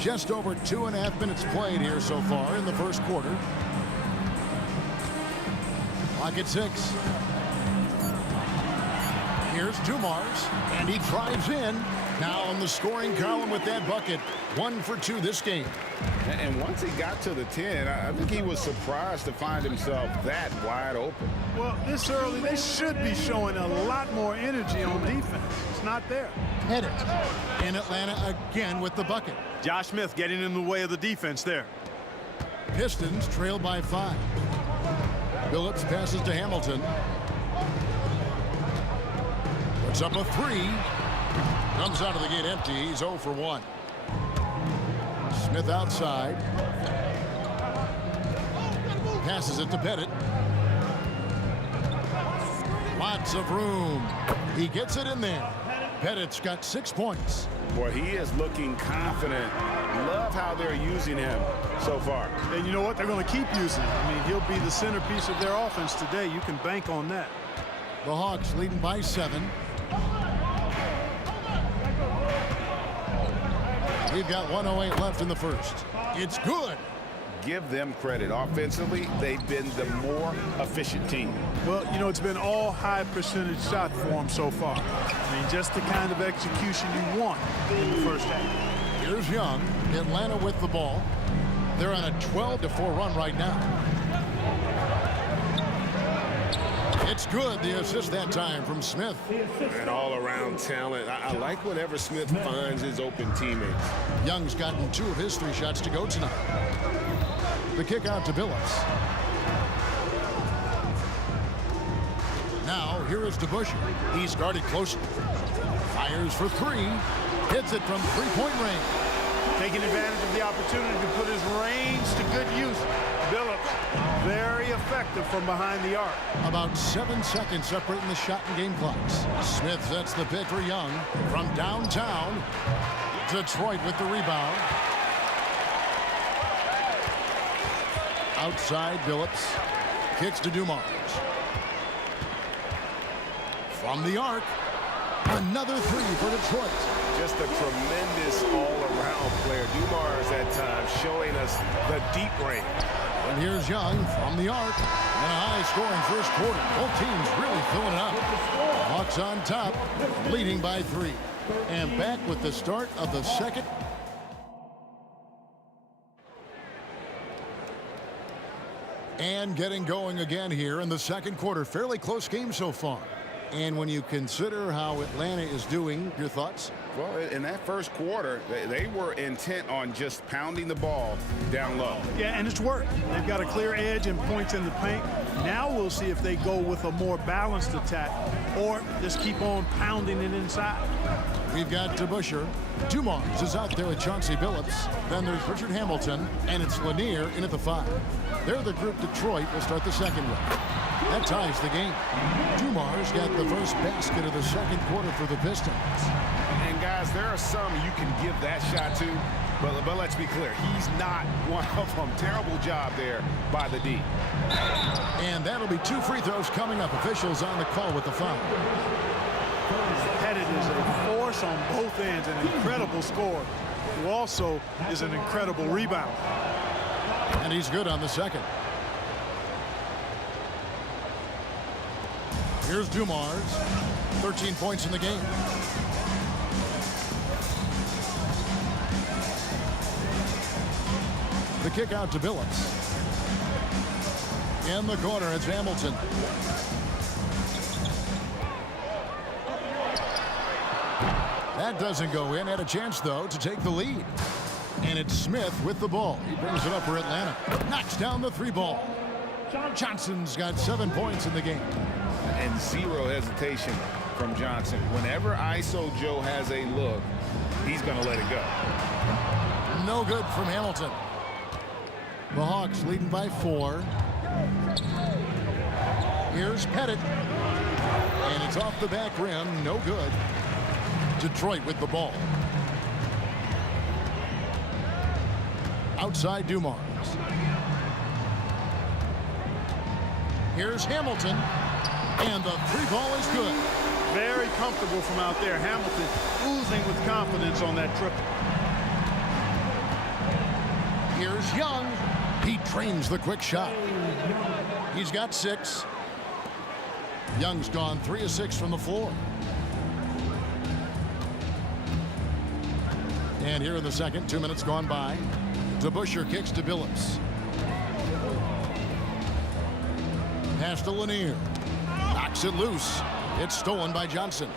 Just over 2.5 minutes played here so far in the first quarter. Clock at 6. Here's Dumars, and he drives in. Now on the scoring column with that bucket. 1 for 2 this game. And once he got to the 10, I think he was surprised to find himself that wide open. Well, this early, they should be showing a lot more energy on defense. It's not there. Pettit in Atlanta again with the bucket. Josh Smith getting in the way of the defense there. Pistons trail by 5. Billups passes to Hamilton. Puts up a 3. Comes out of the gate empty. He's 0 for 1. Smith outside. Passes it to Pettit. Lots of room. He gets it in there. Pettit's got 6 points. Boy, he is looking confident. Love how they're using him so far. And you know what? They're going to keep using him. I mean, he'll be the centerpiece of their offense today. You can bank on that. The Hawks leading by 7. We've got 1:08 left in the first. It's good. Give them credit. Offensively, they've been the more efficient team. Well, you know, it's been all high percentage shot for them so far. I mean, just the kind of execution you want in the first half. Here's Young. Atlanta with the ball. They're on a 12-4 run right now. It's good, the assist that time from Smith. And all-around talent. I like whenever Smith finds his open teammates. Young's gotten 2 of his 3 shots to go tonight. The kick out to Billups. Now, here is DeBusschere. He's guarded closely. Fires for 3. Hits it from 3-point range. Taking advantage of the opportunity to put his range to good use. Billups, very effective from behind the arc. About 7 seconds separating the shot and game clocks. Smith sets the pick for Young from downtown. Detroit with the rebound. Outside, Billups. Kicks to Dumars. From the arc. Another 3 for Detroit. Just a tremendous all-around player. Dumars at times showing us the deep range. And here's Young from the arc. And a high-scoring first quarter. Both teams really filling it up. Hawks on top, leading by 3. And back with the start of the second. And getting going again here in the second quarter. Fairly close game so far. And when you consider how Atlanta is doing, your thoughts? Well, in that first quarter, they were intent on just pounding the ball down low. Yeah, and it's worked. They've got a clear edge and points in the paint. Now we'll see if they go with a more balanced attack or just keep on pounding it inside. We've got DeBusschere. Dumars is out there with Chauncey Billups. Then there's Richard Hamilton, and it's Lanier in at the 5. They're the group Detroit will start the second with. That ties the game. Dumars got the first basket of the second quarter for the Pistons. And guys, there are some you can give that shot to, but let's be clear, he's not one of them. Terrible job there by the D. And that'll be 2 free throws coming up. Officials on the call with the foul. Pettit is a force on both ends, an incredible scorer, who also is an incredible rebounder. And he's good on the second. Here's Dumars, 13 points in the game. The kick out to Billups. In the corner, it's Hamilton. That doesn't go in. Had a chance, though, to take the lead. And it's Smith with the ball. He brings it up for Atlanta. Knocks down the 3 ball. Johnson's got 7 points in the game. And 0 hesitation from Johnson. Whenever ISO Joe has a look, he's going to let it go. No good from Hamilton. The Hawks leading by 4. Here's Pettit. And it's off the back rim. No good. Detroit with the ball. Outside Dumars. Here's Hamilton. And the 3 ball is good. Very comfortable from out there. Hamilton oozing with confidence on that triple. Here's Young. He trains the quick shot. He's got 6. Young's gone 3 of 6 from the floor. And here in the second, 2 minutes gone by. DeBusschere kicks to Billups. Pass to Lanier. Knocks it loose. It's stolen by Johnson.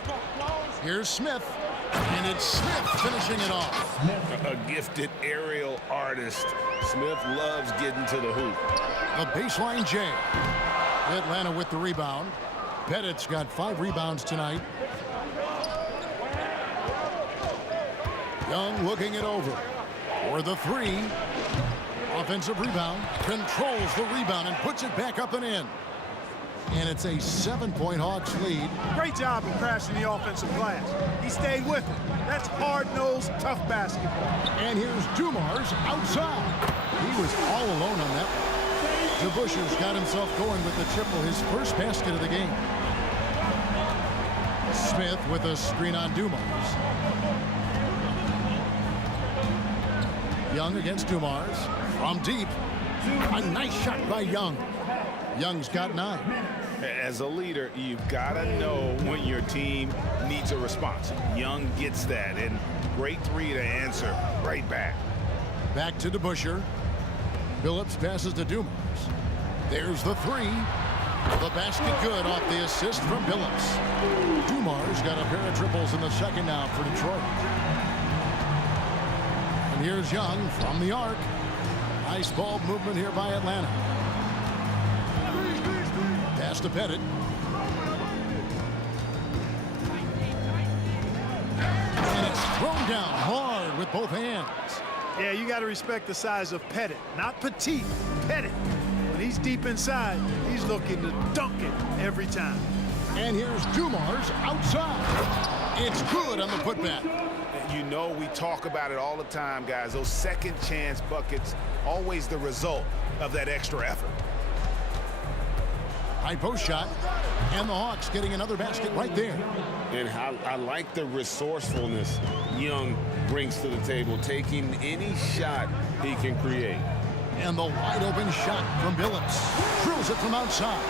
Here's Smith. And it's Smith finishing it off. A gifted aerial artist. Smith loves getting to the hoop. The baseline J. Atlanta with the rebound. Pettit's got 5 rebounds tonight. Young looking it over. For the 3. Offensive rebound. Controls the rebound and puts it back up and in. And it's a 7-point Hawks lead. Great job in crashing the offensive glass. He stayed with it. That's hard-nosed, tough basketball. And here's Dumars outside. He was all alone on that one. DeBusschere's got himself going with the triple, his first basket of the game. Smith with a screen on Dumars. Young against Dumars. From deep. A nice shot by Young. Young's got 9. As a leader, you've got to know when your team needs a response. Young gets that, and great 3 to answer right back. Back to DeBusschere. Billups passes to Dumars. There's the 3. The basket good off the assist from Billups. Dumars got a pair of triples in the second now for Detroit. And here's Young from the arc. Nice ball movement here by Atlanta. Pass to Pettit. And it's thrown down hard with both hands. Yeah, you got to respect the size of Pettit. Not petite, Pettit. When he's deep inside, he's looking to dunk it every time. And here's Dumars outside. It's good on the putback. You know, we talk about it all the time, guys. Those second chance buckets, always the result of that extra effort. High post shot, and the Hawks getting another basket right there. And I like the resourcefulness Young brings to the table, taking any shot he can create. And the wide open shot from Billups. Drills it from outside.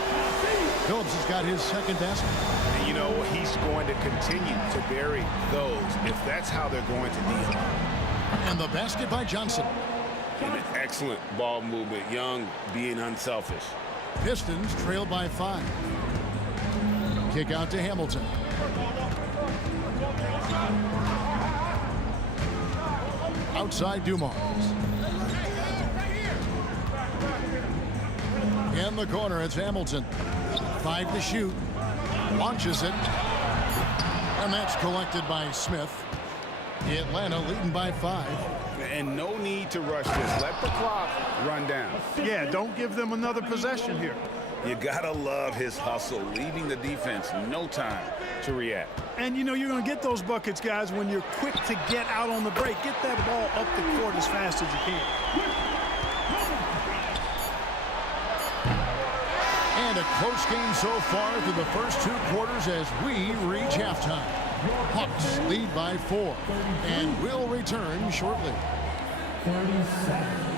Billups has got his second basket. And you know, he's going to continue to bury those if that's how they're going to deal. And the basket by Johnson. And an excellent ball movement. Young being unselfish. Pistons trail by 5. Kick out to Hamilton. Outside Dumars. In the corner, it's Hamilton. 5 to shoot. Launches it. And that's collected by Smith. Atlanta leading by 5. And no need to rush this. Let the clock run down. Yeah, don't give them another possession here. You gotta love his hustle, leaving the defense no time to react. And you know you're going to get those buckets, guys, when you're quick to get out on the break. Get that ball up the court as fast as you can. And a close game so far through the first 2 quarters as we reach halftime. Hawks lead by 4 and will return shortly. 30 seconds.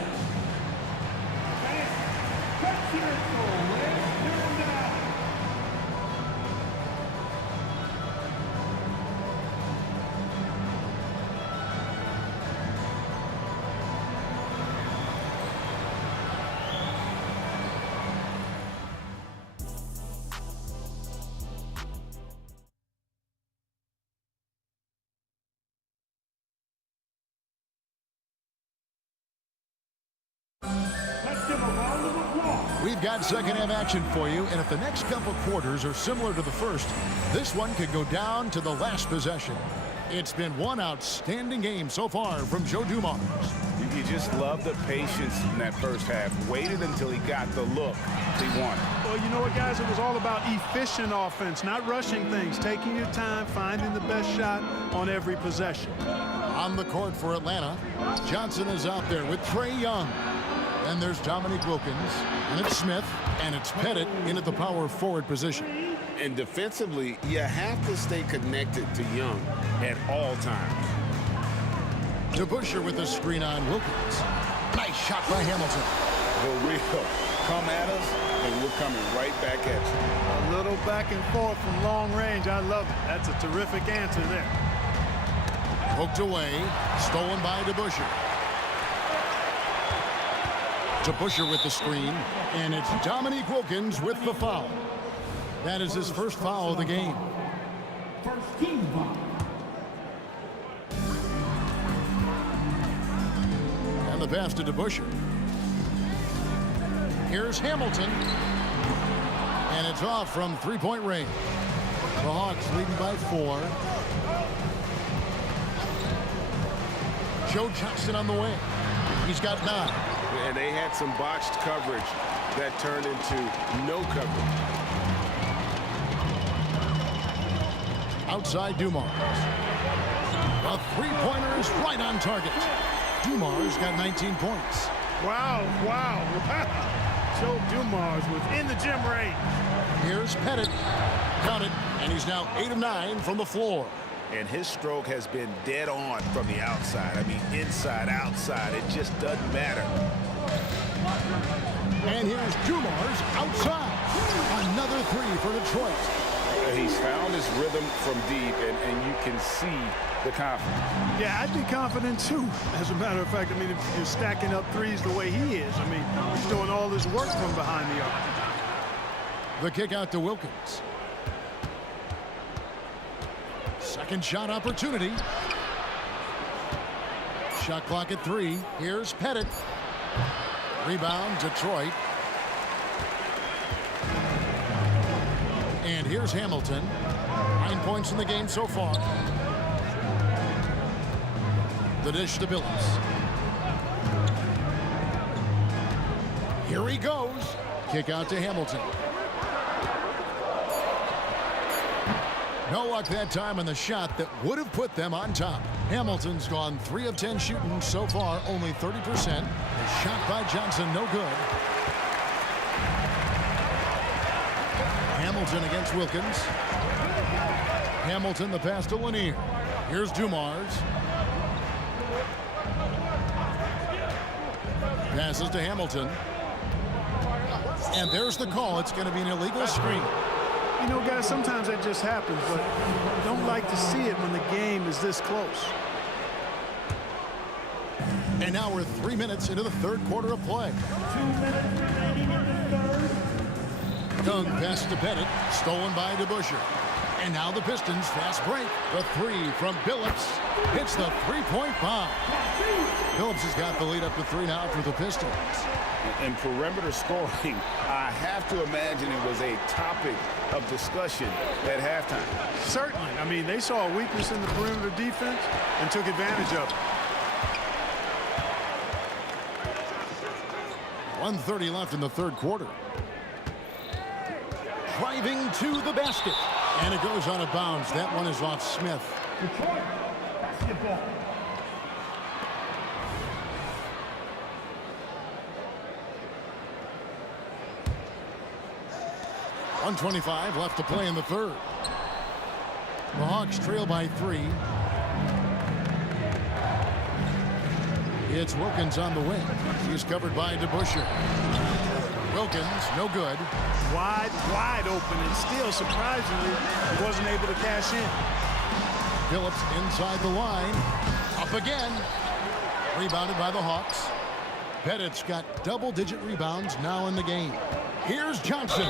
We've got second half action for you, and if the next couple quarters are similar to the first, this one could go down to the last possession. It's been one outstanding game so far from Joe Dumars. You just love the patience in that first half. Waited until he got the look he wanted. Well, you know what, guys? It was all about efficient offense, not rushing things, taking your time, finding the best shot on every possession. On the court for Atlanta, Johnson is out there with Trae Young. And there's Dominique Wilkins, and it's Smith, and it's Pettit in at the power forward position. And defensively, you have to stay connected to Young at all times. DeBusschere with the screen on Wilkins. Nice shot by Hamilton. For real. Come at us, and we're coming right back at you. A little back and forth from long range. I love it. That's a terrific answer there. Poked away. Stolen by DeBusschere. DeBusschere with the screen, and it's Dominique Wilkins with the foul. That is his first foul of the game. First team foul. And the pass to DeBusschere. Here's Hamilton, and it's off from three-point range. The Hawks leading by 4. Joe Johnson on the way. He's got 9. And they had some botched coverage that turned into no coverage. Outside Dumars. A three-pointer is right on target. Dumars got 19 points. Wow. Joe Dumars was in the gym range. Here's Pettit. Count it, and he's now 8 of 9 from the floor. And his stroke has been dead on from the outside. I mean, inside, outside, it just doesn't matter. And here's Dumars outside. Another 3 for Detroit. He's found his rhythm from deep, and you can see the confidence. Yeah, I'd be confident too. As a matter of fact, I mean, if you're stacking up threes the way he is, I mean, he's doing all this work from behind the arc. The kick out to Wilkins. Second shot opportunity. Shot clock at 3. Here's Pettit. Rebound, Detroit. And here's Hamilton. 9 points in the game so far. The dish to Billups. Here he goes. Kick out to Hamilton. No luck that time on the shot that would have put them on top. Hamilton's gone 3 of 10 shooting so far, only 30%. The shot by Johnson, no good. Hamilton against Wilkins. Hamilton the pass to Lanier. Here's Dumars. Passes to Hamilton. And there's the call. It's going to be an illegal screen. You know, guys, sometimes that just happens, but don't like to see it when the game is this close. And now we're 3 minutes into the third quarter of play. 2 minutes remaining in the third. Young pass to Pettit, stolen by DeBusschere. And now the Pistons fast break. The 3 from Billups hits the three-point bomb. Billups has got the lead up to 3 now for the Pistons. And perimeter scoring, I have to imagine it was a topic of discussion at halftime. Certainly. I mean, they saw a weakness in the perimeter defense and took advantage of it. 1:30 left in the third quarter. Driving to the basket. And it goes out of bounds. That one is off Smith. Detroit basketball. .125 left to play in the third. The Hawks trail by 3. It's Wilkins on the wing. He's covered by DeBusschere. Wilkins, no good. Wide open, and still, surprisingly, he wasn't able to cash in. Billups inside the line. Up again. Rebounded by the Hawks. Pettit's got double-digit rebounds now in the game. Here's Johnson.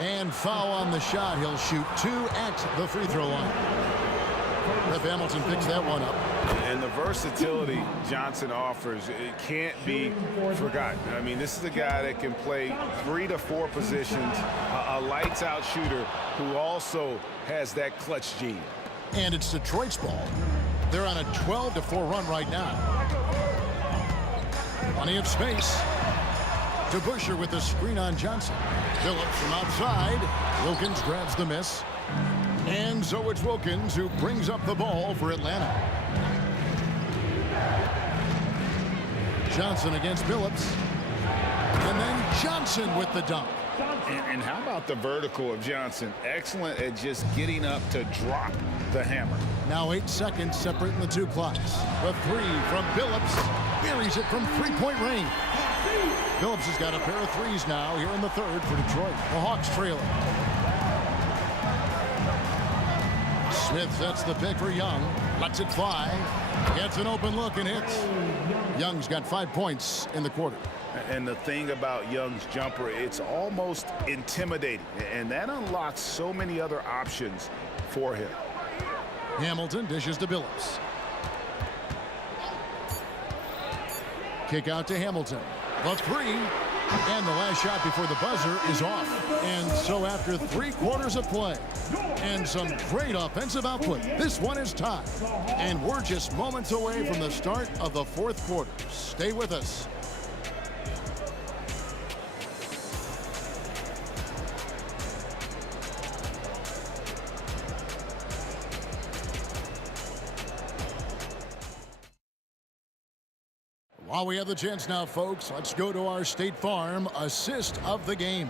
And foul on the shot. He'll shoot 2 at the free throw line. Rip Hamilton picks that one up. And the versatility Johnson offers, it can't be forgotten. I mean, this is a guy that can play 3 to 4 positions, a lights-out shooter who also has that clutch gene. And it's Detroit's ball. They're on a 12-4 run right now. Plenty of space. DeBusschere with the screen on Johnson. Billups from outside. Wilkins grabs the miss. And so it's Wilkins who brings up the ball for Atlanta. Johnson against Billups. And then Johnson with the dunk. And how about the vertical of Johnson? Excellent at just getting up to drop the hammer. Now 8 seconds separating the 2 clocks. The 3 from Billups. Buries it from three-point range. Billups has got a pair of 3s now here in the third for Detroit. The Hawks trailing. Smith sets the pick for Young. Lets it fly. Gets an open look and hits. Young's got 5 points in the quarter. And the thing about Young's jumper, it's almost intimidating. And that unlocks so many other options for him. Hamilton dishes to Billups. Kick out to Hamilton. The 3. And the last shot before the buzzer is off. And so after 3 quarters of play and some great offensive output, this one is tied. And we're just moments away from the start of the fourth quarter. Stay with us. While we have the chance now, folks, let's go to our State Farm assist of the game.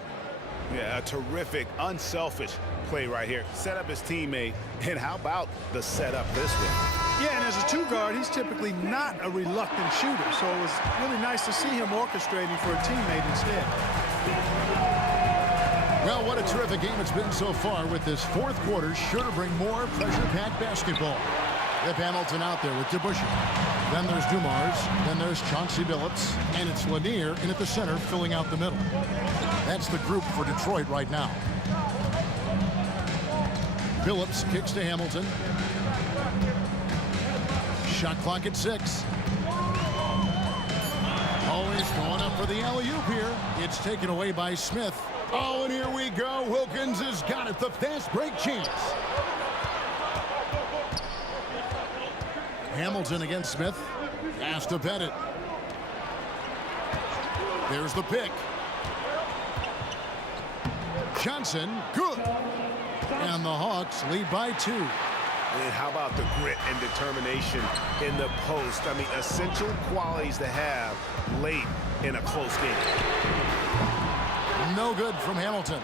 Yeah, a terrific, unselfish play right here. Set up his teammate, and how about the setup this way? Yeah, and as a 2 guard, he's typically not a reluctant shooter, so it was really nice to see him orchestrating for a teammate instead. Well, what a terrific game it's been so far with this fourth quarter. Sure to bring more pressure-packed basketball. Rip Hamilton out there with DeBusschere. Then there's Dumars. Then there's Chauncey Billups. And it's Lanier in at the center, filling out the middle. That's the group for Detroit right now. Billups kicks to Hamilton. Shot clock at 6. Always going up for the alley-oop here. It's taken away by Smith. Oh, and here we go. Wilkins has got it. The fast break chance. Hamilton against Smith. Pass to Pettit. There's the pick. Johnson, good. And the Hawks lead by 2. And how about the grit and determination in the post? I mean, essential qualities to have late in a close game. No good from Hamilton.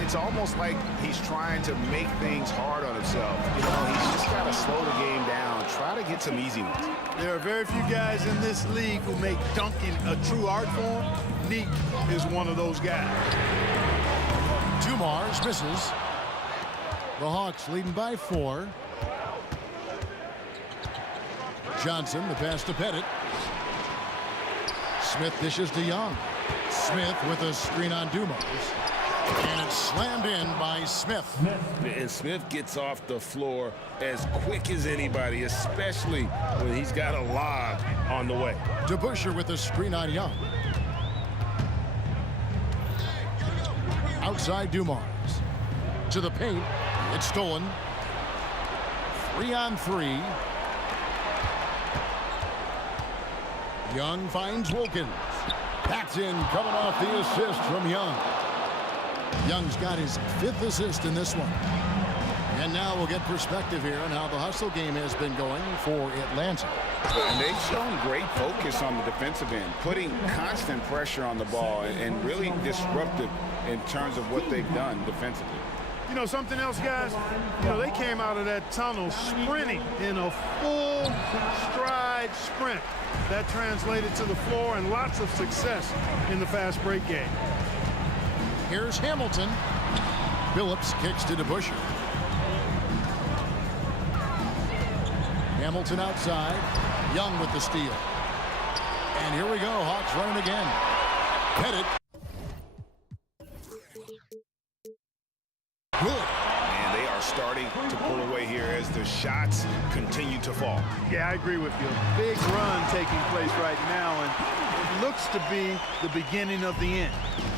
It's almost like he's trying to make things hard on himself. You know, he's just got to slow the game down, try to get some easy ones. There are very few guys in this league who make dunking a true art form. Neek is one of those guys. Dumars misses. The Hawks leading by 4. Johnson, the pass to Pettit. Smith dishes to Young. Smith with a screen on Dumars. And it's slammed in by Smith. And Smith gets off the floor as quick as anybody, especially when he's got a lob on the way. DeBusschere with a screen on Young. Outside Dumars. To the paint. It's stolen. 3-on-3. Young finds Wilkins. Packed in, coming off the assist from Young. Young's got his 5th assist in this one. And now we'll get perspective here on how the hustle game has been going for Atlanta. And they've shown great focus on the defensive end, putting constant pressure on the ball and really disruptive in terms of what they've done defensively. You know, something else, guys, you know, they came out of that tunnel sprinting in a full stride sprint. That translated to the floor and lots of success in the fast break game. Here's Hamilton. Billups kicks to DeBusschere. Hamilton outside. Young with the steal. And here we go. Hawks running again. Pettit. Good. And they are starting to pull away here as the shots continue to fall. Yeah, I agree with you. A big run taking place right now, and it looks to be the beginning of the end.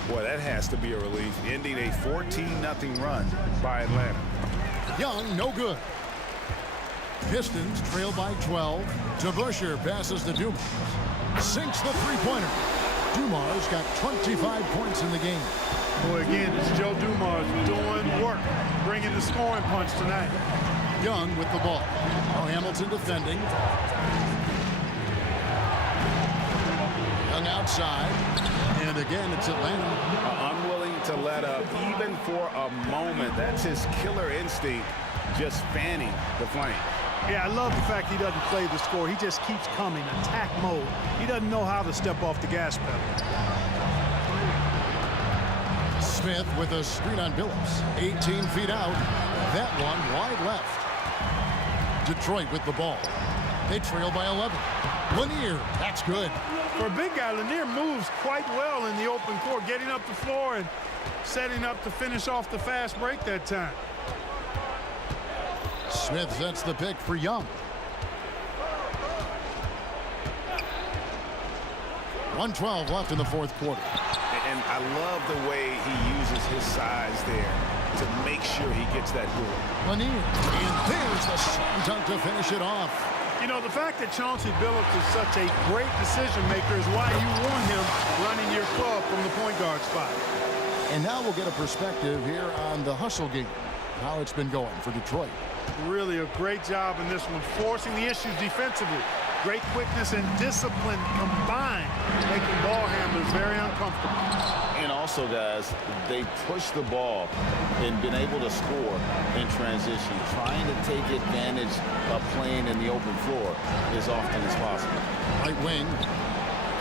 Boy, that has to be a relief, ending a 14-0 run by Atlanta. Young, no good. Pistons trail by 12. DeBusschere passes to Dumars. Sinks the three-pointer. Dumars got 25 points in the game. Boy, again, it's Joe Dumars doing work, bringing the scoring punch tonight. Young with the ball. Now Hamilton defending. Young outside. And again, it's Atlanta. Unwilling to let up, even for a moment. That's his killer instinct, just fanning the flame. Yeah, I love the fact he doesn't play the score. He just keeps coming, attack mode. He doesn't know how to step off the gas pedal. Smith with a screen on Billups. 18 feet out. That one wide left. Detroit with the ball. They trail by 11. Lanier, that's good. For a big guy, Lanier moves quite well in the open court, getting up the floor and setting up to finish off the fast break that time. Smith sets the pick for Young. 1:12 left in the fourth quarter. And I love the way he uses his size there to make sure he gets that board. Lanier, and there's the slam dunk to finish it off. You know, the fact that Chauncey Billups is such a great decision maker is why you want him running your club from the point guard spot. And now we'll get a perspective here on the hustle game, how it's been going for Detroit. Really a great job in this one, forcing the issues defensively. Great quickness and discipline combined, making ball handlers very uncomfortable. And also, guys, they push the ball and been able to score in transition, trying to take advantage of playing in the open floor as often as possible. Right wing,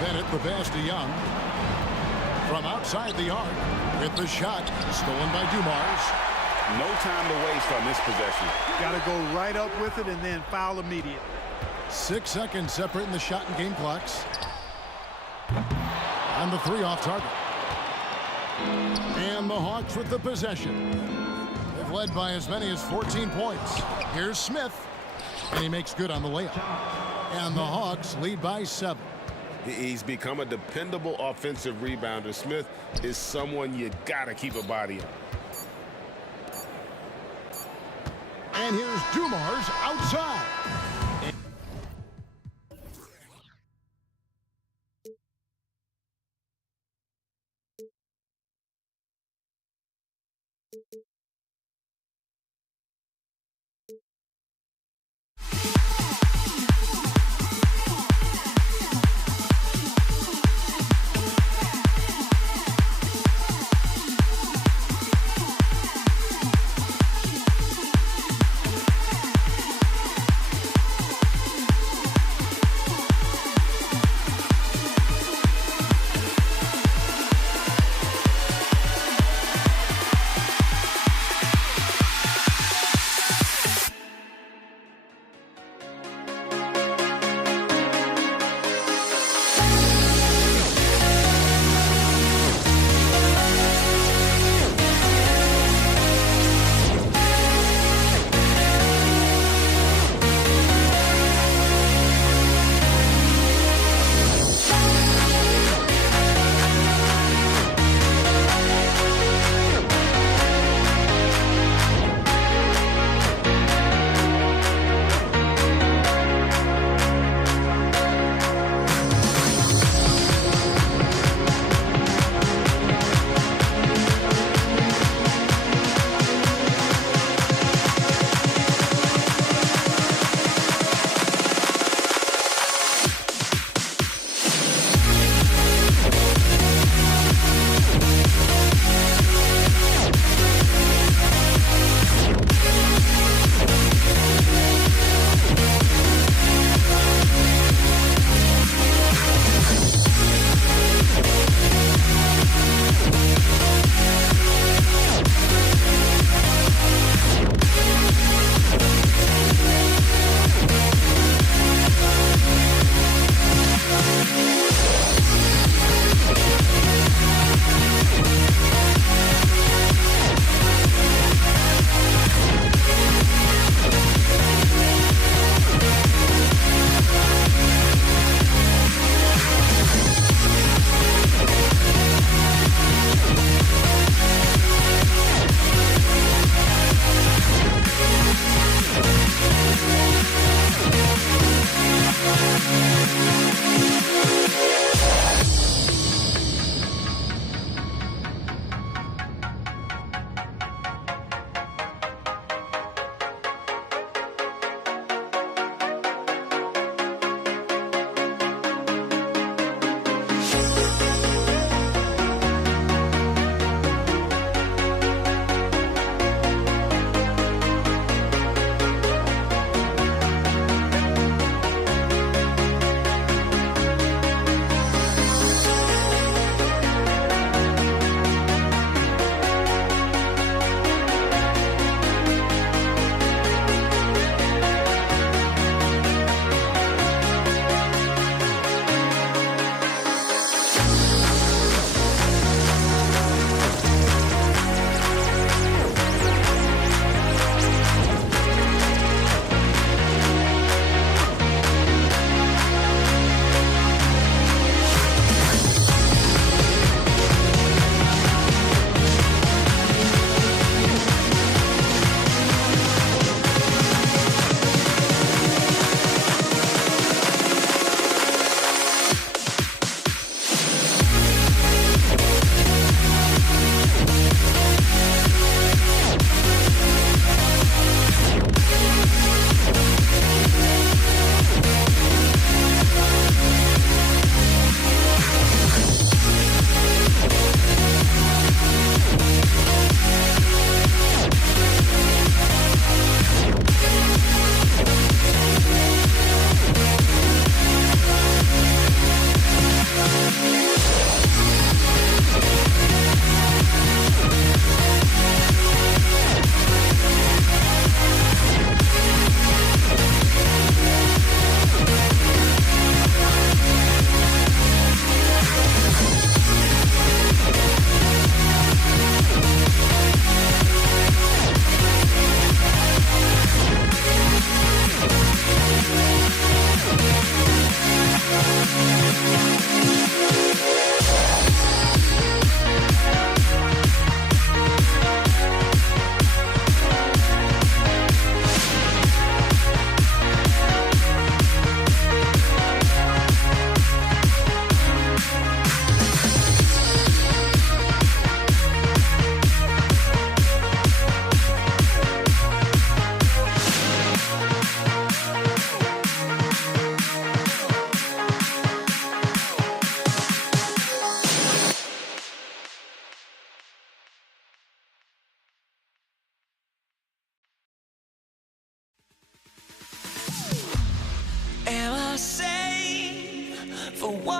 Bennett the pass to Young. From outside the arc, with the shot stolen by Dumars. No time to waste on this possession. Got to go right up with it and then foul immediate. 6 seconds separating the shot and game clocks. And the 3 off target. And the Hawks with the possession. They've led by as many as 14 points. Here's Smith. And he makes good on the layup. And the Hawks lead by 7. He's become a dependable offensive rebounder. Smith is someone you gotta keep a body on. And here's Dumars outside.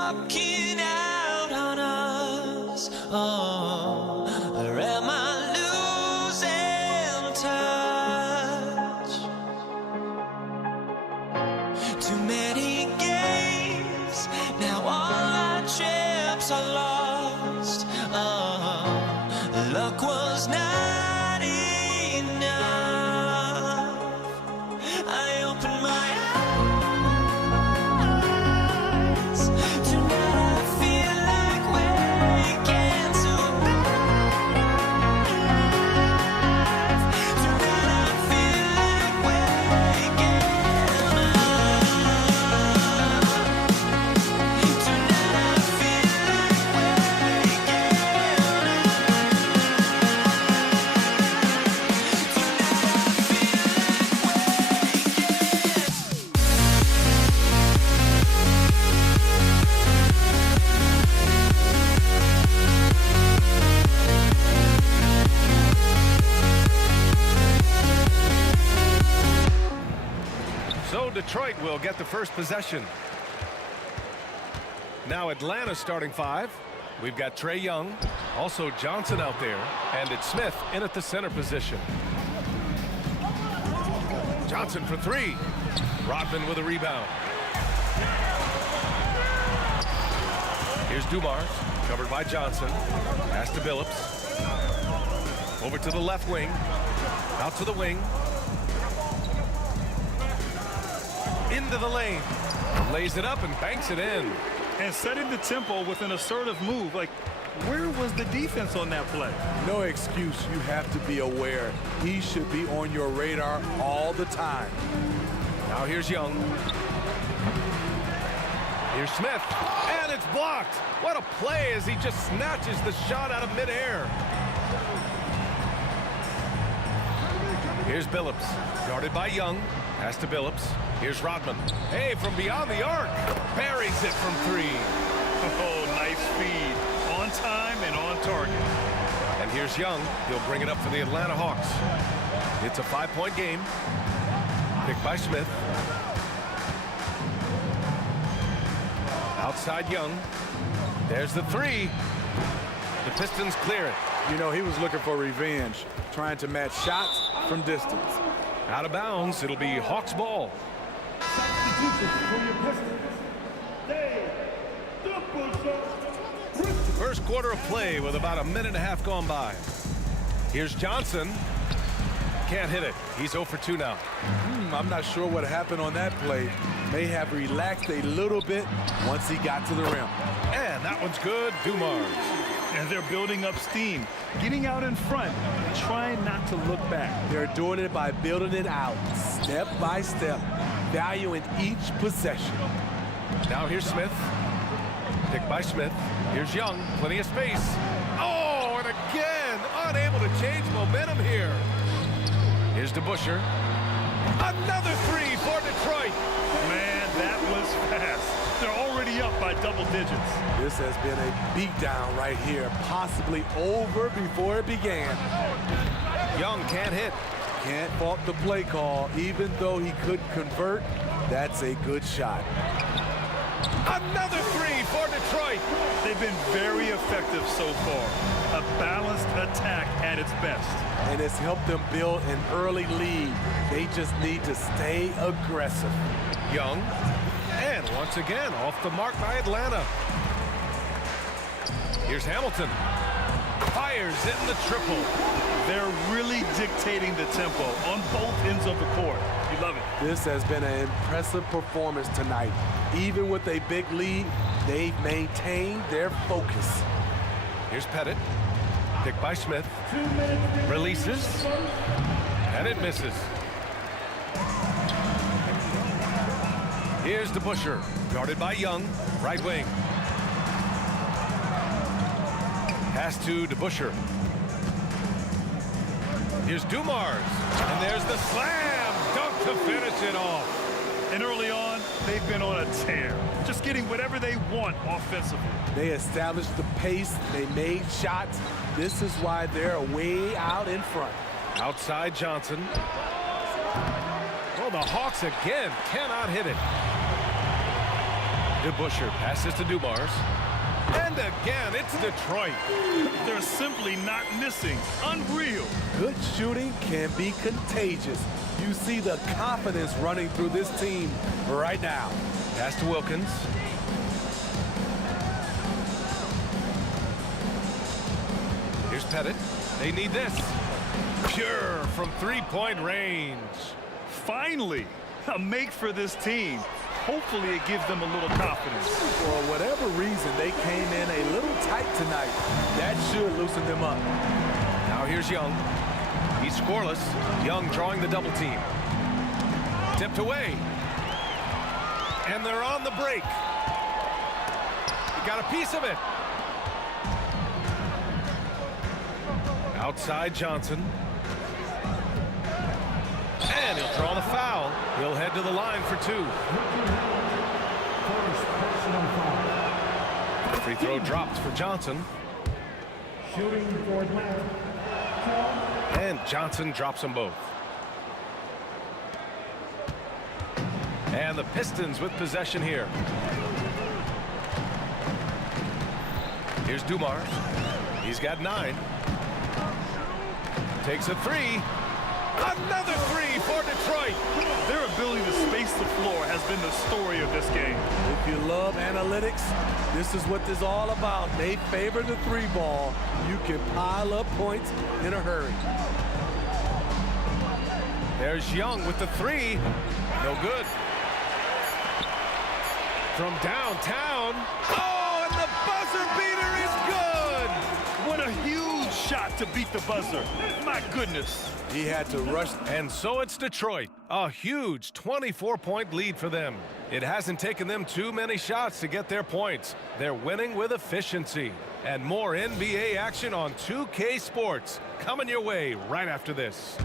walking out on us. Oh, or am I losing touch? Too many games, now all our chips are lost. Oh, luck was not enough. I opened my eyes. Tonight I feel like waking to life. Tonight I feel like waking up. Tonight I feel like waking So Detroit will get the first possession. Now Atlanta starting 5. We've got Trae Young, also Johnson out there, and it's Smith in at the center position. Johnson for 3. Rodman with a rebound. Here's Dumars, covered by Johnson. Pass to Billups. Over to the left wing. Out to the wing. Into the lane. Lays it up and banks it in. And setting the tempo with an assertive move. Like, where was the defense on that play? No excuse. You have to be aware. He should be on your radar all the time. Now here's Young. Here's Smith. And it's blocked. What a play as he just snatches the shot out of midair. Here's Billups. Guarded by Young. Pass to Billups. Here's Rodman. Hey, from beyond the arc. Buries it from 3. Oh, nice feed. On time and on target. And here's Young. He'll bring it up for the Atlanta Hawks. It's a 5-point game. Picked by Smith. Outside Young. There's the 3. The Pistons clear it. You know, he was looking for revenge, trying to match shots from distance. Out of bounds. It'll be Hawks ball. First quarter of play with about a minute and a half gone by. Here's Johnson. Can't hit it. He's 0 for 2 now. I'm not sure what happened on that play. May have relaxed a little bit once he got to the rim. And that one's good. Dumars. And they're building up steam, getting out in front, and trying not to look back. They're doing it by building it out, step by step, valuing each possession. Now here's Smith. Picked by Smith. Here's Young. Plenty of space. Oh, and again, unable to change momentum here. Here's DeBusschere. Another 3 for Detroit. Man, that was fast. They're already up by double digits. This has been a beatdown right here, possibly over before it began. Young can't hit. Can't fault the play call. Even though he couldn't convert, that's a good shot. Another 3 for Detroit. They've been very effective so far. A balanced attack at its best. And it's helped them build an early lead. They just need to stay aggressive. Young. And once again, off the mark by Atlanta. Here's Hamilton. Fires in the triple. They're really dictating the tempo on both ends of the court. You love it. This has been an impressive performance tonight. Even with a big lead, they've maintained their focus. Here's Pettit. Picked by Smith. Releases. And it misses. Here's DeBusschere. Guarded by Young. Right wing. Pass to DeBusschere. Here's Dumars. And there's the slam dunk to finish it off. And early on, they've been on a tear. Just getting whatever they want offensively. They established the pace. They made shots. This is why they're way out in front. Outside Johnson. Well, the Hawks again cannot hit it. DeBusschere passes to Dumars. And again, it's Detroit. They're simply not missing. Unreal. Good shooting can be contagious. You see the confidence running through this team right now. Pass to Wilkins. Here's Pettit. They need this. Pure from three-point range. Finally, a make for this team. Hopefully it gives them a little confidence. For whatever reason, they came in a little tight tonight. That should loosen them up. Now here's Young. He's scoreless. Young drawing the double team. Tipped away. And they're on the break. He got a piece of it. Outside Johnson. And he'll draw the foul. He'll head to the line for two. Free throw dropped for Johnson. Shooting for Atlanta. And Johnson drops them both. And the Pistons with possession here. Here's Dumars. He's got 9. Takes a 3. Another 3 for Detroit. Their ability to space the floor has been the story of this game. If you love analytics, this is what this is all about. They favor the 3-ball. You can pile up points in a hurry. There's Young with the 3. No good. From downtown. Oh, and the buzzer beater is good. What a huge shot to beat the buzzer. My goodness. He had to rush. And so it's Detroit. A huge 24-point lead for them. It hasn't taken them too many shots to get their points. They're winning with efficiency. And more NBA action on 2K Sports coming your way right after this.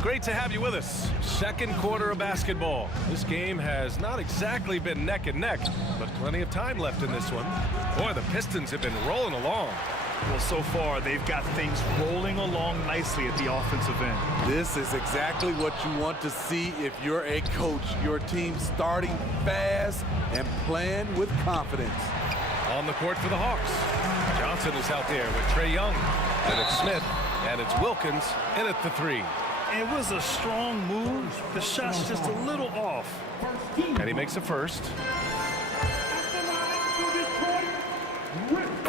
Great to have you with us. Second quarter of basketball. This game has not exactly been neck and neck, but plenty of time left in this one. Boy, the Pistons have been rolling along. Well, so far, they've got things rolling along nicely at the offensive end. This is exactly what you want to see if you're a coach. Your team starting fast and playing with confidence. On the court for the Hawks. Johnson is out there with Trae Young. And it's Smith. And it's Wilkins in at the 3. It was a strong move. The shot's just a little off. And he makes a first.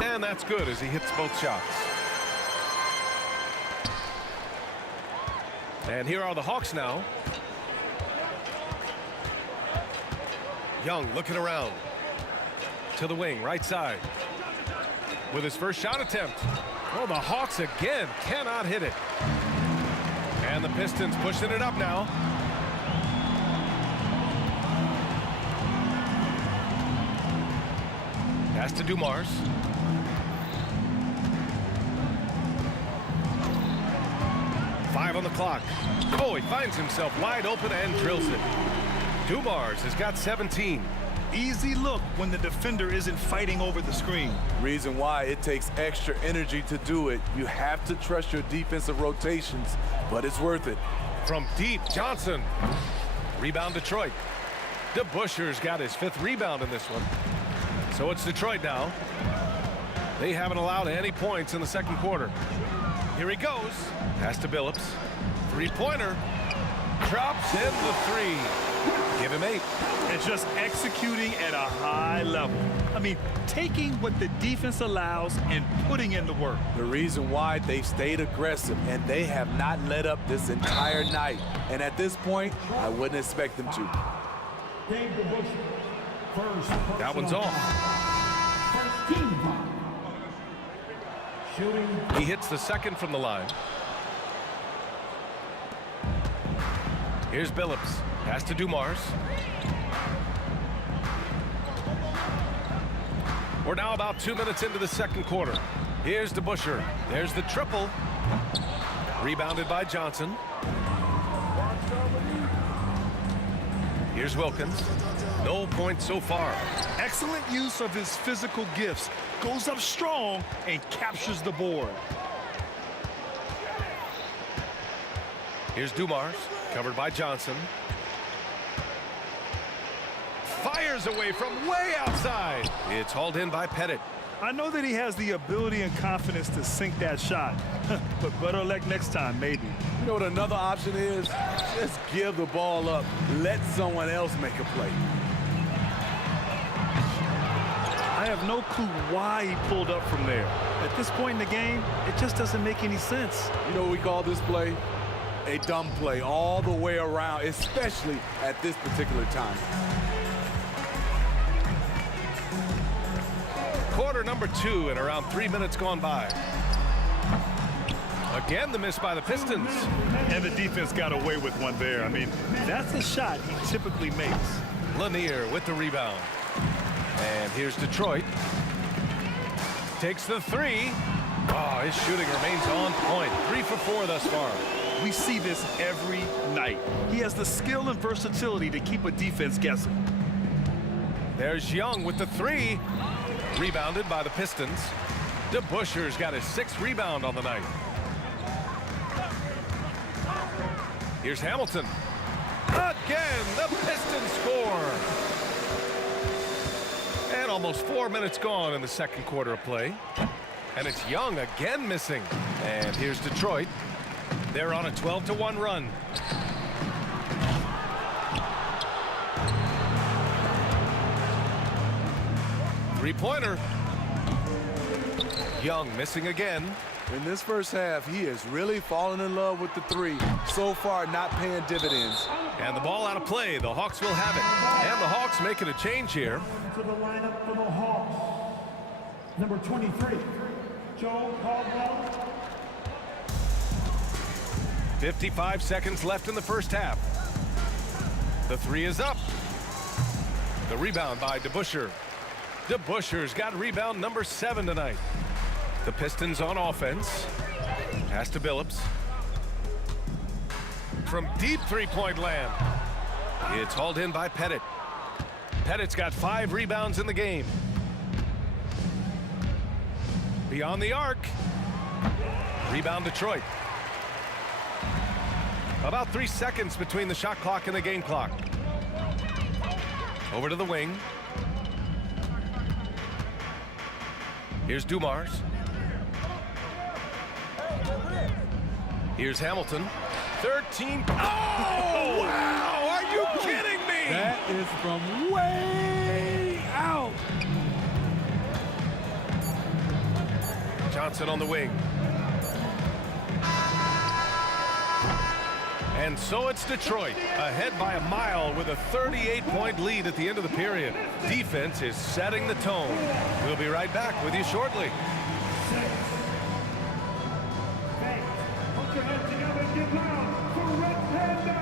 And that's good as he hits both shots. And here are the Hawks now. Young looking around. To the wing, right side. With his first shot attempt. Well, the Hawks again cannot hit it. And the Pistons pushing it up now. Pass to Dumars. Five on the clock. Oh, he finds himself wide open and drills it. Dumars has got 17. Easy look when the defender isn't fighting over the screen. Reason why it takes extra energy to do it. You have to trust your defensive rotations, but it's worth it. From deep, Johnson. Rebound Detroit. DeBusschere's got his 5th rebound in this one. So it's Detroit now. They haven't allowed any points in the second quarter. Here he goes. Pass to Billups. 3-pointer. Drops in the 3. Give him 8. And just executing at a high level. I mean, taking what the defense allows and putting in the work. The reason why they've stayed aggressive and they have not let up this entire night. And at this point, I wouldn't expect them to. That one's off. He hits the second from the line. Here's Billups. Pass to Dumars. We're now about 2 minutes into the second quarter. Here's DeBusschere. There's the triple. Rebounded by Johnson. Here's Wilkins. No points so far. Excellent use of his physical gifts. Goes up strong and captures the board. Here's Dumars, covered by Johnson. fires away from way outside. It's hauled in by Pettit. I know that he has the ability and confidence to sink that shot, but better luck next time, maybe. You know what another option is? Just give the ball up. Let someone else make a play. I have no clue why he pulled up from there. At this point in the game, it just doesn't make any sense. You know what we call this play? A dumb play all the way around, especially at this particular time. Quarter number 2 and around 3 minutes gone by. Again, the miss by the Pistons. And the defense got away with one there. I mean, that's a shot he typically makes. Lanier with the rebound. And here's Detroit. Takes the 3. Oh, his shooting remains on point. 3 for 4 thus far. We see this every night. He has the skill and versatility to keep a defense guessing. There's Young with the 3. Rebounded by the Pistons. DeBuscher's got his 6th rebound on the night. Here's Hamilton. Again, the Pistons score. And almost 4 minutes gone in the second quarter of play. And it's Young again missing. And here's Detroit. They're on a 12-1 run. Three-pointer. Young missing again. In this first half, he has really fallen in love with the 3. So far, not paying dividends. And the ball out of play. The Hawks will have it. And the Hawks making a change here. To the lineup for the Hawks. Number 23, Joe Caldwell. 55 seconds left in the first half. The 3 is up. The rebound by DeBuscher. DeBuscher's got rebound number 7 tonight. The Pistons on offense. Pass to Billups. From deep three-point land. It's hauled in by Pettit. Pettit's got 5 rebounds in the game. Beyond the arc. Rebound Detroit. About 3 seconds between the shot clock and the game clock. Over to the wing. Here's Dumars. Here's Hamilton. 13. Oh, wow! Are you kidding me? That is from way out. Johnson on the wing. And so it's Detroit, ahead by a mile with a 38-point lead at the end of the period. Defense is setting the tone. We'll be right back with you shortly. Put your hands together and give loud for Red Panda.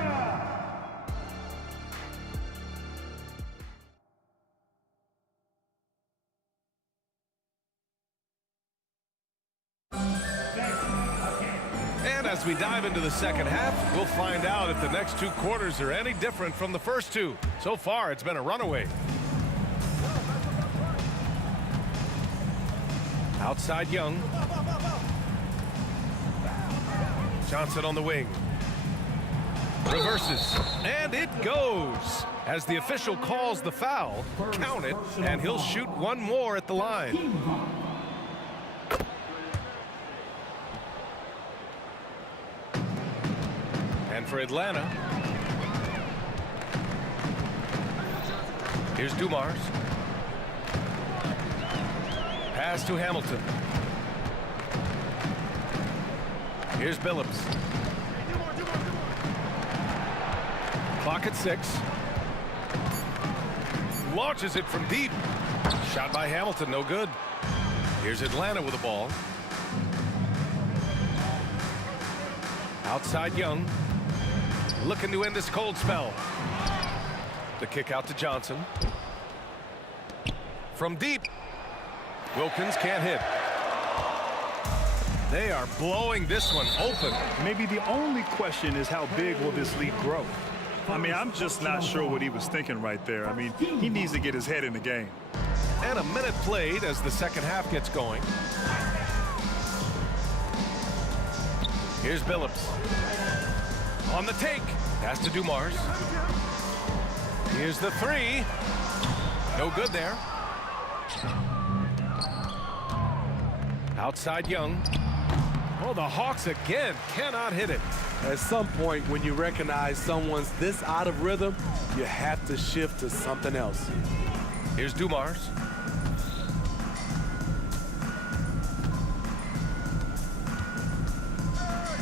And as we dive into the second half, we'll find out if the next 2 quarters are any different from the first 2. So far, it's been a runaway. Outside Young. Johnson on the wing. Reverses. And it goes. As the official calls the foul, count it, and he'll shoot one more at the line. And for Atlanta, here's Dumars. Pass to Hamilton. Here's Billups. Clock at 6. Launches it from deep. Shot by Hamilton, no good. Here's Atlanta with the ball. Outside Young. Looking to end this cold spell. The kick out to Johnson. From deep. Wilkins can't hit. They are blowing this one open. Maybe the only question is how big will this lead grow? I mean, I'm just not sure what he was thinking right there. I mean, he needs to get his head in the game. And a minute played as the second half gets going. Here's Billups. On the take. Pass to Dumars. Here's the 3. No good there. Outside Young. Oh, the Hawks again cannot hit it. At some point, when you recognize someone's this out of rhythm, you have to shift to something else. Here's Dumars.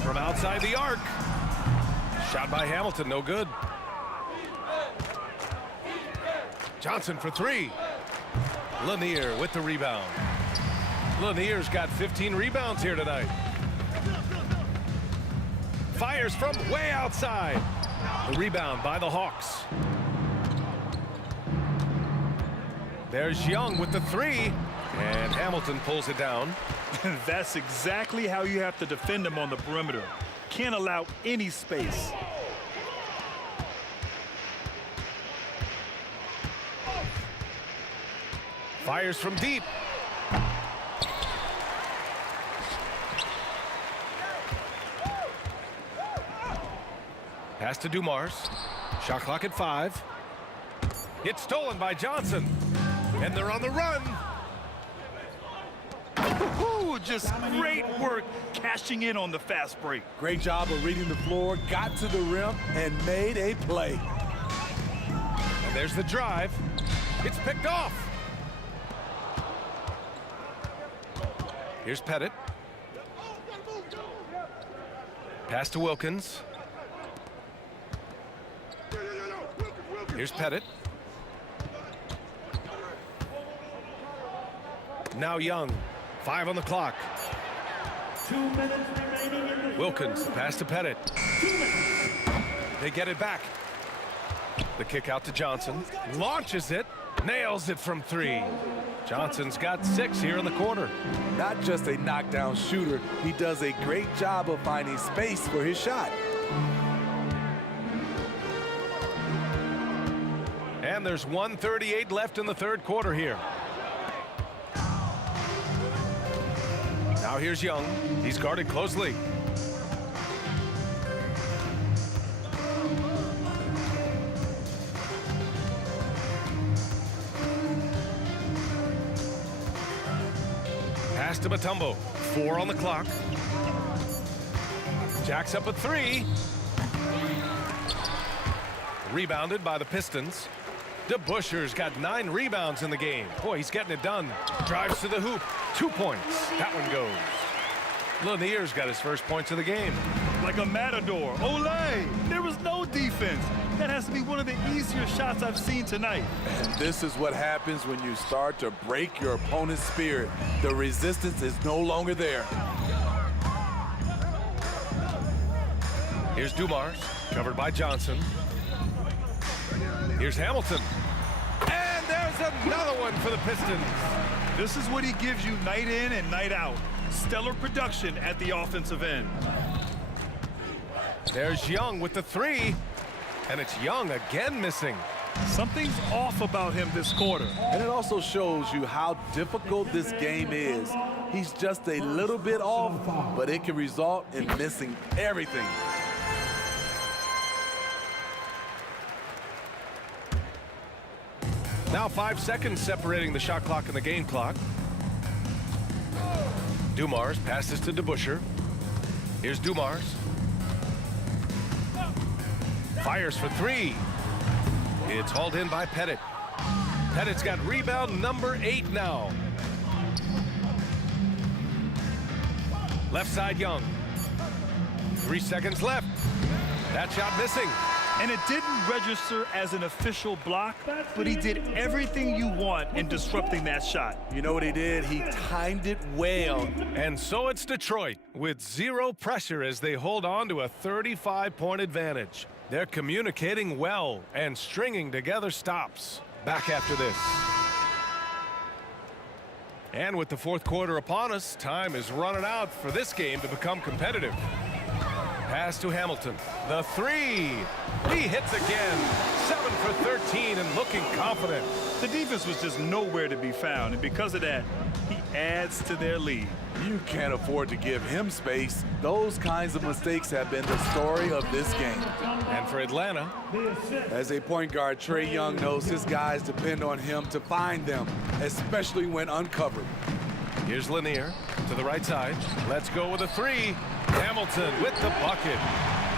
From outside the arc. Shot by Hamilton, no good. Johnson for three. Lanier with the rebound. Lanier's got 15 rebounds here tonight. Fires from way outside. The rebound by the Hawks. There's Young with the three, and Hamilton pulls it down. That's exactly how you have to defend him on the perimeter. Can't allow any space. Fires from deep. Pass to Dumars. Shot clock at 5. It's stolen by Johnson. And they're on the run. Just great work cashing in on the fast break. Great job of reading the floor, got to the rim, and made a play. And there's the drive. It's picked off. Here's Pettit. Pass to Wilkins. Here's Pettit. Now Young. 5 on the clock. 2 minutes remaining. Wilkins, pass to Pettit. They get it back. The kick out to Johnson. Launches it. Nails it from 3. Johnson's got 6 here in the quarter. Not just a knockdown shooter, he does a great job of finding space for his shot. And there's 1:38 left in the third quarter here. Now here's Young. He's guarded closely. Pass to Mutombo. 4 on the clock. Jacks up a 3. Rebounded by the Pistons. DeBuscher's got 9 rebounds in the game. Boy, he's getting it done. Drives to the hoop. 2 points. That one goes. Lanier's got his first points of the game. Like a matador. Olay! There was no defense. That has to be one of the easier shots I've seen tonight. And this is what happens when you start to break your opponent's spirit. The resistance is no longer there. Here's Dumars, covered by Johnson. Here's Hamilton. And there's another one for the Pistons. This is what he gives you night in and night out. Stellar production at the offensive end. There's Young with the 3. And it's Young again missing. Something's off about him this quarter. And it also shows you how difficult this game is. He's just a little bit off, but it can result in missing everything. Now 5 seconds separating the shot clock and the game clock. Dumars passes to DeBuscher. Here's Dumars. Fires for 3. It's hauled in by Pettit. Pettit's got rebound number 8 now. Left side Young. 3 seconds left. That shot missing. And it didn't register as an official block, but he did everything you want in disrupting that shot. You know what he did? He timed it well. And so it's Detroit with 0 pressure as they hold on to a 35-point advantage. They're communicating well and stringing together stops. Back after this. And with the fourth quarter upon us, time is running out for this game to become competitive. Pass to Hamilton. The 3. He hits again. 7 for 13 and looking confident. The defense was just nowhere to be found, and because of that, he adds to their lead. You can't afford to give him space. Those kinds of mistakes have been the story of this game. And for Atlanta, as a point guard, Trae Young knows his guys depend on him to find them, especially when uncovered. Here's Lanier to the right side. Let's go with a three. Hamilton with the bucket.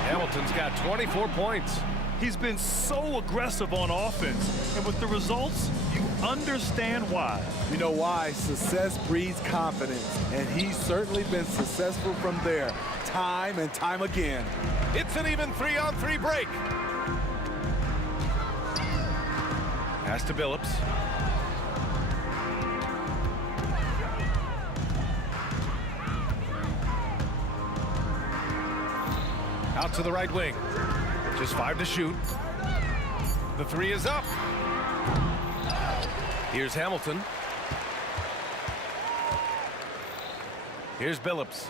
Hamilton's got 24 points. He's been so aggressive on offense, and with the results, you understand why. You know why? Success breeds confidence, and he's certainly been successful from there, time and time again. It's an even 3-on-3 break. Pass to Billups. Out to the right wing. Just 5 to shoot. The three is up. Here's Hamilton. Here's Billups.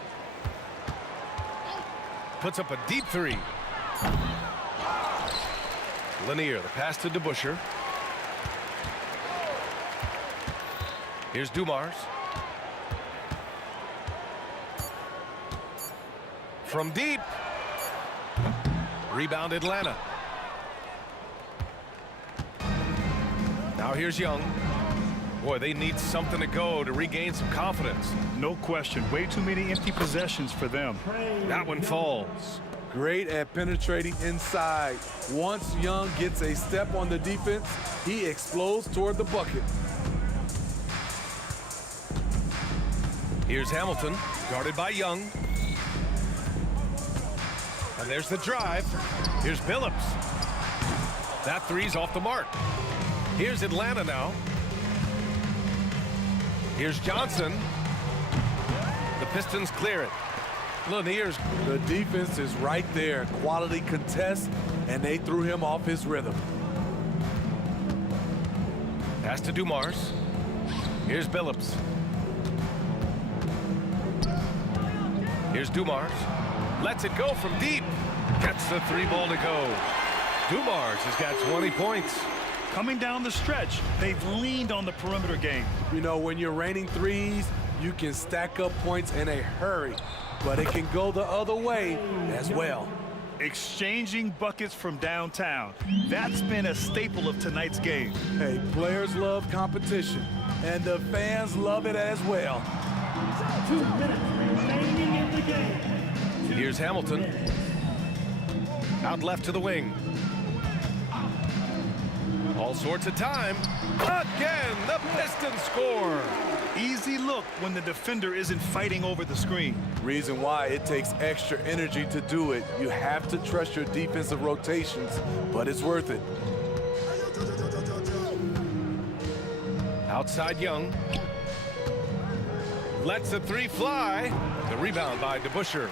Puts up a deep three. Lanier, the pass to DeBusschere. Here's Dumars. From deep. Rebound Atlanta. Now here's Young. Boy, they need something to go to regain some confidence. No question. Way too many empty possessions for them. That one falls. Great at penetrating inside. Once Young gets a step on the defense, he explodes toward the bucket. Here's Hamilton, guarded by Young. And there's the drive. Here's Billups. That three's off the mark. Here's Atlanta now. Here's Johnson. The Pistons clear it. Lanier's. The defense is right there. Quality contest, and they threw him off his rhythm. Pass to Dumars. Here's Billups. Here's Dumars. Lets it go from deep. Gets the three ball to go. Dumars has got 20 points. Coming down the stretch, they've leaned on the perimeter game. You know, when you're raining threes, you can stack up points in a hurry, but it can go the other way as well. Exchanging buckets from downtown. That's been a staple of tonight's game. Hey, players love competition, and the fans love it as well. 2 minutes remaining in the game. Here's Hamilton. Out left to the wing. All sorts of time. Again, the Pistons score. Easy look when the defender isn't fighting over the screen. Reason why it takes extra energy to do it. You have to trust your defensive rotations, but it's worth it. Outside Young. Lets the three fly. The rebound by DeBusschere.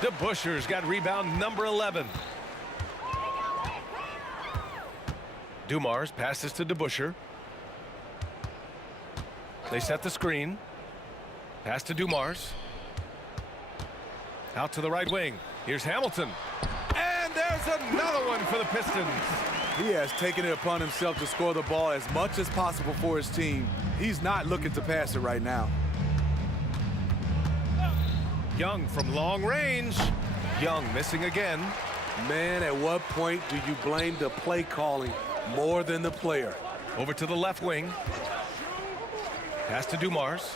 DeBusschere's got rebound number 11. Dumars passes to DeBusschere. They set the screen. Pass to Dumars. Out to the right wing. Here's Hamilton. And there's another one for the Pistons. He has taken it upon himself to score the ball as much as possible for his team. He's not looking to pass it right now. Young from long range. Young missing again. Man, at what point do you blame the play calling more than the player? Over to the left wing. Pass to Dumars.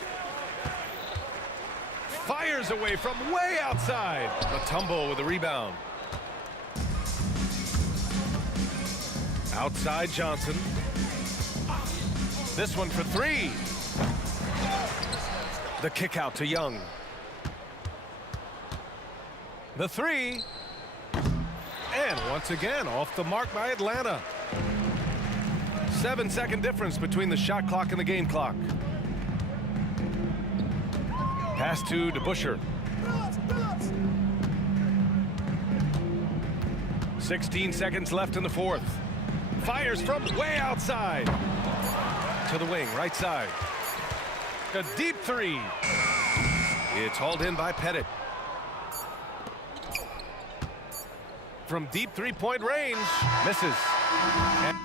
Fires away from way outside. A tumble with a rebound. Outside Johnson. This one for three. The kick out to Young. The three. And once again, off the mark by Atlanta. 7-second difference between the shot clock and the game clock. Pass to DeBusschere. 16 seconds left in the fourth. Fires from way outside. To the wing, right side. A deep three. It's hauled in by Pettit. From deep three-point range, misses. And